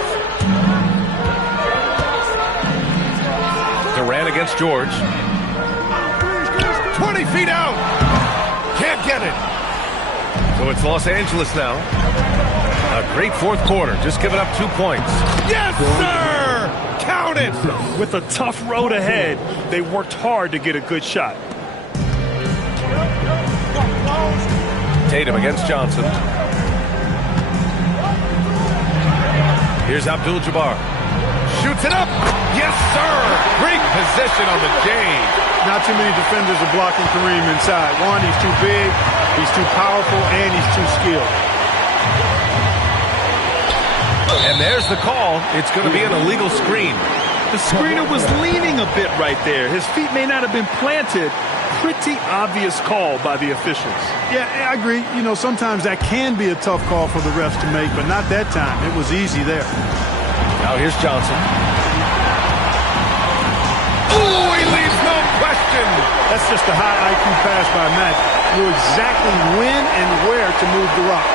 Durant against George. 20 feet out. Can't get it. So it's Los Angeles now. A great fourth quarter. Just giving up 2 points. Yes, sir! Count it! With a tough road ahead, they worked hard to get a good shot. Tatum against Johnson. Here's Abdul-Jabbar. Shoots it up. Yes, sir! Great position on the J. Not too many defenders are blocking Kareem inside. One, he's too big, he's too powerful, and he's too skilled. And there's the call. It's going to be an illegal screen. The screener was leaning a bit right there. His feet may not have been planted. Pretty obvious call by the officials. Yeah, I agree. You know, sometimes that can be a tough call for the refs to make, but not that time. It was easy there. Now here's Johnson. Oh, he leaves no question. That's just a high IQ pass by Matt. Knew exactly when and where to move the rock.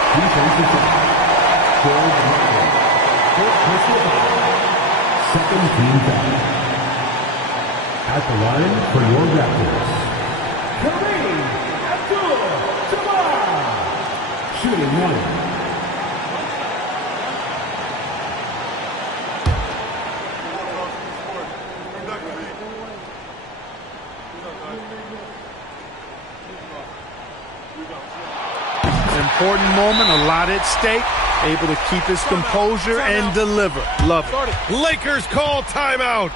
Second team foul. At the line for your Raptors, Kareem Abdul-Jabbar, shooting 1. Important moment, a lot at stake. Able to keep his composure and deliver. Love it. Lakers call timeout.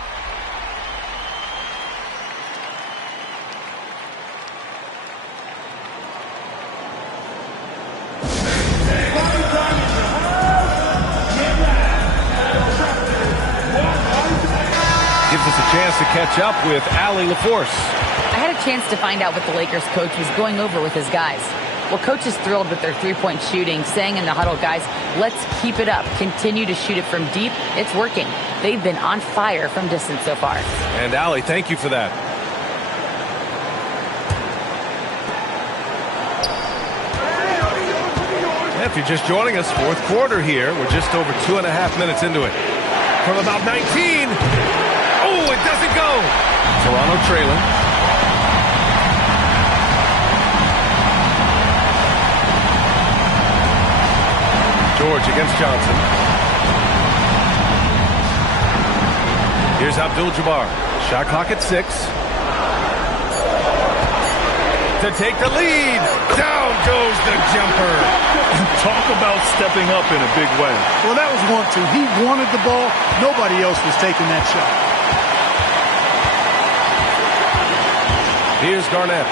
Gives us a chance to catch up with Allie LaForce. I had a chance to find out what the Lakers coach was going over with his guys. Well, coach is thrilled with their three-point shooting, saying in the huddle, guys, let's keep it up. Continue to shoot it from deep. It's working. They've been on fire from distance so far. And Allie, thank you for that. If you're just joining us, fourth quarter here. We're just over 2.5 minutes into it. From about 19. Oh, it doesn't go. Toronto trailing. George against Johnson. Here's Abdul-Jabbar. Shot clock at 6. To take the lead. Down goes the jumper. Talk about stepping up in a big way. Well, that was want to. He wanted the ball. Nobody else was taking that shot. Here's Garnett.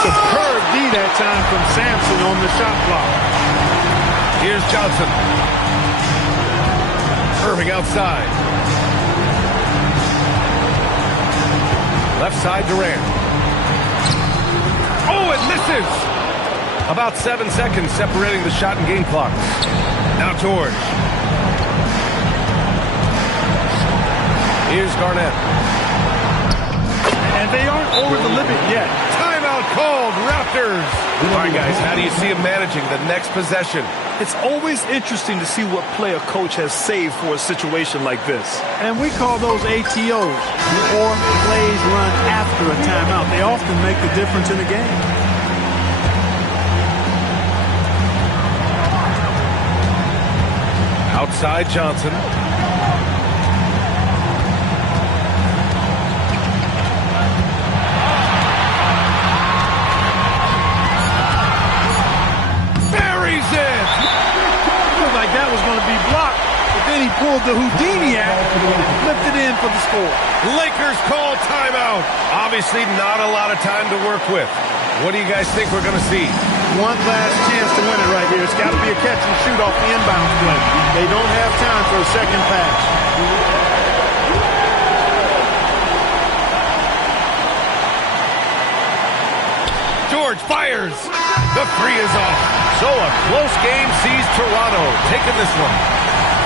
Superb D that time from Sampson on the shot clock. Here's Johnson. Irving outside. Left side Durant. Oh, it misses! About 7 seconds separating the shot and game clock. Now George. Here's Garnett. And they aren't over the limit yet. Timeout called, Raptors. All right, guys, how do you see him managing the next possession? It's always interesting to see what play a coach has saved for a situation like this. And we call those ATOs, or plays run after a timeout. They often make the difference in the game. Outside Johnson. Buries it! Looked like that was going to be blocked, but then he pulled the Houdini act and flipped it in for the score. Lakers call timeout. Obviously not a lot of time to work with. What do you guys think we're going to see? One last chance to win it right here. It's got to be a catch and shoot off the inbound play. They don't have time for a second pass. George fires. The three is off. So a close game sees Toronto taking this one.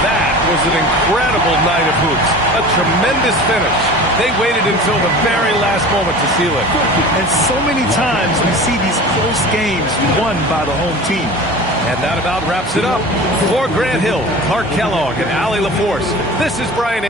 That was an incredible night of hoops. A tremendous finish. They waited until the very last moment to seal it. And so many times we see these close games won by the home team. And that about wraps it up. For Grant Hill, Clark Kellogg, and Allie LaForce, this is Brian.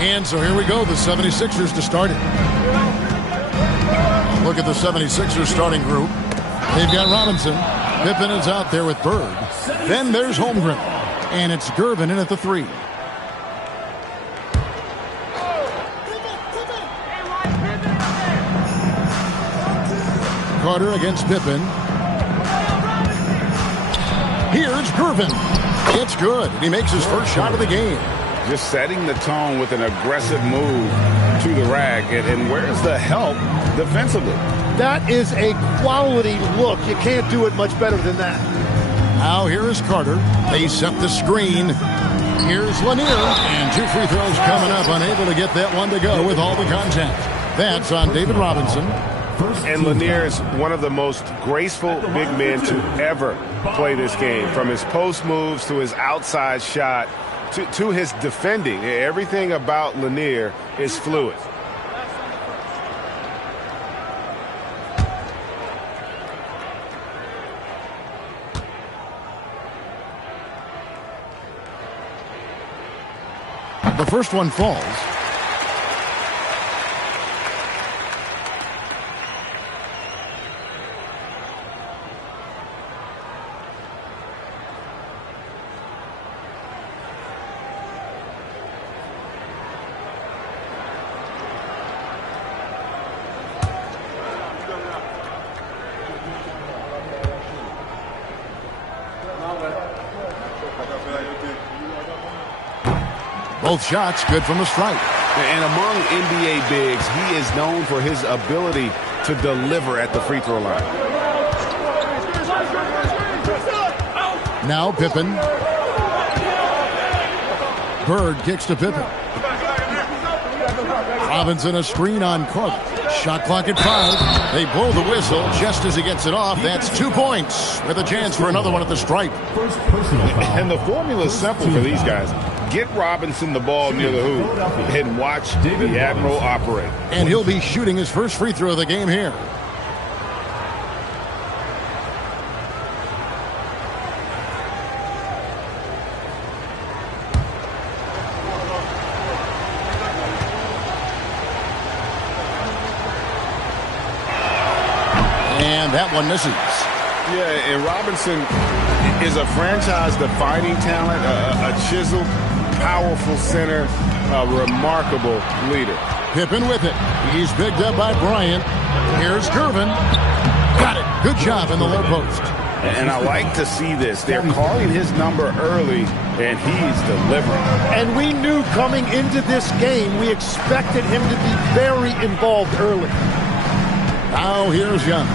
And so here we go, the 76ers to start it. Look at the 76ers starting group. They've got Robinson. Pippen is out there with Bird. Then there's Holmgren. And it's Gervin in at the 3. Carter against Pippen. Here's Gervin. It's good. He makes his first shot of the game. Just setting the tone with an aggressive move to the rack. And where's the help defensively? That is a quality look. You can't do it much better than that. Now here is Carter. They set the screen. Here's Lanier. And 2 free throws coming up. Unable to get that one to go with all the contact. That's on David Robinson. And Lanier is one of the most graceful big men to ever play this game. From his post moves to his outside shot to his defending. Everything about Lanier is fluid. The first one falls. Both shots good from the stripe. And among NBA bigs, he is known for his ability to deliver at the free throw line. Now Pippen. Bird kicks to Pippen. Robinson a screen on Carter. Shot clock at 5. They blow the whistle just as he gets it off. That's 2 points with a chance for another one at the stripe. And the formula is simple for these guys. Get Robinson the ball near the hoop and watch the Admiral operate. And he'll be shooting his first free throw of the game here. And that one misses. Yeah, and Robinson is a franchise-defining talent, a chiseled, powerful center, a remarkable leader. Pippen with it. He's picked up by Bryant. Here's Gervin. Got it. Good job in the low post. And I like to see this. They're calling his number early, and he's delivering. And we knew coming into this game, we expected him to be very involved early. Now here's Young.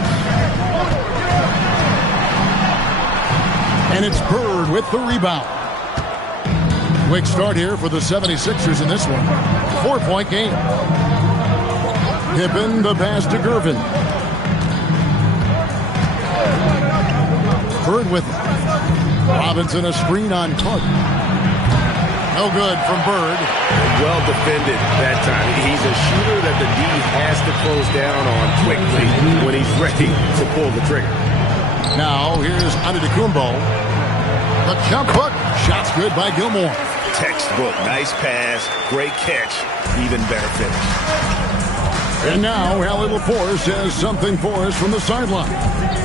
And it's Bird with the rebound. Quick start here for the 76ers in this one. 4-point game. Pippen the pass to Gervin. Bird with it. Robinson a screen on Carter. No good from Bird. Well defended that time. He's a shooter that the D has to close down on quickly when he's ready to pull the trigger. Now here's Antetokounmpo. The jump hook. Shot's good by Gilmore. Textbook. Nice pass. Great catch. Even better finish. And now Allie LaForce has something for us from the sideline.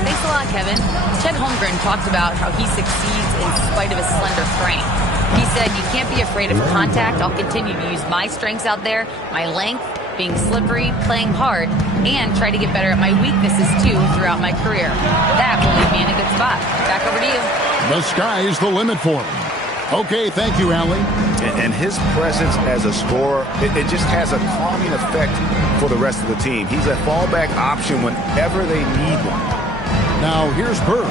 Thanks a lot, Kevin. Chet Holmgren talked about how he succeeds in spite of his slender frame. He said, "You can't be afraid of contact. I'll continue to use my strengths out there, my length, being slippery, playing hard, and try to get better at my weaknesses, too, throughout my career. That will leave me in a good spot." Back over to you. The sky's the limit for him. Okay, thank you, Allie. And his presence as a scorer, it just has a calming effect for the rest of the team. He's a fallback option whenever they need one. Now here's Bird.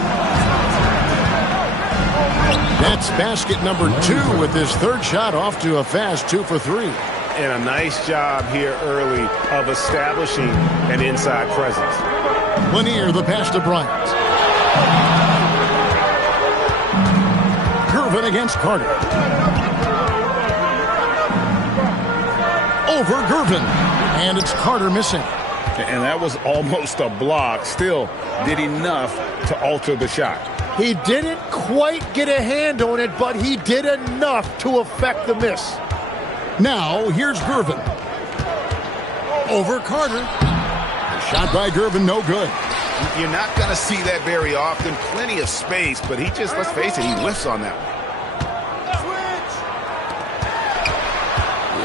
That's basket number 2 with his third shot off to a fast 2 for 3. And a nice job here early of establishing an inside presence. Lanier the pass to Bryant. Gervin against Carter. Over Gervin. And it's Carter missing. And that was almost a block. Still did enough to alter the shot. He didn't quite get a hand on it, but he did enough to affect the miss. Now, here's Gervin. Over Carter. The shot by Gervin, no good. You're not going to see that very often. Plenty of space, but he just, let's face it, he whiffs on that one.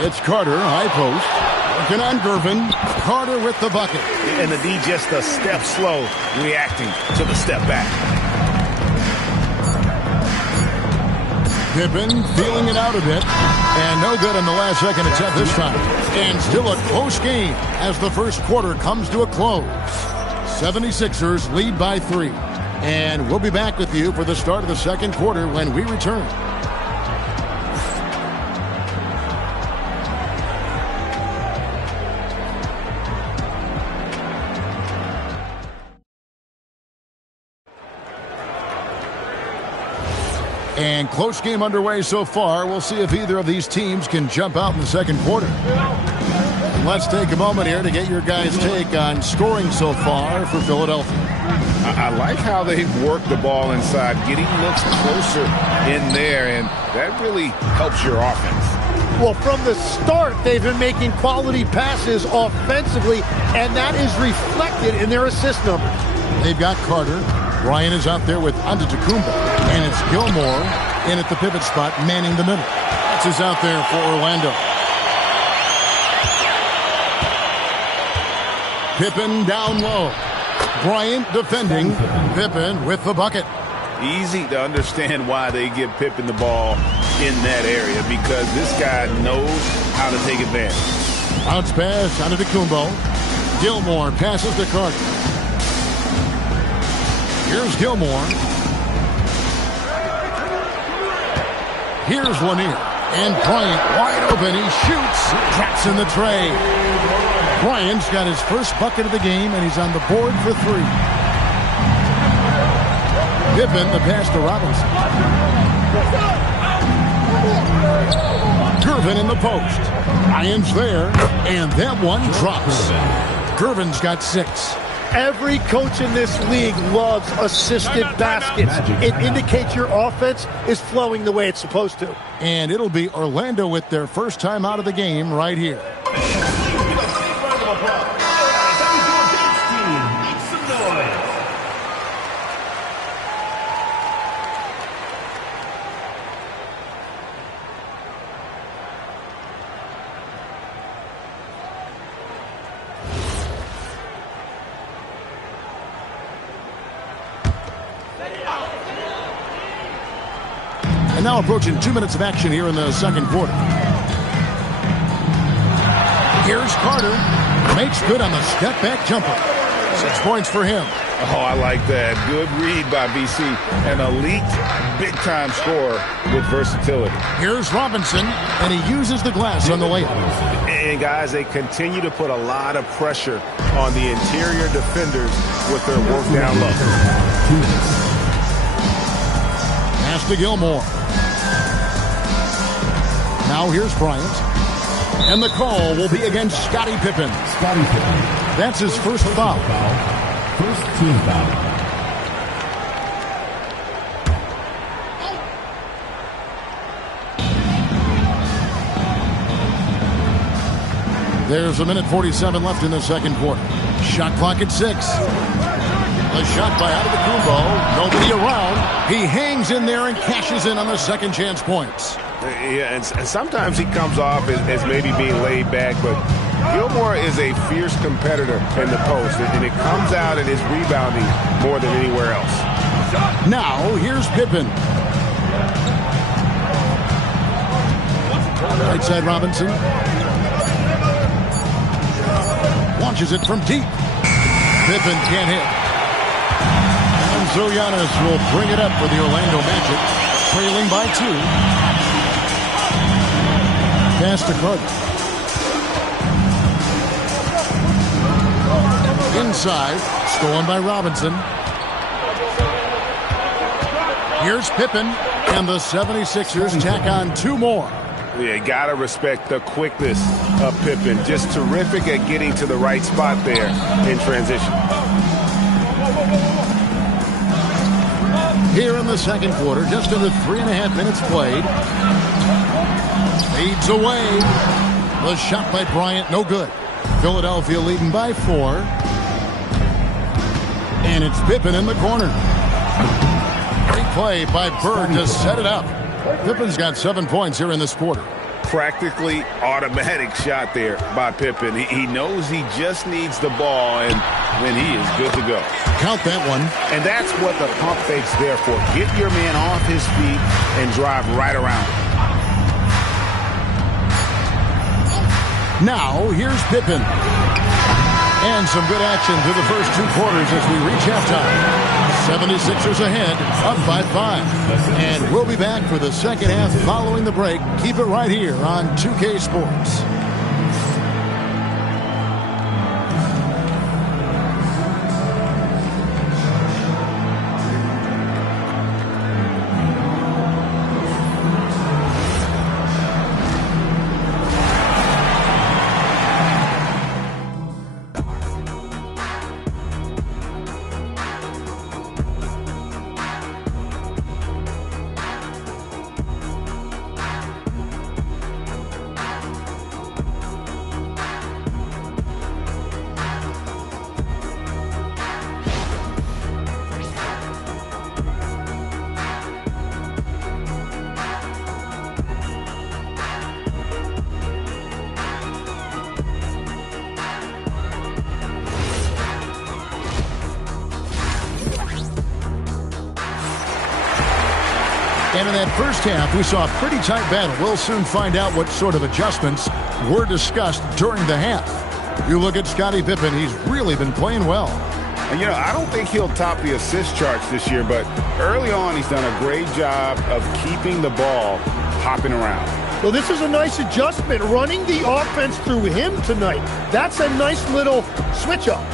It's Carter, high post. Working on Gervin. Carter with the bucket. And the D just a step slow, reacting to the step back. Pippen feeling it out a bit. And no good on the last second attempt this time. And still a close game as the first quarter comes to a close. 76ers lead by 3. And we'll be back with you for the start of the second quarter when we return. And close game underway so far. We'll see if either of these teams can jump out in the second quarter. And let's take a moment here to get your guys' take on scoring so far for Philadelphia. I like how they've worked the ball inside, getting looks closer in there, and that really helps your offense. Well, from the start, they've been making quality passes offensively, and that is reflected in their assist numbers. They've got Carter. Ryan is out there with Antetokounmpo, and it's Gilmore in at the pivot spot, manning the middle. That's is out there for Orlando. Pippen down low. Bryant defending. Pippen with the bucket. Easy to understand why they give Pippen the ball in that area, because this guy knows how to take advantage. Bounce pass Antetokounmpo. Gilmore passes to Carter. Here's Gilmore. Here's Lanier. And Bryant wide open. He shoots. Traps in the tray. Bryant's got his first bucket of the game, and he's on the board for 3. Pippen, the pass to Robinson. Gervin in the post. Ryan's there, and that one drops. Gervin's got 6. Every coach in this league loves assisted baskets. It indicates your offense is flowing the way it's supposed to. And it'll be Orlando with their first time out of the game right here. And now approaching 2 minutes of action here in the second quarter. Here's Carter. Makes good on the step-back jumper. 6 points for him. Oh, I like that. Good read by BC. An elite, big-time scorer with versatility. Here's Robinson, and he uses the glass on the layup. And, guys, they continue to put a lot of pressure on the interior defenders with their work down low. Pass to Gilmore. Now here's Bryant. And the call will be against Scottie Pippen. That's his first foul. First team foul. There's 1:47 left in the second quarter. Shot clock at 6. A shot by Antetokounmpo. Nobody around. He hangs in there and cashes in on the second chance points. Yeah, and sometimes he comes off as maybe being laid back, but Gilmore is a fierce competitor in the post, and it comes out in his rebounding more than anywhere else. Now, here's Pippen. Right side Robinson. Launches it from deep. Pippen can't hit. And so Giannis will bring it up for the Orlando Magic, trailing by 2. Pass to Carter. Inside, stolen by Robinson. Here's Pippen, and the 76ers tack on 2 more. Yeah, gotta respect the quickness of Pippen. Just terrific at getting to the right spot there in transition. Here in the second quarter, just under 3.5 minutes played. Fades away. The shot by Bryant, no good. Philadelphia leading by 4. And it's Pippen in the corner. Great play by Bird to set it up. Pippen's got 7 points here in this quarter. Practically automatic shot there by Pippen. He knows he just needs the ball, and then he is good to go. Count that one. And that's what the pump fake's there for. Get your man off his feet and drive right around him. Now, here's Pippen. And some good action through the first 2 quarters as we reach halftime. 76ers ahead, up by 5. And we'll be back for the second half following the break. Keep it right here on 2K Sports. And in that first half, we saw a pretty tight battle. We'll soon find out what sort of adjustments were discussed during the half. You look at Scottie Pippen, he's really been playing well. And, you know, I don't think he'll top the assist charts this year, but early on he's done a great job of keeping the ball hopping around. Well, this is a nice adjustment, running the offense through him tonight. That's a nice little switch up.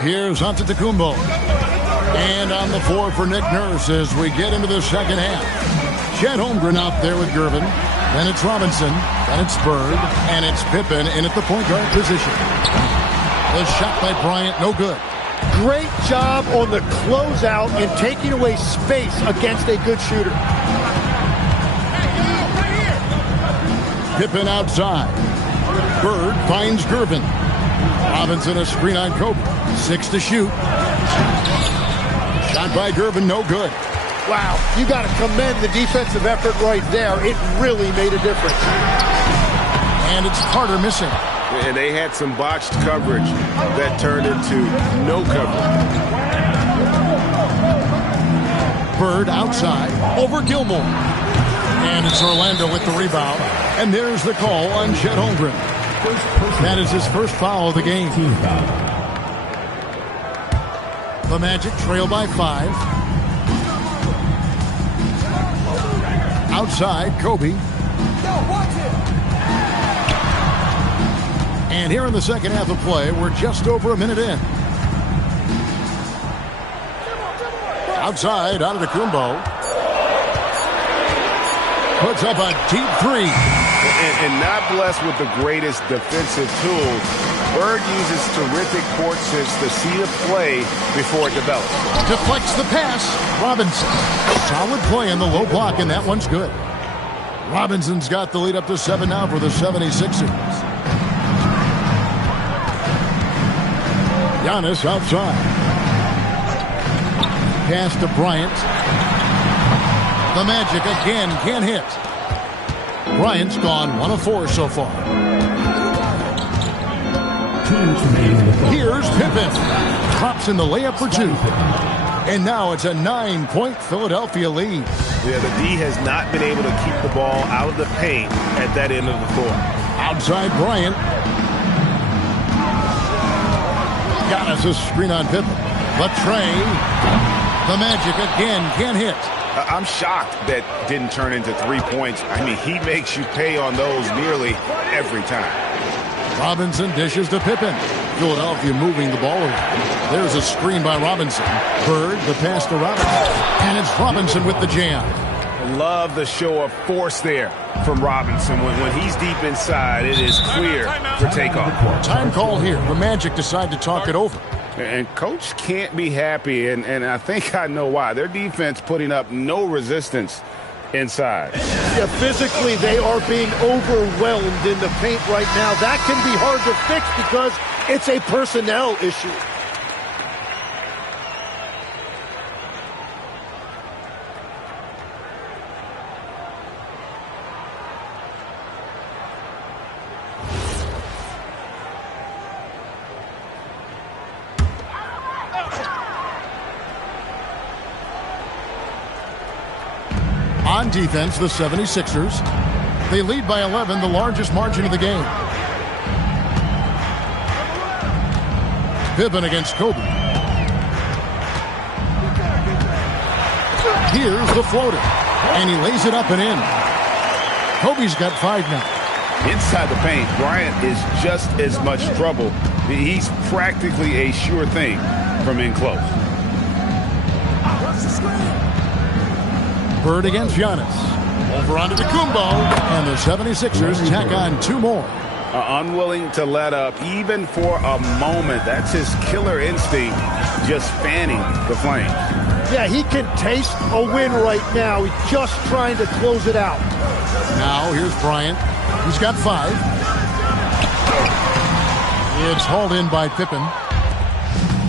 Here's Antetokounmpo. And on the floor for Nick Nurse as we get into the second half. Chet Holmgren out there with Gervin. Then it's Robinson. Then it's Bird. And it's Pippen in at the point guard position. The shot by Bryant, no good. Great job on the closeout and taking away space against a good shooter. Pippen outside. Bird finds Gervin. Robinson a screen on Kobe. 6 to shoot. Shot by Gervin, no good. Wow, you got to commend the defensive effort right there. It really made a difference. And it's Carter missing. And they had some botched coverage that turned into no coverage. Bird outside over Gilmore. And it's Orlando with the rebound. And there's the call on Chet Holmgren. That is his first foul of the game. The Magic trail by 5. Outside, Kobe. And here in the second half of play, we're just over a minute in. Outside, Antetokounmpo. Puts up a deep 3. And not blessed with the greatest defensive tools. Bird uses terrific court sense to see the play before it develops. Deflects the pass. Robinson. Solid play in the low block, and that one's good. Robinson's got the lead up to 7 now for the 76ers. Giannis outside. Pass to Bryant. The Magic again can't hit. Bryant's gone 1 of 4 so far. Here's Pippen. Drops in the layup for 2. And now it's a 9-point Philadelphia lead. Yeah, the D has not been able to keep the ball out of the paint at that end of the floor. Outside Bryant. Giannis a screen on Pippen. Latrey. The Magic again can't hit. I'm shocked that didn't turn into 3 points. I mean, he makes you pay on those nearly every time. Robinson dishes to Pippen. Philadelphia moving the ball around. There's a screen by Robinson. Bird, the pass to Robinson. And it's Robinson with the jam. I love the show of force there from Robinson. When he's deep inside, it is clear for takeoff. Time call here. The Magic decide to talk it over. And Coach can't be happy, and I think I know why. Their defense putting up no resistance inside. Yeah, physically they are being overwhelmed in the paint right now. That can be hard to fix because it's a personnel issue. On defense, the 76ers. They lead by 11, the largest margin of the game. Pippen against Kobe. Here's the floater. And he lays it up and in. Kobe's got 5 now. Inside the paint, Bryant is just as much trouble. He's practically a sure thing from in close. Bird against Giannis. Over onto Kumbo. And the 76ers tack on 2 more. Unwilling to let up even for a moment. That's his killer instinct, just fanning the flames. Yeah, he can taste a win right now. He's just trying to close it out. Now here's Bryant. He's got 5. It's hauled in by Pippen.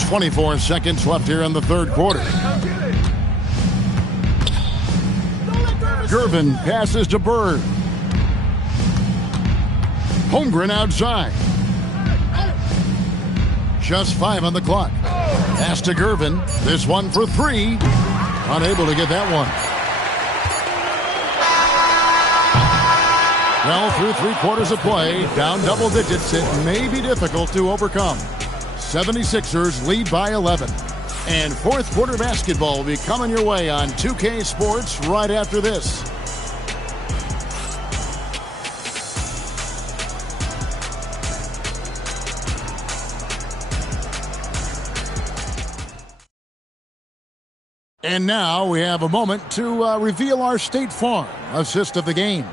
24 seconds left here in the third quarter. Gervin passes to Bird. Holmgren outside. Just 5 on the clock. Pass to Gervin. This one for 3. Unable to get that one. Well, through 3 quarters of play, down double digits, it may be difficult to overcome. 76ers lead by 11. And fourth quarter basketball will be coming your way on 2K Sports right after this. And now we have a moment to reveal our State Farm assist of the game.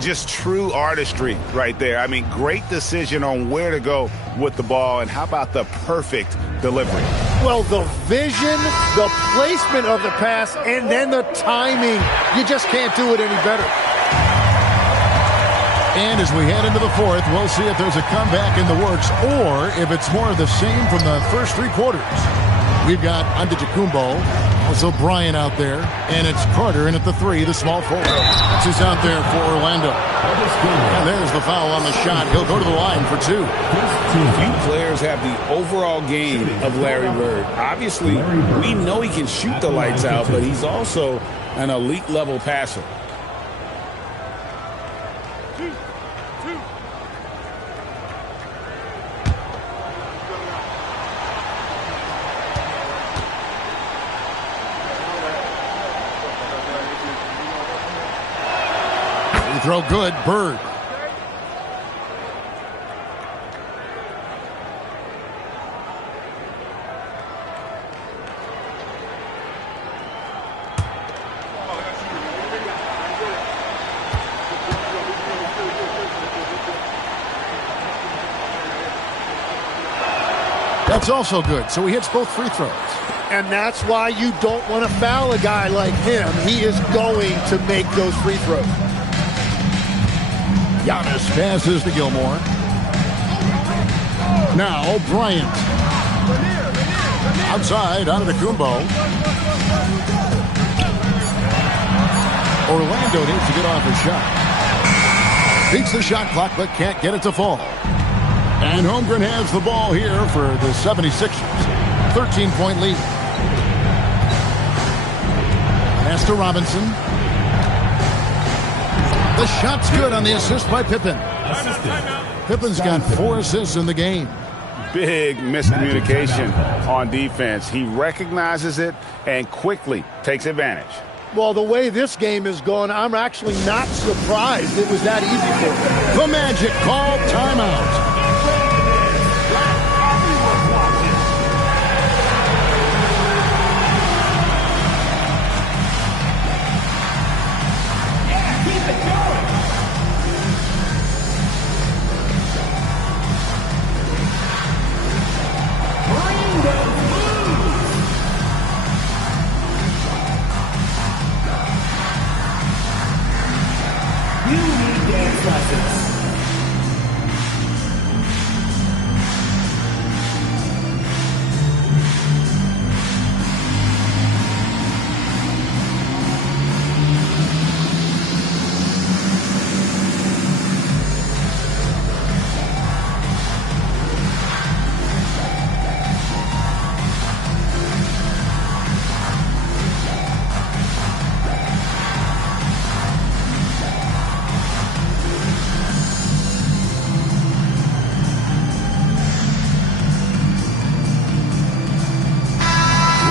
Just true artistry right there. I mean, great decision on where to go with the ball, and how about the perfect delivery? Well, the vision, the placement of the pass, and then the timing. You just can't do it any better. And as we head into the fourth, we'll see if there's a comeback in the works or if it's more of the same from the first 3 quarters. We've got Antetokounmpo, also Bryant out there, and it's Carter in at the 3, the small forward. She's out there for Orlando. And there's the foul on the shot. He'll go to the line for 2. Few players have the overall game of Larry Bird. Obviously, we know he can shoot the lights out, but he's also an elite level passer. Throw good, Bird. That's also good, so he hits both free throws. And that's why you don't want to foul a guy like him. He is going to make those free throws. Giannis passes to Gilmore. Now Bryant. Outside, Antetokounmpo. Orlando needs to get off his shot. Beats the shot clock, but can't get it to fall. And Holmgren has the ball here for the 76ers. 13-point lead. Pass to Robinson. The shot's good on the assist by Pippen. Pippen's got 4 assists in the game. Big miscommunication on defense. He recognizes it and quickly takes advantage. Well, the way this game is going, I'm actually not surprised it was that easy for him. The Magic call timeout.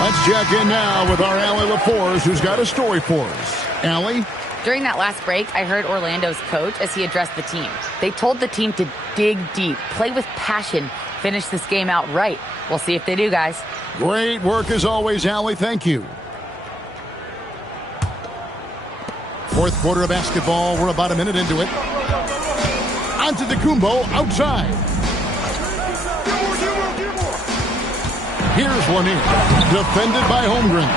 Let's check in now with our Allie LaForce, who's got a story for us. Allie? During that last break, I heard Orlando's coach as he addressed the team. They told the team to dig deep, play with passion, finish this game out right. We'll see if they do, guys. Great work as always, Allie. Thank you. Fourth quarter of basketball. We're about a minute into it. Antetokounmpo outside. Here's Lanier. Defended by Holmgren.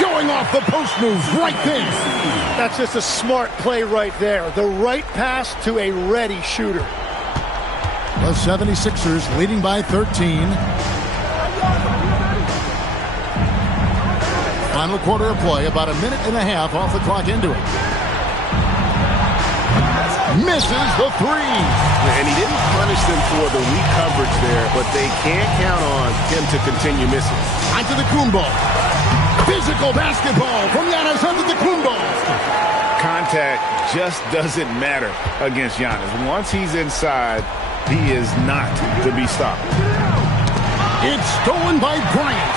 Showing off the post moves right there. That's just a smart play right there. The right pass to a ready shooter. The 76ers leading by 13. Final quarter of play, about a minute and a half off the clock into it. Misses the three. And he didn't punish them for the weak coverage there, but they can't count on him to continue missing. Antetokounmpo. Physical basketball from Giannis Antetokounmpo. Contact just doesn't matter against Giannis. Once he's inside, he is not to be stopped. It's stolen by Bryant.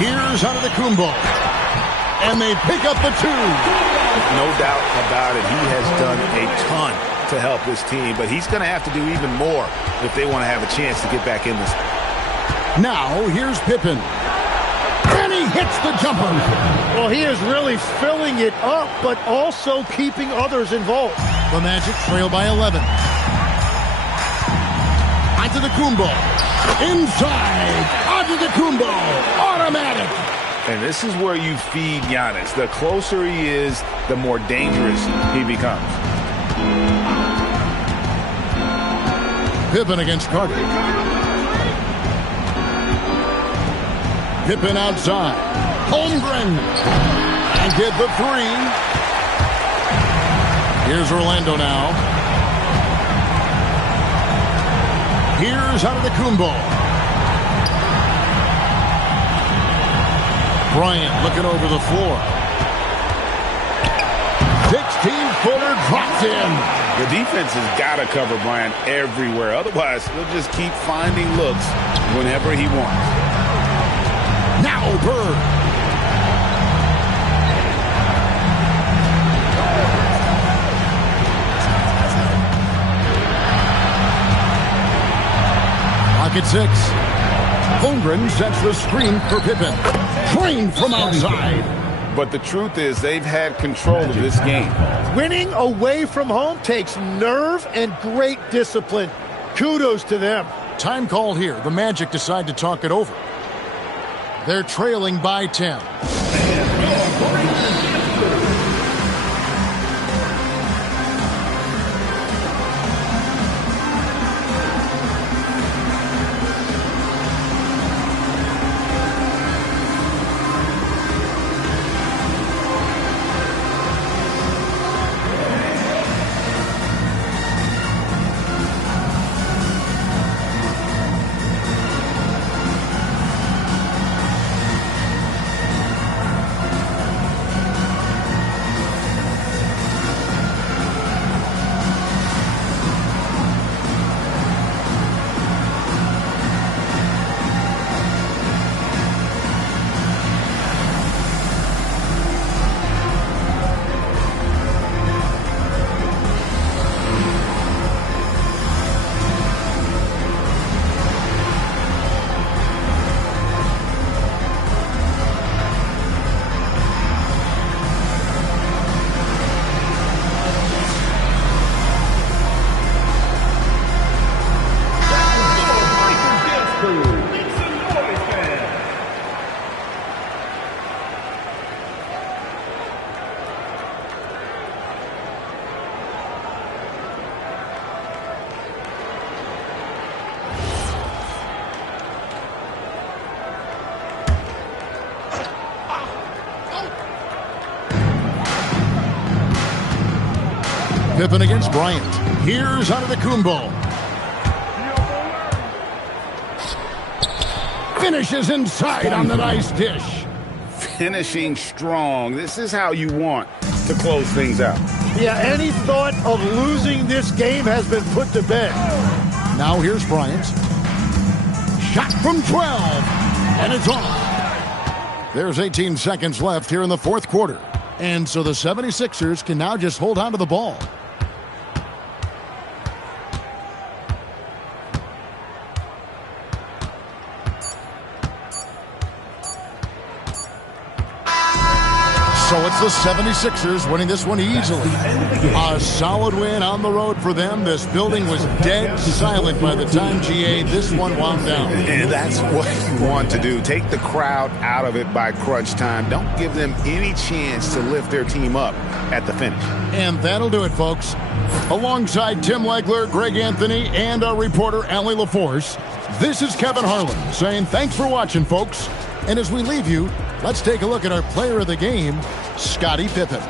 Here's Antetokounmpo. And they pick up the two. No doubt about it. He has done a ton to help his team, but he's going to have to do even more if they want to have a chance to get back in this. Now, here's Pippen. And he hits the jumper. Well, he is really filling it up, but also keeping others involved. The Magic trail by 11. Antetokounmpo. Inside. Antetokounmpo. Automatic. And this is where you feed Giannis. The closer he is, the more dangerous he becomes. Pippen against Carter. Pippen outside. Holmgren. And get the three. Here's Orlando now. Here's Antetokounmpo. Bryant looking over the floor. 16-footer dropped in. The defense has got to cover Bryant everywhere. Otherwise, he'll just keep finding looks whenever he wants. Now Bird. Pocket 6. Holmgren sets the screen for Pippen. Trained from outside. But the truth is they've had control of this game. Winning away from home takes nerve and great discipline. Kudos to them. Time called here. The Magic decide to talk it over. They're trailing by 10. Pippen against Bryant. Here's Antetokounmpo. Finishes inside on the nice dish. Finishing strong. This is how you want to close things out. Yeah, any thought of losing this game has been put to bed. Now here's Bryant. shot from 12. And it's off. There's 18 seconds left here in the fourth quarter. And so the 76ers can now just hold on to the ball. So it's the 76ers winning this one easily. A solid win on the road for them. This building was dead silent by the time, GA, this one wound down. And that's what you want to do. Take the crowd out of it by crunch time. Don't give them any chance to lift their team up at the finish. And that'll do it, folks. Alongside Tim Legler, Greg Anthony, and our reporter, Allie LaForce, this is Kevin Harlan saying thanks for watching, folks. And as we leave you, let's take a look at our player of the game, Scottie Pippen.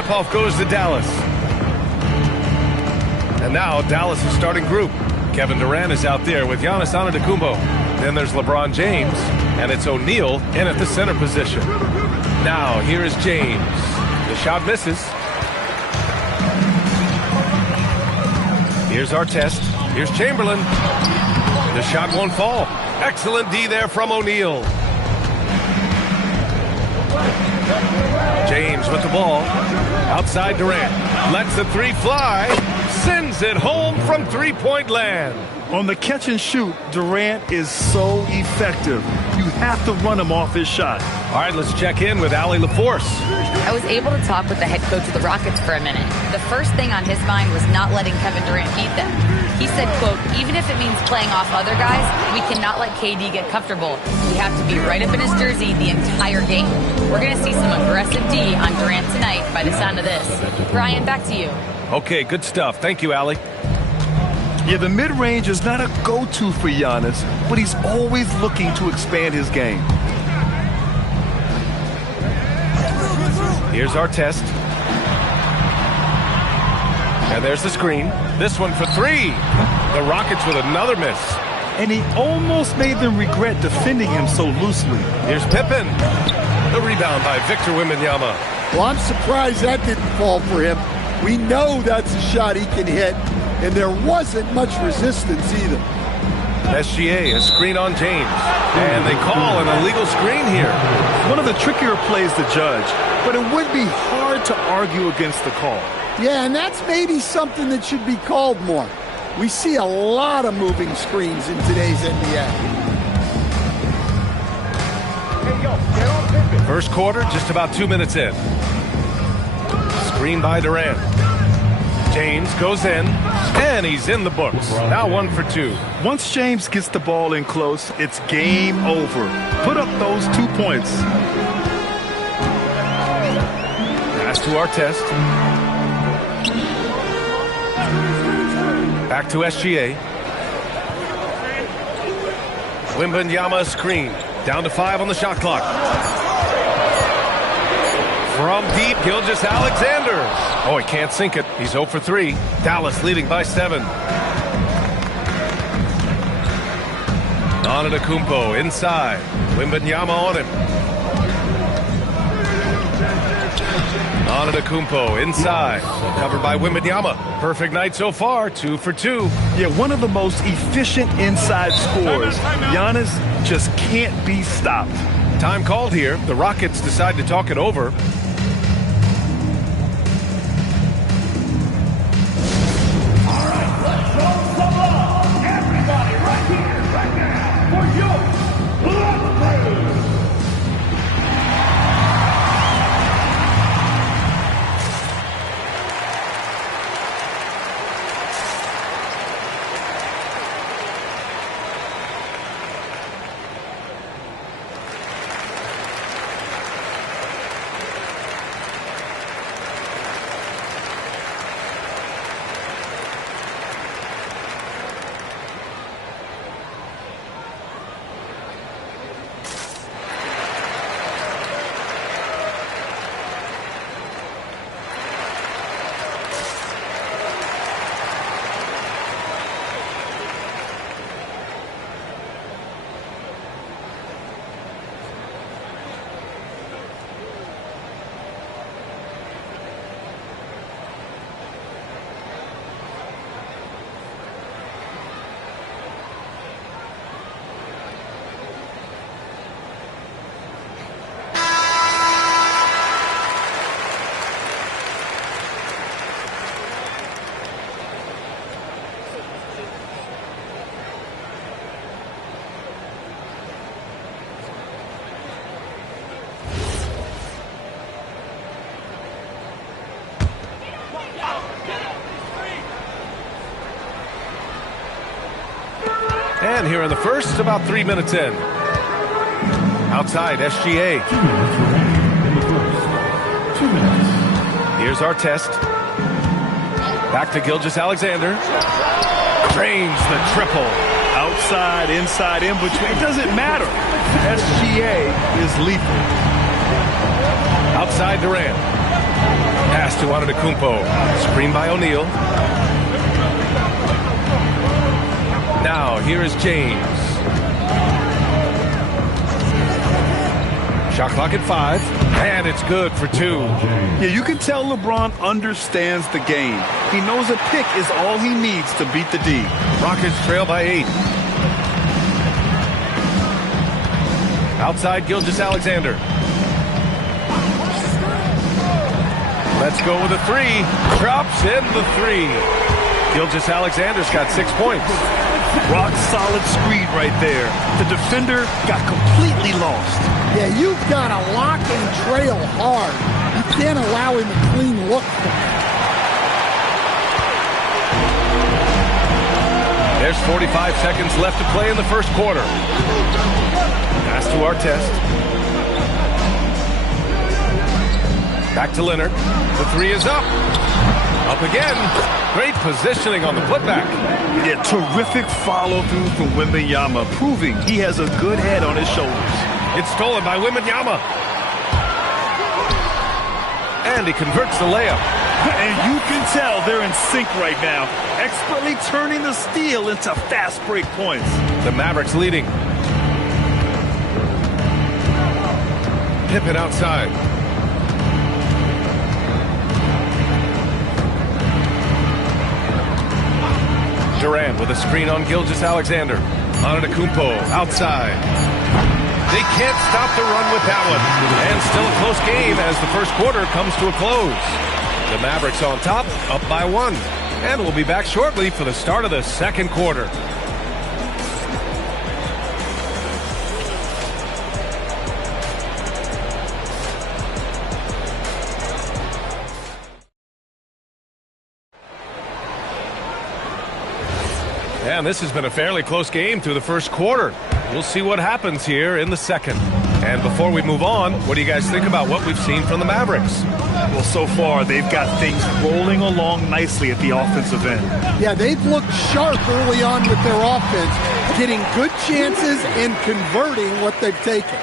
tip-off goes to Dallas. And now Dallas' starting group. Kevin Durant is out there with Giannis Antetokounmpo. Then there's LeBron James, and it's O'Neal in at the center position. Now here is James. The shot misses. Here's Artest. Here's Chamberlain. The shot won't fall. Excellent D there from O'Neal. James with the ball. Outside Durant. Lets the three fly. Sends it home from three-point land. On the catch and shoot, Durant is so effective. You have to run him off his shot. All right, let's check in with Allie LaForce. I was able to talk with the head coach of the Rockets for a minute. The first thing on his mind was not letting Kevin Durant beat them. He said, quote, even if it means playing off other guys, we cannot let KD get comfortable. We have to be right up in his jersey the entire game. We're going to see some aggressive D on Durant tonight by the sound of this. Brian, back to you. Okay, good stuff. Thank you, Allie. Yeah, the mid-range is not a go-to for Giannis, but he's always looking to expand his game. Here's Artest. And there's the screen. This one for three. The Rockets with another miss. And he almost made them regret defending him so loosely. Here's Pippen. The rebound by Victor Wembanyama. Well, I'm surprised that didn't fall for him. We know that's a shot he can hit, and there wasn't much resistance either. SGA, a screen on James. And they call an illegal screen here. One of the trickier plays to judge, but it would be hard to argue against the call. Yeah, and that's maybe something that should be called more. We see a lot of moving screens in today's NBA. First quarter, just about 2 minutes in. Screen by Durant. James goes in, and he's in the books. Now 1 for 2. Once James gets the ball in close, it's game over. Put up those 2 points. Pass to Artest. Back to SGA. Wembanyama screen. Down to 5 on the shot clock. From deep, Gilgeous-Alexander. Oh, he can't sink it. He's 0 for 3. Dallas leading by 7. Antetokounmpo inside. Wembanyama on him. Antetokounmpo inside. Covered by Wembanyama. Perfect night so far. 2 for 2. Yeah, one of the most efficient inside scorers. Giannis just can't be stopped. Time called here. The Rockets decide to talk it over. And here in the first, about 3 minutes in. Outside, SGA. 2 minutes. Here's Artest. Back to Gilgeous-Alexander. Drains the triple. Outside, inside, in between. It doesn't matter. SGA is lethal. Outside Durant. Pass Pass to Antetokounmpo. Screen by O'Neal. Now, here is James. Shot clock at 5, and it's good for 2. Yeah, you can tell LeBron understands the game. He knows a pick is all he needs to beat the D. Rockets trail by 8. Outside Gilgeous-Alexander. Let's go with a 3. Drops in the 3. Gilgeous-Alexander's got 6 points. Rock solid screen right there. The defender got completely lost. Yeah, you've got to lock and trail hard. You can't allow him a clean look. There's 45 seconds left to play in the first quarter. Pass to Artest. Back to Leonard. The 3 is up. Up again. Great positioning on the putback. Yeah, terrific follow-through from Wembanyama, proving he has a good head on his shoulders. It's stolen by Wembanyama. And he converts the layup. And you can tell they're in sync right now, expertly turning the steal into fast break points. The Mavericks leading. Pippen outside. Durant with a screen on Gilgeous-Alexander. Antetokounmpo outside. They can't stop the run with that one. And still a close game as the first quarter comes to a close. The Mavericks on top, up by 1. And we'll be back shortly for the start of the second quarter. And this has been a fairly close game through the first quarter. We'll see what happens here in the second. And before we move on, what do you guys think about what we've seen from the Mavericks? Well, so far, they've got things rolling along nicely at the offensive end. Yeah, they've looked sharp early on with their offense, getting good chances and converting what they've taken.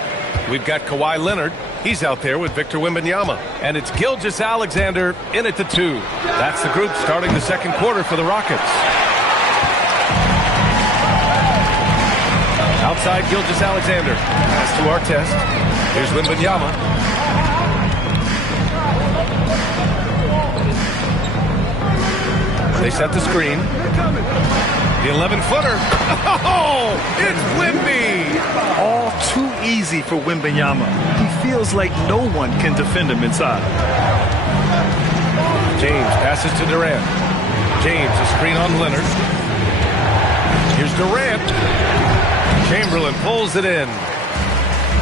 We've got Kawhi Leonard. He's out there with Victor Wembanyama. And it's Gilgeous-Alexander in at the 2. That's the group starting the second quarter for the Rockets. Outside Gilgeous-Alexander. Pass to Artest. Here's Wembanyama. They set the screen. The 11-footer. Oh, it's Wemby. All too easy for Wembanyama. He feels like no one can defend him inside. James passes to Durant. James, a screen on Leonard. Here's Durant. Chamberlain pulls it in.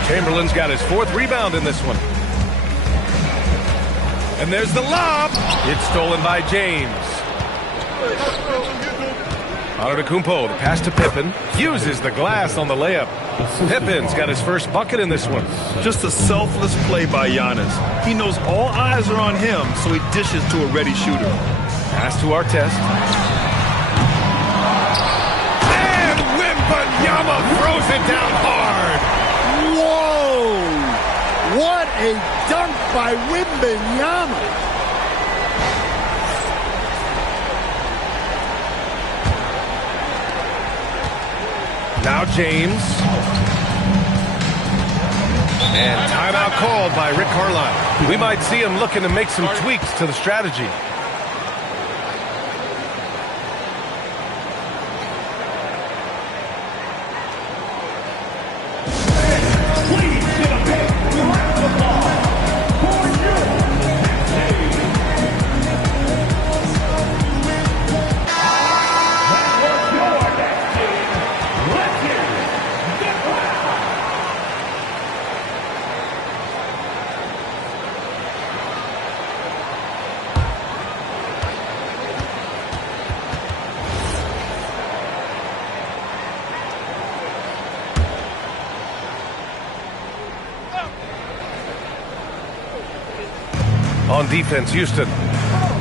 Chamberlain's got his 4th rebound in this one. And there's the lob. It's stolen by James. Antetokounmpo, the pass to Pippen. Uses the glass on the layup. Pippen's got his first bucket in this one. Just a selfless play by Giannis. He knows all eyes are on him, so he dishes to a ready shooter. Pass to Artest. Wembanyama throws it down hard. Whoa! What a dunk by Wembanyama. Now James. And timeout called by Rick Carlisle. We might see him looking to make some tweaks to the strategy. On defense, Houston.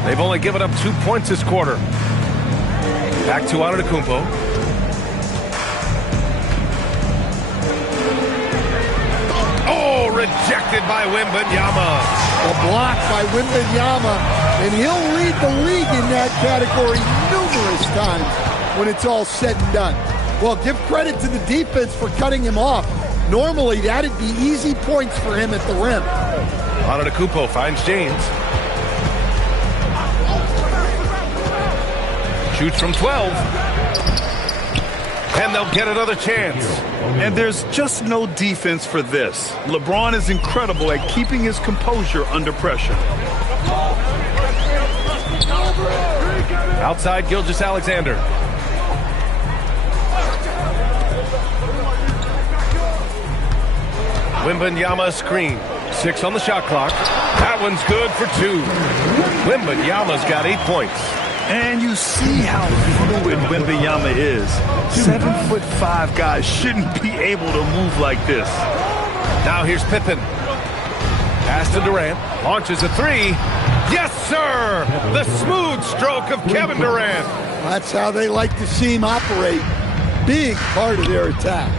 They've only given up 2 points this quarter. Back to Antetokounmpo. Oh, rejected by Wembanyama. The block by Wembanyama, and he'll lead the league in that category numerous times when it's all said and done. Well, give credit to the defense for cutting him off. Normally, that'd be easy points for him at the rim. Antetokounmpo finds James. Shoots from 12. And they'll get another chance. And there's just no defense for this. LeBron is incredible at keeping his composure under pressure. Outside Gilgeous-Alexander. Wembanyama screen. 6 on the shot clock. That one's good for 2. Wembanyama's got 8 points. And you see how fluid Wembanyama is. 7'5" guys shouldn't be able to move like this. Now here's Pippen. Pass to Durant. Launches a 3. Yes, sir! The smooth stroke of Kevin Durant. That's how they like to see him operate. Big part of their attack.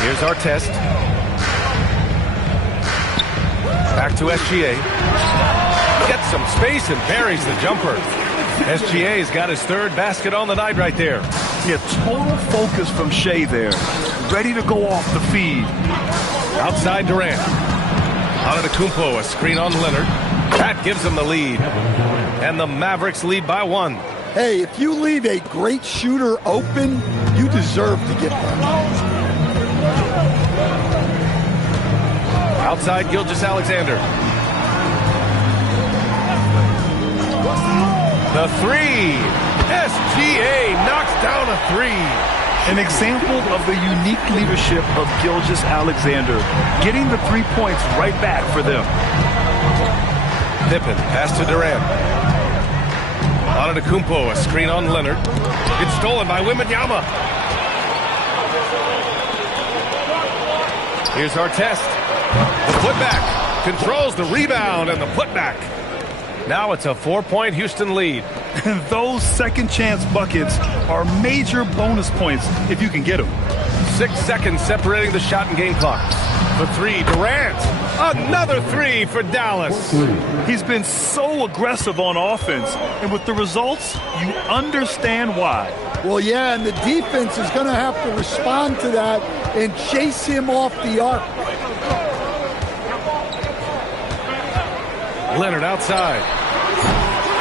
Here's our test. Back to SGA. Gets some space and buries the jumper. SGA's got his 3rd basket on the night right there. Yeah, total focus from Shea there. Ready to go off the feed. Outside Durant. Antetokounmpo, a screen on Leonard. That gives them the lead. And the Mavericks lead by 1. Hey, if you leave a great shooter open, you deserve to get one. Outside Gilgeous-Alexander. The 3. SGA knocks down a 3. An example of the unique leadership of Gilgeous-Alexander, getting the 3 points right back for them. Pippen, pass to Durant. Antetokounmpo, a screen on Leonard. It's stolen by Wembanyama. Here's our test. The putback controls the rebound and the putback. Now it's a 4-point Houston lead. And those second chance buckets are major bonus points if you can get them. 6 seconds separating the shot and game clocks. The 3, Durant. Another 3 for Dallas. He's been so aggressive on offense, and with the results, you understand why. Well, yeah, and the defense is going to have to respond to that and chase him off the arc. Leonard outside.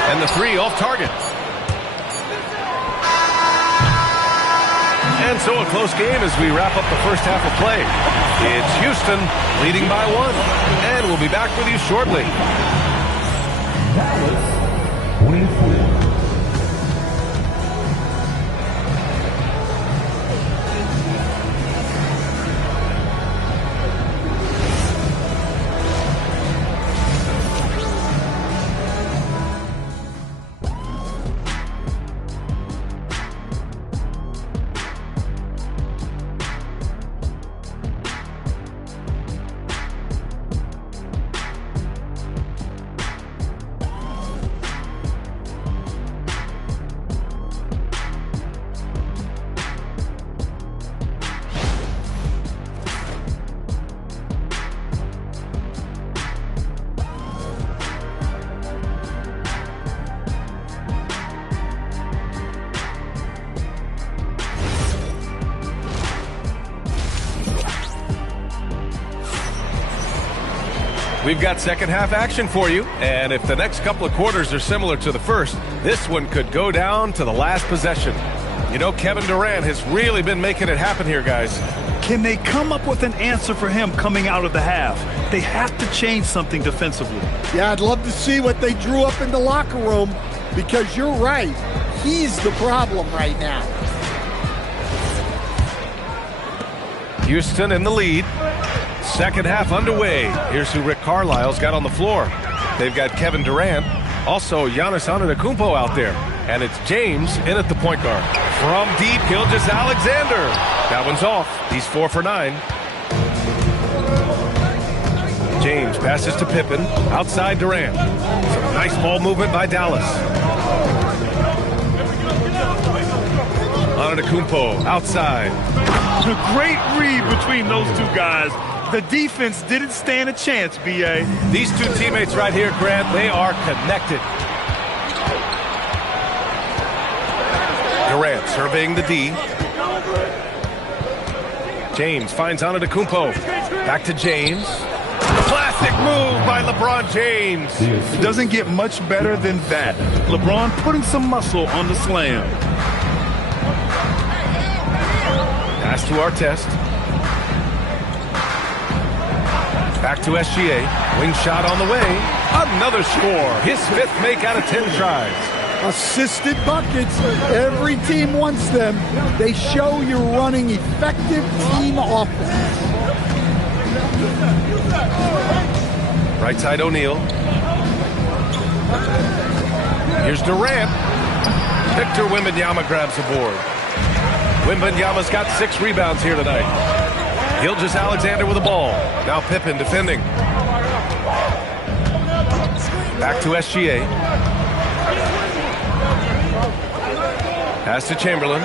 And the 3 off target. And so a close game as we wrap up the first half of play. It's Houston leading by 1. And we'll be back with you shortly. Dallas 24. We've got second half action for you, and if the next couple of quarters are similar to the first, this one could go down to the last possession. You know, Kevin Durant has really been making it happen here, guys. Can they come up with an answer for him coming out of the half? They have to change something defensively. Yeah, I'd love to see what they drew up in the locker room, because you're right. He's the problem right now. Houston in the lead. Second half underway. Here's who Rick Carlisle's got on the floor. They've got Kevin Durant, also Giannis Antetokounmpo out there. And it's James in at the point guard. From deep, Gilgeous-Alexander. That one's off. He's 4 for 9. James passes to Pippen. Outside Durant. Some nice ball movement by Dallas. Antetokounmpo outside. A great read between those two guys. The defense didn't stand a chance, B.A. These two teammates right here, Grant, they are connected. Durant surveying the D. James finds Antetokounmpo. Back to James. Classic move by LeBron James. It doesn't get much better than that. LeBron putting some muscle on the slam. Pass to Artest. Back to SGA. Wing shot on the way. Another score. His 5th make out of 10 tries. Assisted buckets. Every team wants them. They show you're running effective team offense. Right side O'Neal. Here's Durant. Victor Wembanyama grabs the board. Wembanyama's got 6 rebounds here tonight. Gilgeous-Alexander with the ball. Now Pippen defending. Back to SGA. Pass to Chamberlain.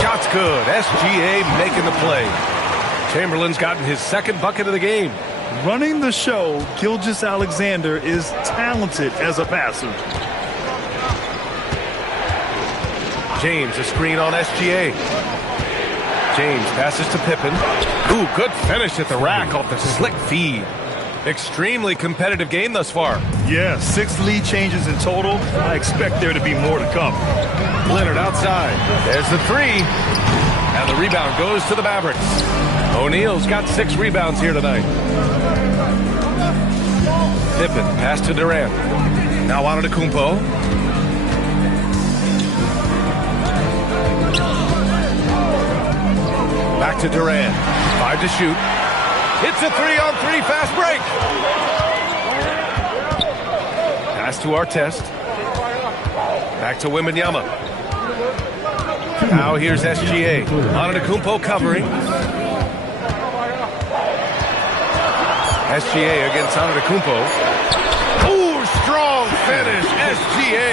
Shot's good. SGA making the play. Chamberlain's gotten his 2nd bucket of the game. Running the show, Gilgeous-Alexander is talented as a passer. James, a screen on SGA. James passes to Pippen. Ooh, good finish at the rack off the slick feed. Extremely competitive game thus far. Yeah, 6 lead changes in total. I expect there to be more to come. Leonard outside. There's the 3. And the rebound goes to the Mavericks. O'Neal's got 6 rebounds here tonight. Pippen, pass to Durant. Now Antetokounmpo. Back to Durant. 5 to shoot. It's a 3-on-3 fast break. Pass to Artest. Back to Wembanyama. Now here's SGA. Antetokounmpo covering. SGA against Antetokounmpo. Ooh, strong finish. SGA.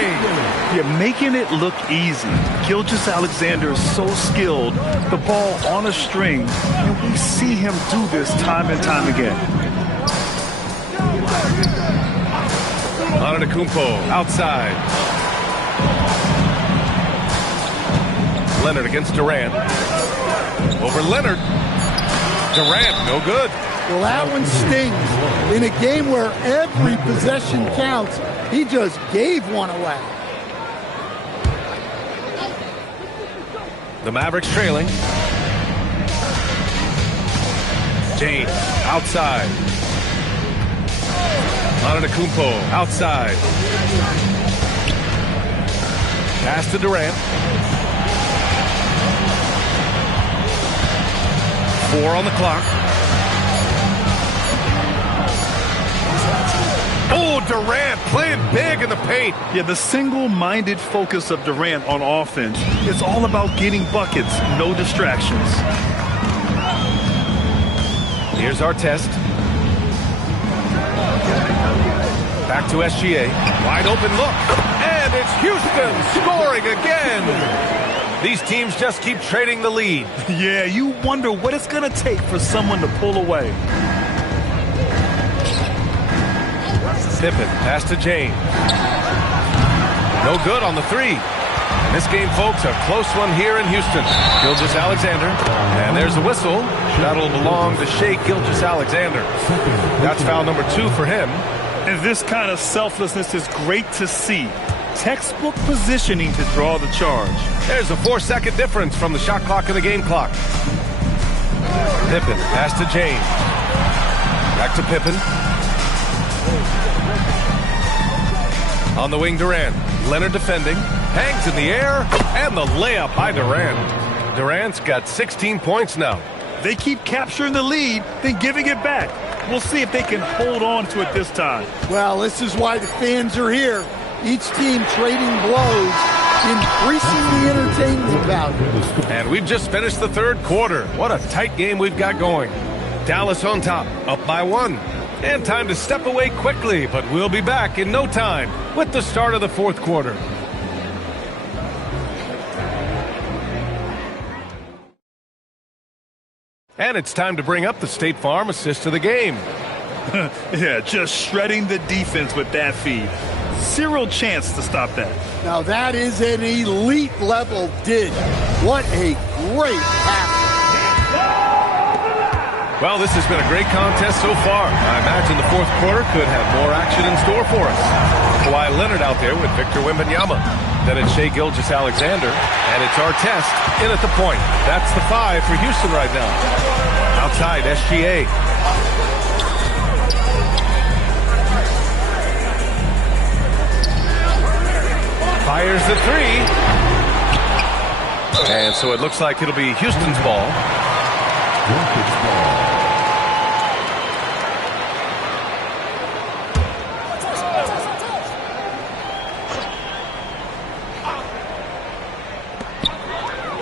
Yeah, making it look easy. Gilgeous-Alexander is so skilled. The ball on a string, and we see him do this time and time again. Antetokounmpo outside. Leonard against Durant. Over Leonard. Durant, no good. Well, that one stings. In a game where every possession counts, he just gave one away. The Mavericks trailing. James outside. Antetokounmpo outside. Pass to Durant. 4 on the clock. Oh, Durant playing big in the paint. Yeah, the single-minded focus of Durant on offense is all about getting buckets, no distractions. Here's Artest. Back to SGA. Wide open look. And it's Houston scoring again. These teams just keep trading the lead. Yeah, you wonder what it's going to take for someone to pull away. Pippen, pass to James. No good on the 3. And this game, folks, a close one here in Houston. Gilgeous-Alexander. And there's a whistle. That'll belong to Shai Gilgeous-Alexander. That's foul number 2 for him. And this kind of selflessness is great to see. Textbook positioning to draw the charge. There's a 4-second difference from the shot clock and the game clock. Pippen, pass to James. Back to Pippen. On the wing, Durant. Leonard defending. Hangs in the air. And the layup by Durant. Durant's got 16 points now. They keep capturing the lead, then giving it back. We'll see if they can hold on to it this time. Well, this is why the fans are here. Each team trading blows, increasing the entertainment value. And we've just finished the 3rd quarter. What a tight game we've got going. Dallas on top, up by 1. And time to step away quickly, but we'll be back in no time with the start of the 4th quarter. And it's time to bring up the State Farm assist of the game. Yeah, just shredding the defense with that feed. Zero chance to stop that. Now that is an elite level dig. What a great pass. Well, this has been a great contest so far. I imagine the fourth quarter could have more action in store for us. Kawhi Leonard out there with Victor Wembanyama. Then it's Shai Gilgeous-Alexander. And it's Artest in at the point. That's the 5 for Houston right now. Outside, SGA. Fires the 3. And so it looks like it'll be Houston's ball.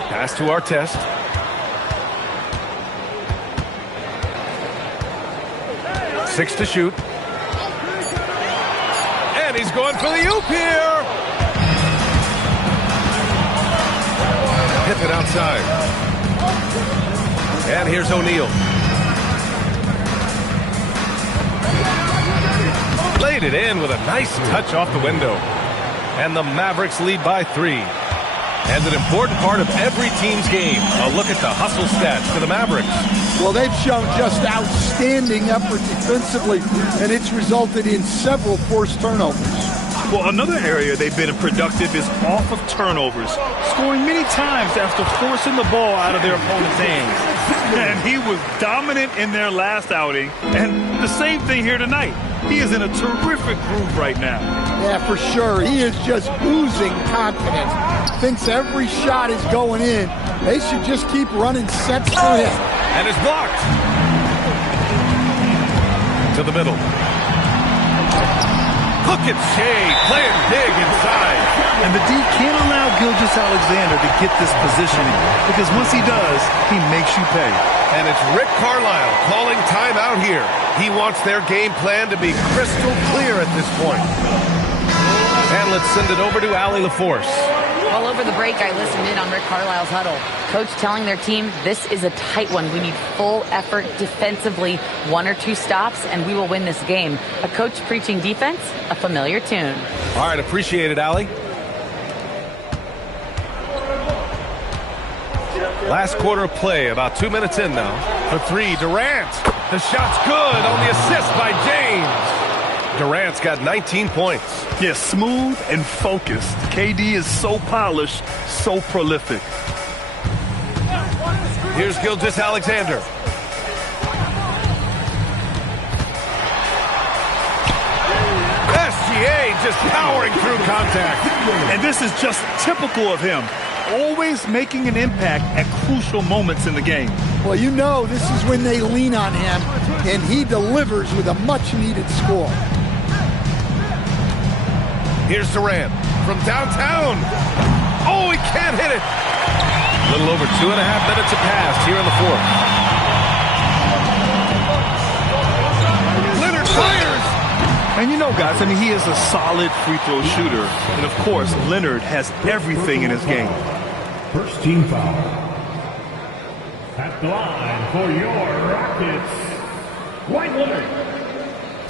Pass to Artest. Six to shoot. And he's going for the oop here. Hit it outside. And here's O'Neal. Laid it in with a nice touch off the window. And the Mavericks lead by 3. And an important part of every team's game, a look at the hustle stats for the Mavericks. Well, they've shown just outstanding effort defensively, and it's resulted in several forced turnovers. Well, another area they've been productive is off of turnovers, scoring many times after forcing the ball out of their opponent's hands. And he was dominant in their last outing, and the same thing here tonight. He is in a terrific groove right now. Yeah, for sure. He is just oozing confidence. Thinks every shot is going in. They should just keep running sets for him. And it's blocked. To the middle. Look at Shai playing big inside. And the D can't allow Gilgeous-Alexander to get this positioning because once he does, he makes you pay. And it's Rick Carlisle calling timeout here. He wants their game plan to be crystal clear at this point. And let's send it over to Allie LaForce. Well, over the break, I listened in on Rick Carlisle's huddle. Coach telling their team, this is a tight one. We need full effort defensively, 1 or 2 stops, and we will win this game. A coach preaching defense, a familiar tune. All right, appreciate it, Allie. Last quarter of play, about 2 minutes in now. For 3, Durant. The shot's good on the assist by James. Durant's got 19 points. Yeah, smooth and focused. KD is so polished, so prolific. Here's Gilgeous-Alexander. SGA just powering through contact. And this is just typical of him. Always making an impact at crucial moments in the game. Well, you know this is when they lean on him, and he delivers with a much-needed score. Here's Durant from downtown. Oh, he can't hit it. A little over 2.5 minutes have passed here in the fourth. Leonard fires. And you know, guys, I mean, he is a solid free throw shooter. And, of course, Leonard has everything in his game. First team foul. At the line for your Rockets, Kawhi Leonard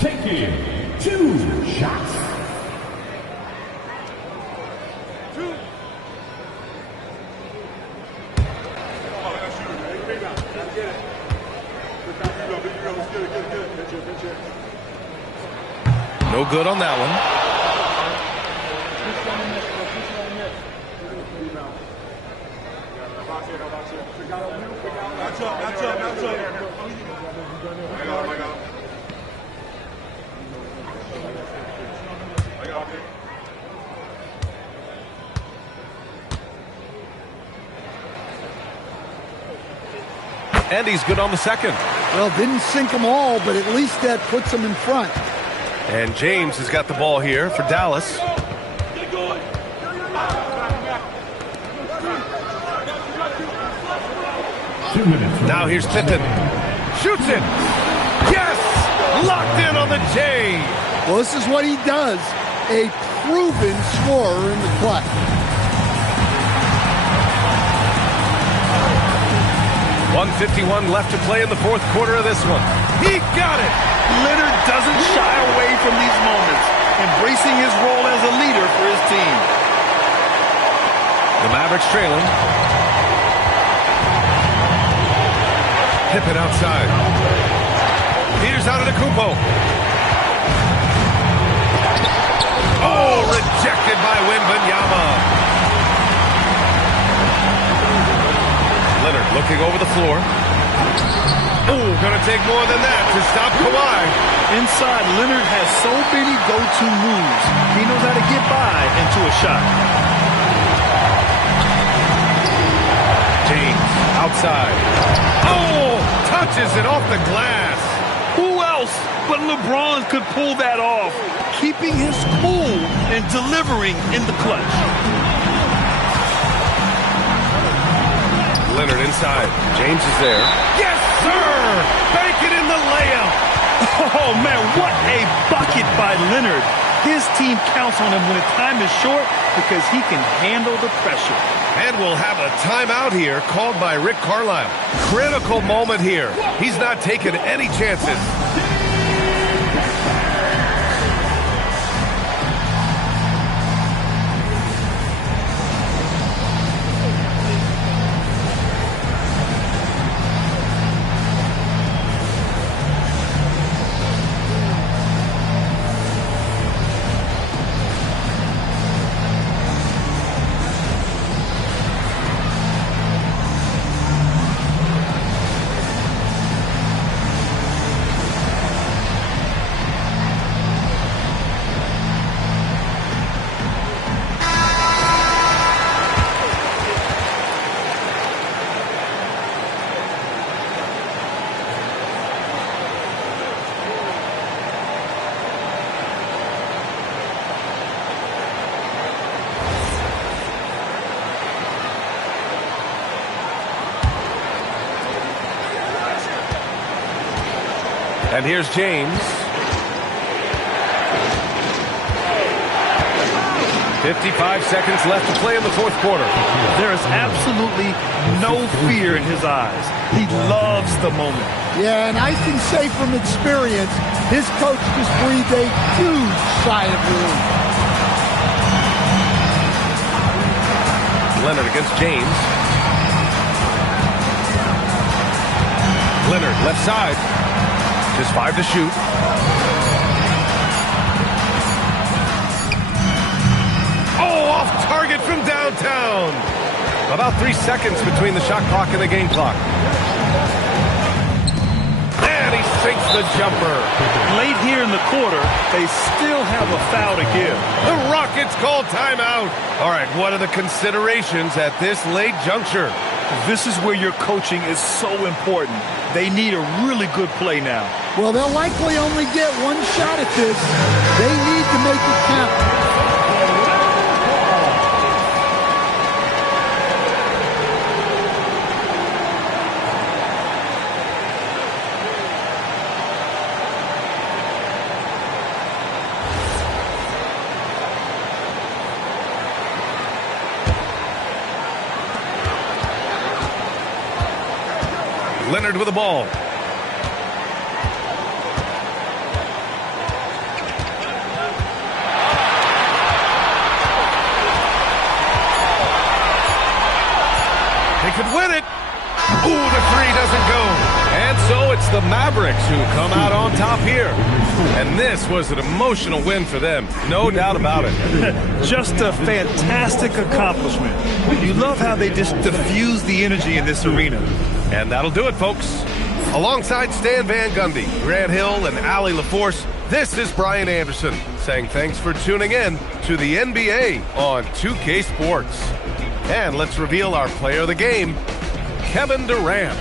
taking 2 shots. No good on that one. And he's good on the second. Well, didn't sink them all, but at least that puts them in front. And James has got the ball here for Dallas. Now here's Pippen. Shoots it. Yes! Locked in on the J. Well, this is what he does. A proven scorer in the clutch. 1:51 left to play in the fourth quarter of this one. He got it! Leonard doesn't shy away from these moments, embracing his role as a leader for his team. The Mavericks trailing. Pippen outside. Here's Antetokounmpo. Oh, rejected by Wembanyama. Leonard looking over the floor. Oh, gonna take more than that to stop Kawhi. Inside, Leonard has so many go-to moves. He knows how to get by into a shot. James outside. Oh, touches it off the glass. Who else but LeBron could pull that off, keeping his cool and delivering in the clutch. Leonard inside. James is there. Yes, sir! Banking in the layup. Oh, man, what a bucket by Leonard. His team counts on him when time is short because he can handle the pressure. And we'll have a timeout here called by Rick Carlisle. Critical moment here. He's not taking any chances. And here's James. 55 seconds left to play in the fourth quarter. There is absolutely no fear in his eyes. He loves the moment. Yeah, and I can say from experience, his coach just breathed a huge sigh of relief. Leonard against James. Leonard left side. Just 5 to shoot. Oh, off target from downtown. About 3 seconds between the shot clock and the game clock. And he sinks the jumper. Late here in the quarter, they still have a foul to give. The Rockets call timeout. All right, what are the considerations at this late juncture? This is where your coaching is so important. They need a really good play now. Well, they'll likely only get one shot at this. They need to make it count. Leonard with the ball. They could win it. Ooh, the three doesn't go. And so it's the Mavericks who come out on top here. And this was an emotional win for them. No doubt about it. Just a fantastic accomplishment. You love how they just diffuse the energy in this arena. And that'll do it, folks. Alongside Stan Van Gundy, Grant Hill, and Allie LaForce, this is Brian Anderson saying thanks for tuning in to the NBA on 2K Sports. And let's reveal our player of the game, Kevin Durant.